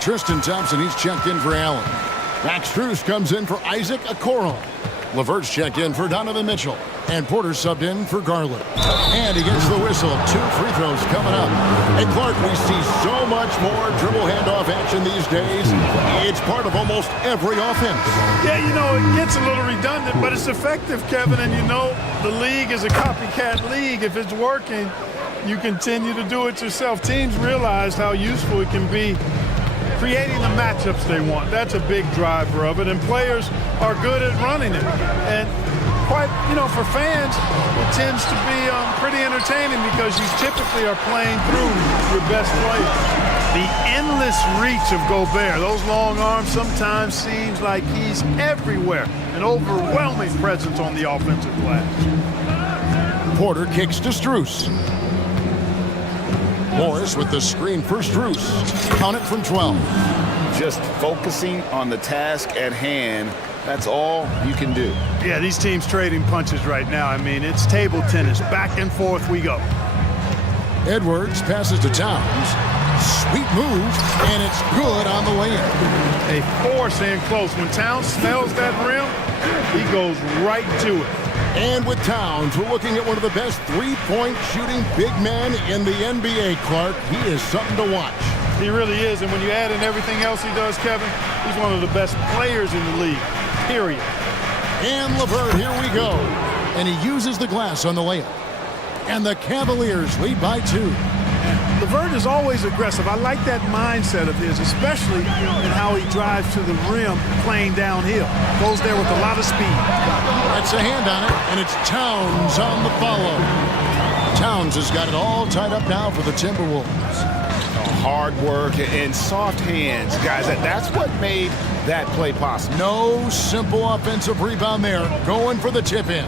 Tristan Thompson, he's checked in for Allen. Max Strus comes in for Isaac Okoro. LeVert's checked in for Donovan Mitchell. And Porter subbed in for Garland. And he gets the whistle. 2 free throws coming up. And Clark, we see so much more dribble handoff action these days. It's part of almost every offense. Yeah, it gets a little redundant, but it's effective, Kevin. And the league is a copycat league. If it's working, you continue to do it yourself. Teams realize how useful it can be creating the matchups they want. That's a big driver of it, and players are good at running it. And quite, for fans, it tends to be pretty entertaining because you typically are playing through your best players. The endless reach of Gobert, those long arms, sometimes seems like he's everywhere. An overwhelming presence on the offensive glass. Porter kicks to Strus. Morris with the screen for Strus. Count it from 12. Just focusing on the task at hand, that's all you can do. Yeah, these teams trading punches right now. I mean, it's table tennis. Back and forth we go. Edwards passes to Towns. Sweet move, and it's good on the layup. A force in close. When Towns smells that rim, he goes right to it. And with Towns, we're looking at one of the best three-point shooting big men in the NBA, Clark. He is something to watch. He really is, and when you add in everything else he does, Kevin, he's one of the best players in the league, period. And LeVert, here we go. And he uses the glass on the layup. And the Cavaliers lead by 2. LeVert is always aggressive. I like that mindset of his, especially in how he drives to the rim playing downhill. Goes there with a lot of speed. That's a hand on it, and it's Towns on the follow. Towns has got it all tied up now for the Timberwolves. Hard work and soft hands, guys. That's what made that play possible. No simple offensive rebound there. Going for the tip-in.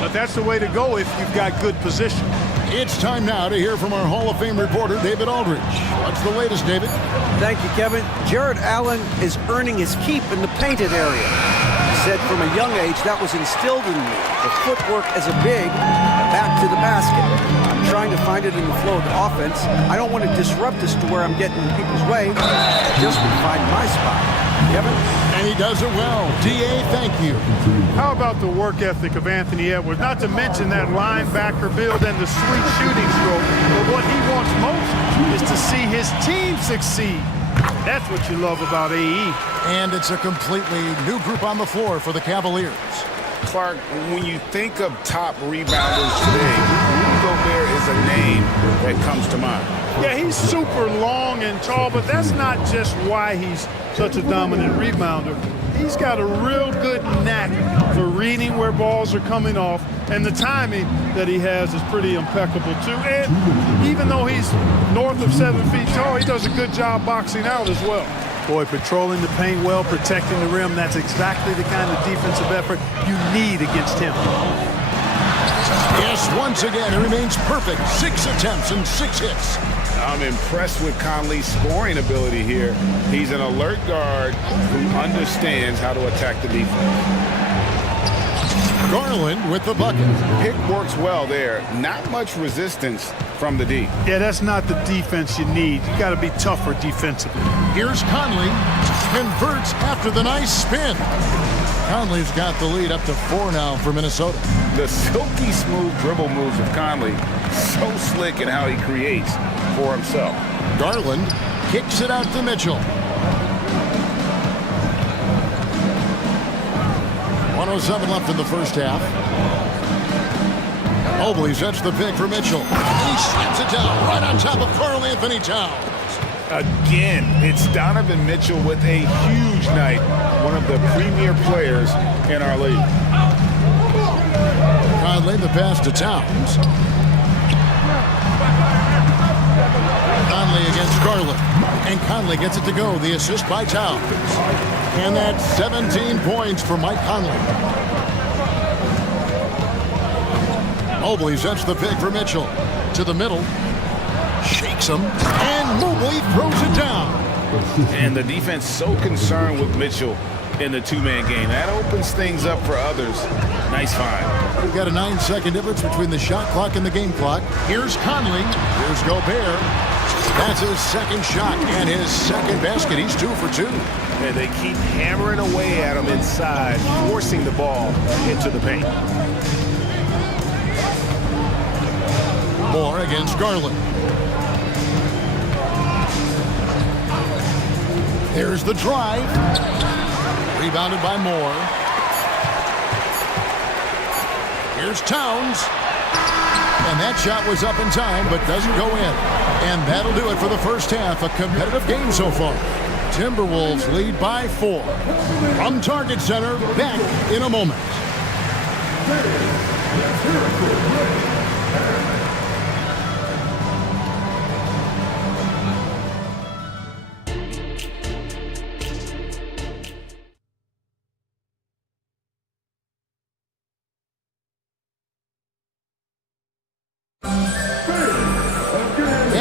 But that's the way to go if you've got good position. It's time now to hear from our Hall of Fame reporter, David Aldridge. What's the latest, David? Thank you, Kevin. Jared Allen is earning his keep in the painted area. He said from a young age that was instilled in me. The footwork as a big, back to the basket. I'm trying to find it in the flow of the offense. I don't want to disrupt this to where I'm getting in people's way. I just want to find my spot. Kevin? And he does it well. D.A., thank you. How about the work ethic of Anthony Edwards? Not to mention that linebacker build and the sweet shooting stroke. But what he wants most is to see his team succeed. That's what you love about AE. And it's a completely new group on the floor for the Cavaliers. Clark, when you think of top rebounders today, Rudy Gobert is a name that comes to mind. Yeah, he's super long and tall, but that's not just why he's such a dominant rebounder. He's got a real good knack for reading where balls are coming off, and the timing that he has is pretty impeccable too. And even though he's north of 7 feet tall, he does a good job boxing out as well. Boy, patrolling the paint well, protecting the rim, that's exactly the kind of defensive effort you need against him. Yes, once again, he remains perfect. 6 attempts and 6 hits. I'm impressed with Conley's scoring ability here. He's an alert guard who understands how to attack the defense. Garland with the bucket. Pick works well there. Not much resistance from the D. Yeah, that's not the defense you need. You got to be tougher defensively. Here's Conley. Converts after the nice spin. Conley's got the lead up to 4 now for Minnesota. The silky smooth dribble moves of Conley, so slick in how he creates for himself. Garland kicks it out to Mitchell. 1:07 left in the first half. Mobley sets the pick for Mitchell. He slaps it down right on top of Karl Anthony Towns. Again, it's Donovan Mitchell with a huge night. One of the premier players in our league. Conley the pass to Towns. Conley against Garland. And Conley gets it to go. The assist by Towns. And that's 17 points for Mike Conley. Mobley sets the pick for Mitchell. To the middle. Shakes him. And Mobley throws it down. And the defense so concerned with Mitchell in the two-man game. That opens things up for others. Nice find. We've got a 9-second difference between the shot clock and the game clock. Here's Conley. Here's Gobert. That's his second shot and his second basket. He's 2 for 2. And they keep hammering away at him inside, forcing the ball into the paint. Moore against Garland. There's the drive. Rebounded by Moore. Here's Towns. And that shot was up in time, but doesn't go in. And that'll do it for the first half. A competitive game so far. Timberwolves lead by 4. From Target Center, back in a moment.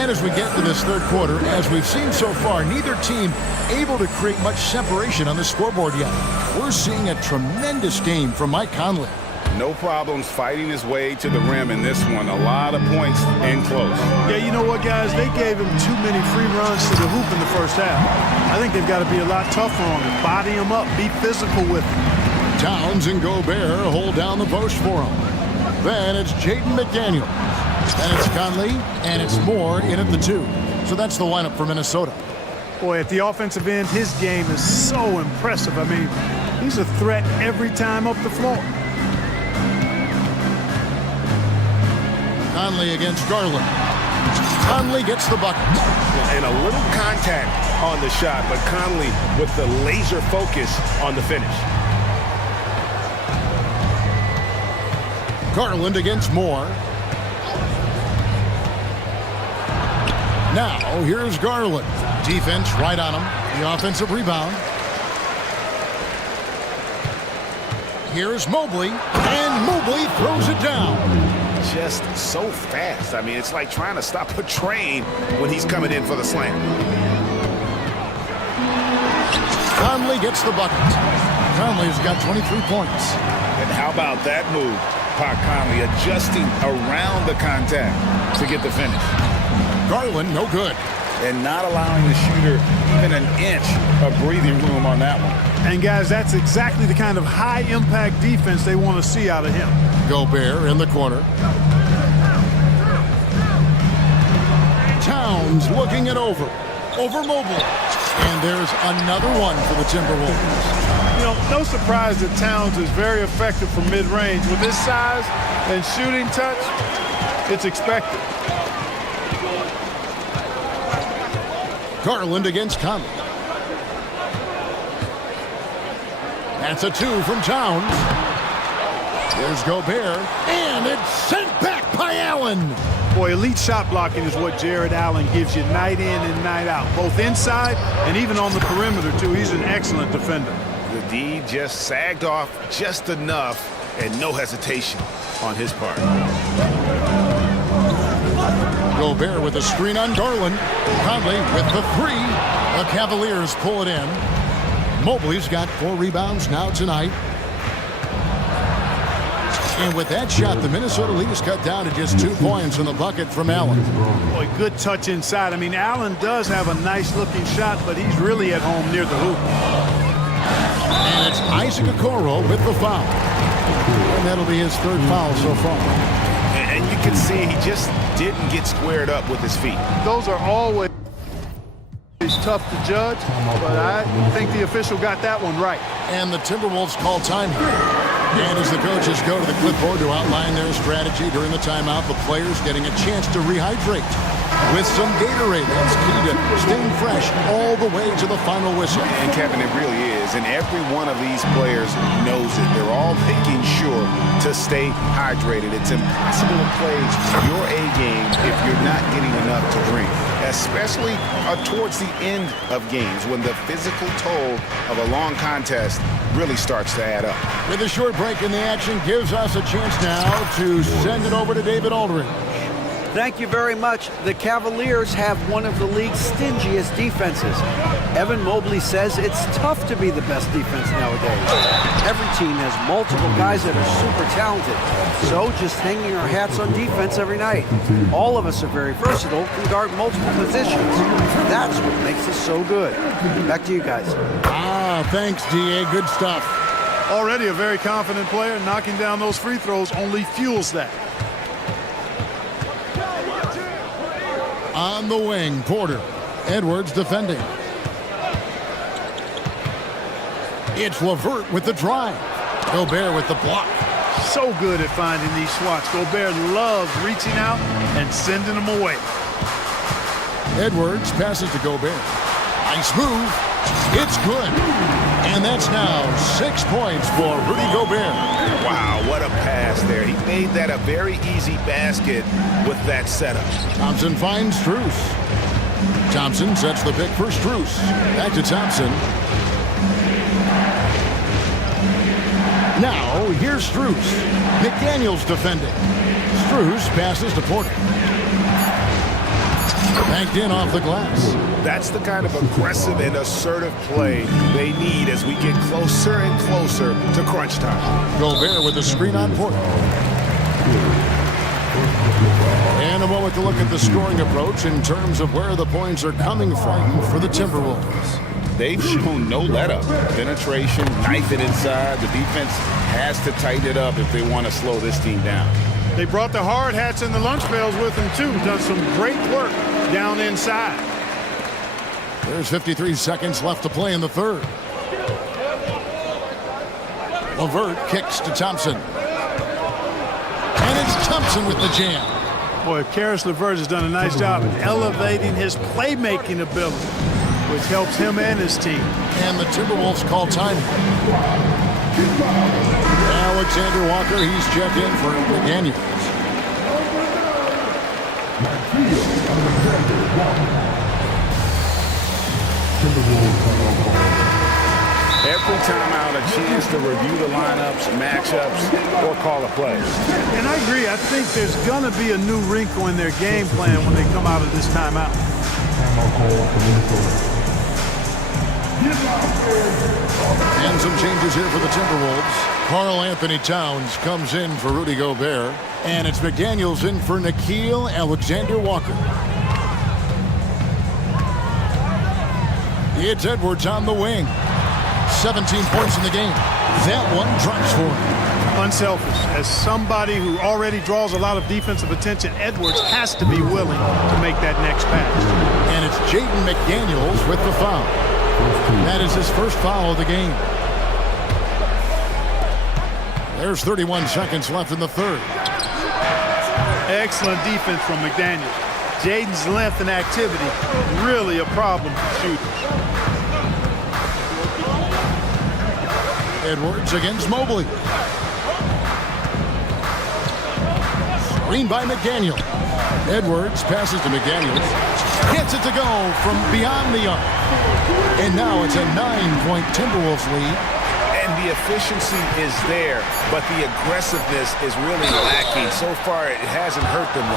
As we get to this third quarter, as we've seen so far, neither team able to create much separation on the scoreboard yet. We're seeing a tremendous game from Mike Conley. No problems fighting his way to the rim in this one. A lot of points in close. Yeah, you know what, guys? They gave him too many free runs to the hoop in the first half. I think they've got to be a lot tougher on him. Body him up. Be physical with him. Towns and Gobert hold down the post for him. Then it's Jaden McDaniel. Then it's Conley, and it's Moore in at the 2. So that's the lineup for Minnesota. Boy, at the offensive end, his game is so impressive. I mean, he's a threat every time up the floor. Conley against Garland. Conley gets the bucket. And a little contact on the shot, but Conley with the laser focus on the finish. Garland against Moore. Now, here's Garland. Defense right on him. The offensive rebound. Here's Mobley. And Mobley throws it down. Just so fast. I mean, it's like trying to stop a train when he's coming in for the slam. Conley gets the bucket. Conley's got 23 points. And how about that move? Pat Conley adjusting around the contact to get the finish. Garland, no good. And not allowing the shooter even an inch of breathing room on that one. And, guys, that's exactly the kind of high-impact defense they want to see out of him. Gobert in the corner. Towns looking it over. Over Mobley. And there's another one for the Timberwolves. You know, no surprise that Towns is very effective from mid-range. With his size and shooting touch, it's expected. Garland against Conley. That's a two from Towns. Here's Gobert, and it's sent back by Allen. Boy, elite shot blocking is what Jared Allen gives you night in and night out, both inside and even on the perimeter, too. He's an excellent defender. The D just sagged off just enough and no hesitation on his part. Gobert with a screen on Garland. Conley with the three. The Cavaliers pull it in. Mobley's got 4 rebounds now tonight. And with that shot, the Minnesota lead is cut down to just 2 points in the bucket from Allen. Boy, good touch inside. I mean, Allen does have a nice-looking shot, but he's really at home near the hoop. And it's Isaac Okoro with the foul. And that'll be his 3rd foul so far. And you can see he just didn't get squared up with his feet. Those are always tough to judge, but I think the official got that one right. And the Timberwolves call time here. And as the coaches go to the clipboard to outline their strategy during the timeout, the players getting a chance to rehydrate with some Gatorade. That's key to staying fresh all the way to the final whistle. And Kevin, it really is. And every one of these players knows it. They're all making sure to stay hydrated. It's impossible to play your A game if you're not getting enough to drink, especially towards the end of games when the physical toll of a long contest really starts to add up. With a short break in the action gives us a chance now to send it over to David Aldridge. Thank you very much. The Cavaliers have one of the league's stingiest defenses. Evan Mobley says it's tough to be the best defense nowadays. Every team has multiple guys that are super talented. So just hanging our hats on defense every night. All of us are very versatile, can guard multiple positions. That's what makes us so good. Back to you guys. Thanks, D.A. Good stuff. Already a very confident player. Knocking down those free throws only fuels that. On the wing, Porter. Edwards defending. It's LeVert with the drive. Gobert with the block. So good at finding these swats. Gobert loves reaching out and sending them away. Edwards passes to Gobert. Nice move. It's good. And that's now 6 points for Rudy Gobert. Wow, what a pass there. He made that a very easy basket with that setup. Thompson finds Strus. Thompson sets the pick for Strus. Back to Thompson. Now, here's Strus. McDaniels defending. Strus passes to Porter. Banked in off the glass. That's the kind of aggressive and assertive play they need as we get closer and closer to crunch time. Gobert with the screen on Porter. And a moment to look at the scoring approach in terms of where the points are coming from for the Timberwolves. They've shown no let-up. Penetration, knife it inside. The defense has to tighten it up if they want to slow this team down. They brought the hard hats and the lunch pails with them, too. Done some great work down inside. There's 53 seconds left to play in the third. LeVert kicks to Thompson. And it's Thompson with the jam. Boy, Karis LeVert has done a nice job of elevating his playmaking ability, which helps him and his team. And the Timberwolves call time. Alexander Walker, he's checked in for McDaniels. Every time out, a chance to review the lineups, matchups, or call a play. And I agree. I think there's going to be a new wrinkle in their game plan when they come out of this timeout. And some changes here for the Timberwolves. Karl Anthony Towns comes in for Rudy Gobert. And it's McDaniels in for Nickeil Alexander-Walker. It's Edwards on the wing. 17 points in the game. That one drops for him. Unselfish. As somebody who already draws a lot of defensive attention, Edwards has to be willing to make that next pass. And it's Jaden McDaniels with the foul. That is his first foul of the game. There's 31 seconds left in the third. Excellent defense from McDaniel. Jaden's length and activity, really a problem for shooting. Edwards against Mobley. Screen by McDaniel. Edwards passes to McDaniels. Gets it to go from beyond the arc. And now it's a 9-point Timberwolves lead. And the efficiency is there, but the aggressiveness is really lacking. So far, it hasn't hurt them.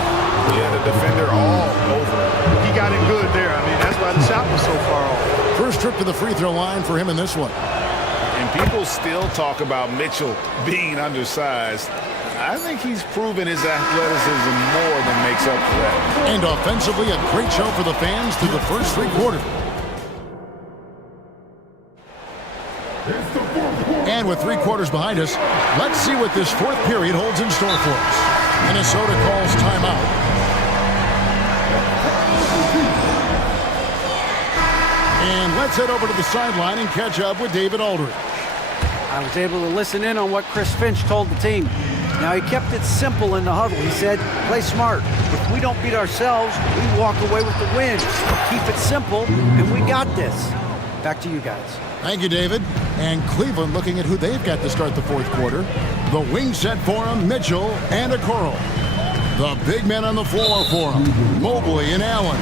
Yeah, the defender all over. He got it good there. I mean, that's why the shot was so far off. First trip to the free throw line for him in this one. And people still talk about Mitchell being undersized. I think he's proven his athleticism more than makes up for that. And offensively, a great show for the fans through the first three quarters. And with 3 quarters behind us, let's see what this fourth period holds in store for us. Minnesota calls timeout. And let's head over to the sideline and catch up with David Aldridge. I was able to listen in on what Chris Finch told the team. Now, he kept it simple in the huddle. He said, play smart. If we don't beat ourselves, we walk away with the win. Keep it simple, and we got this. Back to you guys. Thank you, David. And Cleveland looking at who they've got to start the fourth quarter. The wing set for them, Mitchell and Okoro. The big men on the floor for them, Mobley and Allen.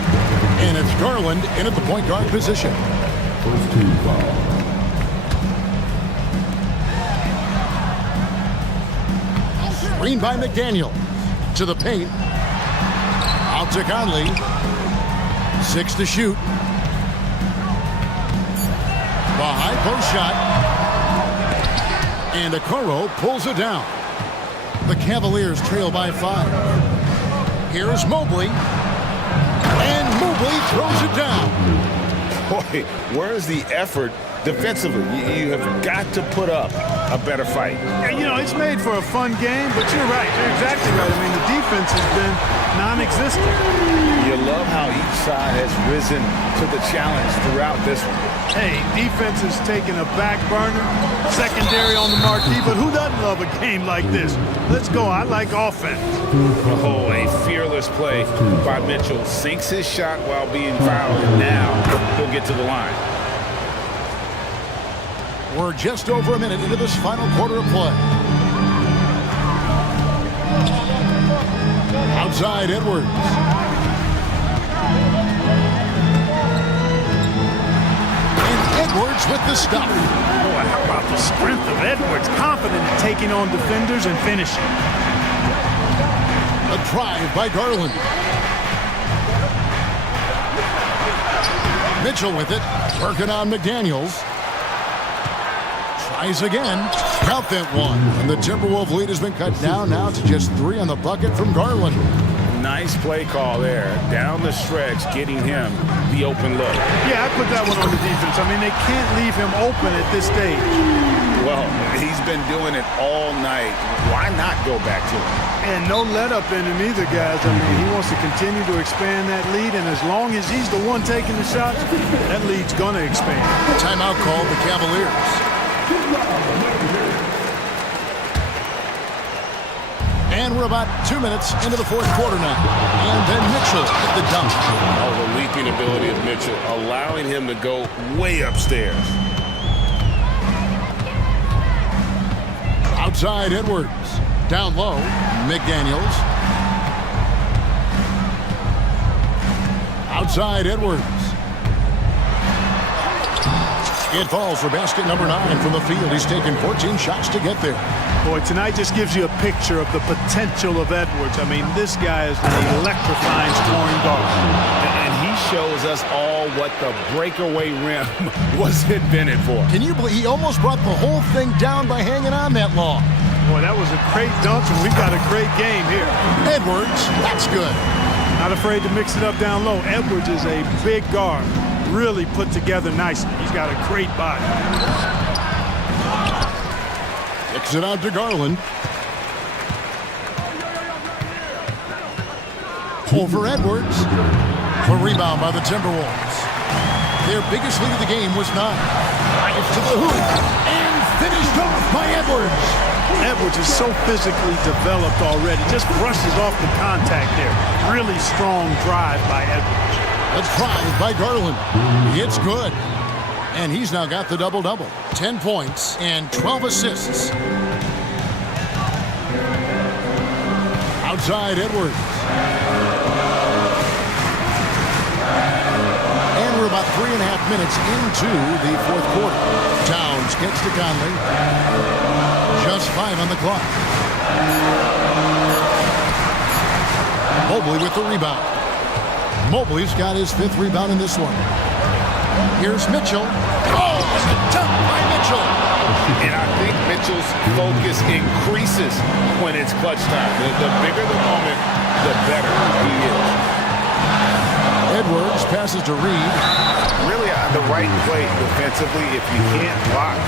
And it's Garland in at the point guard position. First team foul. Screen by McDaniel. To the paint. Out to Conley. 6 to shoot. The high post shot. And Okoro pulls it down. The Cavaliers trail by 5. Here's Mobley. And Mobley throws it down. Boy, where's the effort defensively? You have got to put up a better fight. Yeah, you know, it's made for a fun game, but you're right. You're exactly right. I mean, the defense has been non-existent. You love how each side has risen to the challenge throughout this one. Hey, defense is taking a back burner, secondary on the marquee, but who doesn't love a game like this? Let's go. I like offense. Oh, a fearless play by Mitchell. Sinks his shot while being fouled, and now he'll get to the line. We're just over a minute into this final quarter of play. Outside Edwards. Edwards with the stop. Boy, how about the strength of Edwards? Confident in taking on defenders and finishing. A drive by Garland. Mitchell with it. Working on McDaniels. Tries again. Count that one. And the Timberwolves lead has been cut down now to just 3 on the bucket from Garland. Nice play call there. Down the stretch, getting him the open look. Yeah, I put that one on the defense. I mean, they can't leave him open at this stage. Well, he's been doing it all night. Why not go back to him? And no let up in him either, guys. I mean, he wants to continue to expand that lead, and as long as he's the one taking the shots, that lead's going to expand. Timeout called the Cavaliers. And we're about 2 minutes into the fourth quarter now. And then Mitchell hit the dunk. Oh, the leaping ability of Mitchell, allowing him to go way upstairs. Outside Edwards. Down low, McDaniels. Outside Edwards. It falls for basket number 9 from the field. He's taken 14 shots to get there. Boy, tonight just gives you a picture of the potential of Edwards. I mean, this guy is an electrifying scoring guard. And he shows us all what the breakaway rim was invented for. Can you believe he almost brought the whole thing down by hanging on that long? Boy, that was a great dunk, and we've got a great game here. Edwards, that's good. Not afraid to mix it up down low. Edwards is a big guard. Really put together nicely. He's got a great body. Kicks it out to Garland. Over Edwards. A rebound by the Timberwolves. Their biggest lead of the game was 9. Drives to the hoop. And finished off by Edwards. Edwards is so physically developed already. Just brushes off the contact there. Really strong drive by Edwards. A drive by Garland. It's good. And he's now got the double-double. 10 points and 12 assists. Outside Edwards. And we're about 3.5 minutes into the fourth quarter. Towns gets to Conley. Just 5 on the clock. Mobley with the rebound. Mobley's got his 5th rebound in this one. Here's Mitchell. Oh, and a dunk by Mitchell. And I think Mitchell's focus increases when it's clutch time. The bigger the moment, the better he is. Edwards passes to Reed. Really the right play defensively. If you can't block,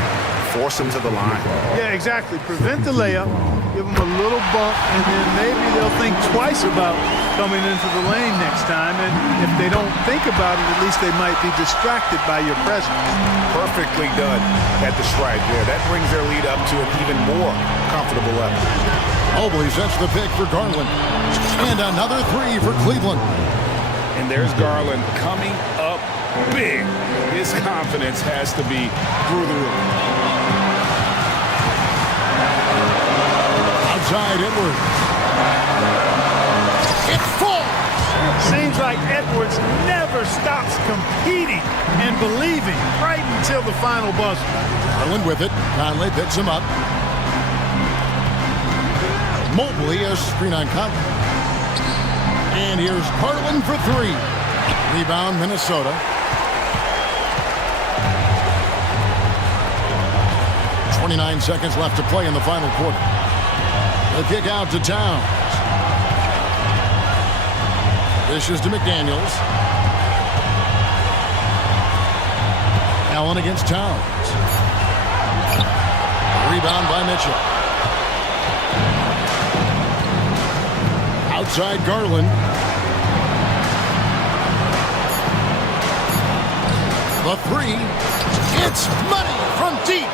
force him to the line. Yeah, exactly. Prevent the layup, give them a little bump, and then maybe they'll think twice about coming into the lane next time. And if they don't think about it, at least they might be distracted by your presence. Perfectly done at the strike there. That brings their lead up to an even more comfortable level. Mobley sets the pick for Garland. And another 3 for Cleveland. And there's Garland coming up big. His confidence has to be through the roof. Outside Edwards. It falls. Seems like Edwards never stops competing and believing right until the final buzzer. Garland with it. Conley picks him up. Mobley a screen on Conley. And here's Garland for 3. Rebound Minnesota. .29 seconds left to play in the final quarter. The kick out to Towns. Dishes to McDaniels. Allen against Towns. Rebound by Mitchell. Outside Garland. The 3. It's money from deep.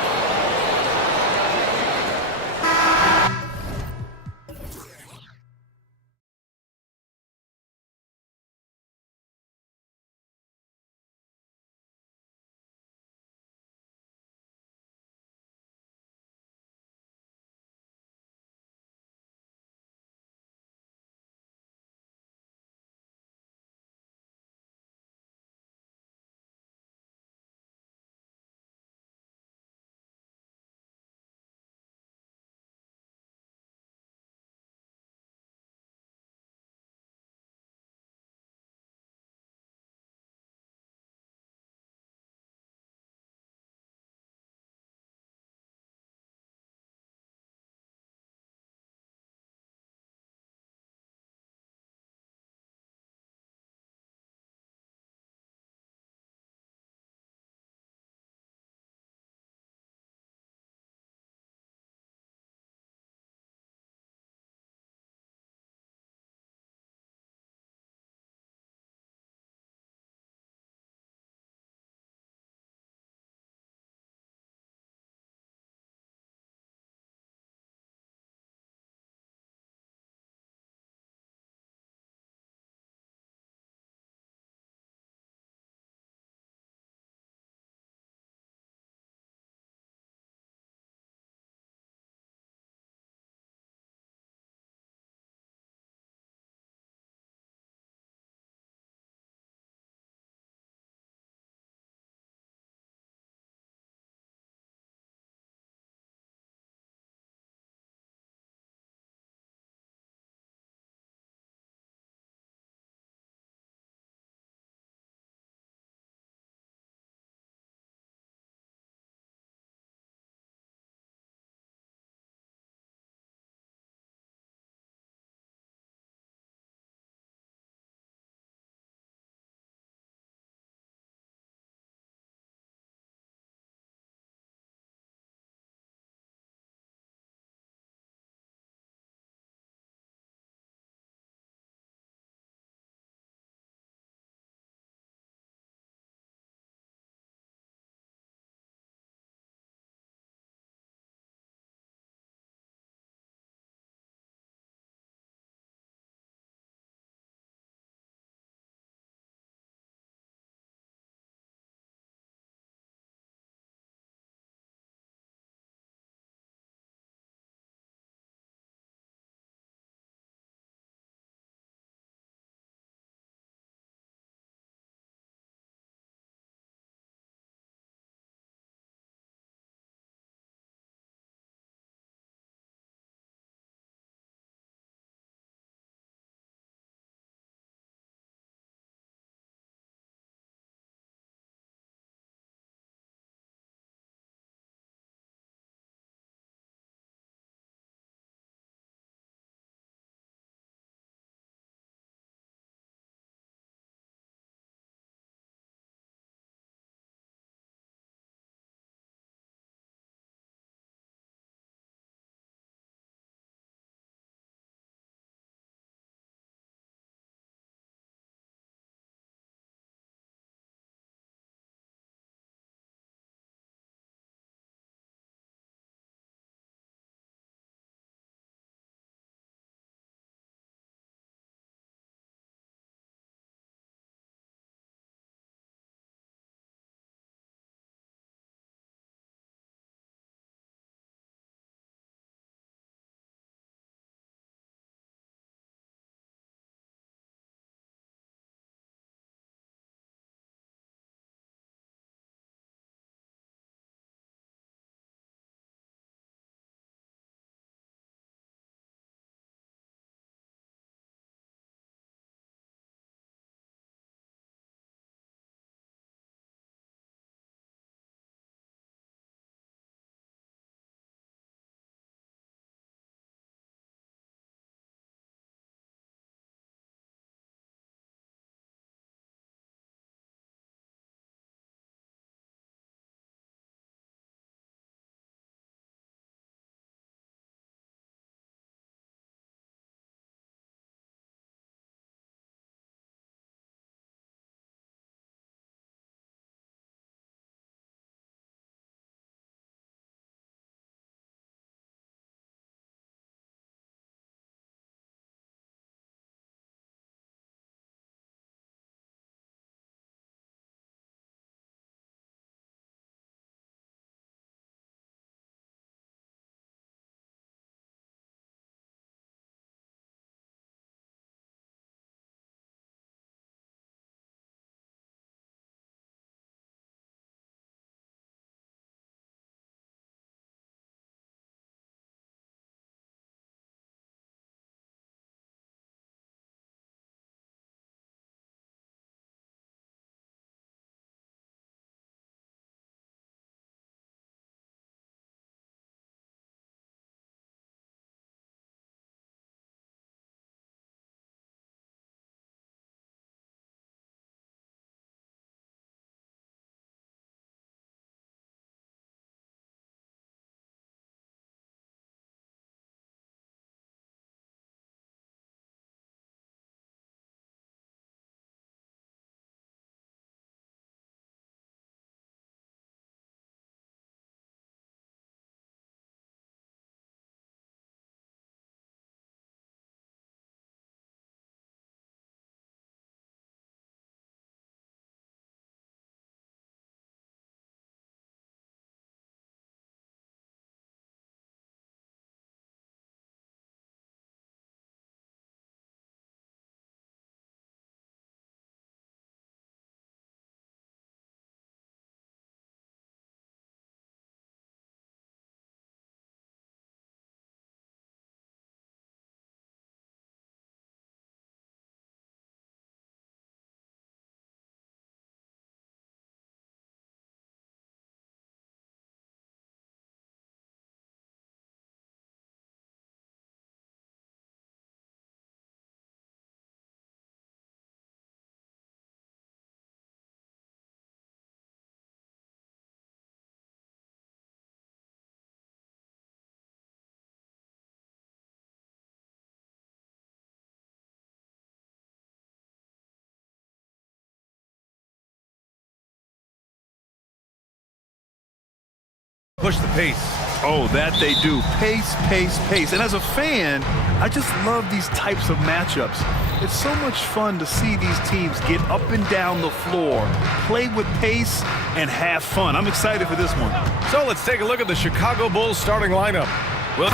push the pace. Oh, that they do. Pace, pace, pace. And as a fan, I just love these types of matchups. It's so much fun to see these teams get up and down the floor, play with pace, and have fun. I'm excited for this one. So let's take a look at the Chicago Bulls starting lineup. Wait a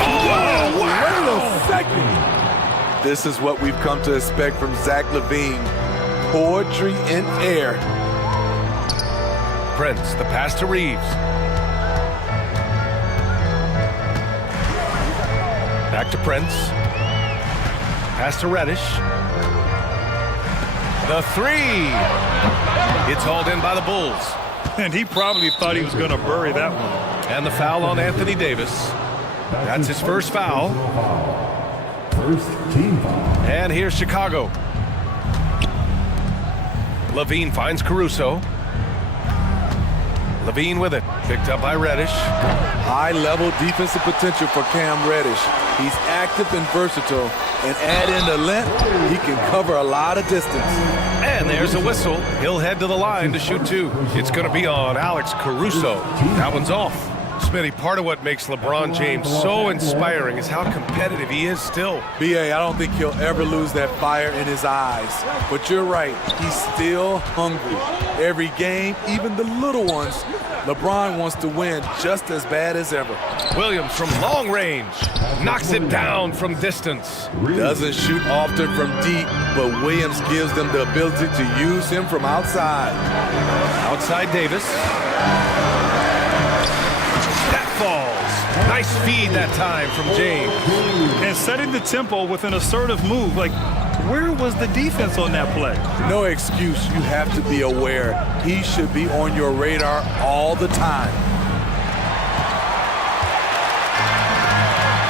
second. This is what we've come to expect from Zach LaVine. Poetry in air. Prince, the pass to Reeves. Back to Prince. Pass to Reddish. The three. It's hauled in by the Bulls. And he probably thought he was going to bury that one. And the foul on Anthony Davis. That's his first foul. First team foul. And here's Chicago. LaVine finds Caruso. LaVine with it. Picked up by Reddish. High-level defensive potential for Cam Reddish. He's active and versatile. And add in the length, he can cover a lot of distance. And there's a whistle. He'll head to the line to shoot two. It's going to be on Alex Caruso. That one's off. Smitty, part of what makes LeBron James so inspiring is how competitive he is still. B.A., I don't think he'll ever lose that fire in his eyes. But you're right, he's still hungry. Every game, even the little ones, LeBron wants to win just as bad as ever. Williams from long range knocks it down from distance. Doesn't shoot often from deep, but Williams gives them the ability to use him from outside. Outside Davis. That falls. Nice feed that time from James. And setting the tempo with an assertive move. Like, where was the defense on that play? No excuse. You have to be aware. He should be on your radar all the time.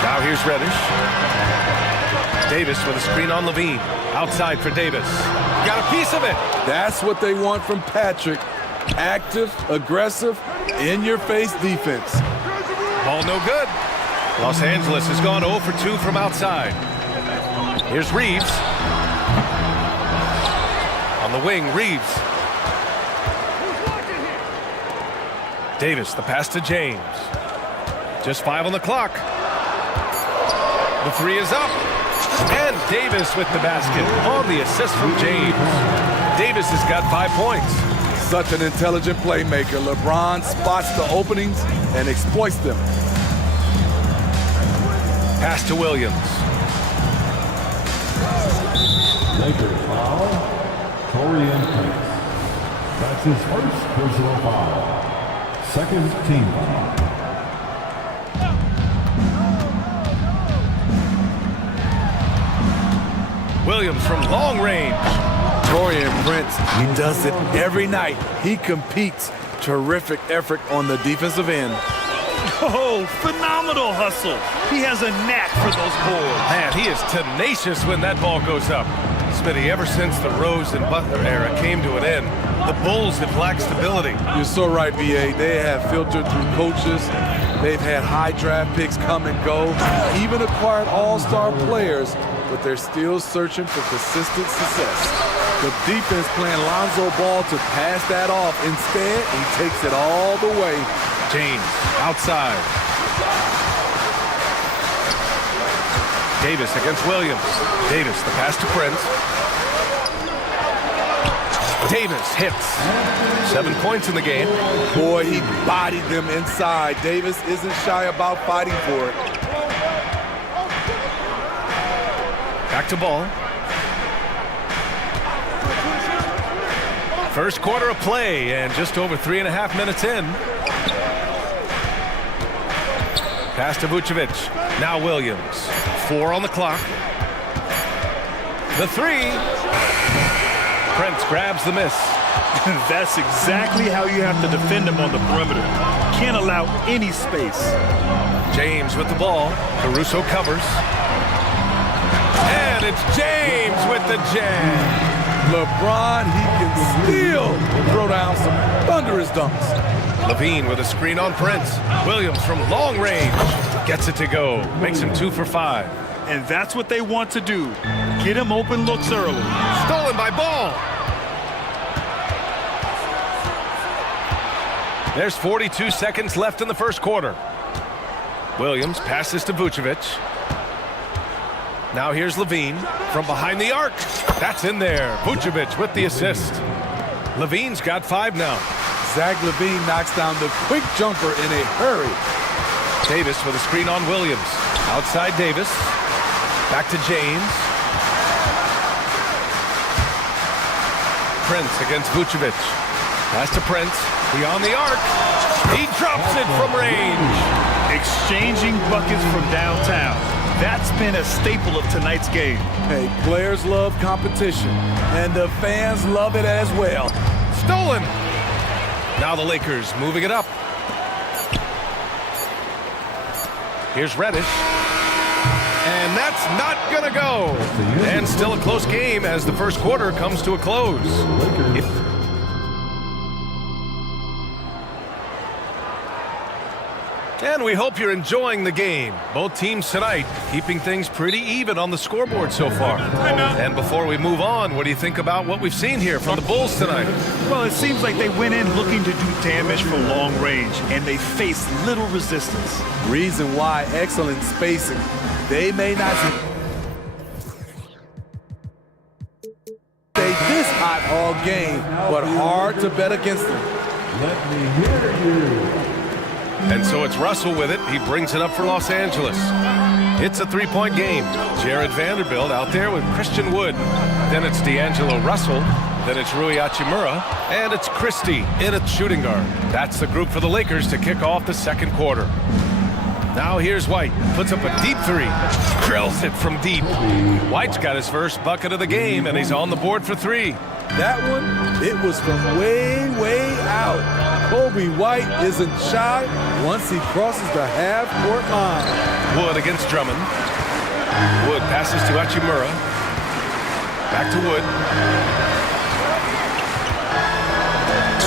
Now here's Reddish. Davis with a screen on LaVine. Outside for Davis. Got a piece of it. That's what they want from Patrick. Active, aggressive, in-your-face defense. Ball no good. Los Angeles has gone 0 for 2 from outside. Here's Reeves. On the wing, Reeves. Davis, the pass to James. Just 5 on the clock. The three is up. And Davis with the basket on the assist from James. Davis has got 5 points. Such an intelligent playmaker. LeBron spots the openings and exploits them. Pass to Williams. Lakers foul. Torian Prince. That's his first personal foul. Second team foul. Williams from long range. Torian Prince, he does it every night. He competes. Terrific effort on the defensive end. Oh, phenomenal hustle. He has a knack for those boards. Man, he is tenacious when that ball goes up. Smitty, ever since the Rose and Butler era came to an end, the Bulls have lacked stability. You're so right, B.A. They have filtered through coaches. They've had high draft picks come and go, even acquired all-star players, but they're still searching for consistent success. The defense playing Lonzo Ball to pass that off. Instead, he takes it all the way. James, outside. Davis against Williams. Davis, the pass to Prince. Davis hits. 7 points in the game. Boy, he bodied them inside. Davis isn't shy about fighting for it. Back to ball. First quarter of play and just over 3.5 minutes in. Pass to Vucevic. Now Williams. 4 on the clock. The three. Prince grabs the miss. That's exactly how you have to defend him on the perimeter. Can't allow any space. James with the ball. Caruso covers. And it's James with the jam. LeBron, he can still throw down some thunderous dunks. LaVine with a screen on Prince. Williams from long range gets it to go. Makes him 2 for 5. And that's what they want to do. Get him open looks early. Stolen by Ball. There's 42 seconds left in the first quarter. Williams passes to Vucevic. Now here's Levine from behind the arc. That's in there. Vucevic with the assist. Levine's got 5 now. Zach Levine knocks down the quick jumper in a hurry. Davis with a screen on Williams. Outside Davis. Back to James. Prince against Vucevic. Pass to Prince. Beyond the arc. He drops it from range. Exchanging buckets from downtown. That's been a staple of tonight's game. Hey, players love competition, and the fans love it as well. Stolen. Now the Lakers moving it up. Here's Reddish. And that's not gonna go. And still a close game as the first quarter comes to a close. And we hope you're enjoying the game. Both teams tonight keeping things pretty even on the scoreboard so far. And before we move on, what do you think about what we've seen here from the Bulls tonight? Well, it seems like they went in looking to do damage from long range, and they faced little resistance. Reason why: excellent spacing. They may not stay this hot all game, but hard to bet against them. Let me hear you. And so it's Russell with it. He brings it up for Los Angeles. It's a 3-point game. Jared Vanderbilt out there with Christian Wood. Then it's D'Angelo Russell. Then it's Rui Hachimura. And it's Christie in at shooting guard. That's the group for the Lakers to kick off the second quarter. Now here's White. Puts up a deep 3. Drills it from deep. White's got his first bucket of the game, and he's on the board for 3. That one, it was from way, way out. Kobe White isn't shy once he crosses the half-court line. Wood against Drummond. Wood passes to Hachimura. Back to Wood.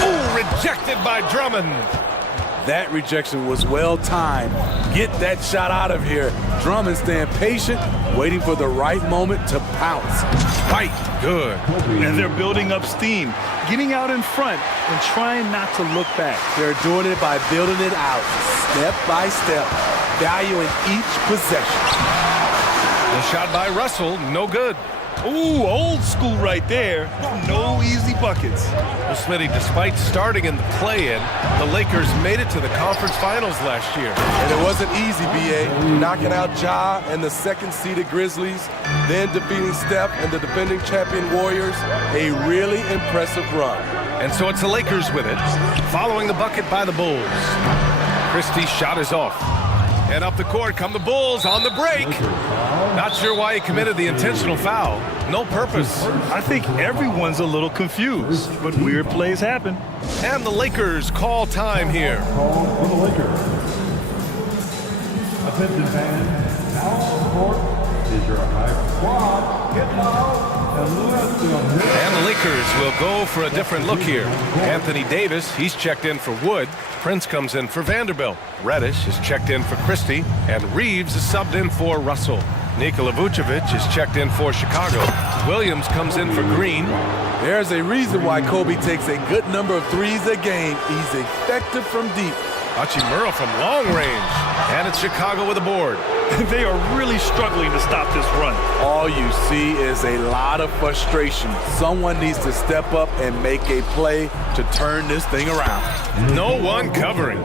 Oh, rejected by Drummond. That rejection was well-timed. Get that shot out of here. Drummond staying patient, waiting for the right moment to pounce. White, good. And they're building up steam, getting out in front and trying not to look back. They're doing it by building it out, step by step, valuing each possession. The shot by Russell, no good. Ooh, old school right there. No easy buckets. Well, Smitty, despite starting in the play-in, the Lakers made it to the conference finals last year. And it wasn't easy, B.A. Knocking out Ja and the second-seeded Grizzlies, then defeating Steph and the defending champion Warriors. A really impressive run. And so it's the Lakers with it, following the bucket by the Bulls. Christie's shot is off. And up the court come the Bulls on the break. Not sure why he committed the intentional foul. No purpose. I think everyone's a little confused, but weird plays happen. And the Lakers call time here. Call for the Lakers. Attention fans, now on the court is your high squad. Get loud and let them hit. And the Lakers will go for a different look here. Anthony Davis, he's checked in for Wood. Prince comes in for Vanderbilt. Reddish is checked in for Christie. And Reeves is subbed in for Russell. Nikola Vucevic is checked in for Chicago. Williams comes in for Green. There's a reason why Kobe takes a good number of threes a game. He's effective from deep. Hachimura from long range. And it's Chicago with a board. They are really struggling to stop this run. All you see is a lot of frustration. Someone needs to step up and make a play to turn this thing around. No one covering.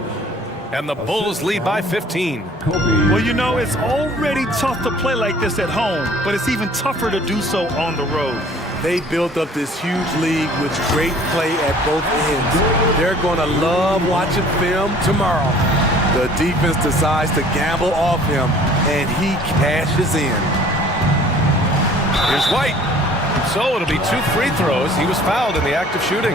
And the Bulls lead by 15. Well, you know, it's already tough to play like this at home, but it's even tougher to do so on the road. They built up this huge league with great play at both ends. They're going to love watching film tomorrow. The defense decides to gamble off him, and he cashes in. Here's White. So it'll be 2 free throws. He was fouled in the act of shooting.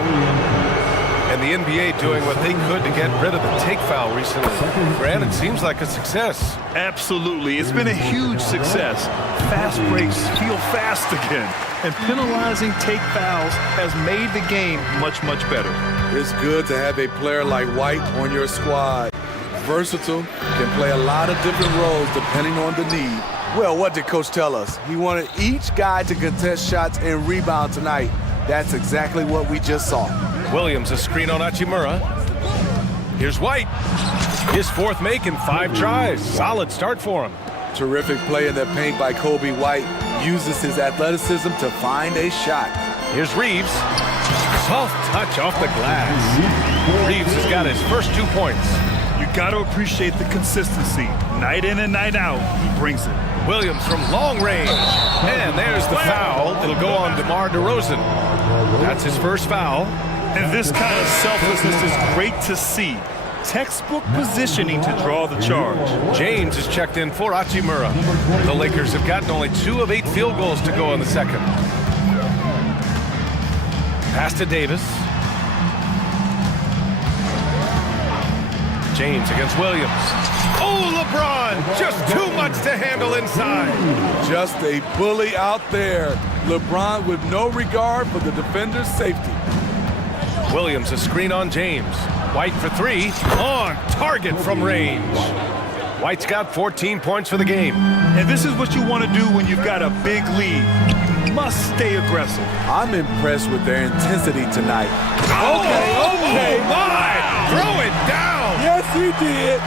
And the NBA doing what they could to get rid of the take foul recently. Grant, it seems like a success. Absolutely. It's been a huge success. Fast breaks feel fast again. And penalizing take fouls has made the game much, much better. It's good to have a player like White on your squad. Versatile, can play a lot of different roles depending on the need. Well, what did Coach tell us? He wanted each guy to contest shots and rebound tonight. That's exactly what we just saw. Williams, a screen on Hachimura. Here's White. His fourth make in 5 tries. Solid start for him. Terrific play in the paint by Kobe White. Uses his athleticism to find a shot. Here's Reeves. Soft touch off the glass. Reeves has got his first 2 points. You got to appreciate the consistency. Night in and night out, he brings it. Williams from long range. And there's the foul. It'll go on DeMar DeRozan. That's his first foul. And this kind of selflessness is great to see. Textbook positioning to draw the charge. James is checked in for Hachimura. The Lakers have gotten only 2 of 8 field goals to go in the second. Pass to Davis. James against Williams. Oh, LeBron! Just too much to handle inside. Just a bully out there. LeBron with no regard for the defender's safety. Williams a screen on James. White for 3. On target from range. White's got 14 points for the game. And this is what you want to do when you've got a big lead. You must stay aggressive. I'm impressed with their intensity tonight. Okay. Oh my! Throw it down! Yes, he did.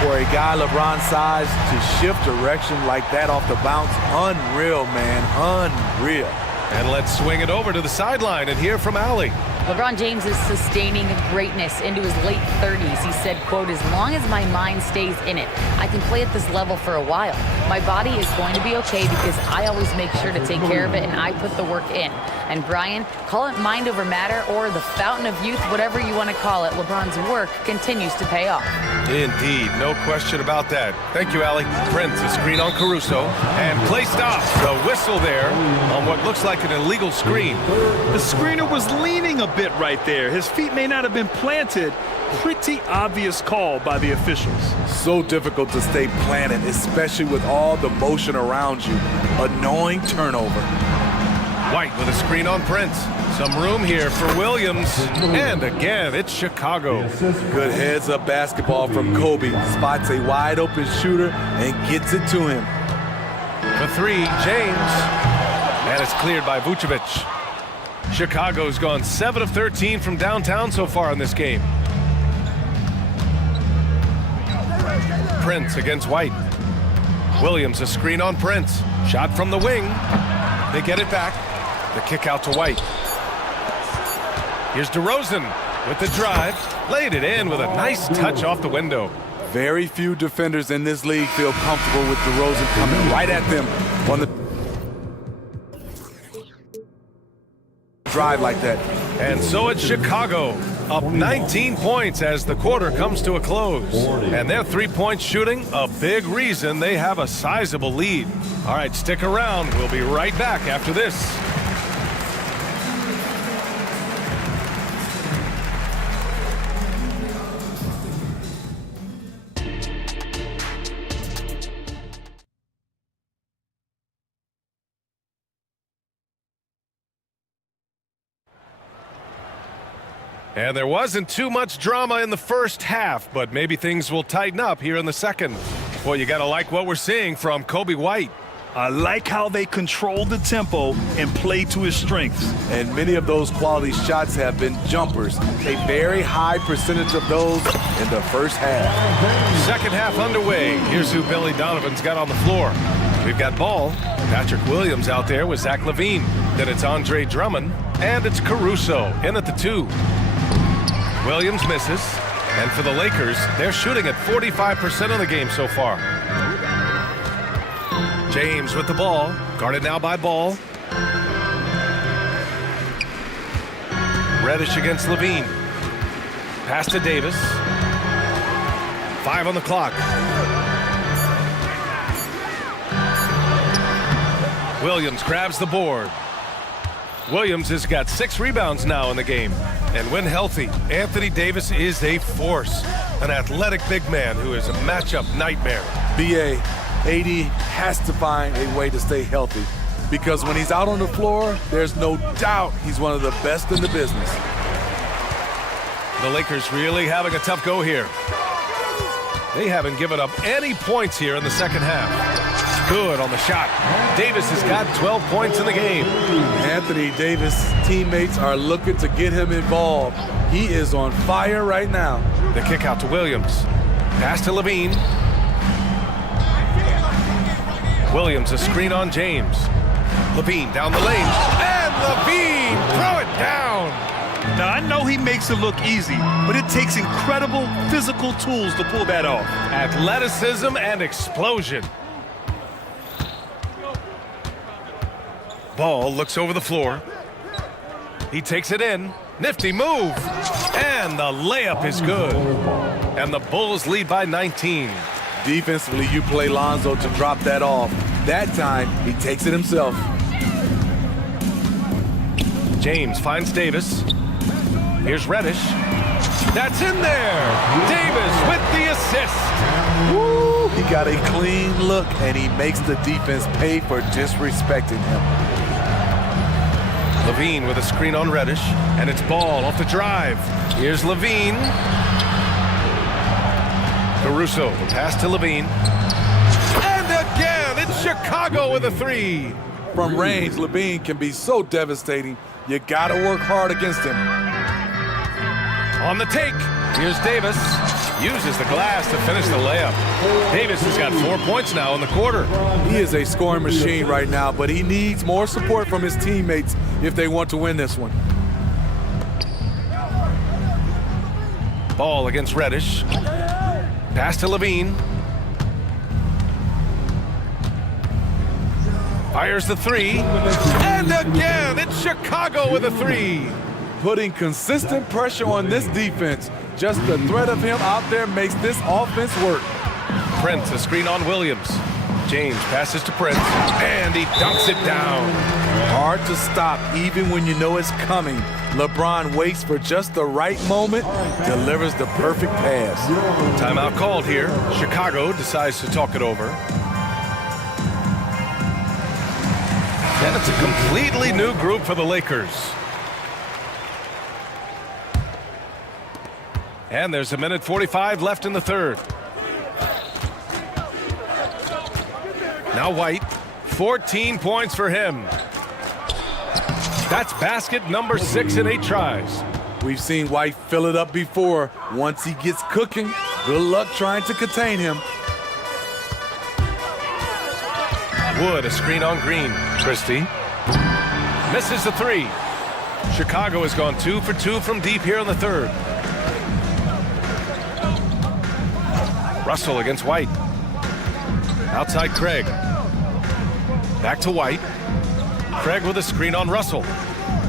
For a guy LeBron's size to shift direction like that off the bounce, unreal, man, unreal. And let's swing it over to the sideline and hear from Allie. LeBron James is sustaining greatness into his late 30s. He said, quote, as long as my mind stays in it, I can play at this level for a while. My body is going to be okay because I always make sure to take care of it and I put the work in. And Brian, call it mind over matter or the fountain of youth, whatever you want to call it, LeBron's work continues to pay off. Indeed, no question about that. Thank you, Allie. Prince, a screen on Caruso. And play stops. The whistle there on what looks like an illegal screen. The screener was leaning a bit right there. His feet may not have been planted. Pretty obvious call by the officials. So difficult to stay planted, especially with all the motion around you. Annoying turnover. White with a screen on Prince. Some room here for Williams. And again, it's Chicago. Good heads-up basketball from Kobe. Spots a wide-open shooter and gets it to him. For 3, James. And it's cleared by Vucevic. Chicago's gone 7 of 13 from downtown so far in this game. Prince against White. Williams a screen on Prince. Shot from the wing. They get it back. The kick out to White. Here's DeRozan with the drive. Laid it in with a nice touch off the window. Very few defenders in this league feel comfortable with DeRozan coming right at them on the drive like that. And so it's Chicago, up 19 points as the quarter comes to a close. And their 3-point shooting, a big reason they have a sizable lead. All right, stick around. We'll be right back after this. And there wasn't too much drama in the first half, but maybe things will tighten up here in the second. Well, you got to like what we're seeing from Kobe White. I like how they control the tempo and play to his strengths. And many of those quality shots have been jumpers. A very high percentage of those in the first half. Second half underway. Here's who Billy Donovan's got on the floor. We've got Ball, Patrick Williams out there with Zach LaVine. Then it's Andre Drummond, and it's Caruso in at the 2. Williams misses, and for the Lakers, they're shooting at 45% of the game so far. James with the ball, guarded now by Ball. Reddish against LaVine. Pass to Davis. 5 on the clock. Williams grabs the board. Williams has got 6 rebounds now in the game. And when healthy, Anthony Davis is a force. An athletic big man who is a matchup nightmare. BA, AD has to find a way to stay healthy. Because when he's out on the floor, there's no doubt he's one of the best in the business. The Lakers really having a tough go here. They haven't given up any points here in the second half. Good on the shot. Davis has got 12 points in the game. Anthony Davis' teammates are looking to get him involved. He is on fire right now. The kick out to Williams. Pass to Levine. Williams, a screen on James. Levine down the lane. And Levine, throw it down. Now, I know he makes it look easy, but it takes incredible physical tools to pull that off. Athleticism and explosion. Ball looks over the floor. He takes it in. Nifty move. And the layup is good. And the Bulls lead by 19. Defensively, you play Lonzo to drop that off. That time, he takes it himself. James finds Davis. Here's Reddish. That's in there. Davis with the assist. Woo! He got a clean look, and he makes the defense pay for disrespecting him. Levine with a screen on Reddish, and it's Ball off the drive. Here's Levine. Caruso, the pass to Levine. And again, it's Chicago with a three. From range, Levine can be so devastating. You gotta work hard against him. On the take, here's Davis. Uses the glass to finish the layup. Davis has got 4 points now in the quarter. He is a scoring machine right now, but he needs more support from his teammates if they want to win this one. Ball against Reddish. Pass to Levine. Fires the three. And again, it's Chicago with a three. Putting consistent pressure on this defense. Just the threat of him out there makes this offense work. Prince, a screen on Williams. James passes to Prince, and he dunks it down. Hard to stop even when you know it's coming. LeBron waits for just the right moment, delivers the perfect pass. Timeout called here. Chicago decides to talk it over. And it's a completely new group for the Lakers. And there's 1:45 left in the third. Now White, 14 points for him. That's basket number 6 in 8 tries. We've seen White fill it up before. Once he gets cooking, good luck trying to contain him. Wood, a screen on Green. Christie misses the three. Chicago has gone 2 for 2 from deep here in the third. Russell against White. Outside Craig. Back to White. Craig with a screen on Russell.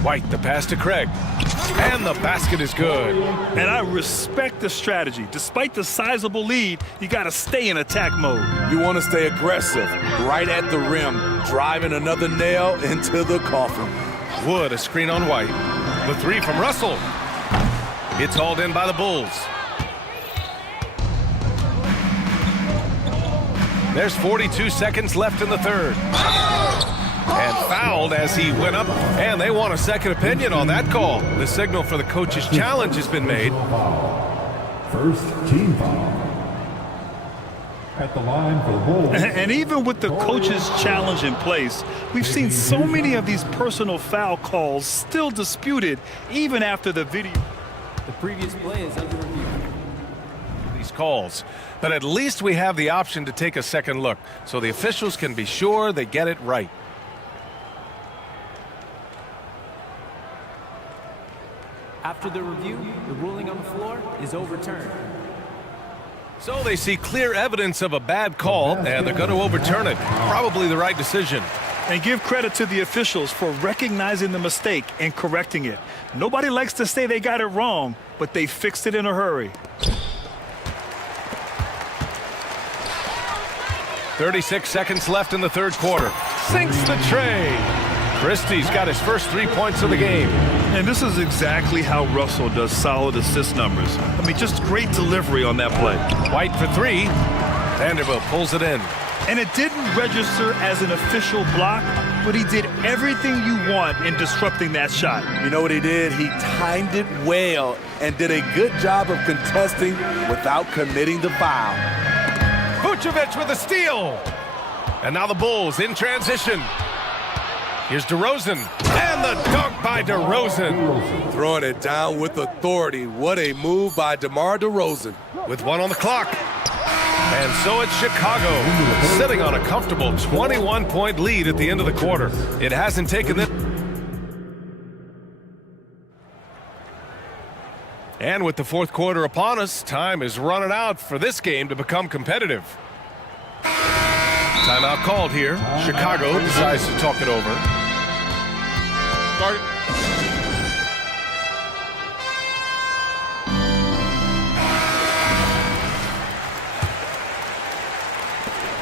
White, the pass to Craig. And the basket is good. And I respect the strategy. Despite the sizable lead, you got to stay in attack mode. You want to stay aggressive, right at the rim, driving another nail into the coffin. Wood, a screen on White. The three from Russell. It's hauled in by the Bulls. There's 42 seconds left in the third. And fouled as he went up. And they want a second opinion on that call. The signal for the coach's challenge has been made. First team foul. At the line for the Bulls. And even with the coach's challenge in place, we've seen so many of these personal foul calls still disputed even after the video. The previous play is under review. These calls. But at least we have the option to take a second look so the officials can be sure they get it right. After the review, the ruling on the floor is overturned. So they see clear evidence of a bad call, and they're going to overturn it. Probably the right decision. And give credit to the officials for recognizing the mistake and correcting it. Nobody likes to say they got it wrong, but they fixed it in a hurry. 36 seconds left in the third quarter. Sinks the tray. Christie's got his first 3 points of the game. And this is exactly how Russell does solid assist numbers. I mean, just great delivery on that play. White for three. Vanderbilt pulls it in. And it didn't register as an official block, but he did everything you want in disrupting that shot. You know what he did? He timed it well and did a good job of contesting without committing the foul. Vucevic with a steal. And now the Bulls in transition. Here's DeRozan. And the dunk by by DeRozan. Throwing it down with authority. What a move by DeMar DeRozan. With 1 on the clock. And so it's Chicago, sitting on a comfortable 21-point lead at the end of the quarter. It hasn't taken them. And with the fourth quarter upon us, time is running out for this game to become competitive. Timeout called here. Chicago decides to talk it over. Start.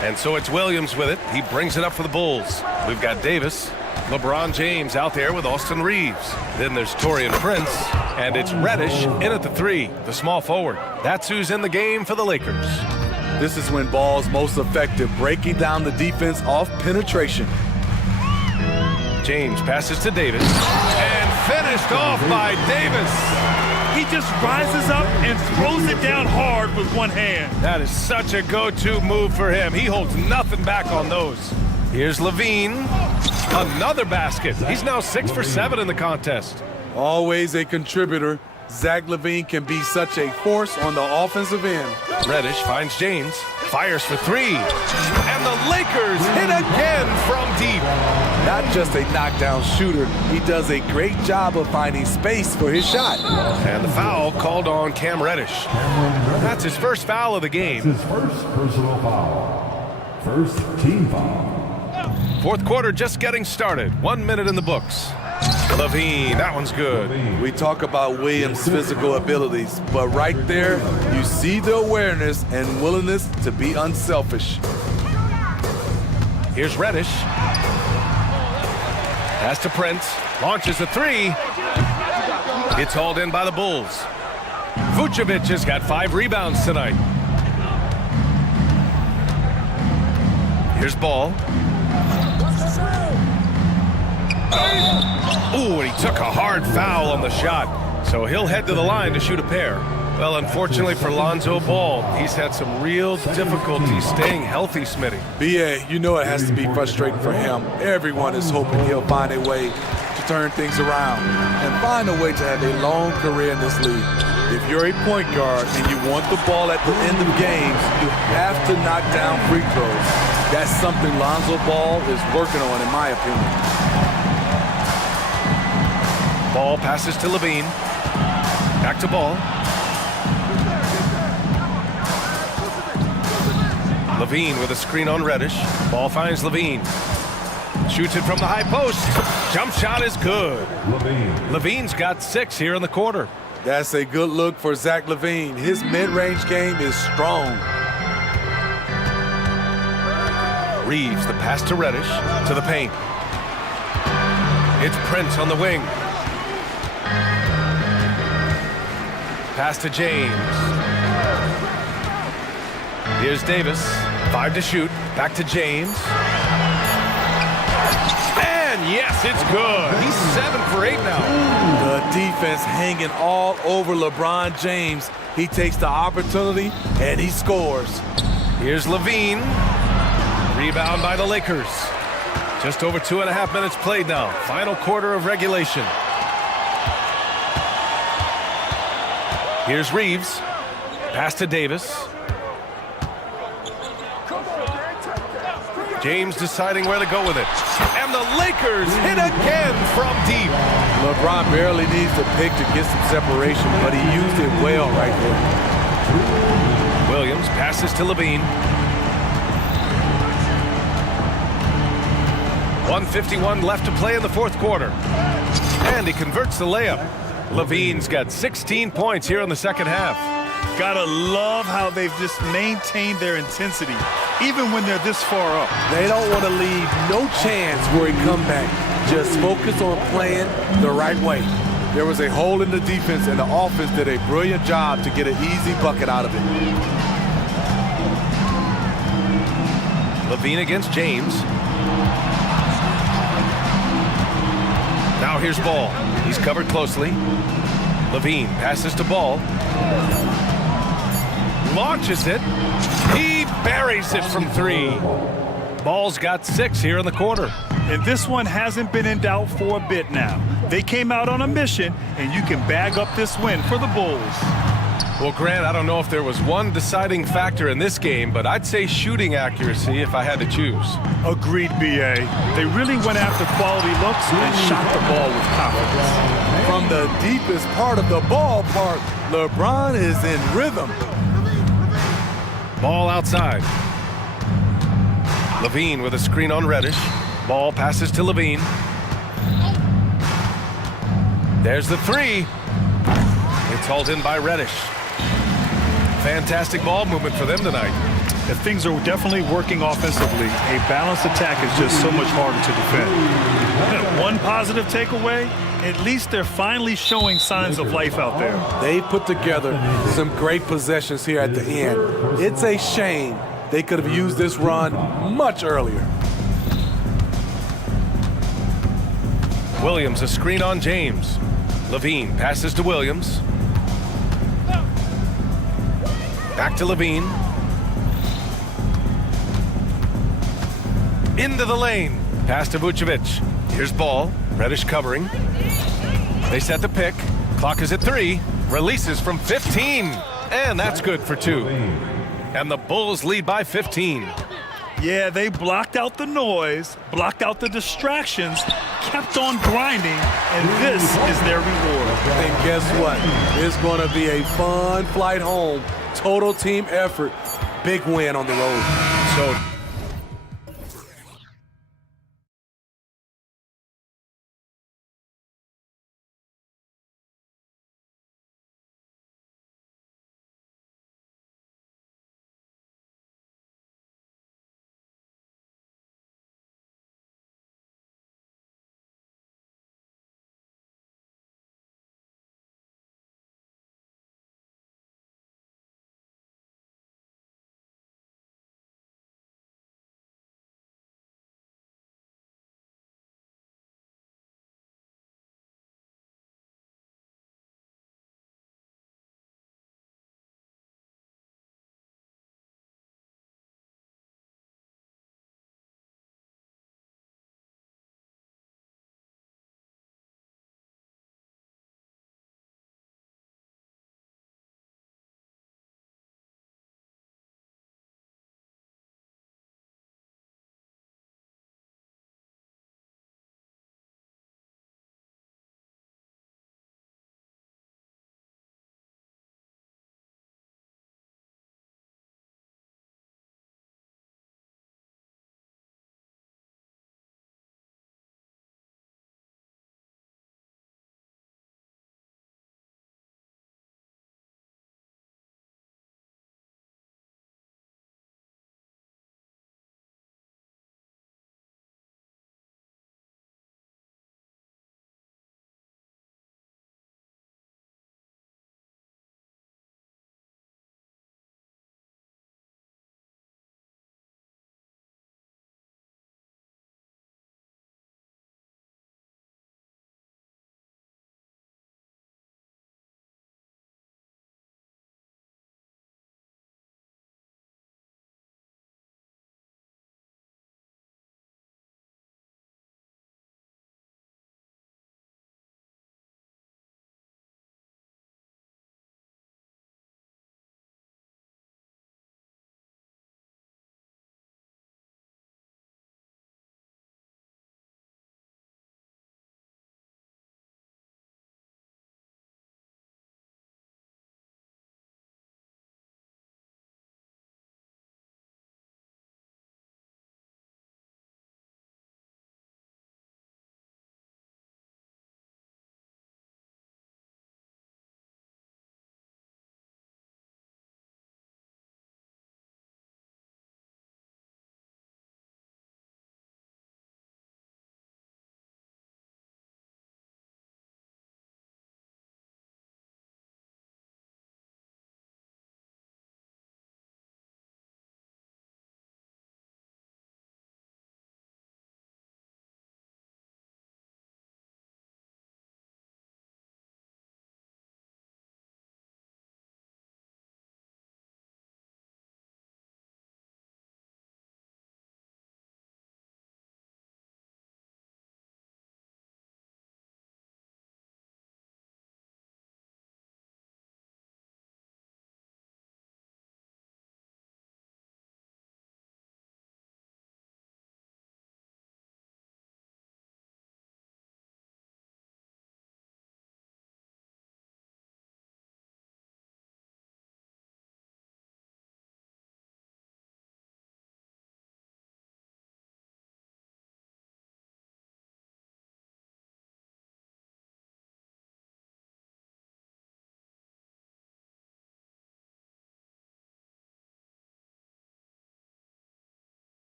And so it's Williams with it. He brings it up for the Bulls. We've got Davis, LeBron James out there with Austin Reeves. Then there's Taurean Prince, and it's Reddish in at the 3, the small forward. That's who's in the game for the Lakers. This is when Ball's most effective, breaking down the defense off penetration. James passes to Davis, and finished off by Davis. He just rises up and throws it down hard with one hand. That is such a go-to move for him. He holds nothing back on those. Here's Levine. Another basket. He's now 6 for 7 in the contest. Always a contributor. Zach LaVine can be such a force on the offensive end. Reddish finds James, fires for 3. And the Lakers hit again from deep. Not just a knockdown shooter, he does a great job of finding space for his shot. And the foul called on Cam Reddish. That's his first foul of the game. His first personal foul. First team foul. Fourth quarter just getting started. 1 minute in the books. Levine, that one's good. We talk about Williams' physical abilities, but right there, you see the awareness and willingness to be unselfish. Here's Reddish. Pass to Prince. Launches a 3. It's hauled in by the Bulls. Vucevic has got 5 rebounds tonight. Here's Ball. Ooh, and he took a hard foul on the shot, so he'll head to the line to shoot a pair. Well, unfortunately for Lonzo Ball, he's had some real difficulty staying healthy, Smitty. B.A., you know it has to be frustrating for him. Everyone is hoping he'll find a way to turn things around and find a way to have a long career in this league. If you're a point guard and you want the ball at the end of games, you have to knock down free throws. That's something Lonzo Ball is working on, in my opinion. Ball passes to Levine. Back to Ball. Levine with a screen on Reddish. Ball finds Levine. Shoots it from the high post. Jump shot is good. Levine's got 6 here in the quarter. That's a good look for Zach LaVine. His mid-range game is strong. Reeves, the pass to Reddish, to the paint. It's Prince on the wing. Pass to James. Here's Davis. 5 to shoot. Back to James. And yes, it's good. He's 7 for 8 now. The defense hanging all over LeBron James. He takes the opportunity and he scores. Here's Levine. Rebound by the Lakers. Just over 2.5 minutes played now. Final quarter of regulation. Here's Reeves. Pass to Davis. James deciding where to go with it. And the Lakers hit again from deep. LeBron barely needs to pick to get some separation, but he used it well right there. Williams passes to Levine. 1:51 left to play in the fourth quarter. And he converts the layup. Levine's got 16 points here in the second half. Gotta love how they've just maintained their intensity, even when they're this far up. They don't want to leave no chance for a comeback. Just focus on playing the right way. There was a hole in the defense, and the offense did a brilliant job to get an easy bucket out of it. Levine against James. Now here's Ball. He's covered closely. Levine passes to Ball. Launches it. He buries it from 3. Ball's got 6 here in the quarter. And this one hasn't been in doubt for a bit now. They came out on a mission, and you can bag up this win for the Bulls. Well, Grant, I don't know if there was one deciding factor in this game, but I'd say shooting accuracy if I had to choose. Agreed, B.A. They really went after quality looks and shot the ball with confidence. From the deepest part of the ballpark, LeBron is in rhythm. Ball outside. Levine with a screen on Reddish. Ball passes to Levine. There's the three. It's hauled in by Reddish. Fantastic ball movement for them tonight. If things are definitely working offensively, a balanced attack is just so much harder to defend. One positive takeaway, at least they're finally showing signs of life out there. They put together some great possessions here at the end. It's a shame they could have used this run much earlier. Williams, a screen on James. Levine passes to Williams. Back to Levine. Into the lane. Pass to Vucevic. Here's ball. Reddish covering. They set the pick. Clock is at 3. Releases from 15. And that's good for 2. And the Bulls lead by 15. Yeah, they blocked out the noise, blocked out the distractions, kept on grinding, and this is their reward. And guess what? It's going to be a fun flight home. Total team effort. Big win on the road. So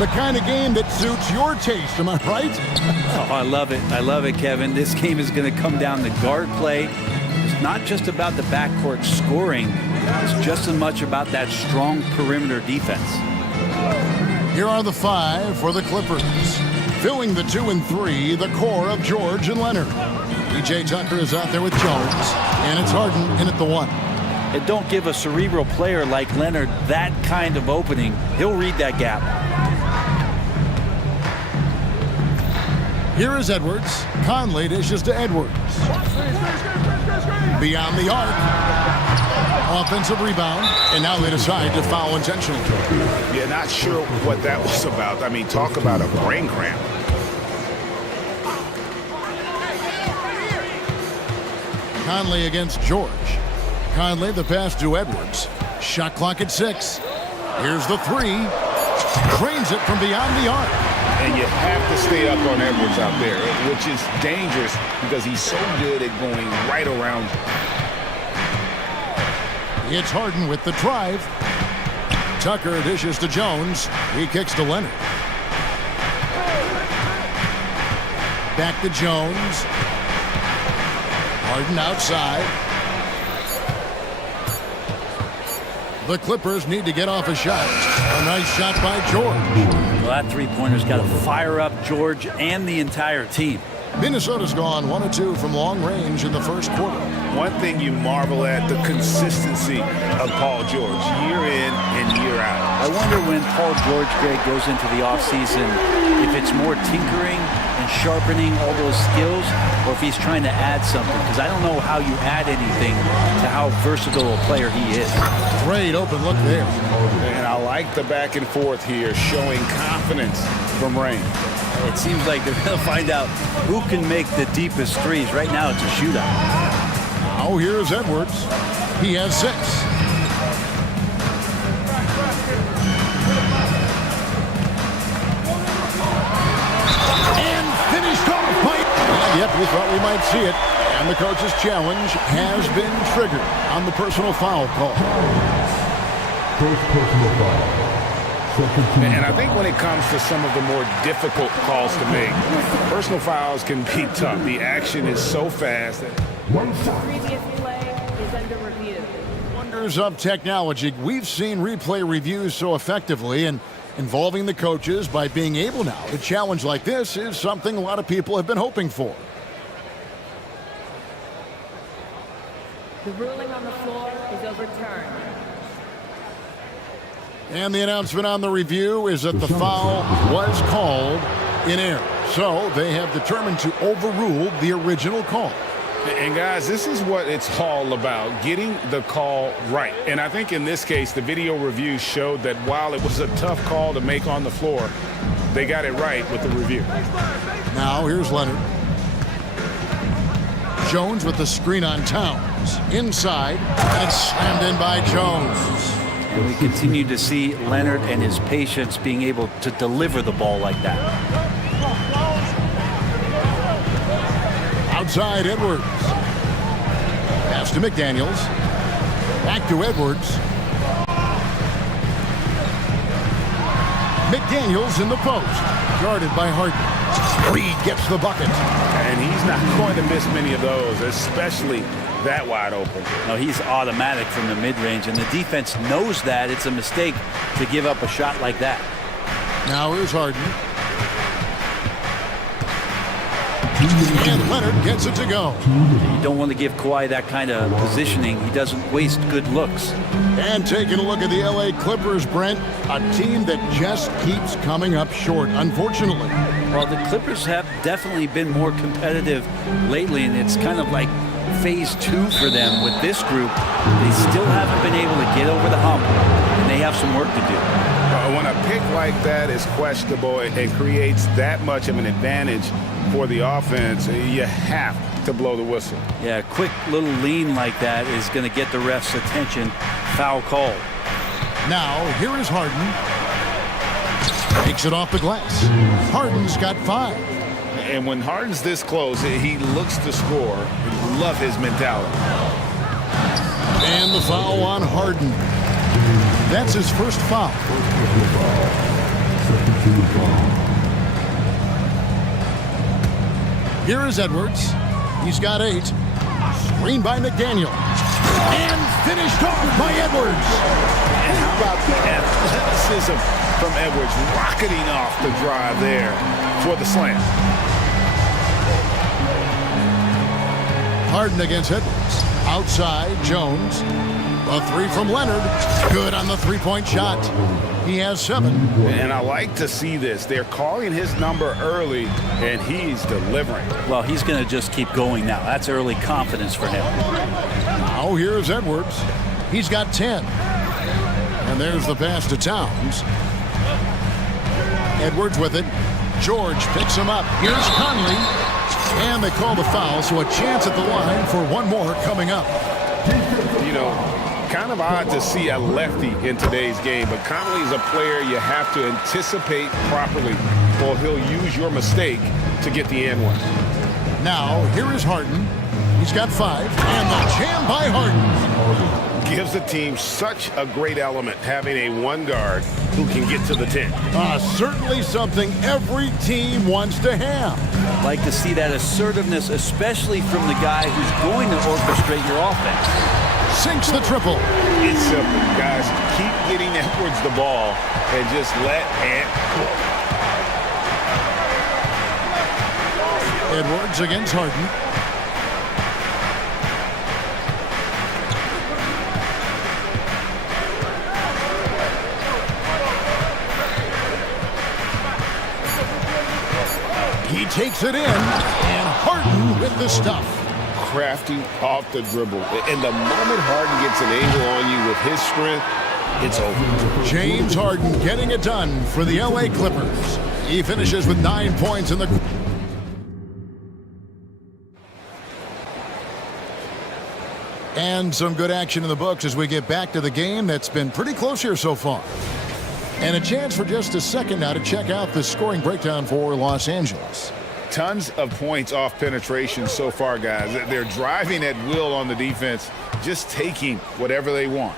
The kind of game that suits your taste, am I right? Oh, I love it. I love it, Kevin. This game is going to come down to guard play. It's not just about the backcourt scoring. It's just as much about that strong perimeter defense. Here are the 5 for the Clippers. Filling the 2 and 3, the core of George and Leonard. PJ Tucker is out there with Jones, and it's Harden in at the 1. And don't give a cerebral player like Leonard that kind of opening. He'll read that gap. Here is Edwards. Conley dishes to Edwards. Beyond the arc. Offensive rebound, and now they decide to foul intentionally. Yeah, not sure what that was about. I mean, talk about a brain cramp. Conley against George. Conley, the pass to Edwards. Shot clock at 6. Here's the 3. Trains it from beyond the arc. And you have to stay up on Edwards out there, which is dangerous because he's so good at going right around you. It's Harden with the drive. Tucker dishes to Jones. He kicks to Leonard. Back to Jones. Harden outside. The Clippers need to get off a shot. A nice shot by George. Well, that three-pointer's got to fire up George and the entire team. Minnesota's gone 1 of 2 from long range in the first quarter. One thing you marvel at, the consistency of Paul George, year in and year out. I wonder when Paul George, Greg, goes into the offseason, if it's more tinkering and sharpening all those skills, or if he's trying to add something, because I don't know how you add anything to how versatile a player he is. Great open look there. And I like the back and forth here, showing confidence from Rain. It seems like they're going to find out who can make the deepest threes. Right now, it's a shootout. Now here's Edwards. He has 6. And finished off by... And yet we thought we might see it. And the coach's challenge has been triggered on the personal foul call. First personal foul. And I think when it comes to some of the more difficult calls to make, personal fouls can be tough. The action is so fast. Previous play is under review. Wonders of technology. We've seen replay reviews so effectively, and involving the coaches by being able now to challenge like this is something a lot of people have been hoping for. The ruling on the floor is overturned. And the announcement on the review is that the foul was called in error. So they have determined to overrule the original call. And guys, this is what it's all about, getting the call right. And I think in this case, the video review showed that while it was a tough call to make on the floor, they got it right with the review. Now here's Leonard. Jones with the screen on Towns. Inside, and it's slammed in by Jones. And we continue to see Leonard and his patience being able to deliver the ball like that. Outside Edwards. Pass to McDaniels. Back to Edwards. McDaniels in the post. Guarded by Harden. Reed gets the bucket. And he's not going to miss many of those, especially that wide open. No, he's automatic from the mid-range, and the defense knows that. It's a mistake to give up a shot like that. Now here's Harden. And Leonard gets it to go. You don't want to give Kawhi that kind of positioning. He doesn't waste good looks. And taking a look at the LA Clippers, Brent, a team that just keeps coming up short, unfortunately. Well, the Clippers have definitely been more competitive lately, and it's kind of like phase 2 for them with this group. They still haven't been able to get over the hump, and they have some work to do. When a pick like that is questionable, it creates that much of an advantage for the offense. You have to blow the whistle. Yeah, a quick little lean like that is going to get the ref's attention. Foul call. Now, here is Harden. Takes it off the glass. Harden's got 5. And when Harden's this close, he looks to score. Love his mentality. And the foul on Harden. That's his first foul. Here is Edwards. He's got 8. Screen by McDaniel. And finished off by Edwards. And how about the athleticism from Edwards, rocketing off the drive there for the slam. Harden against Edwards. Outside, Jones. A 3 from Leonard. Good on the three-point shot. He has 7. And I like to see this. They're calling his number early, and he's delivering. Well, he's going to just keep going now. That's early confidence for him. Now here's Edwards. He's got 10. And there's the pass to Towns. Edwards with it. George picks him up. Here's Conley. And they call the foul, so a chance at the line for one more coming up. You know, kind of odd to see a lefty in today's game, but Conley is a player you have to anticipate properly, or he'll use your mistake to get the and one. Now, here is Harden. He's got 5, and the jam by Harden. Gives the team such a great element, having a one guard who can get to the 10. Certainly something every team wants to have. Like to see that assertiveness, especially from the guy who's going to orchestrate your offense. Sinks the triple. It's simple, guys. Keep getting Edwards the ball and just let Ant cook. Edwards against Harden. He takes it in, and Harden with the stuff. Crafty off the dribble. And the moment Harden gets an angle on you with his strength, it's over. James Harden getting it done for the LA Clippers. He finishes with 9 points in the... And some good action in the books as we get back to the game that's been pretty close here so far. And a chance for just a second now to check out the scoring breakdown for Los Angeles. Tons of points off penetration so far, guys. They're driving at will on the defense, just taking whatever they want.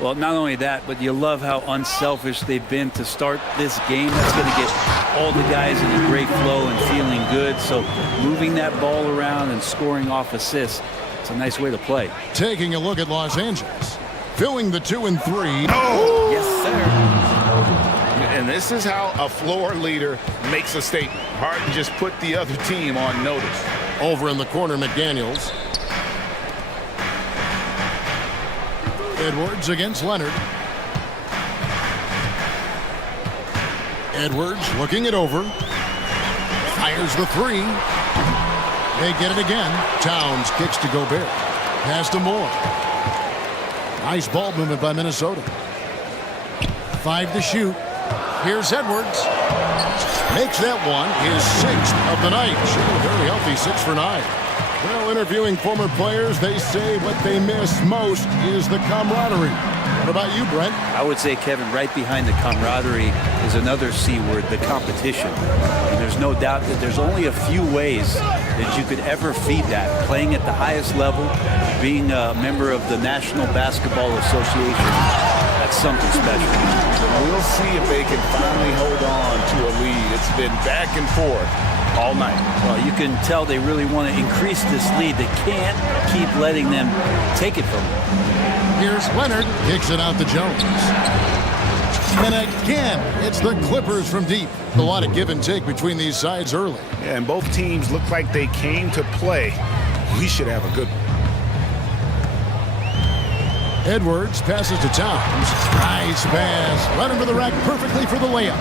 Well, not only that, but you love how unselfish they've been to start this game. That's going to get all the guys in a great flow and feeling good. So moving that ball around and scoring off assists, it's a nice way to play. Taking a look at Los Angeles. Filling the 2 and 3. Oh! Yes, sir. And this is how a floor leader makes a statement. Harden just put the other team on notice. Over in the corner, McDaniels. Edwards against Leonard. Edwards looking it over. Fires the 3. They get it again. Towns kicks to Gobert. Pass to Moore. Nice ball movement by Minnesota. 5 to shoot. Here's Edwards. Makes that one his 6th of the night. Very healthy, 6 for 9. Well, interviewing former players, they say what they miss most is the camaraderie. What about you, Brent? I would say, Kevin, right behind the camaraderie is another C word, the competition. And there's no doubt that there's only a few ways that you could ever feed that. Playing at the highest level, being a member of the National Basketball Association, that's something special. We'll see if they can finally hold on to a lead. It's been back and forth all night. Well, you can tell they really want to increase this lead. They can't keep letting them take it from them. Here's Leonard. Kicks it out to Jones. And again, it's the Clippers from deep. A lot of give and take between these sides early. Yeah, and both teams look like they came to play. We should have a good one. Edwards passes to Towns. Nice pass. Right under the rack perfectly for the layup.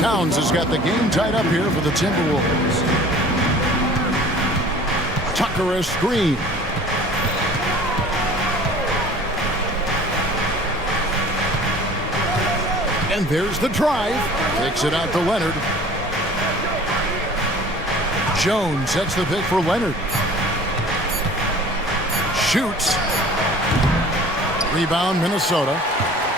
Towns has got the game tied up here for the Timberwolves. Tucker a screen. And there's the drive. Takes it out to Leonard. Jones sets the pick for Leonard. Shoots. Rebound, Minnesota.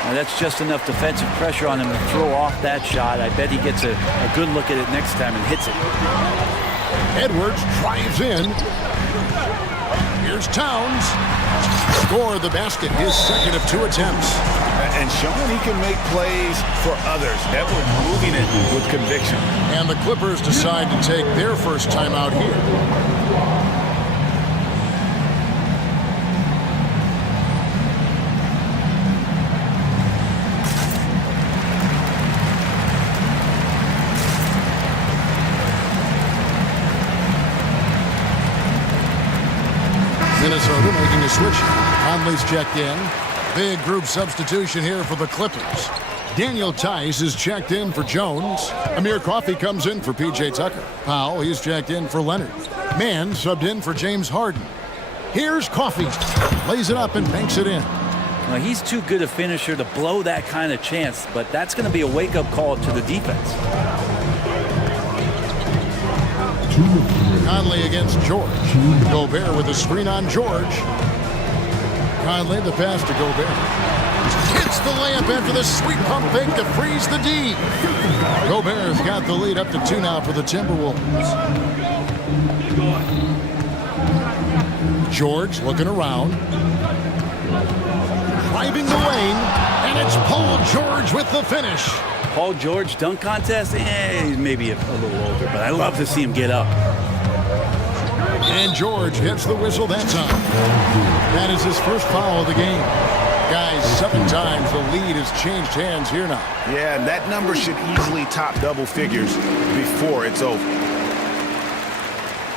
Now that's just enough defensive pressure on him to throw off that shot. I bet he gets a good look at it next time and hits it. Edwards drives in. Here's Towns. Score the basket, his second of 2 attempts. And showing he can make plays for others. Edwards moving it with conviction. And the Clippers decide to take their first timeout here. Minnesota making a switch. Conley's checked in. Big group substitution here for the Clippers. Daniel Tice is checked in for Jones. Amir Coffey comes in for P.J. Tucker. Powell, he's checked in for Leonard. Mann subbed in for James Harden. Here's Coffey. Lays it up and banks it in. Now, he's too good a finisher to blow that kind of chance, but that's going to be a wake-up call to the defense. Conley against George. Gobert with a screen on George. Conley, the pass to Gobert. Hits the layup after the sweet pump fake to freeze the D. Gobert's got the lead up to 2 now for the Timberwolves. George looking around. Driving the lane, and it's Paul George with the finish. Paul George dunk contest? He's maybe a little older, but I love to see him get up. And George hits the whistle that time. That is his first foul of the game. Guys, 7 times the lead has changed hands here now. Yeah, and that number should easily top double figures before it's over.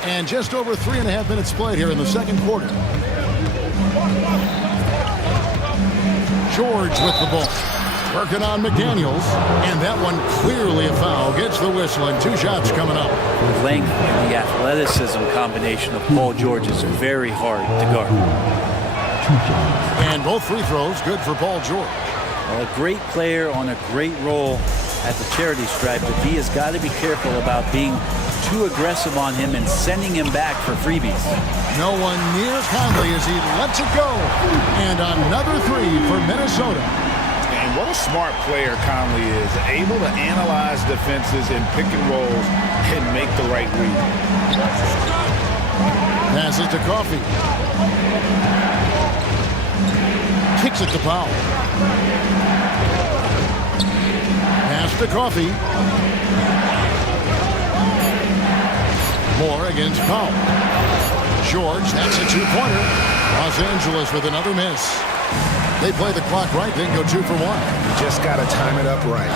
And just over 3.5 minutes played here in the second quarter. George with the ball. Working on McDaniels, and that one clearly a foul. Gets the whistle, and 2 shots coming up. The length and the athleticism combination of Paul George is very hard to guard. And both free throws good for Paul George. Well, a great player on a great role at the charity stripe, but he has got to be careful about being too aggressive on him and sending him back for freebies. No one near Conley as he lets it go. And another 3 for Minnesota. And what a smart player Conley is, able to analyze defenses in pick and rolls and make the right read. Passes to Coffey. Kicks it to Powell. Pass to Coffey. Moore against Powell. George, that's a 2-pointer. Los Angeles with another miss. They play the clock right, then go 2 for 1. You just got to time it up right.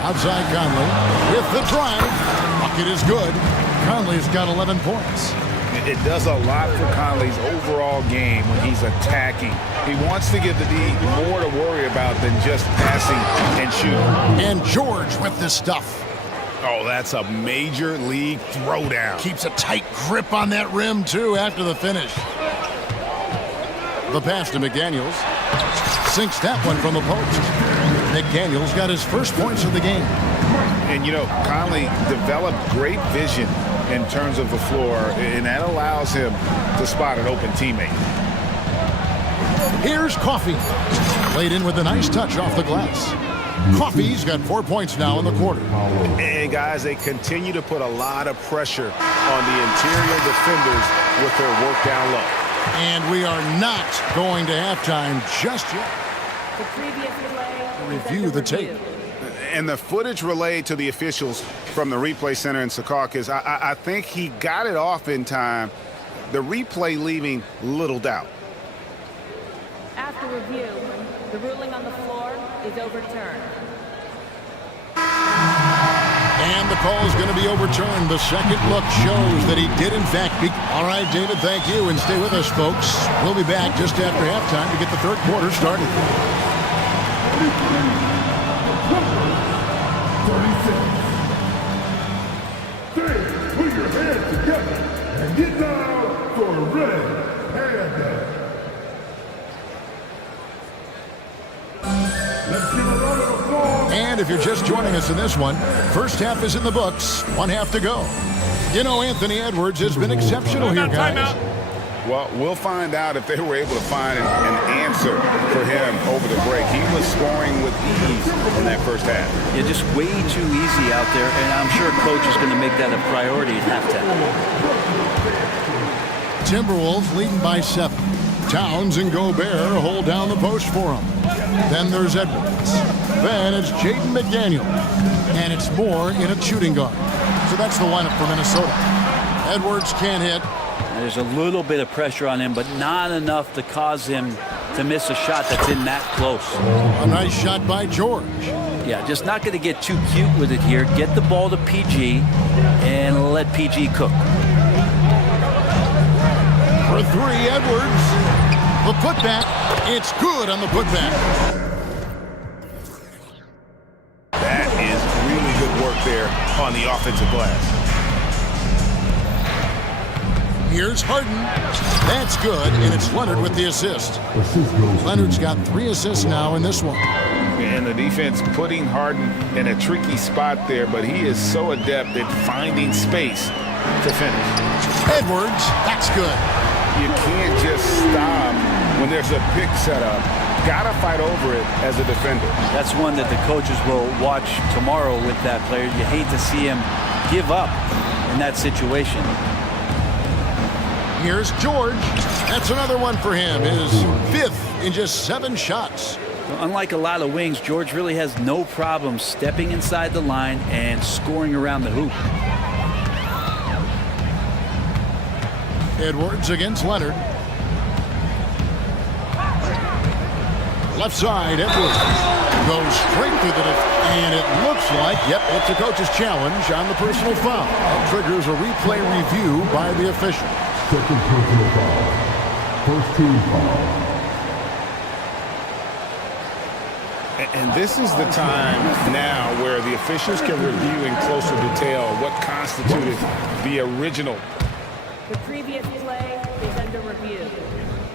Outside Conley with the drive. Bucket is good. Conley's got 11 points. It does a lot for Conley's overall game when he's attacking. He wants to give the D more to worry about than just passing and shooting. And George with the stuff. Oh, that's a major league throwdown. Keeps a tight grip on that rim, too, after the finish. The pass to McDaniels. Sinks that one from the post. McDaniels got his first points of the game. And, you know, Conley developed great vision in terms of the floor, and that allows him to spot an open teammate. Here's Coffey. Played in with a nice touch off the glass. Coffey's got 4 points now in the quarter. And, guys, they continue to put a lot of pressure on the interior defenders with their work down low. And we are not going to halftime just yet. The previous play. Review the tape. And the footage relayed to the officials from the replay center in Secaucus, I think he got it off in time. The replay leaving little doubt. After review, the ruling on the floor is overturned. And the call is going to be overturned. The second look shows that he did, in fact, be... All right, David, thank you. And stay with us, folks. We'll be back just after halftime to get the third quarter started. 36. Put your hands together and get down for a red hand. Let's give a round of applause. And if you're just joining us in this one, first half is in the books, 1 half to go. You know, Anthony Edwards has been exceptional here, guys. Well, we'll find out if they were able to find an answer for him over the break. He was scoring with ease in that first half. Yeah, just way too easy out there, and I'm sure coach is going to make that a priority at halftime. Timberwolves leading by 7. Towns and Gobert hold down the post for him. Then there's Edwards. Then it's Jaden McDaniel. And it's Moore in a shooting guard. So that's the lineup for Minnesota. Edwards can't hit. There's a little bit of pressure on him, but not enough to cause him to miss a shot that's in that close. A nice shot by George. Yeah, just not going to get too cute with it here. Get the ball to PG and let PG cook. For 3, Edwards. The putback. It's good on the putback. That is really good work there on the offensive glass. Here's Harden. That's good, and it's Leonard with the assist. Leonard's got 3 assists now in this one. And the defense putting Harden in a tricky spot there, but he is so adept at finding space to finish. Edwards, that's good. You can't just stop when there's a pick set up. Gotta fight over it as a defender. That's one that the coaches will watch tomorrow with that player. You hate to see him give up in that situation. Here's George. That's another one for him. His 5th in just 7 shots. Unlike a lot of wings, George really has no problem stepping inside the line and scoring around the hoop. Edwards against Leonard. Left side, Edwards goes straight through the and it looks like, yep, it's a coach's challenge on the personal foul. That triggers a replay review by the official. Second personal foul. First team foul. And this is the time now where the officials can review in closer detail what constituted the original. The previous play is under review.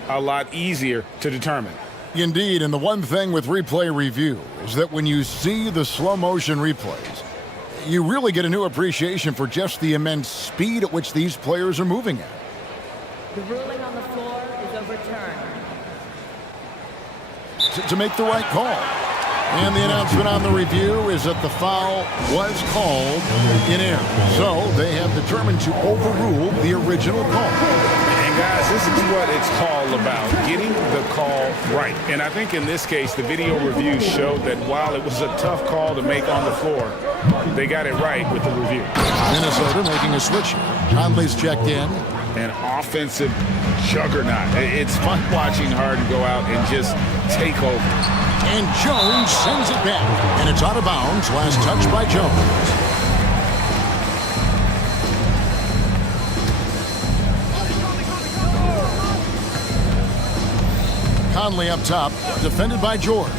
A lot easier to determine. Indeed, and the one thing with replay review is that when you see the slow motion replays, you really get a new appreciation for just the immense speed at which these players are moving at. The ruling on the floor is overturned. To make the right call. And the announcement on the review is that the foul was called in error. So they have determined to overrule the original call. And guys, this is what it's all about, getting the call right. And I think in this case, the video review showed that while it was a tough call to make on the floor, they got it right with the review. Minnesota making a switch. Conley's checked in. An offensive juggernaut. It's fun watching Harden go out and just take over. And Jones sends it back. And it's out of bounds. Last touch by Jones. Conley up top, defended by George.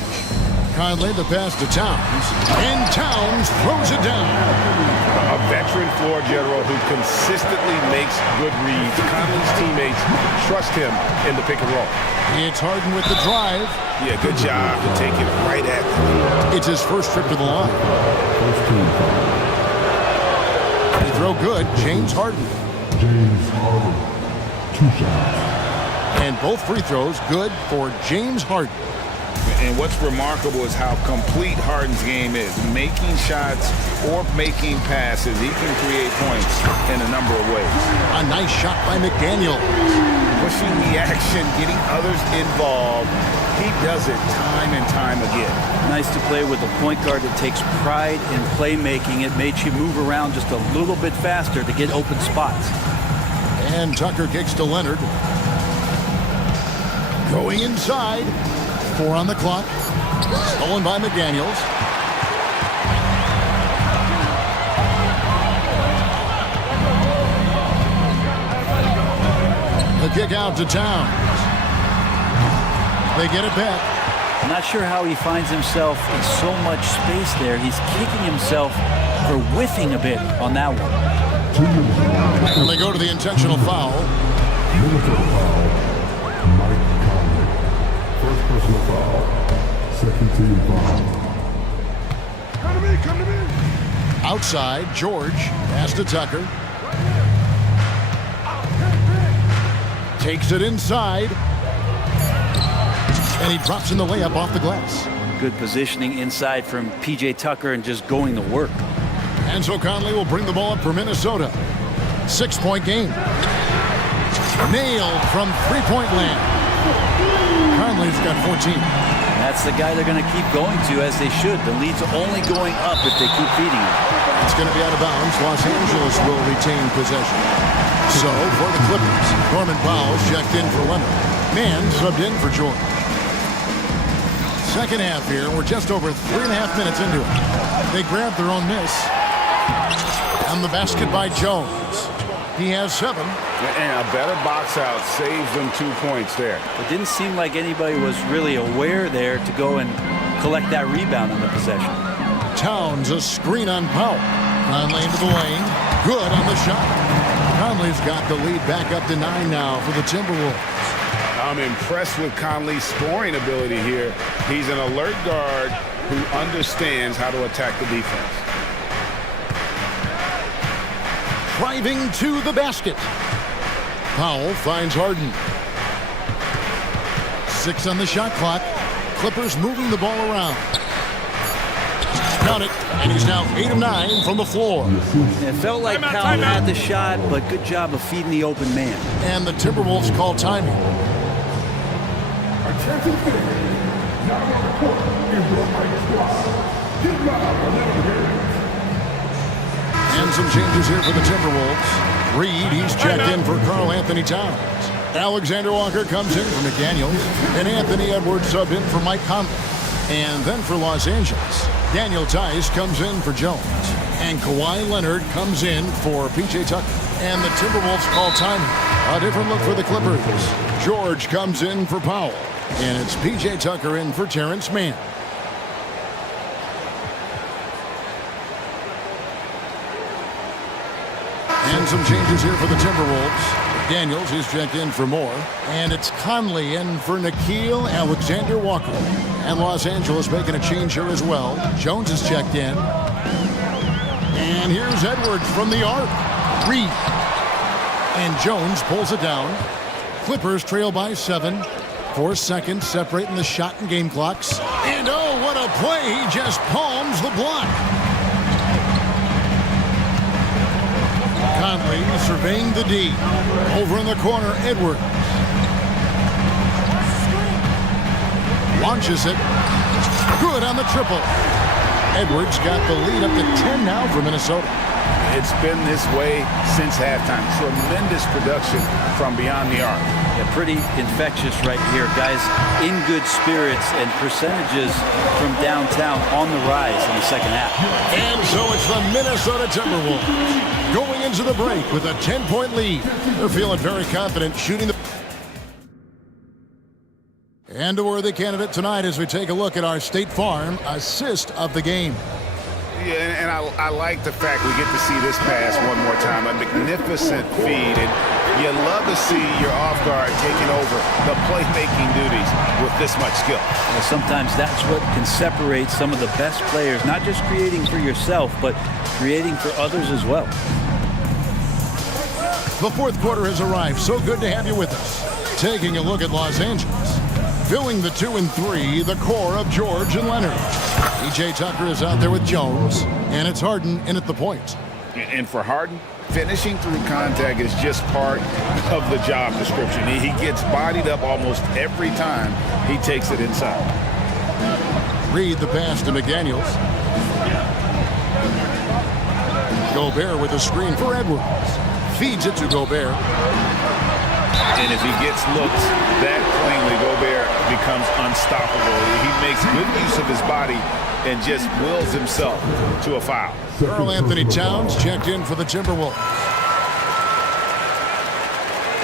Conley the pass to Towns, and Towns throws it down. A veteran floor general who consistently makes good reads. Conley's teammates trust him in the pick and roll. It's Harden with the drive. Yeah, good job to take it right at them. It's his first trip to the line. Free throw good, James Harden. James Harden. 2 shots. And both free throws good for James Harden. And what's remarkable is how complete Harden's game is. Making shots or making passes. He can create points in a number of ways. A nice shot by McDaniel. Pushing the action, getting others involved. He does it time and time again. Nice to play with a point guard that takes pride in playmaking. It makes you move around just a little bit faster to get open spots. And Tucker kicks to Leonard. Going inside. 4 on the clock. Stolen by McDaniels. The kick out to Towns. They get it back. I'm not sure how he finds himself in so much space there. He's kicking himself for whiffing a bit on that one. And they go to the intentional foul. Minnesota foul. Mike Conley. First personal foul. Second team foul. Come to me. Outside, George. Pass to Tucker. Takes it inside. And he drops in the layup off the glass. Good positioning inside from P.J. Tucker and just going to work. And so Conley will bring the ball up for Minnesota. 6-point game. Nailed from three-point land. Conley's got 14. That's the guy they're going to keep going to, as they should. The lead's only going up if they keep feeding him. It's going to be out of bounds. Los Angeles will retain possession. So, for the Clippers, Norman Powell's checked in for Leonard. Mann subbed in for George. Second half here. We're just over 3.5 minutes into it. They grabbed their own miss. And the basket by Jones. He has 7. And a better box out saves them 2 points there. It didn't seem like anybody was really aware there to go and collect that rebound on the possession. Towns, a screen on Powell. Conley into the lane. Good on the shot. Conley's got the lead back up to 9 now for the Timberwolves. I'm impressed with Conley's scoring ability here. He's an alert guard who understands how to attack the defense. Driving to the basket. Powell finds Harden. 6 on the shot clock. Clippers moving the ball around. Count it, and he's now 8 of 9 from the floor. It felt like Powell had the shot, but good job of feeding the open man. And the Timberwolves call timing. And some changes here for the Timberwolves. Reed, he's checked in for Karl Anthony Towns. Alexander Walker comes in for McDaniels. And Anthony Edwards subbed in for Mike Conley. And then for Los Angeles, Daniel Tice comes in for Jones. And Kawhi Leonard comes in for P.J. Tucker. And the Timberwolves call timing. A different look for the Clippers. George comes in for Powell. And it's P.J. Tucker in for Terrence Mann. And some changes here for the Timberwolves. Daniels is checked in for Moore. And it's Conley in for Nickeil Alexander-Walker. And Los Angeles making a change here as well. Jones is checked in. And here's Edwards from the arc. Reed. And Jones pulls it down. Clippers trail by 7. 4 seconds separating the shot and game clocks. And oh, what a play. He just palms the block. Conley surveying the D. Over in the corner, Edwards. Launches it. Good on the triple. Edwards got the lead up to 10 now for Minnesota. It's been this way since halftime. Tremendous production from beyond the arc. Yeah, pretty infectious right here. Guys in good spirits and percentages from downtown on the rise in the second half. And so it's the Minnesota Timberwolves going into the break with a 10-point lead. They're feeling very confident shooting the... And a worthy candidate tonight as we take a look at our State Farm assist of the game. Yeah, and I like the fact we get to see this pass one more time. A magnificent feed, and you love to see your off guard taking over the playmaking duties with this much skill. Well, sometimes that's what can separate some of the best players, not just creating for yourself, but creating for others as well. The fourth quarter has arrived. So good to have you with us. Taking a look at Los Angeles. Filling the 2 and 3, the core of George and Leonard. P.J. Tucker is out there with Jones, and it's Harden in at the point. And for Harden, finishing through contact is just part of the job description. He gets bodied up almost every time he takes it inside. Reed the pass to McDaniels. Gobert with a screen for Edwards. Feeds it to Gobert. And if he gets looks that plainly, Gobert becomes unstoppable. He makes good use of his body and just wills himself to a foul. Karl Anthony Towns checked in for the Timberwolves.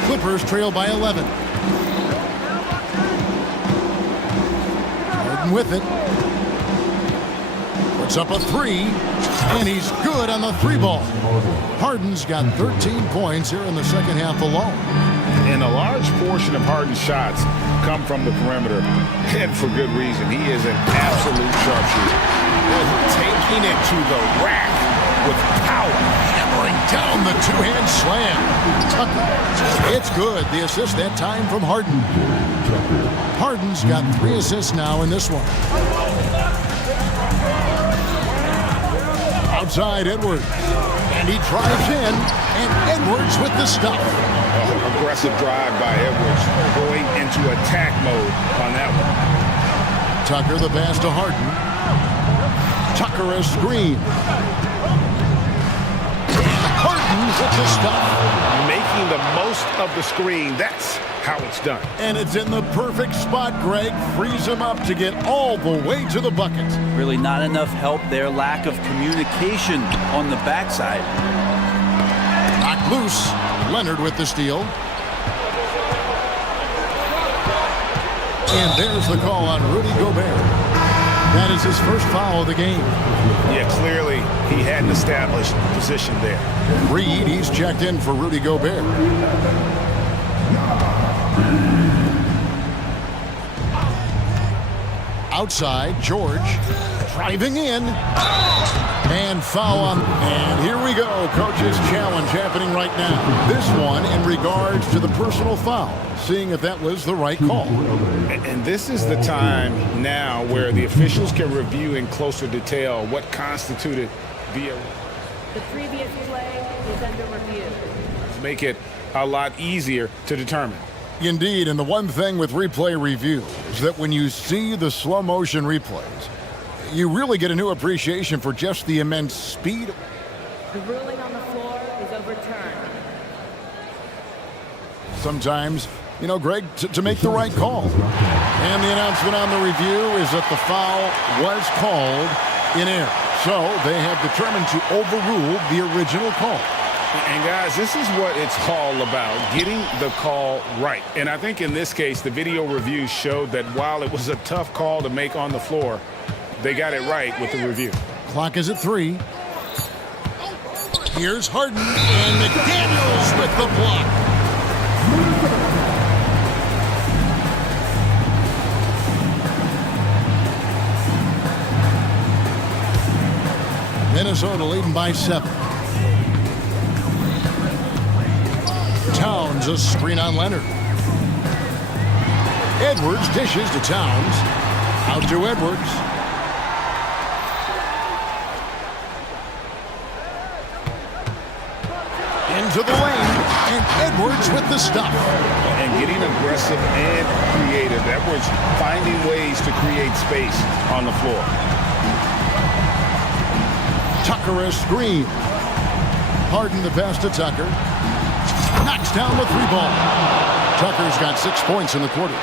Clippers trail by 11. Harden with it. Puts up a 3, and he's good on the 3-ball. Harden's got 13 points here in the second half alone. And a large portion of Harden's shots come from the perimeter, and for good reason. He is an absolute sharpshooter. Taking it to the rack with power. Hammering down the two-hand slam. Tucker. It's good. The assist that time from Harden. Harden's got 3 assists now in this one. Outside Edwards. And he drives in. And Edwards with the stuff. Oh, aggressive drive by Edwards. Going into attack mode on that one. Tucker the pass to Harden. Tucker a screen. Harden with the stuff. Making the most of the screen. That's how it's done. And it's in the perfect spot, Greg. Frees him up to get all the way to the bucket. Really not enough help there. Lack of communication on the backside. Knocked loose. Leonard with the steal. And there's the call on Rudy Gobert. That is his first foul of the game. Yeah, clearly he hadn't established position there. Reed, he's checked in for Rudy Gobert. Outside, George driving in. And foul on. And here we go. Coach's challenge happening right now. This one in regards to the personal foul. Seeing if that was the right call. And this is the time now where the officials can review in closer detail what constituted the previous play is under review. Make it a lot easier to determine. Indeed, and the one thing with replay review is that when you see the slow motion replays, you really get a new appreciation for just the immense speed. The ruling on the floor is overturned. Sometimes, you know, Greg, to make the right call. And the announcement on the review is that the foul was called in error. So they have determined to overrule the original call. And guys, this is what it's all about, getting the call right. And I think in this case, the video review showed that while it was a tough call to make on the floor, they got it right with the review. Clock is at 3. Here's Harden, and McDaniels with the block. Minnesota leading by 7. Towns a screen on Leonard. Edwards dishes to Towns. Out to Edwards. Into the lane. And Edwards with the stuff. And getting aggressive and creative. Edwards finding ways to create space on the floor. Tucker a screen. Harden the pass to Tucker. Knocks down the 3-ball. Tucker's got 6 points in the quarter.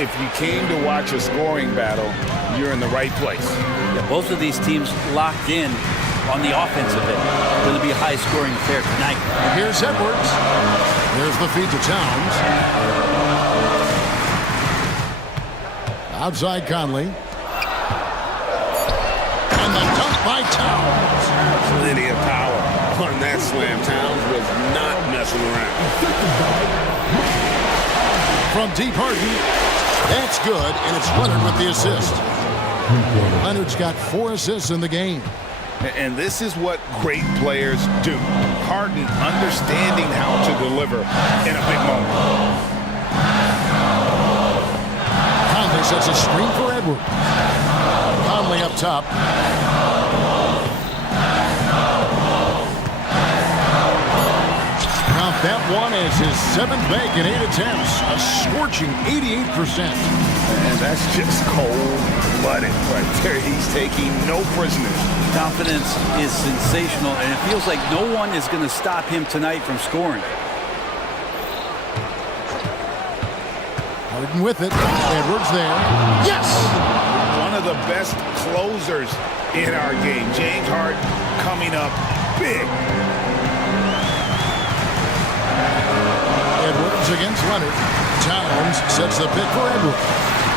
If you came to watch a scoring battle, you're in the right place. Yeah, both of these teams locked in on the offensive end. It's going to be a high-scoring affair tonight. And here's Edwards. There's the feed to Towns. Outside Conley. And the dunk by Towns. Plenty of power on that slam. Towns was not messing around. From deep Harden. That's good, and it's Leonard with the assist. Leonard's got 4 assists in the game. And this is what great players do. Harden understanding how to deliver in a big moment. Conley sets a screen for Edwards. Conley up top. Now that one is his 7th bank in 8 attempts. A scorching 88%. And that's just cold-blooded right there. He's taking no prisoners. Confidence is sensational, and it feels like no one is going to stop him tonight from scoring. Harden with it. Edwards there. Yes! One of the best closers in our game. James Harden coming up big. Edwards against Leonard. Towns sets the pick for Edwards.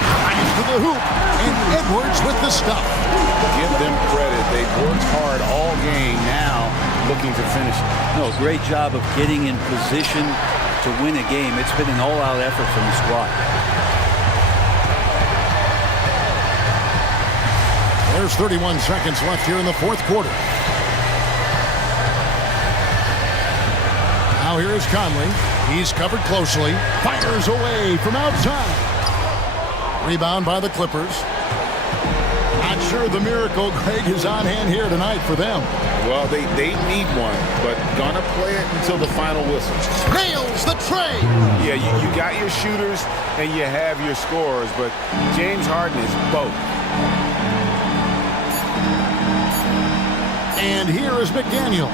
Drives to the hoop. And Edwards with the stuff. Give them credit. They've worked hard all game, now looking to finish it. No, great job of getting in position to win a game. It's been an all-out effort from the squad. There's 31 seconds left here in the 4th quarter. Now here is Conley. He's covered closely. Fires away from outside. Rebound by the Clippers. Not sure the miracle, Greg, is on hand here tonight for them. Well, they need one, but gonna play it until the final whistle. Nails the tray. Yeah, you got your shooters and you have your scorers, but James Harden is both. And here is McDaniel.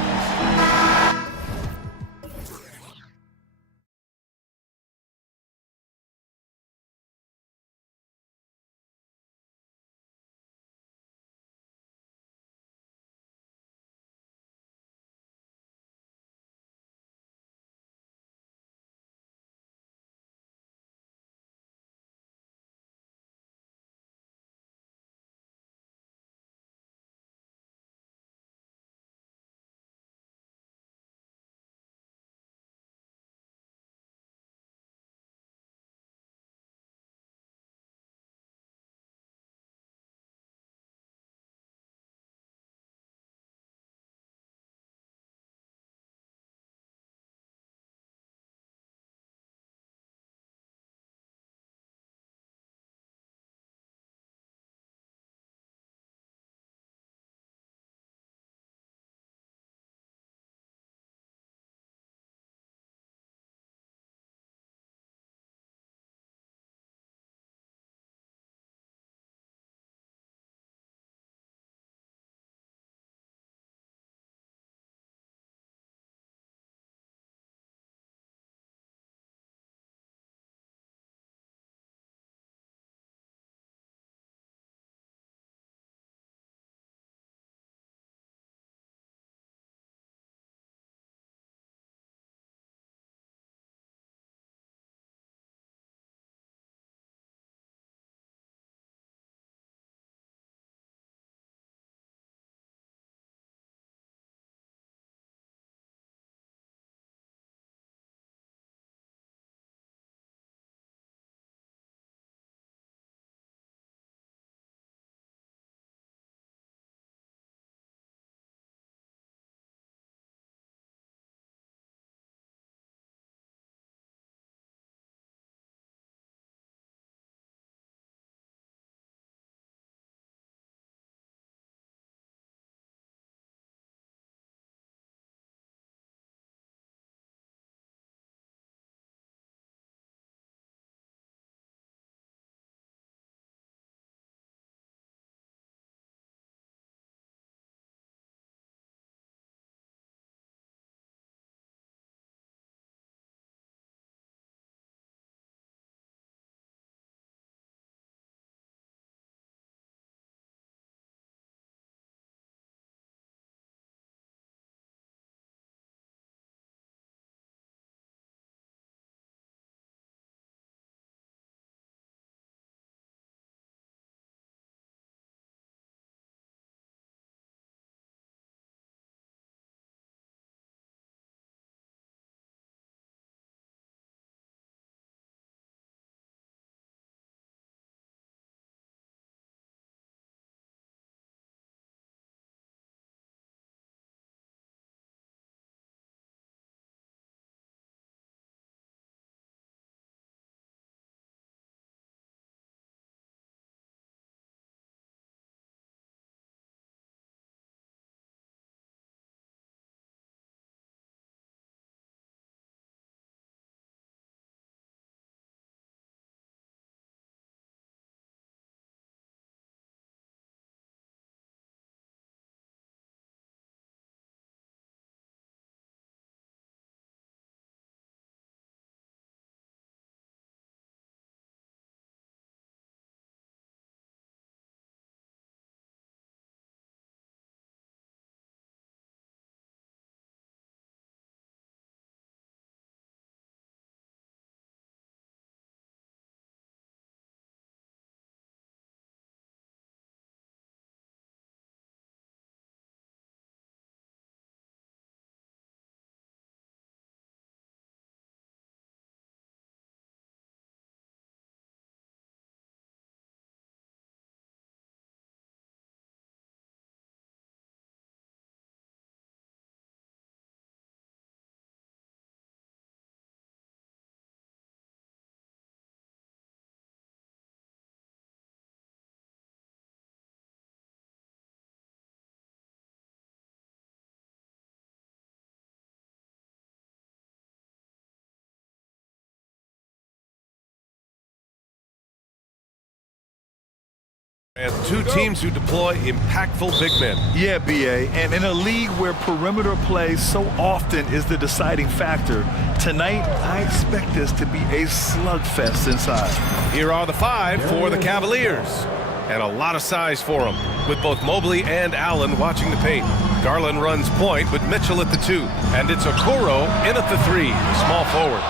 And two teams who deploy impactful big men. Yeah, BA, and in a league where perimeter play so often is the deciding factor, tonight I expect this to be a slugfest inside. Here are the 5 for the Cavaliers. And a lot of size for them, with both Mobley and Allen watching the paint. Garland runs point with Mitchell at the 2. And it's Okoro in at the 3, small forward.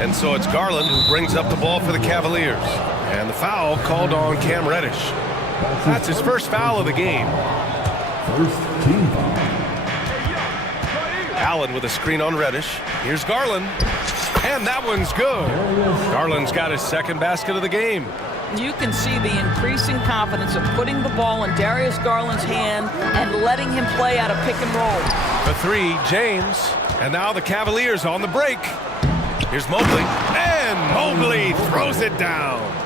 And so it's Garland who brings up the ball for the Cavaliers. And the foul called on Cam Reddish. That's his first foul of the game. First team foul. Allen with a screen on Reddish. Here's Garland. And that one's good. Garland's got his second basket of the game. You can see the increasing confidence of putting the ball in Darius Garland's hand and letting him play out of pick and roll. The 3, James. And now the Cavaliers on the break. Here's Mobley. And Mobley throws it down.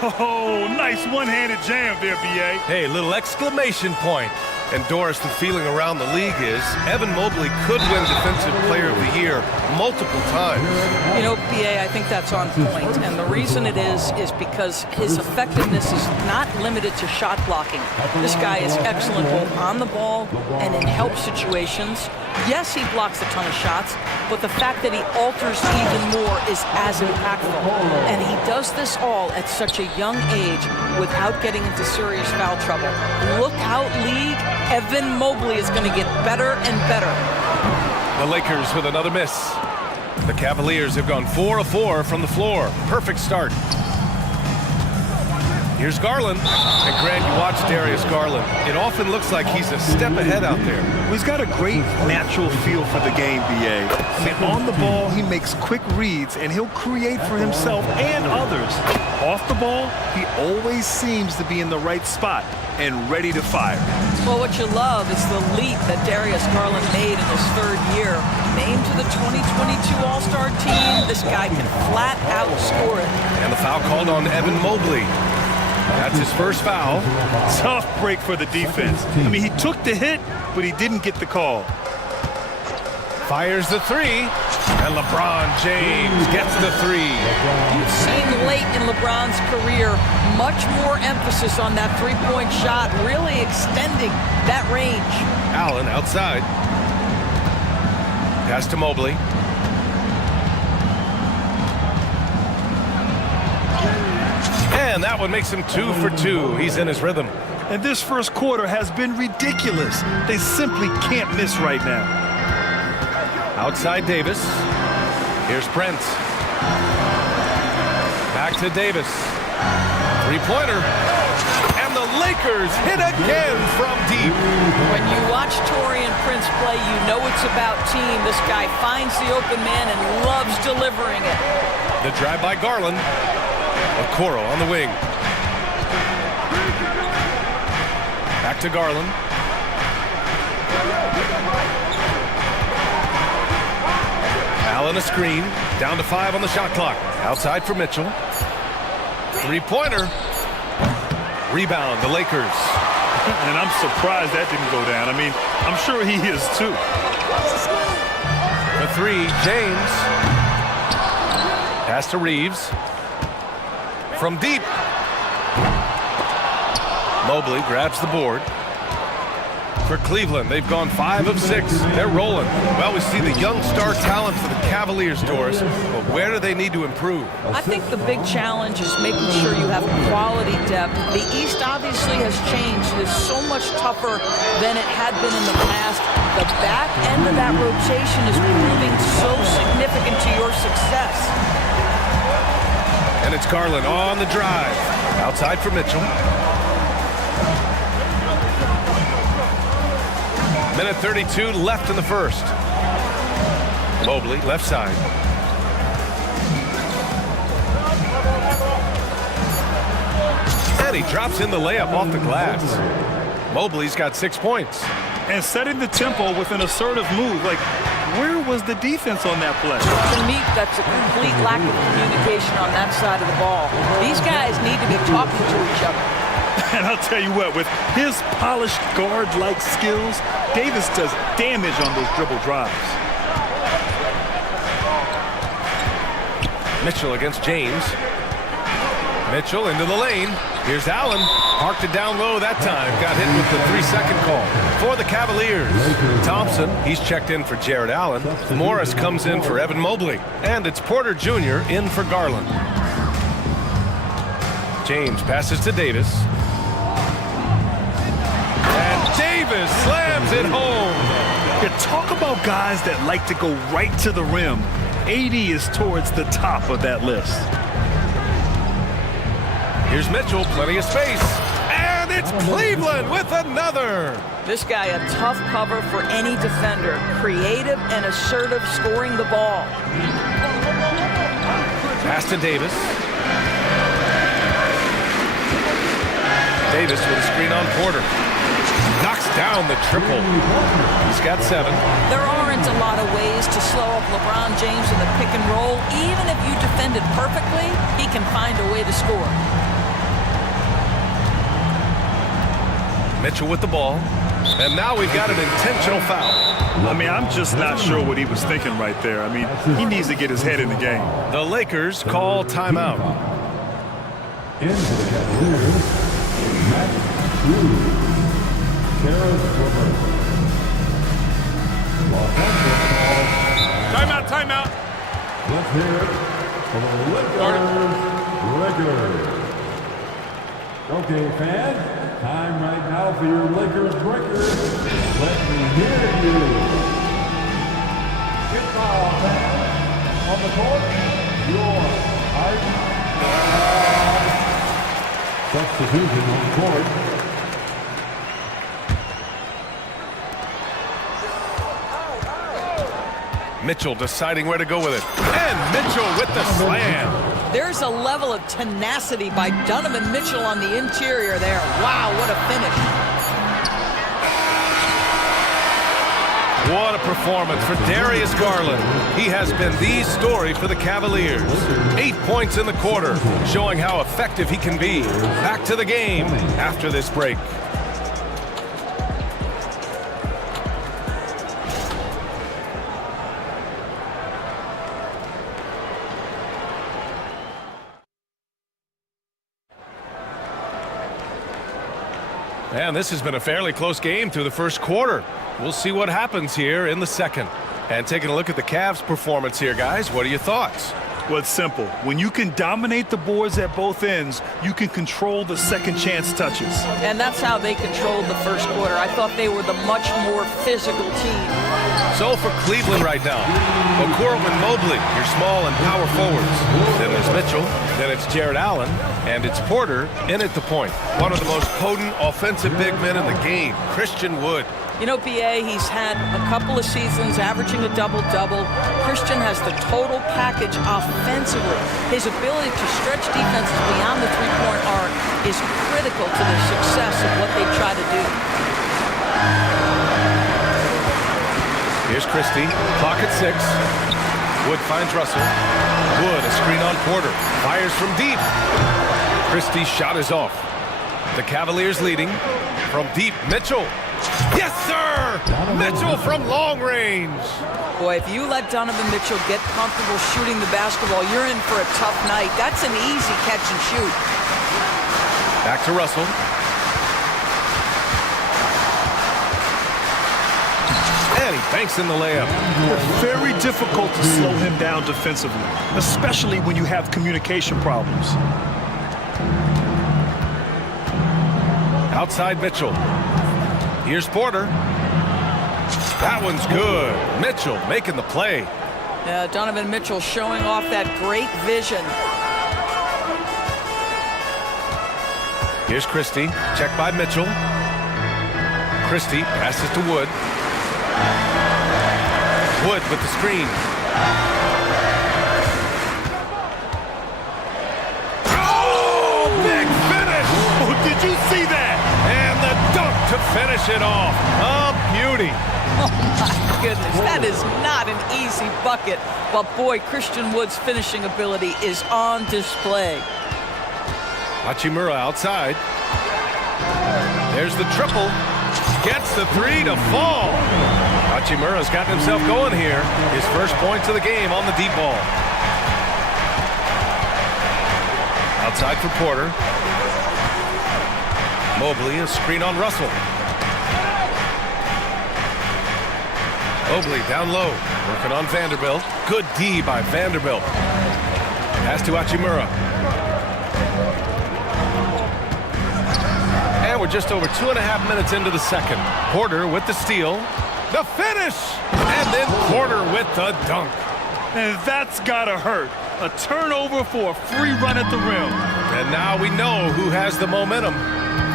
Oh, nice one-handed jam there, BA. Hey, little exclamation point. And Doris, the feeling around the league is Evan Mobley could win Defensive Player of the Year multiple times. You know, BA, I think that's on point. And the reason it is because his effectiveness is not limited to shot blocking. This guy is excellent both on the ball and in help situations. Yes, he blocks a ton of shots, but the fact that he alters even more is as impactful. And he does this all at such a young age without getting into serious foul trouble. Look out, league. Evan Mobley is going to get better and better. The Lakers with another miss. The Cavaliers have gone 4 of 4 from the floor. Perfect start. Here's Garland. And Grant, you watch Darius Garland. It often looks like he's a step ahead out there. He's got a great natural feel for the game, BA. I mean, on the ball, he makes quick reads, and he'll create for himself and others. Off the ball, he always seems to be in the right spot and ready to fire. Well, what you love is the leap that Darius Garland made in his 3rd year. Named to the 2022 All-Star team, this guy can flat out score it. And the foul called on Evan Mobley. That's his first foul. Tough break for the defense. I mean, he took the hit, but he didn't get the call. Fires the 3, and LeBron James gets the 3. You've seen late in LeBron's career much more emphasis on that three-point shot, really extending that range. Allen outside. Pass to Mobley. And that one makes him 2 for 2. He's in his rhythm. And this first quarter has been ridiculous. They simply can't miss right now. Outside Davis. Here's Prince. Back to Davis. Three-pointer. And the Lakers hit again from deep. When you watch Taurean Prince play, you know it's about team. This guy finds the open man and loves delivering it. The drive by Garland. Okoro on the wing. Back to Garland. Allen a screen. Down to 5 on the shot clock. Outside for Mitchell. Three-pointer. Rebound, the Lakers. And I'm surprised that didn't go down. I mean, I'm sure he is too. The 3, James. Pass to Reeves. From deep. Mobley grabs the board. For Cleveland, they've gone 5 of 6. They're rolling. Well, we see the young star talent for the Cavaliers, Doris, but where do they need to improve? I think the big challenge is making sure you have quality depth. The East obviously has changed. It is so much tougher than it had been in the past. The back end of that rotation is proving so significant to your success. And it's Garland on the drive. Outside for Mitchell. Minute 32 left in the first. Mobley, left side. And he drops in the layup off the glass. Mobley's got 6 points. And setting the tempo with an assertive move. Like, where was the defense on that play? To me, that's a complete lack of communication on that side of the ball. These guys need to be talking to each other. And I'll tell you what, with his polished guard-like skills, Davis does damage on those dribble drives. Mitchell against James. Mitchell into the lane. Here's Allen. Parked it down low that time. Got hit with the 3-second call. For the Cavaliers, Thompson, he's checked in for Jared Allen. Morris comes in for Evan Mobley. And it's Porter Jr. in for Garland. James passes to Davis. And Davis slams it home. You talk about guys that like to go right to the rim. AD is towards the top of that list. Here's Mitchell, plenty of space. And it's Cleveland with another. This guy a tough cover for any defender. Creative and assertive scoring the ball. Pass to Davis. Davis with a screen on Porter. Knocks down the triple. He's got 7. There aren't a lot of ways to slow up LeBron James in the pick and roll. Even if you defend it perfectly, he can find a way to score. Mitchell with the ball. And now we've got an intentional foul. I mean, I'm just not sure what he was thinking right there. I mean, he needs to get his head in the game. The Lakers call timeout. Into the Cavaliers, Matt Timeout, timeout. Let's hear it for the Lakers. Okay, fans, time right now for your Lakers breakers. Let me hear you. Get foul, fans. On the court, your substitution on the court. Mitchell deciding where to go with it. And Mitchell with the slam. There's a level of tenacity by Donovan Mitchell on the interior there. Wow, what a finish. What a performance for Darius Garland. He has been the story for the Cavaliers. 8 points in the quarter, showing how effective he can be. Back to the game after this break. And this has been a fairly close game through the first quarter. We'll see what happens here in the second. And taking a look at the Cavs' performance here, guys, what are your thoughts? Well, it's simple. When you can dominate the boards at both ends, you can control the second chance touches. And that's how they controlled the first quarter. I thought they were the much more physical team. So for Cleveland right now, Okoro and Mobley, your small and power forwards. Then there's Mitchell, then it's Jared Allen, and it's Porter in at the point. One of the most potent offensive big men in the game, Christian Wood. You know, BA, he's had a couple of seasons averaging a double-double. Christian has the total package offensively. His ability to stretch defenses beyond the three-point arc is critical to the success of what they try to do. Here's Christie, clock at 6. Wood finds Russell. Wood, a screen on Porter. Fires from deep. Christie's shot is off. The Cavaliers leading. From deep, Mitchell. Yes, sir! Mitchell from long range. Boy, if you let Donovan Mitchell get comfortable shooting the basketball, you're in for a tough night. That's an easy catch and shoot. Back to Russell. And he banks in the layup. Very difficult to slow him down defensively, especially when you have communication problems. Outside Mitchell. Here's Porter. That one's good. Mitchell making the play. Donovan Mitchell showing off that great vision. Here's Christie. Check by Mitchell. Christie passes to Wood. Wood with the screen. Oh, big finish! Oh, did you see that? And the dunk to finish it off. A beauty. Oh, my goodness. That is not an easy bucket. But, boy, Christian Wood's finishing ability is on display. Hachimura outside. There's the triple. Gets the 3 to fall. Hachimura's gotten himself going here. His first points of the game on the deep ball. A Outside for Porter. Mobley, a screen on Russell. Mobley down low, working on Vanderbilt. Good D by Vanderbilt. Pass to Hachimura. And we're just over 2.5 minutes into the second. Porter with the steal. The finish! And then Porter with the dunk. And that's gotta hurt. A turnover for a free run at the rim. And now we know who has the momentum.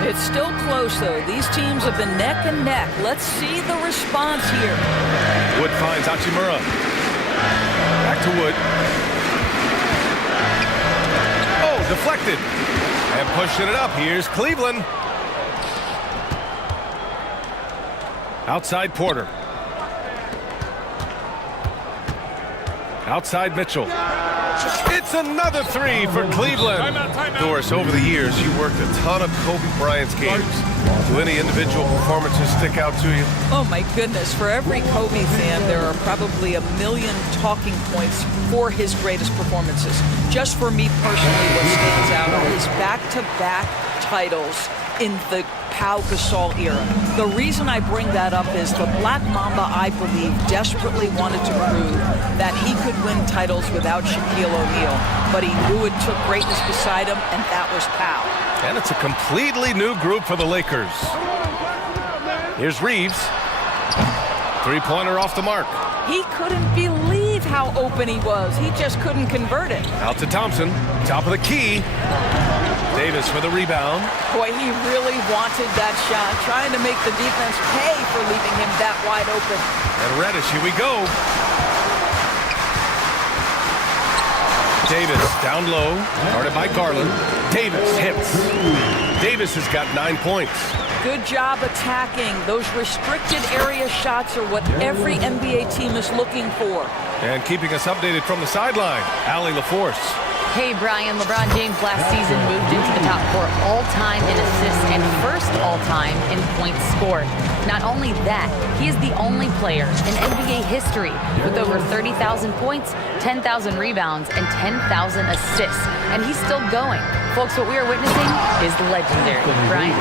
It's still close, though. These teams have been neck and neck. Let's see the response here. Wood finds Hachimura. Back to Wood. Oh, deflected. And pushing it up. Here's Cleveland. Outside Porter. Outside Mitchell. It's another three for Cleveland. Doris, over the years, you worked a ton of Kobe Bryant's games. Do any individual performances stick out to you? Oh, my goodness. For every Kobe fan, there are probably a million talking points for his greatest performances. Just for me personally, what stands out are his back-to-back titles in the Pau Gasol era. The reason I bring that up is the Black Mamba, I believe, desperately wanted to prove that he could win titles without Shaquille O'Neal, but he knew it took greatness beside him, and that was Pau. And it's a completely new group for the Lakers. Here's Reeves. Three-pointer off the mark. He couldn't believe how open he was. He just couldn't convert it. Out to Thompson. Top of the key. Davis for the rebound. Boy, he really wanted that shot, trying to make the defense pay for leaving him that wide open. And Reddish, here we go. Davis down low, guarded by Garland. Davis hits. Davis has got 9 points. Good job attacking. Those restricted area shots are what every NBA team is looking for. And keeping us updated from the sideline, Allie LaForce. Hey, Brian, LeBron James last season moved into the top 4 all-time in assists and first all-time in points scored. Not only that, he is the only player in NBA history with over 30,000 points, 10,000 rebounds, and 10,000 assists. And he's still going. Folks, what we are witnessing is legendary. Brian?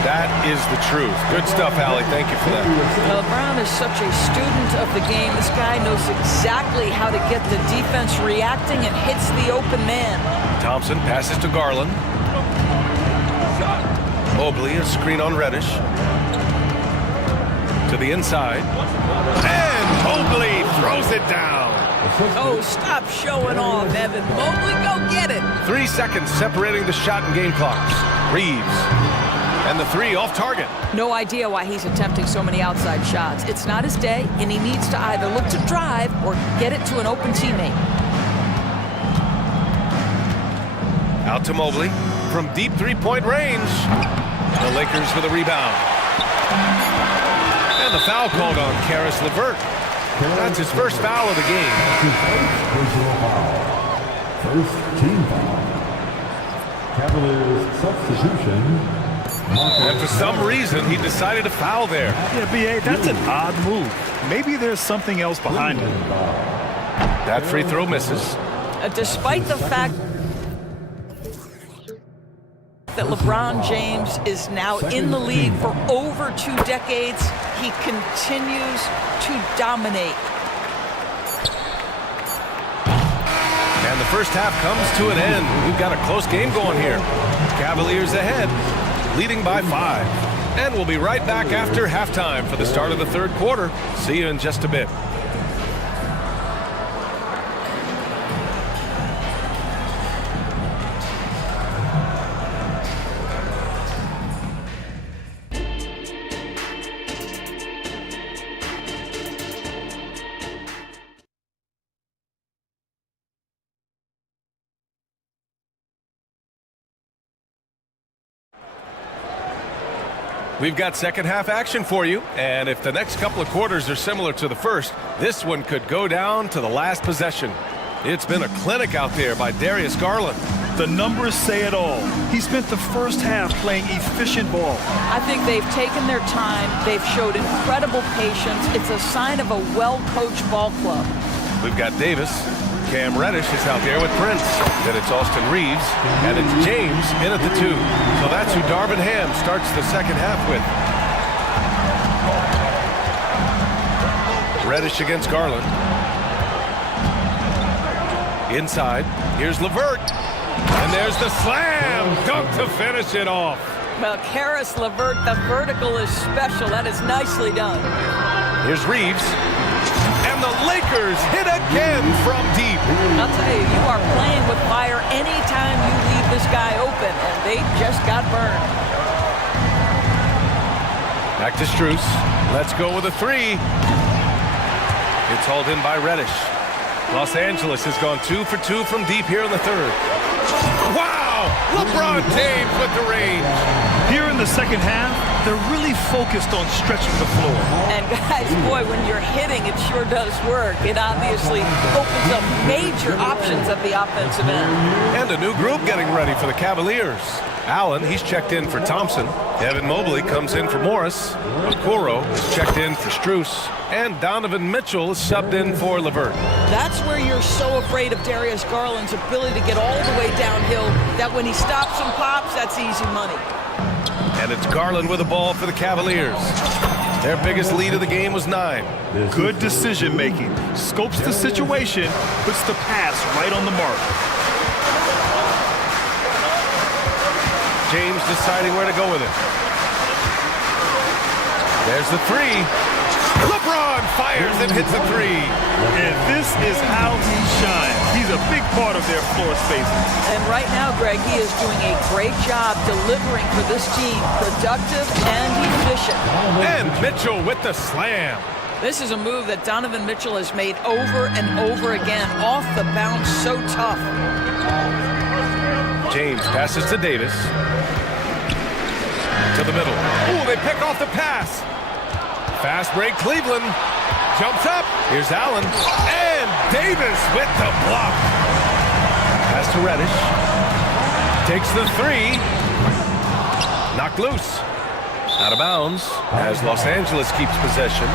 That is the truth. Good stuff, Allie. Thank you for that. LeBron is such a student of the game. This guy knows exactly how to get the defense reacting and hits the open man. Thompson passes to Garland. Mobley, a screen on Reddish. To the inside. And Mobley throws it down. Oh, stop showing off, Evan. Mobley, go get it. 3 seconds separating the shot and game clocks. Reeves. And the three off target. No idea why he's attempting so many outside shots. It's not his day, and he needs to either look to drive or get it to an open teammate. Out to Mobley from deep three-point range. The Lakers for the rebound. And the foul called on Karis LeVert. That's his first foul of the game. First team foul. Cavaliers substitution. And for some reason, he decided to foul there. Yeah, B.A., that's an odd move. Maybe there's something else behind it. That free throw misses. Despite the fact that LeBron James is now in the league for over 2 decades, he continues to dominate. And the first half comes to an end. We've got a close game going here. Cavaliers ahead, leading by 5. And we'll be right back after halftime for the start of the third quarter. See you in just a bit. We've got second half action for you, and if the next couple of quarters are similar to the first, this one could go down to the last possession. It's been a clinic out there by Darius Garland. The numbers say it all. He spent the first half playing efficient ball. I think they've taken their time. They've showed incredible patience. It's a sign of a well-coached ball club. We've got Davis Cam Reddish is out there with Prince. Then it's Austin Reeves, and it's James in at the 2. So that's who Darvin Ham starts the second half with. Reddish against Garland. Inside, here's LeVert. And there's the slam dunk to finish it off. Well, Karis LeVert, the vertical is special. That is nicely done. Here's Reeves. And the Lakers hit again from deep. I'll tell you, you are playing with fire anytime you leave this guy open, and they just got burned. Back to Strus. Let's go with a 3. It's hauled in by Reddish. Los Angeles has gone 2 for 2 from deep here in the third. Wow! LeBron James with the range. Here in the second half, they're really focused on stretching the floor. And guys, boy, when you're hitting, it sure does work. It obviously opens up major options at the offensive end. And a new group getting ready for the Cavaliers. Allen, he's checked in for Thompson. Evan Mobley comes in for Morris. Okoro is checked in for Strus. And Donovan Mitchell is subbed in for LeVert. That's where you're so afraid of Darius Garland's ability to get all the way downhill, that when he stops and pops, that's easy money. And it's Garland with the ball for the Cavaliers. Their biggest lead of the game was 9. Good decision making. Scopes the situation, puts the pass right on the mark. James deciding where to go with it. There's the 3. LeBron fires and hits a 3. And this is how he shines. He's a big part of their floor spacing. And right now, Greg, he is doing a great job delivering for this team, productive and efficient. And Mitchell with the slam. This is a move that Donovan Mitchell has made over and over again, off the bounce, so tough. James passes to Davis. To the middle. Ooh, they pick off the pass. Fast break, Cleveland. Jumps up. Here's Allen. And Davis with the block. Pass to Reddish. Takes the 3. Knocked loose. Out of bounds as Los Angeles keeps possession.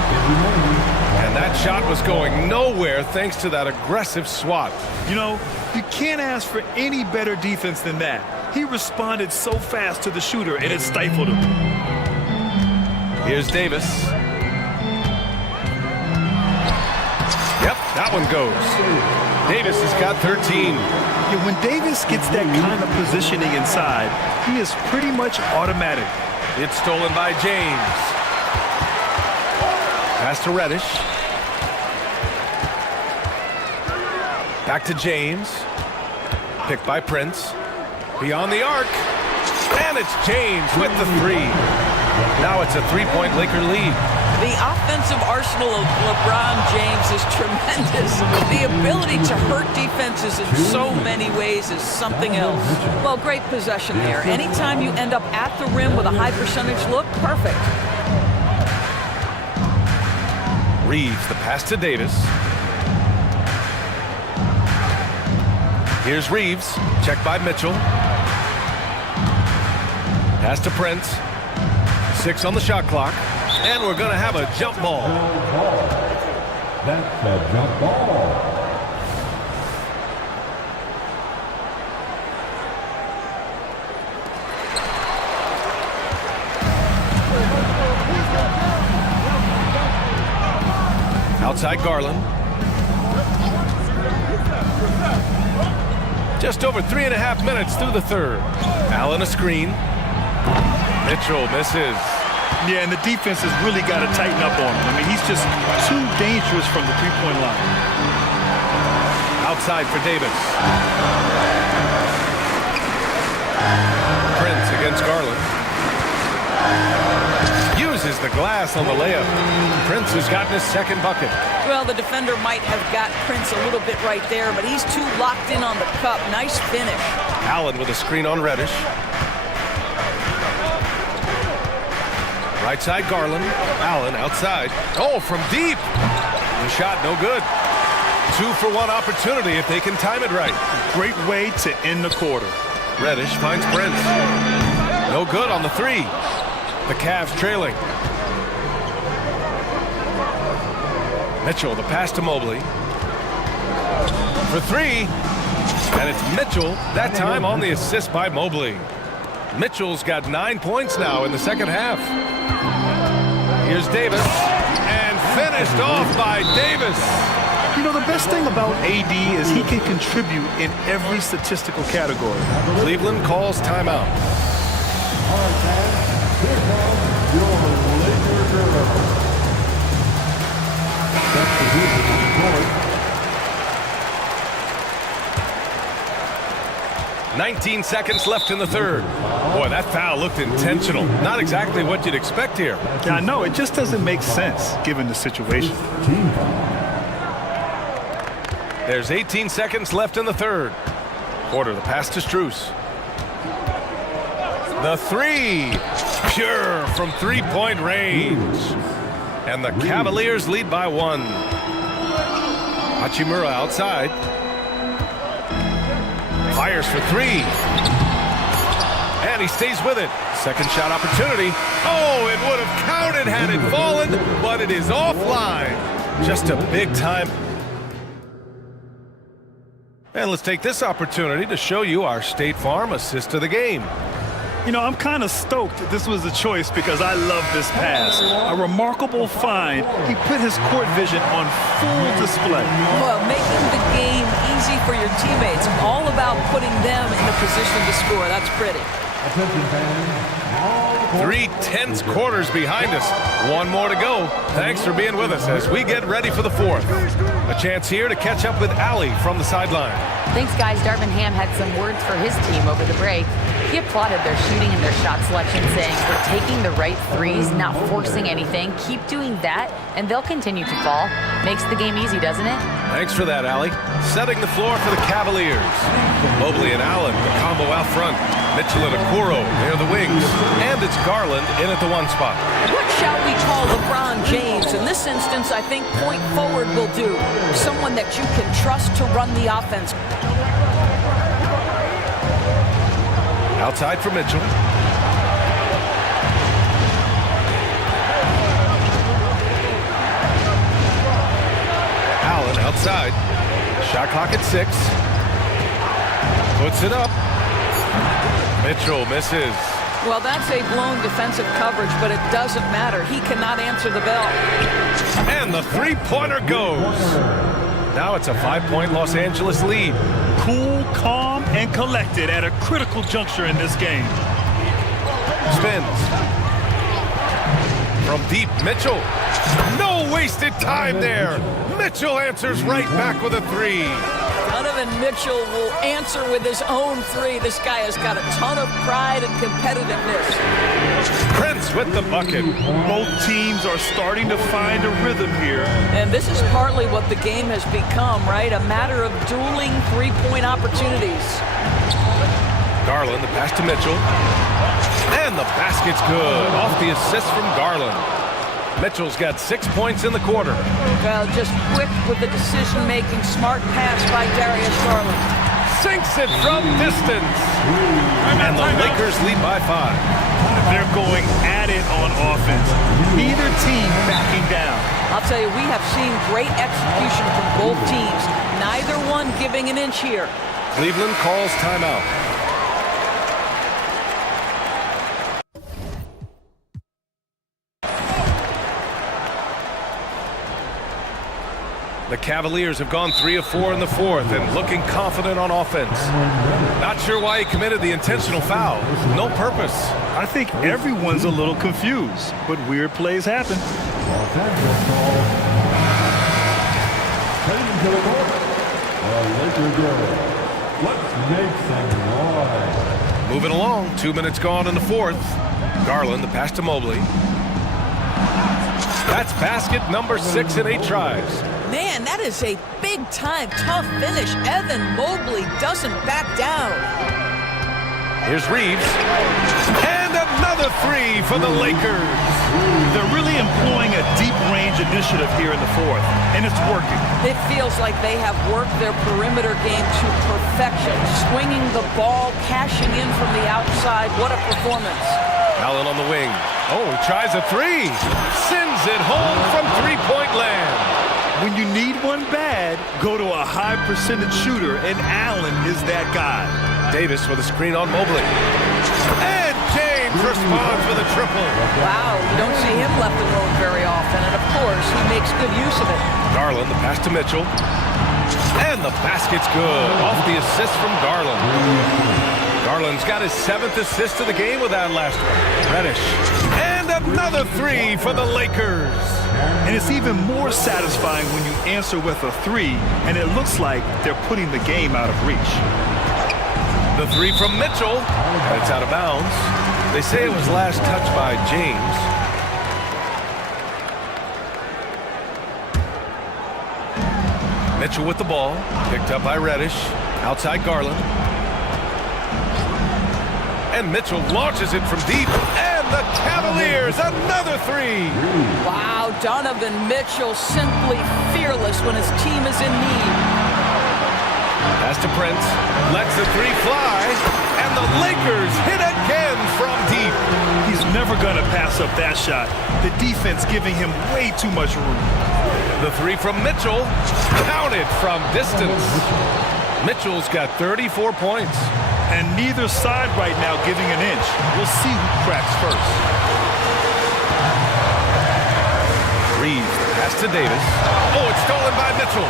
And that shot was going nowhere thanks to that aggressive swat. You know, you can't ask for any better defense than that. He responded so fast to the shooter, and it stifled him. Here's Davis. Yep, that one goes. Davis has got 13. Yeah, when Davis gets that kind of positioning inside, he is pretty much automatic. It's stolen by James. Pass to Reddish. Back to James. Picked by Prince. Beyond the arc. And it's James with the 3. Now it's a 3-point Laker lead. The offensive arsenal of LeBron James is tremendous. The ability to hurt defenses in so many ways is something else. Well, great possession there. Anytime you end up at the rim with a high percentage look, perfect. Reeves, the pass to Davis. Here's Reeves, checked by Mitchell. Pass to Prince. 6 on the shot clock. And we're going to have a jump ball. That's a jump ball. Outside Garland. Just over 3.5 minutes through the third. Allen a screen. Mitchell misses. Yeah, and the defense has really got to tighten up on him. I mean, he's just too dangerous from the three-point line. Outside for Davis. Prince against Garland. Uses the glass on the layup. Prince has gotten his second bucket. Well, the defender might have got Prince a little bit right there, but he's too locked in on the cup. Nice finish. Allen with a screen on Reddish. Right side Garland. Allen outside. Oh, from deep. The shot no good. 2-for-1 opportunity if they can time it right. Great way to end the quarter. Reddish finds Prince. No good on the 3. The Cavs trailing. Mitchell, the pass to Mobley. For three. And it's Mitchell, that time on the assist by Mobley. Mitchell's got 9 points now in the second half. Here's Davis, and finished off by Davis. You know, the best thing about AD is he can contribute in every statistical category. Cleveland calls timeout. All right, fans, here comes your Lakers girl. That's the Houston Bullet. 19 seconds left in the third. Boy, that foul looked intentional. Not exactly what you'd expect here. Yeah, I know. It just doesn't make sense given the situation. There's 18 seconds left in the third. Quarter, the pass to Strus. The three. Pure from three-point range. And the Cavaliers lead by 1. Hachimura outside. Fires for three. And he stays with it. Second shot opportunity. Oh, it would have counted had it fallen, but it is offline. Just a big time. And let's take this opportunity to show you our State Farm assist to the game. You know, I'm kind of stoked that this was a choice because I love this pass. A remarkable find. He put his court vision on full display. Well, making the game easy for your teammates. All about putting them in a position to score. That's pretty. 3 tense quarters behind us. One more to go. Thanks for being with us as we get ready for the fourth. A chance here to catch up with Allie from the sideline. Thanks, guys. Darvin Ham had some words for his team over the break. He applauded their shooting and their shot selection, saying, "We're taking the right threes, not forcing anything. Keep doing that, and they'll continue to fall." Makes the game easy, doesn't it? Thanks for that, Allie. Setting the floor for the Cavaliers. Mobley and Allen, the combo out front. Mitchell and Okoro near the wings. And it's Garland in at the 1 spot. What shall we call LeBron James? In this instance, I think point forward will do. Someone that you can trust to run the offense. Outside for Mitchell. Allen outside. Shot clock at 6. Puts it up. Mitchell misses. Well, that's a blown defensive coverage, but it doesn't matter. He cannot answer the bell. And the three-pointer goes. Now it's a 5-point Los Angeles lead. Cool, calm, and collected at a critical juncture in this game. Spins. From deep, Mitchell. No wasted time there. Mitchell answers right back with a three. Donovan Mitchell will answer with his own three. This guy has got a ton of pride and competitiveness. Prince with the bucket. Both teams are starting to find a rhythm here. And this is partly what the game has become, right? A matter of dueling three-point opportunities. Garland, the pass to Mitchell. And the basket's good. Off the assist from Garland. Mitchell's got 6 points in the quarter. Well, just quick with the decision-making, smart pass by Darius Garland. Sinks it from distance. And the Lakers lead by 5. They're going at it on offense. Neither team backing down. I'll tell you, we have seen great execution from both teams. Neither one giving an inch here. Cleveland calls timeout. The Cavaliers have gone 3 of 4 in the fourth and looking confident on offense. Not sure why he committed the intentional foul. No purpose. I think everyone's a little confused, but weird plays happen. Moving along, 2 minutes gone in the fourth. Garland, the pass to Mobley. That's basket number 6 in 8 tries. Man, that is a big-time, tough finish. Evan Mobley doesn't back down. Here's Reeves. And another three for the Lakers. They're really employing a deep-range initiative here in the fourth, and it's working. It feels like they have worked their perimeter game to perfection, swinging the ball, cashing in from the outside. What a performance. Allen on the wing. Oh, he tries a three. Sends it home from three-point land. When you need one bad, go to a high percentage shooter, and Allen is that guy. Davis with a screen on Mobley. And James responds with a triple. Wow, you don't see him left alone very often, and of course, he makes good use of it. Garland, the pass to Mitchell. And the basket's good. Off the assist from Garland. Garland's got his 7th assist of the game with that last one. Reddish. And another three for the Lakers. And it's even more satisfying when you answer with a three, and it looks like they're putting the game out of reach. The three from Mitchell. And it's out of bounds. They say it was last touched by James. Mitchell with the ball. Picked up by Reddish. Outside Garland. And Mitchell launches it from deep. And the Cavaliers, another three. Wow, Donovan Mitchell simply fearless when his team is in need. Pass to Prince. Lets the three fly. And the Lakers hit again from deep. He's never going to pass up that shot. The defense giving him way too much room. The three from Mitchell. Counted from distance. Mitchell's got 34 points. And neither side right now giving an inch. We'll see who cracks first. Reeves, pass to Davis. Oh, it's stolen by Mitchell.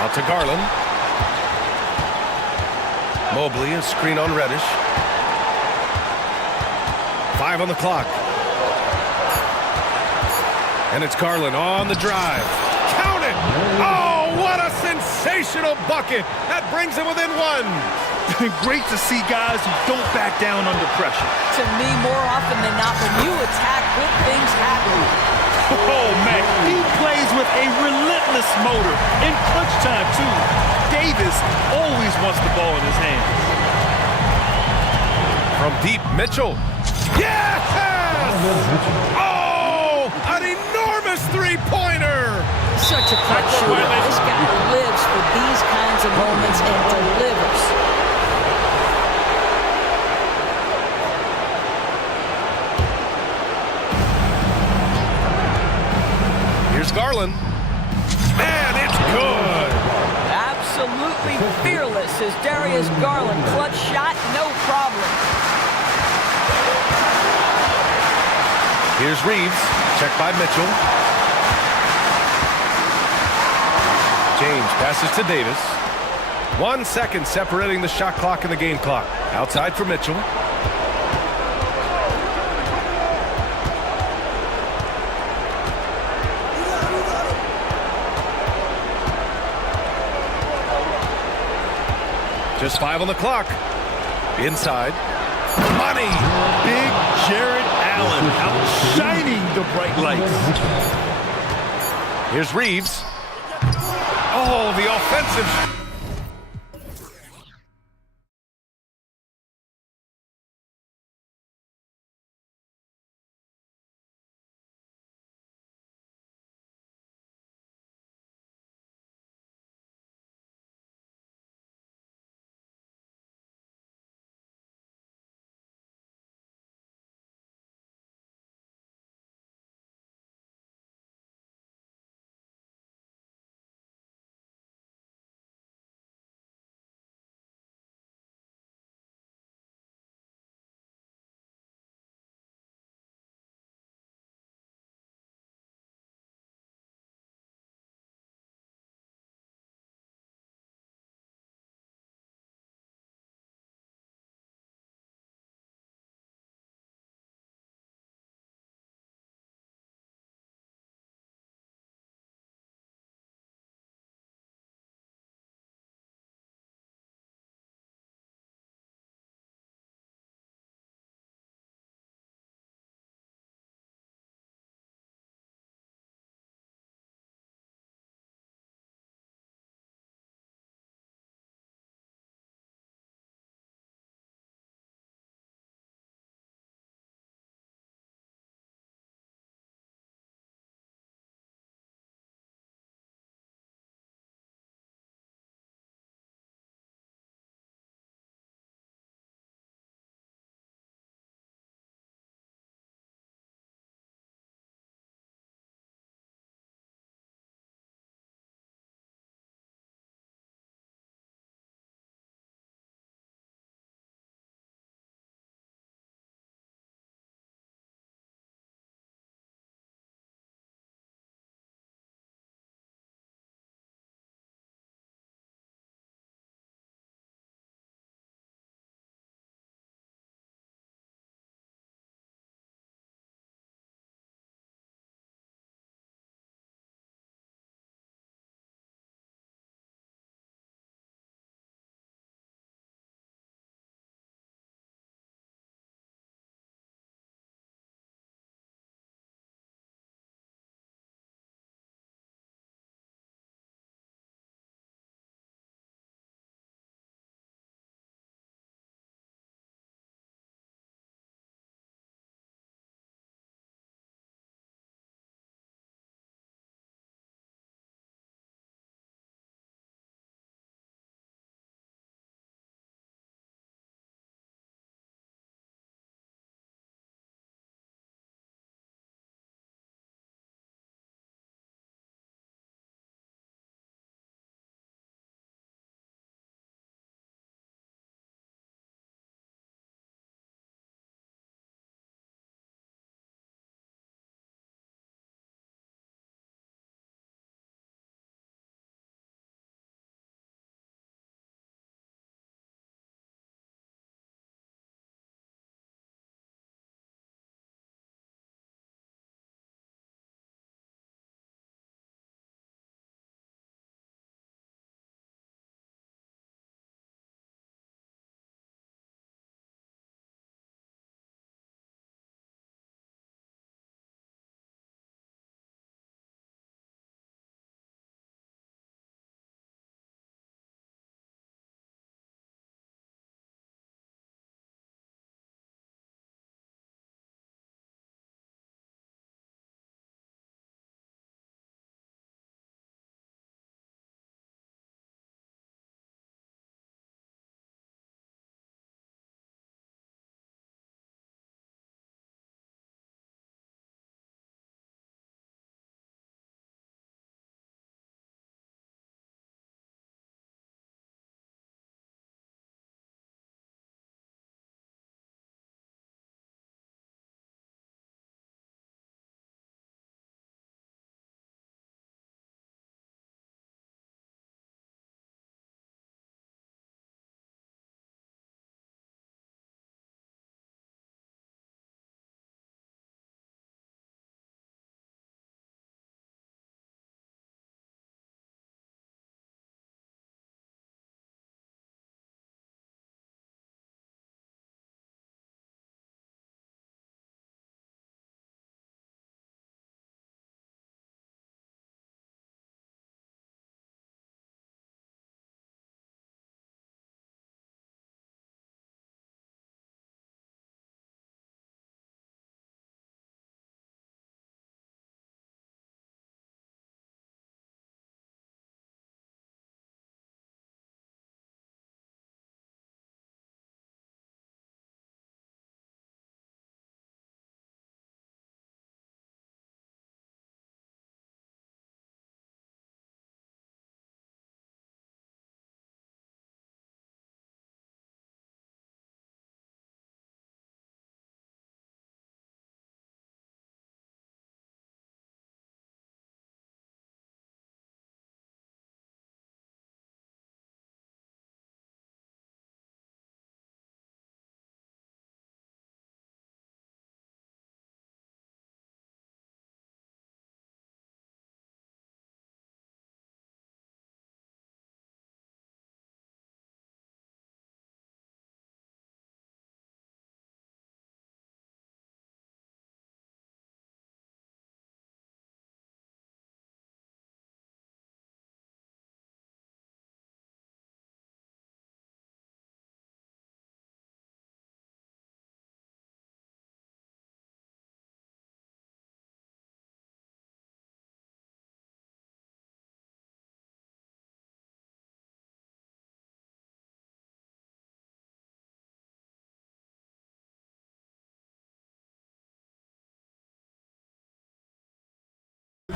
Out to Garland. Mobley, a screen on Reddish. 5 on the clock. And it's Garland on the drive. Count it! Oh, what a sensational bucket! That brings him within one. Great to see guys who don't back down under pressure. To me, more often than not, when you attack, good things happen. Oh, man, he plays with a relentless motor. In clutch time, too. Davis always wants the ball in his hands. From deep, Mitchell. Yes! Oh, an enormous three-pointer! Such a clutch shooter. This guy lives for these kinds of moments and delivers. Here's Garland. And it's good! Absolutely fearless is Darius Garland. Clutch shot, no problem. Here's Reeves. Checked by Mitchell. James passes to Davis. 1 second separating the shot clock and the game clock. Outside for Mitchell. Just 5 on the clock. Inside. Money! Big Jared Allen outshining the bright lights. Here's Reeves. Oh, the offensive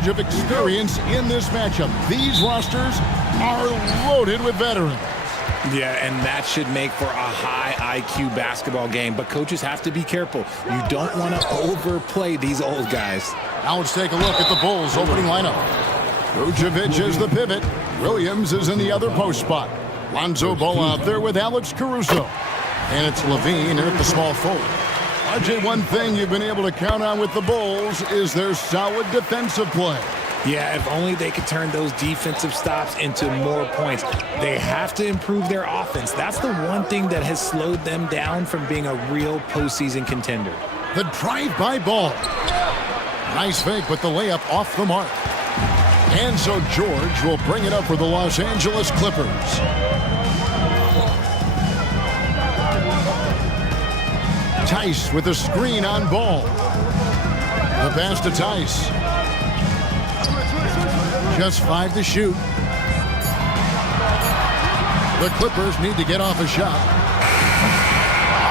advantage of experience in this matchup. These rosters are loaded with veterans. Yeah, and that should make for a high IQ basketball game. But coaches have to be careful. You don't want to overplay these old guys. Now let's take a look at the Bulls' opening lineup. Vucevic is the pivot. Williams is in the other post spot. Lonzo Ball out there with Alex Caruso. And it's Levine at the small forward. RJ, one thing you've been able to count on with the Bulls is their solid defensive play. Yeah, if only they could turn those defensive stops into more points. They have to improve their offense. That's the one thing that has slowed them down from being a real postseason contender. The drive-by ball. Nice fake, but the layup off the mark. And so George will bring it up for the Los Angeles Clippers. Tice with a screen on Ball. The pass to Tice. Just 5 to shoot. The Clippers need to get off a shot.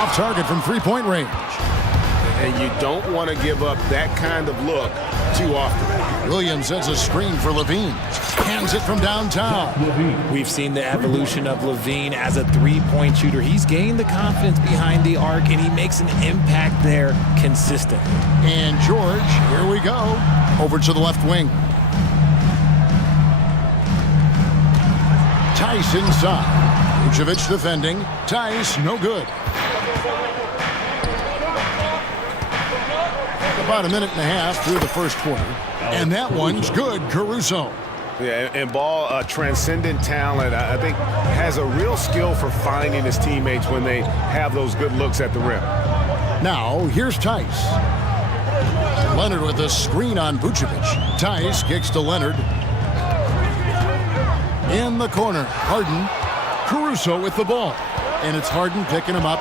Off target from three-point range. And you don't want to give up that kind of look too often. Williams sets a screen for Levine. Hands it from downtown. We've seen the evolution of Levine as a three-point shooter. He's gained the confidence behind the arc, and he makes an impact there consistently. And George, here we go. Over to the left wing. Tice inside. Vucevic defending. Tice, no good. About a minute and a half through the first quarter. And that one's good, Caruso. Yeah, and Ball, transcendent talent, I think, has a real skill for finding his teammates when they have those good looks at the rim. Now, here's Tice. Leonard with a screen on Vucevic. Tice kicks to Leonard. In the corner, Harden. Caruso with the ball. And it's Harden picking him up.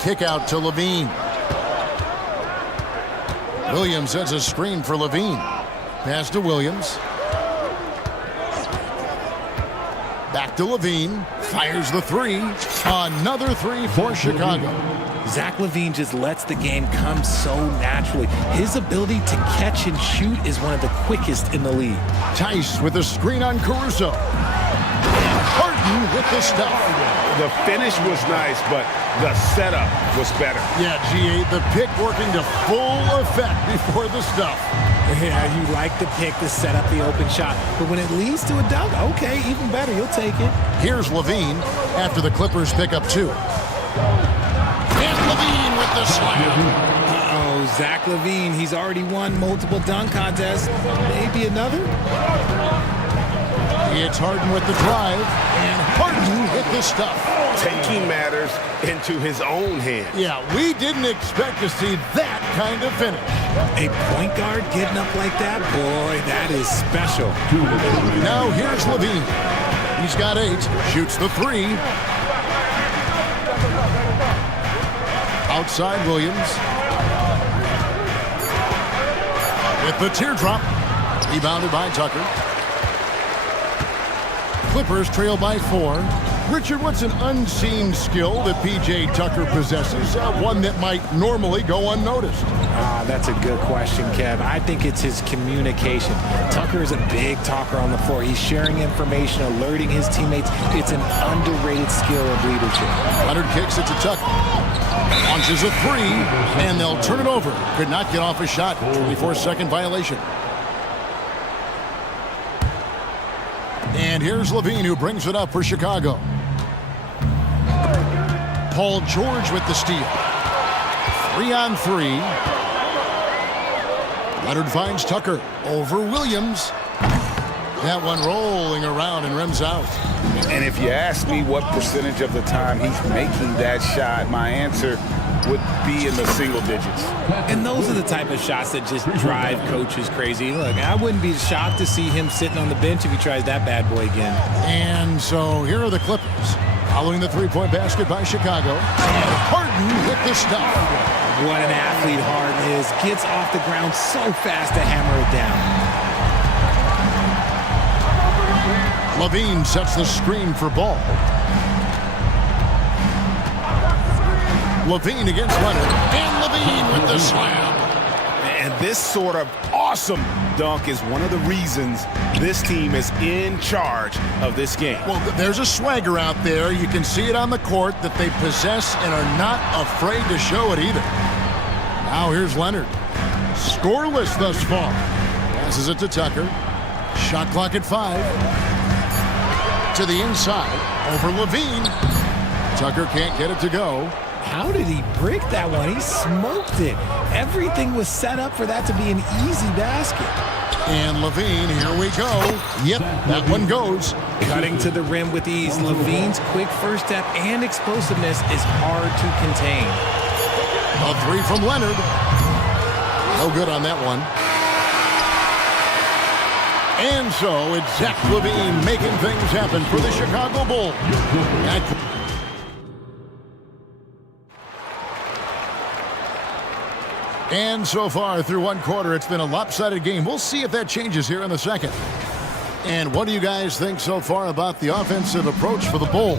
Kick out to Levine. Williams sets a screen for Levine. Pass to Williams. Back to Levine. Fires the three. Another three for Chicago. Zach LaVine just lets the game come so naturally. His ability to catch and shoot is one of the quickest in the league. Tice with a screen on Caruso. Harden with the stuff. The finish was nice, but the setup was better. Yeah, GA, the pick working to full effect before the stuff. Yeah, you like the pick to set up the open shot. But when it leads to a dunk, okay, even better, you'll take it. Here's Levine after the Clippers pick up 2. And Levine with the slam. Uh-oh, Zach LaVine, he's already won multiple dunk contests. Maybe another? It's Harden with the drive, and Harden hit the stuff. Taking matters into his own hands. Yeah, we didn't expect to see that kind of finish. A point guard getting up like that? Boy, that is special. Now here's Levine. He's got 8, shoots the 3. Outside Williams. With the teardrop. Rebounded by Tucker. Clippers trail by 4. Richard, what's an unseen skill that P.J. Tucker possesses? One that might normally go unnoticed. That's a good question, Kev. I think it's his communication. Tucker is a big talker on the floor. He's sharing information, alerting his teammates. It's an underrated skill of leadership. Leonard kicks it to Tucker. Launches a 3, and they'll turn it over. Could not get off a shot. 24-second violation. And here's Levine, who brings it up for Chicago. Paul George with the steal. 3-on-3. Leonard finds Tucker over Williams. That one rolling around and rims out. And if you ask me what percentage of the time he's making that shot, my answer would be in the single digits. And those are the type of shots that just drive coaches crazy. Look, I wouldn't be shocked to see him sitting on the bench if he tries that bad boy again. And so here are the Clippers. Following the three-point basket by Chicago. And Harden hit the stuff. What an athlete Harden is. Gets off the ground so fast to hammer it down. Levine sets the screen for Ball. Levine against Leonard. And Levine with the slam. And this sort of awesome dunk is one of the reasons this team is in charge of this game. Well, there's a swagger out there. You can see it on the court that they possess and are not afraid to show it either. Now here's Leonard. Scoreless thus far. Passes it to Tucker. Shot clock at 5. To the inside. Over Levine. Tucker can't get it to go. How did he break that one? He smoked it. Everything was set up for that to be an easy basket. And Levine, here we go. Yep, that one goes. Cutting to the rim with ease. Levine's quick first step and explosiveness is hard to contain. A 3 from Leonard. No good on that one. And so it's Zach Levine making things happen for the Chicago Bulls. And so far through one quarter, it's been a lopsided game. We'll see if that changes here in the second. And what do you guys think so far about the offensive approach for the Bulls?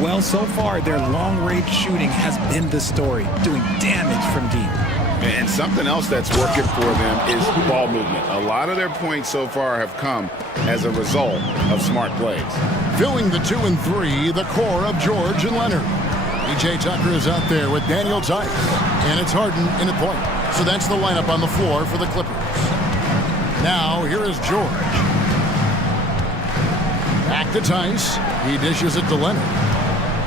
Well, so far, their long-range shooting has been the story, doing damage from deep. And something else that's working for them is ball movement. A lot of their points so far have come as a result of smart plays. Filling the 2 and 3, the core of George and Leonard. P.J. Tucker is out there with Daniel Tice. And it's Harden in at point. So that's the lineup on the floor for the Clippers. Now, here is George. Back to Tice. He dishes it to Leonard.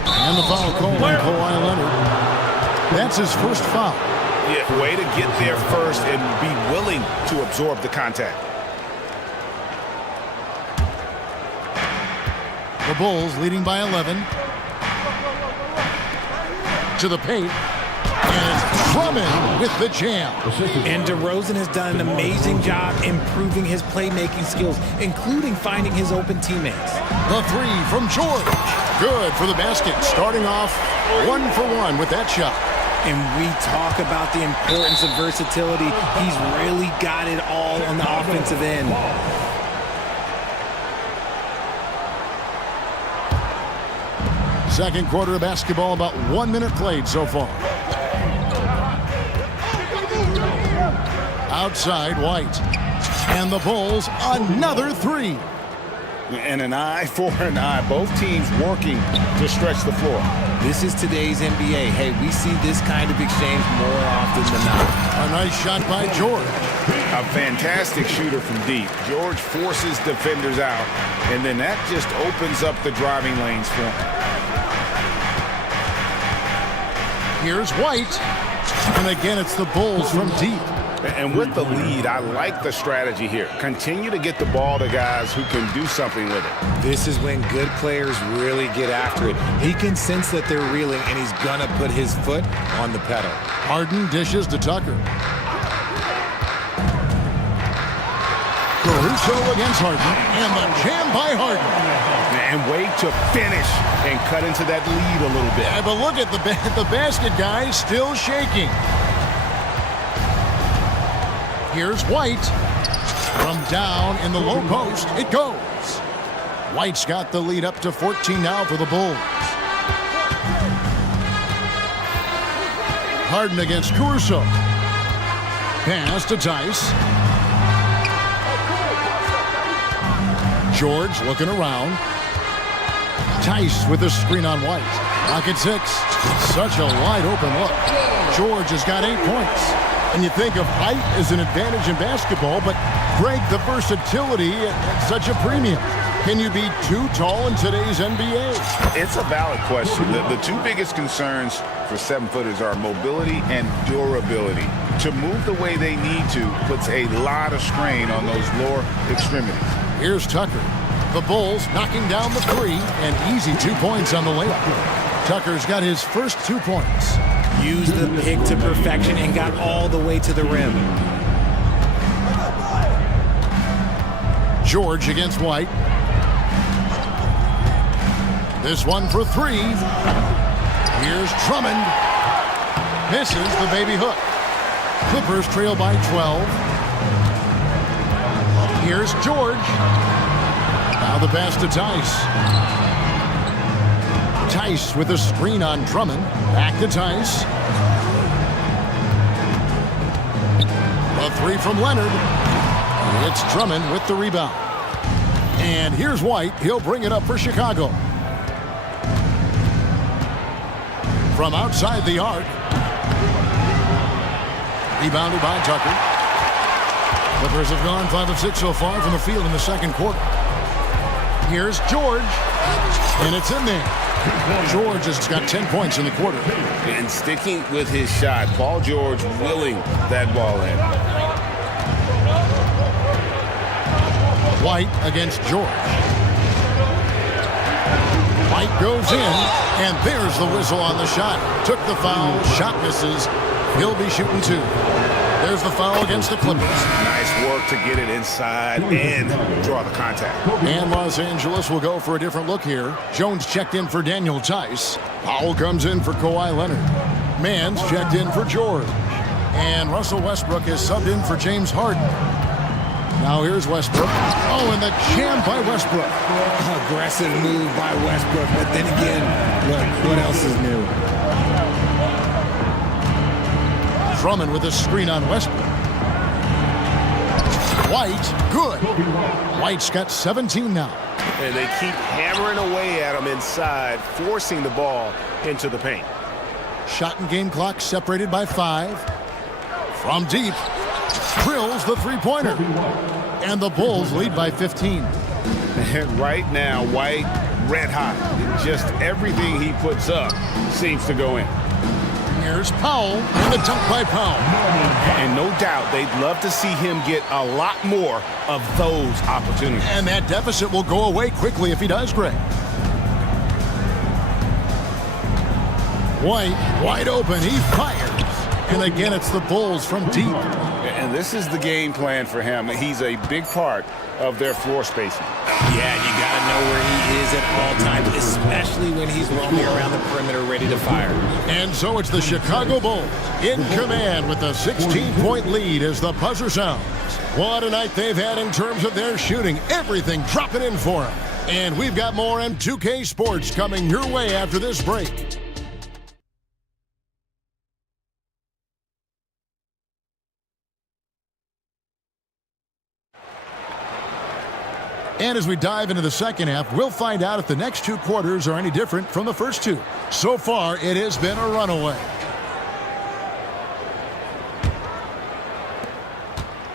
And the foul call on Kawhi Leonard. That's his first foul. Yeah, way to get there first and be willing to absorb the contact. The Bulls leading by 11. To the paint. And it's Drummond with the jam. And DeRozan has done an amazing job improving his playmaking skills, including finding his open teammates. The 3 from George. Good for the basket. Starting off 1 for 1 with that shot. And we talk about the importance of versatility. He's really got it all on the offensive end. Second quarter of basketball, about 1 minute played so far. Outside, White. And the Bulls, another 3. And an eye for an eye. Both teams working to stretch the floor. This is today's NBA. Hey, we see this kind of exchange more often than not. A nice shot by George. A fantastic shooter from deep. George forces defenders out, and then that just opens up the driving lanes for him. Here's White. And again, it's the Bulls from deep. And with the lead, I like the strategy here. Continue to get the ball to guys who can do something with it. This is when good players really get after it. He can sense that they're reeling, and he's going to put his foot on the pedal. Harden dishes to Tucker. Caruso against Harden, and the jam by Harden. And way to finish and cut into that lead a little bit. Yeah, but look at the basket, guys, still shaking. Here's White. From down in the low post, it goes. White's got the lead up to 14 now for the Bulls. Harden against Caruso. Pass to Tice. George looking around. Tice with the screen on White. Clock at 6. Such a wide open look. George has got 8 points. And you think of height as an advantage in basketball, but Greg, the versatility at such a premium. Can you be too tall in today's NBA? It's a valid question. The two biggest concerns for 7-footers are mobility and durability. To move the way they need to puts a lot of strain on those lower extremities. Here's Tucker. The Bulls knocking down the 3 and easy 2 points on the layup. Tucker's got his first 2 points. Used the pick to perfection and got all the way to the rim. George against White. This one for 3. Here's Drummond. Misses the baby hook. Clippers trail by 12. Here's George. Now the pass to Tice. Tice with a screen on Drummond. Back to Tice. A three from Leonard. It's Drummond with the rebound. And here's White. He'll bring it up for Chicago. From outside the arc. Rebounded by Tucker. Clippers have gone 5 of 6 so far from the field in the second quarter. Here's George. And it's in there. George has got 10 points in the quarter. And sticking with his shot, Paul George willing that ball in. White against George. White goes in, and there's the whistle on the shot. Took the foul, shot misses. He'll be shooting 2. There's the foul against the Clippers. Nice work to get it inside and draw the contact. And Los Angeles will go for a different look here. Jones checked in for Daniel Tice. Powell comes in for Kawhi Leonard. Mans checked in for George. And Russell Westbrook is subbed in for James Harden. Now here's Westbrook. Oh, and the jam by Westbrook. Aggressive move by Westbrook, but then again, look, what else is new? Drummond with a screen on Westbrook. White, good. White's got 17 now. And they keep hammering away at him inside, forcing the ball into the paint. Shot and game clock separated by 5. From deep, drills the three-pointer. And the Bulls lead by 15. And right now, White red hot. Just everything he puts up seems to go in. Here's Powell, and the dunk by Powell. And no doubt they'd love to see him get a lot more of those opportunities. And that deficit will go away quickly if he does, Greg. White, wide open, he fires. And again, it's the Bulls from deep. And this is the game plan for him. He's a big part of their floor spacing. Yeah, you got to know where he is at all times, especially when he's roaming around the perimeter ready to fire. And so it's the Chicago Bulls in command with a 16-point lead as the buzzer sounds. What a night they've had in terms of their shooting. Everything dropping in for them. And we've got more M2K Sports coming your way after this break. And as we dive into the second half, we'll find out if the next 2 quarters are any different from the first 2. So far, it has been a runaway.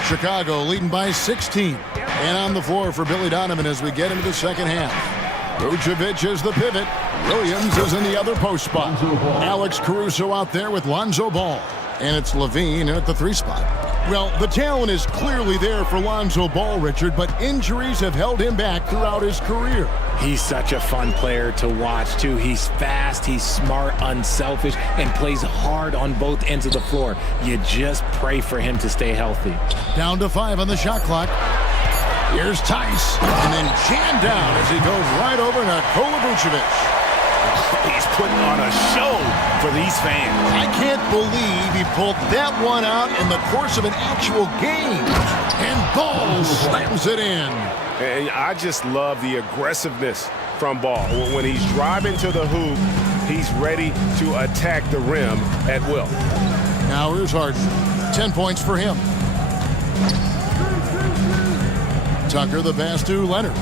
Chicago leading by 16. And on the floor for Billy Donovan as we get into the second half. Vucevic is the pivot. Williams is in the other post spot. Alex Caruso out there with Lonzo Ball. And it's Levine in at the 3 spot. Well, the talent is clearly there for Lonzo Ball, Richard, but injuries have held him back throughout his career. He's such a fun player to watch, too. He's fast, he's smart, unselfish, and plays hard on both ends of the floor. You just pray for him to stay healthy. Down to 5 on the shot clock. Here's Tice, and then jammed down as he goes right over Nikola Vucevic. He's putting on a show for these fans. I can't believe he pulled that one out in the course of an actual game. And Ball slams it in. And I just love the aggressiveness from Ball. When he's driving to the hoop, he's ready to attack the rim at will. Now here's Harden. 10 points for him. Tucker the pass to Leonard.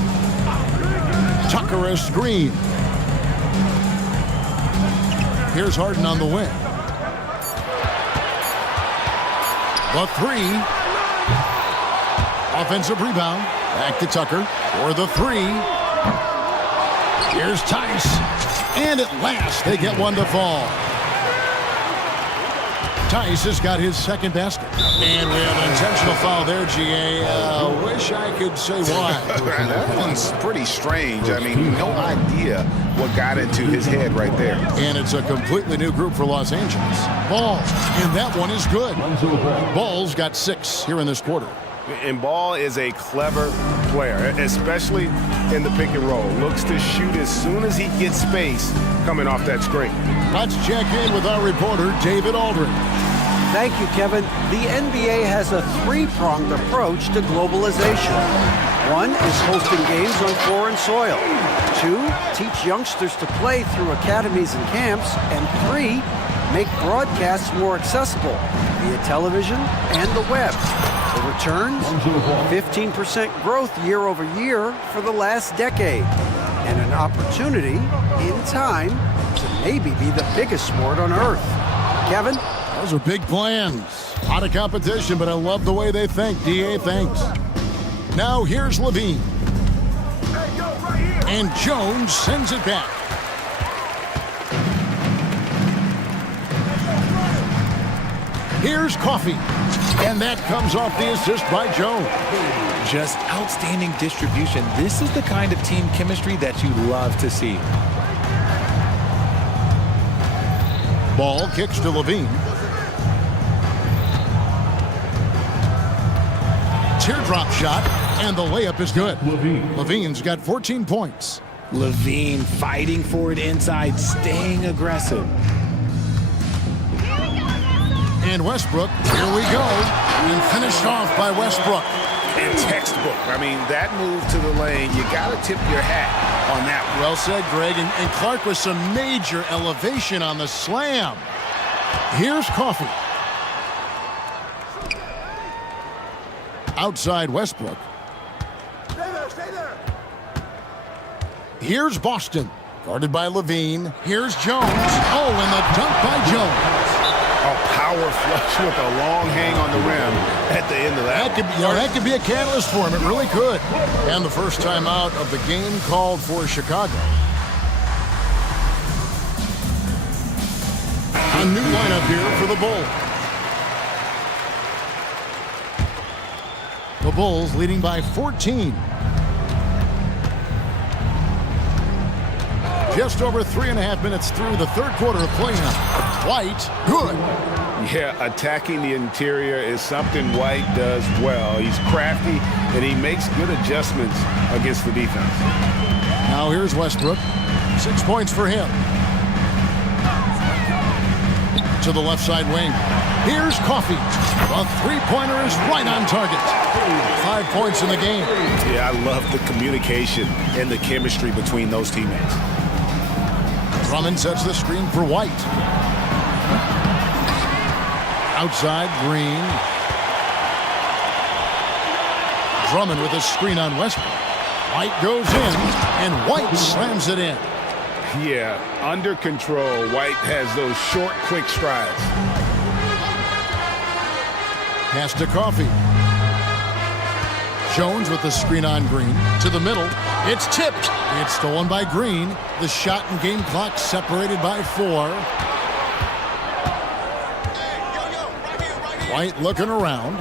Tucker a screen. Here's Harden on the wing. The 3. Offensive rebound. Back to Tucker for the 3. Here's Tice. And at last, they get one to fall. Tice has got his second basket. And we have an intentional foul there, GA. Wish I could say why. That one's pretty strange. I mean, no idea what got into his head right there. And it's a completely new group for Los Angeles. Ball, and that one is good. Ball's got 6 here in this quarter. And Ball is a clever player, especially in the pick and roll. Looks to shoot as soon as he gets space coming off that screen. Let's check in with our reporter, David Aldridge. Thank you, Kevin. The NBA has a 3-pronged approach to globalization. 1 is hosting games on foreign soil. 2, teach youngsters to play through academies and camps. And 3, make broadcasts more accessible via television and the web. The returns, 15% growth year over year for the last decade, and an opportunity in time to maybe be the biggest sport on earth. Kevin? Those are big plans. A lot of competition, but I love the way they think. DA, thanks. Now here's Levine. And Jones sends it back. Here's Coffey. And that comes off the assist by Jones. Just outstanding distribution. This is the kind of team chemistry that you love to see. Ball kicks to Levine. Teardrop shot, and the layup is good. Levine's got 14 points. Levine fighting for it inside, staying aggressive. And Westbrook, here we go. And finished off by Westbrook. And textbook. I mean, that move to the lane, you got to tip your hat on that one. Well said, Greg. And Clark with some major elevation on the slam. Here's Coffey. Outside Westbrook. Stay there. Here's Boston. Guarded by Levine. Here's Jones. Oh, and the dunk by Jones. A power flush with a long hang on the rim at the end of that. That could be a catalyst for him. It really could. And the first time out of the game called for Chicago. A new lineup here for the Bulls. The Bulls leading by 14. Just over 3.5 minutes through the third quarter of play now. White, good. Yeah, attacking the interior is something White does well. He's crafty, and he makes good adjustments against the defense. Now here's Westbrook. 6 points for him. To the left side wing. Here's Coffey. The three-pointer is right on target. 5 points in the game. Yeah, I love the communication and the chemistry between those teammates. Drummond sets the screen for White. Outside, Green. Drummond with a screen on Westbrook. White goes in, and White slams it in. Yeah, under control. White has those short, quick strides. Pass to Coffey. Jones with the screen on Green. To the middle. It's tipped. It's stolen by Green. The shot and game clock separated by 4. White looking around.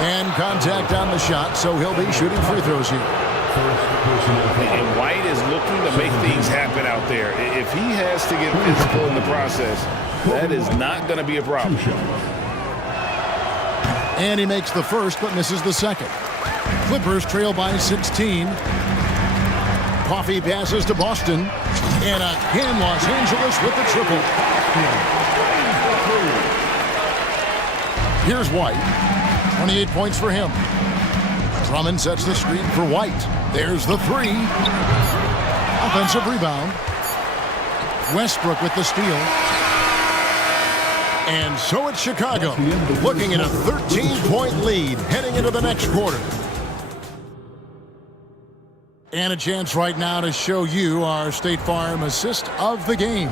And contact on the shot, so he'll be shooting free throws here. And White is looking to make things happen out there. If he has to get physical in the process, that is not going to be a problem. And he makes the first, but misses the second. Clippers trail by 16. Coffey passes to Boston. And again, Los Angeles with the triple. Here's White. 28 points for him. Drummond sets the screen for White. There's the three. Offensive rebound. Westbrook with the steal. And so it's Chicago, looking at a 13-point lead heading into the next quarter. And a chance right now to show you our State Farm assist of the game.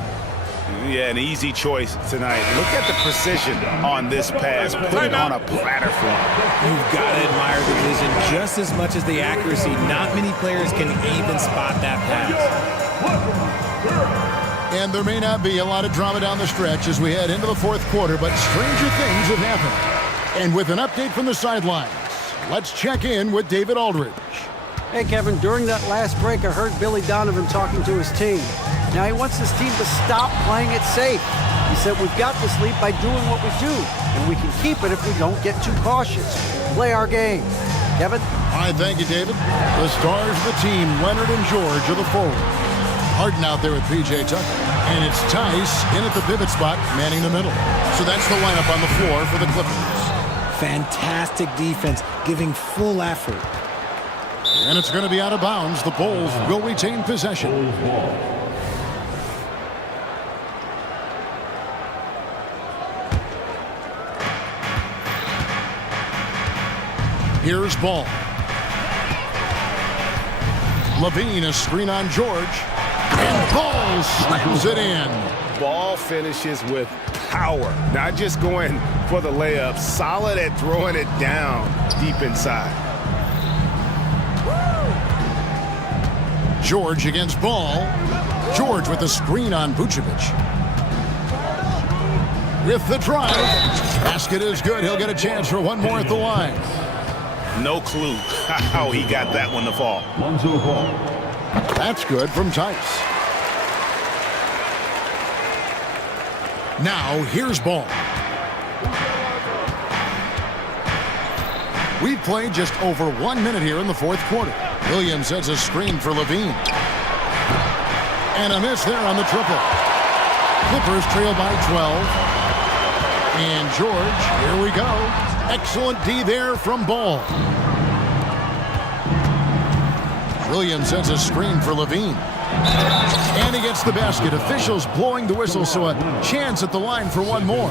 Yeah, an easy choice tonight. Look at the precision on this pass. Put it on a platter for him. You've got to admire the vision just as much as the accuracy. Not many players can even spot that pass. And there may not be a lot of drama down the stretch as we head into the fourth quarter, but stranger things have happened. And with an update from the sidelines, let's check in with David Aldridge. Hey, Kevin, during that last break, I heard Billy Donovan talking to his team. Now, he wants his team to stop playing it safe. He said, we've got this lead by doing what we do, and we can keep it if we don't get too cautious. Play our game. Kevin? All right, thank you, David. The stars of the team, Leonard and George, are the forwards. Harden out there with P.J. Tucker. And it's Tice in at the pivot spot, manning the middle. So that's the lineup on the floor for the Clippers. Fantastic defense, giving full effort. And it's going to be out of bounds. The Bulls will retain possession. Here's Ball. Levine, a screen on George. And Ball slams it in. Ball finishes with power. Not just going for the layup. Solid at throwing it down deep inside. George against Ball. George with the screen on Vucevic. With the drive. Basket is good. He'll get a chance for one more at the line. No clue how he got that one to fall. That's good from Tice. Now, here's Ball. We've played just over 1 minute here in the fourth quarter. Williams sets a screen for Levine. And a miss there on the triple. Clippers trail by 12. And George, here we go. Excellent D there from Ball. Williams sets a screen for Levine. And he gets the basket. Officials blowing the whistle, so a chance at the line for one more.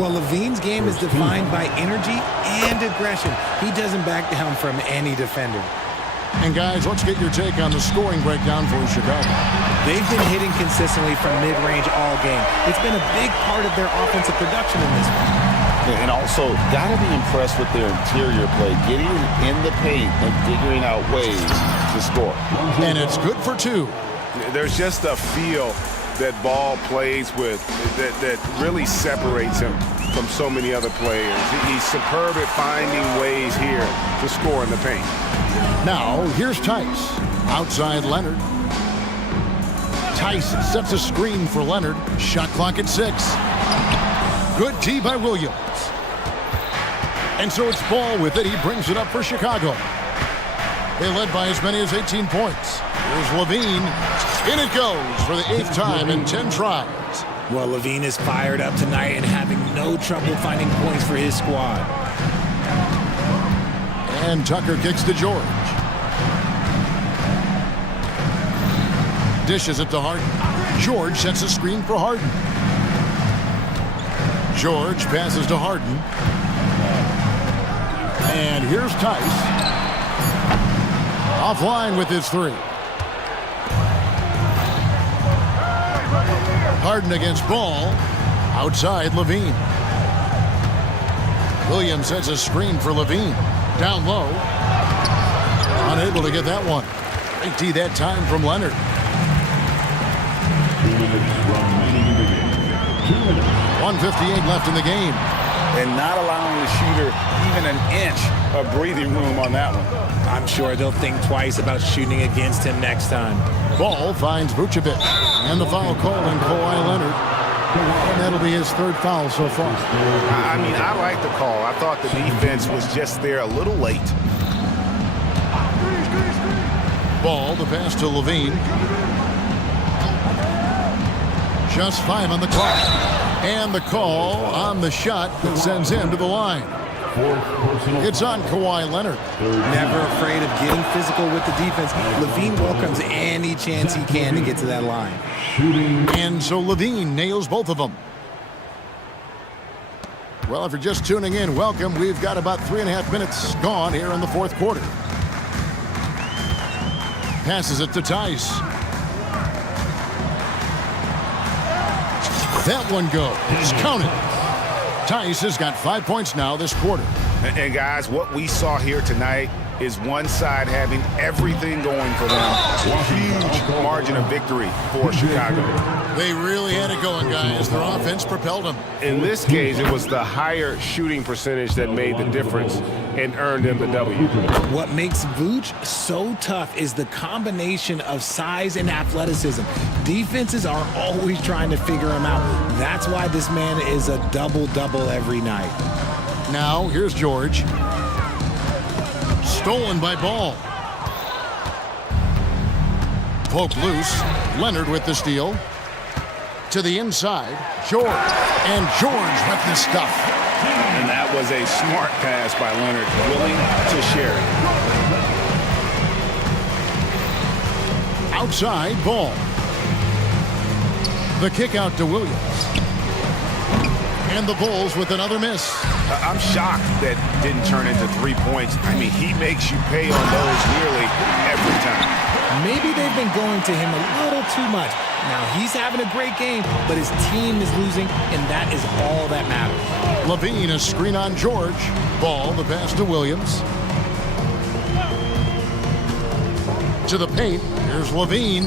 Well, Levine's game is defined by energy and aggression. He doesn't back down from any defender. And guys, let's get your take on the scoring breakdown for Chicago. They've been hitting consistently from mid-range all game. It's been a big part of their offensive production in this one. And also, got to be impressed with their interior play, getting in the paint and figuring out ways to score. And it's good for two. There's just a feel that Ball plays with that really separates him from so many other players. He's superb at finding ways here to score in the paint. Now, here's Tice. Outside Leonard. Tice sets a screen for Leonard. Shot clock at 6. Good D by Williams. And so it's Ball with it. He brings it up for Chicago. They led by as many as 18 points. Here's Levine. In it goes for the 8th time in 10 tries. Well, Levine is fired up tonight and having no trouble finding points for his squad. And Tucker kicks to George. Dishes it to Harden. George sets a screen for Harden. George passes to Harden. And here's Tice. Offline with his 3. Harden against Ball. Outside Levine. Williams sets a screen for Levine. Down low. Unable to get that one. Great D that time from Leonard. 1:58 left in the game. And not allowing the shooter even an inch of breathing room on that one. I'm sure they'll think twice about shooting against him next time. Ball finds Vucevic. And the foul call on Kawhi Leonard. And that'll be his 3rd foul so far. I mean, I like the call. I thought the defense was just there a little late. Ball, the pass to Levine. Just 5 on the clock. And the call on the shot that sends him to the line. It's on Kawhi Leonard. Never afraid of getting physical with the defense. Levine welcomes any chance he can to get to that line. And so Levine nails both of them. Well, if you're just tuning in, welcome. We've got about 3.5 minutes gone here in the fourth quarter. Passes it to Tice. That one goes. Counted. Tice has got 5 points now this quarter. And guys, what we saw here tonight is one side having everything going for them. A huge margin of victory for Chicago. They really had it going, guys. Their offense propelled them. In this case, it was the higher shooting percentage that made the difference and earned them the W. What makes Vooch so tough is the combination of size and athleticism. Defenses are always trying to figure him out. That's why this man is a double-double every night. Now, here's George. Stolen by Ball. Poke loose. Leonard with the steal. To the inside. George. And George with the stuff. And that was a smart pass by Leonard, willing to share it. Outside, Ball. The kick out to Williams. And the Bulls with another miss. I'm shocked that didn't turn into 3 points. I mean, he makes you pay on those nearly every time. Maybe they've been going to him a little too much. Now, he's having a great game, but his team is losing, and that is all that matters. Levine, a screen on George. Ball, the pass to Williams. To the paint. Here's Levine.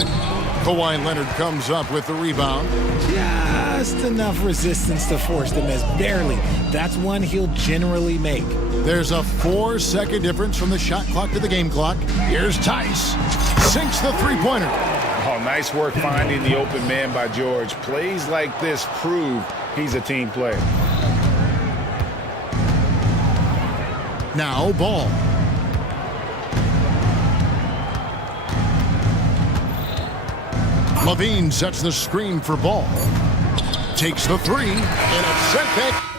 Kawhi Leonard comes up with the rebound. Just enough resistance to force the miss. Barely. That's one he'll generally make. There's a 4-second difference from the shot clock to the game clock. Here's Tice. Sinks the three-pointer. Oh, nice work finding the open man by George. Plays like this prove he's a team player. Now Ball. Levine sets the screen for Ball. Takes the three, and a setback.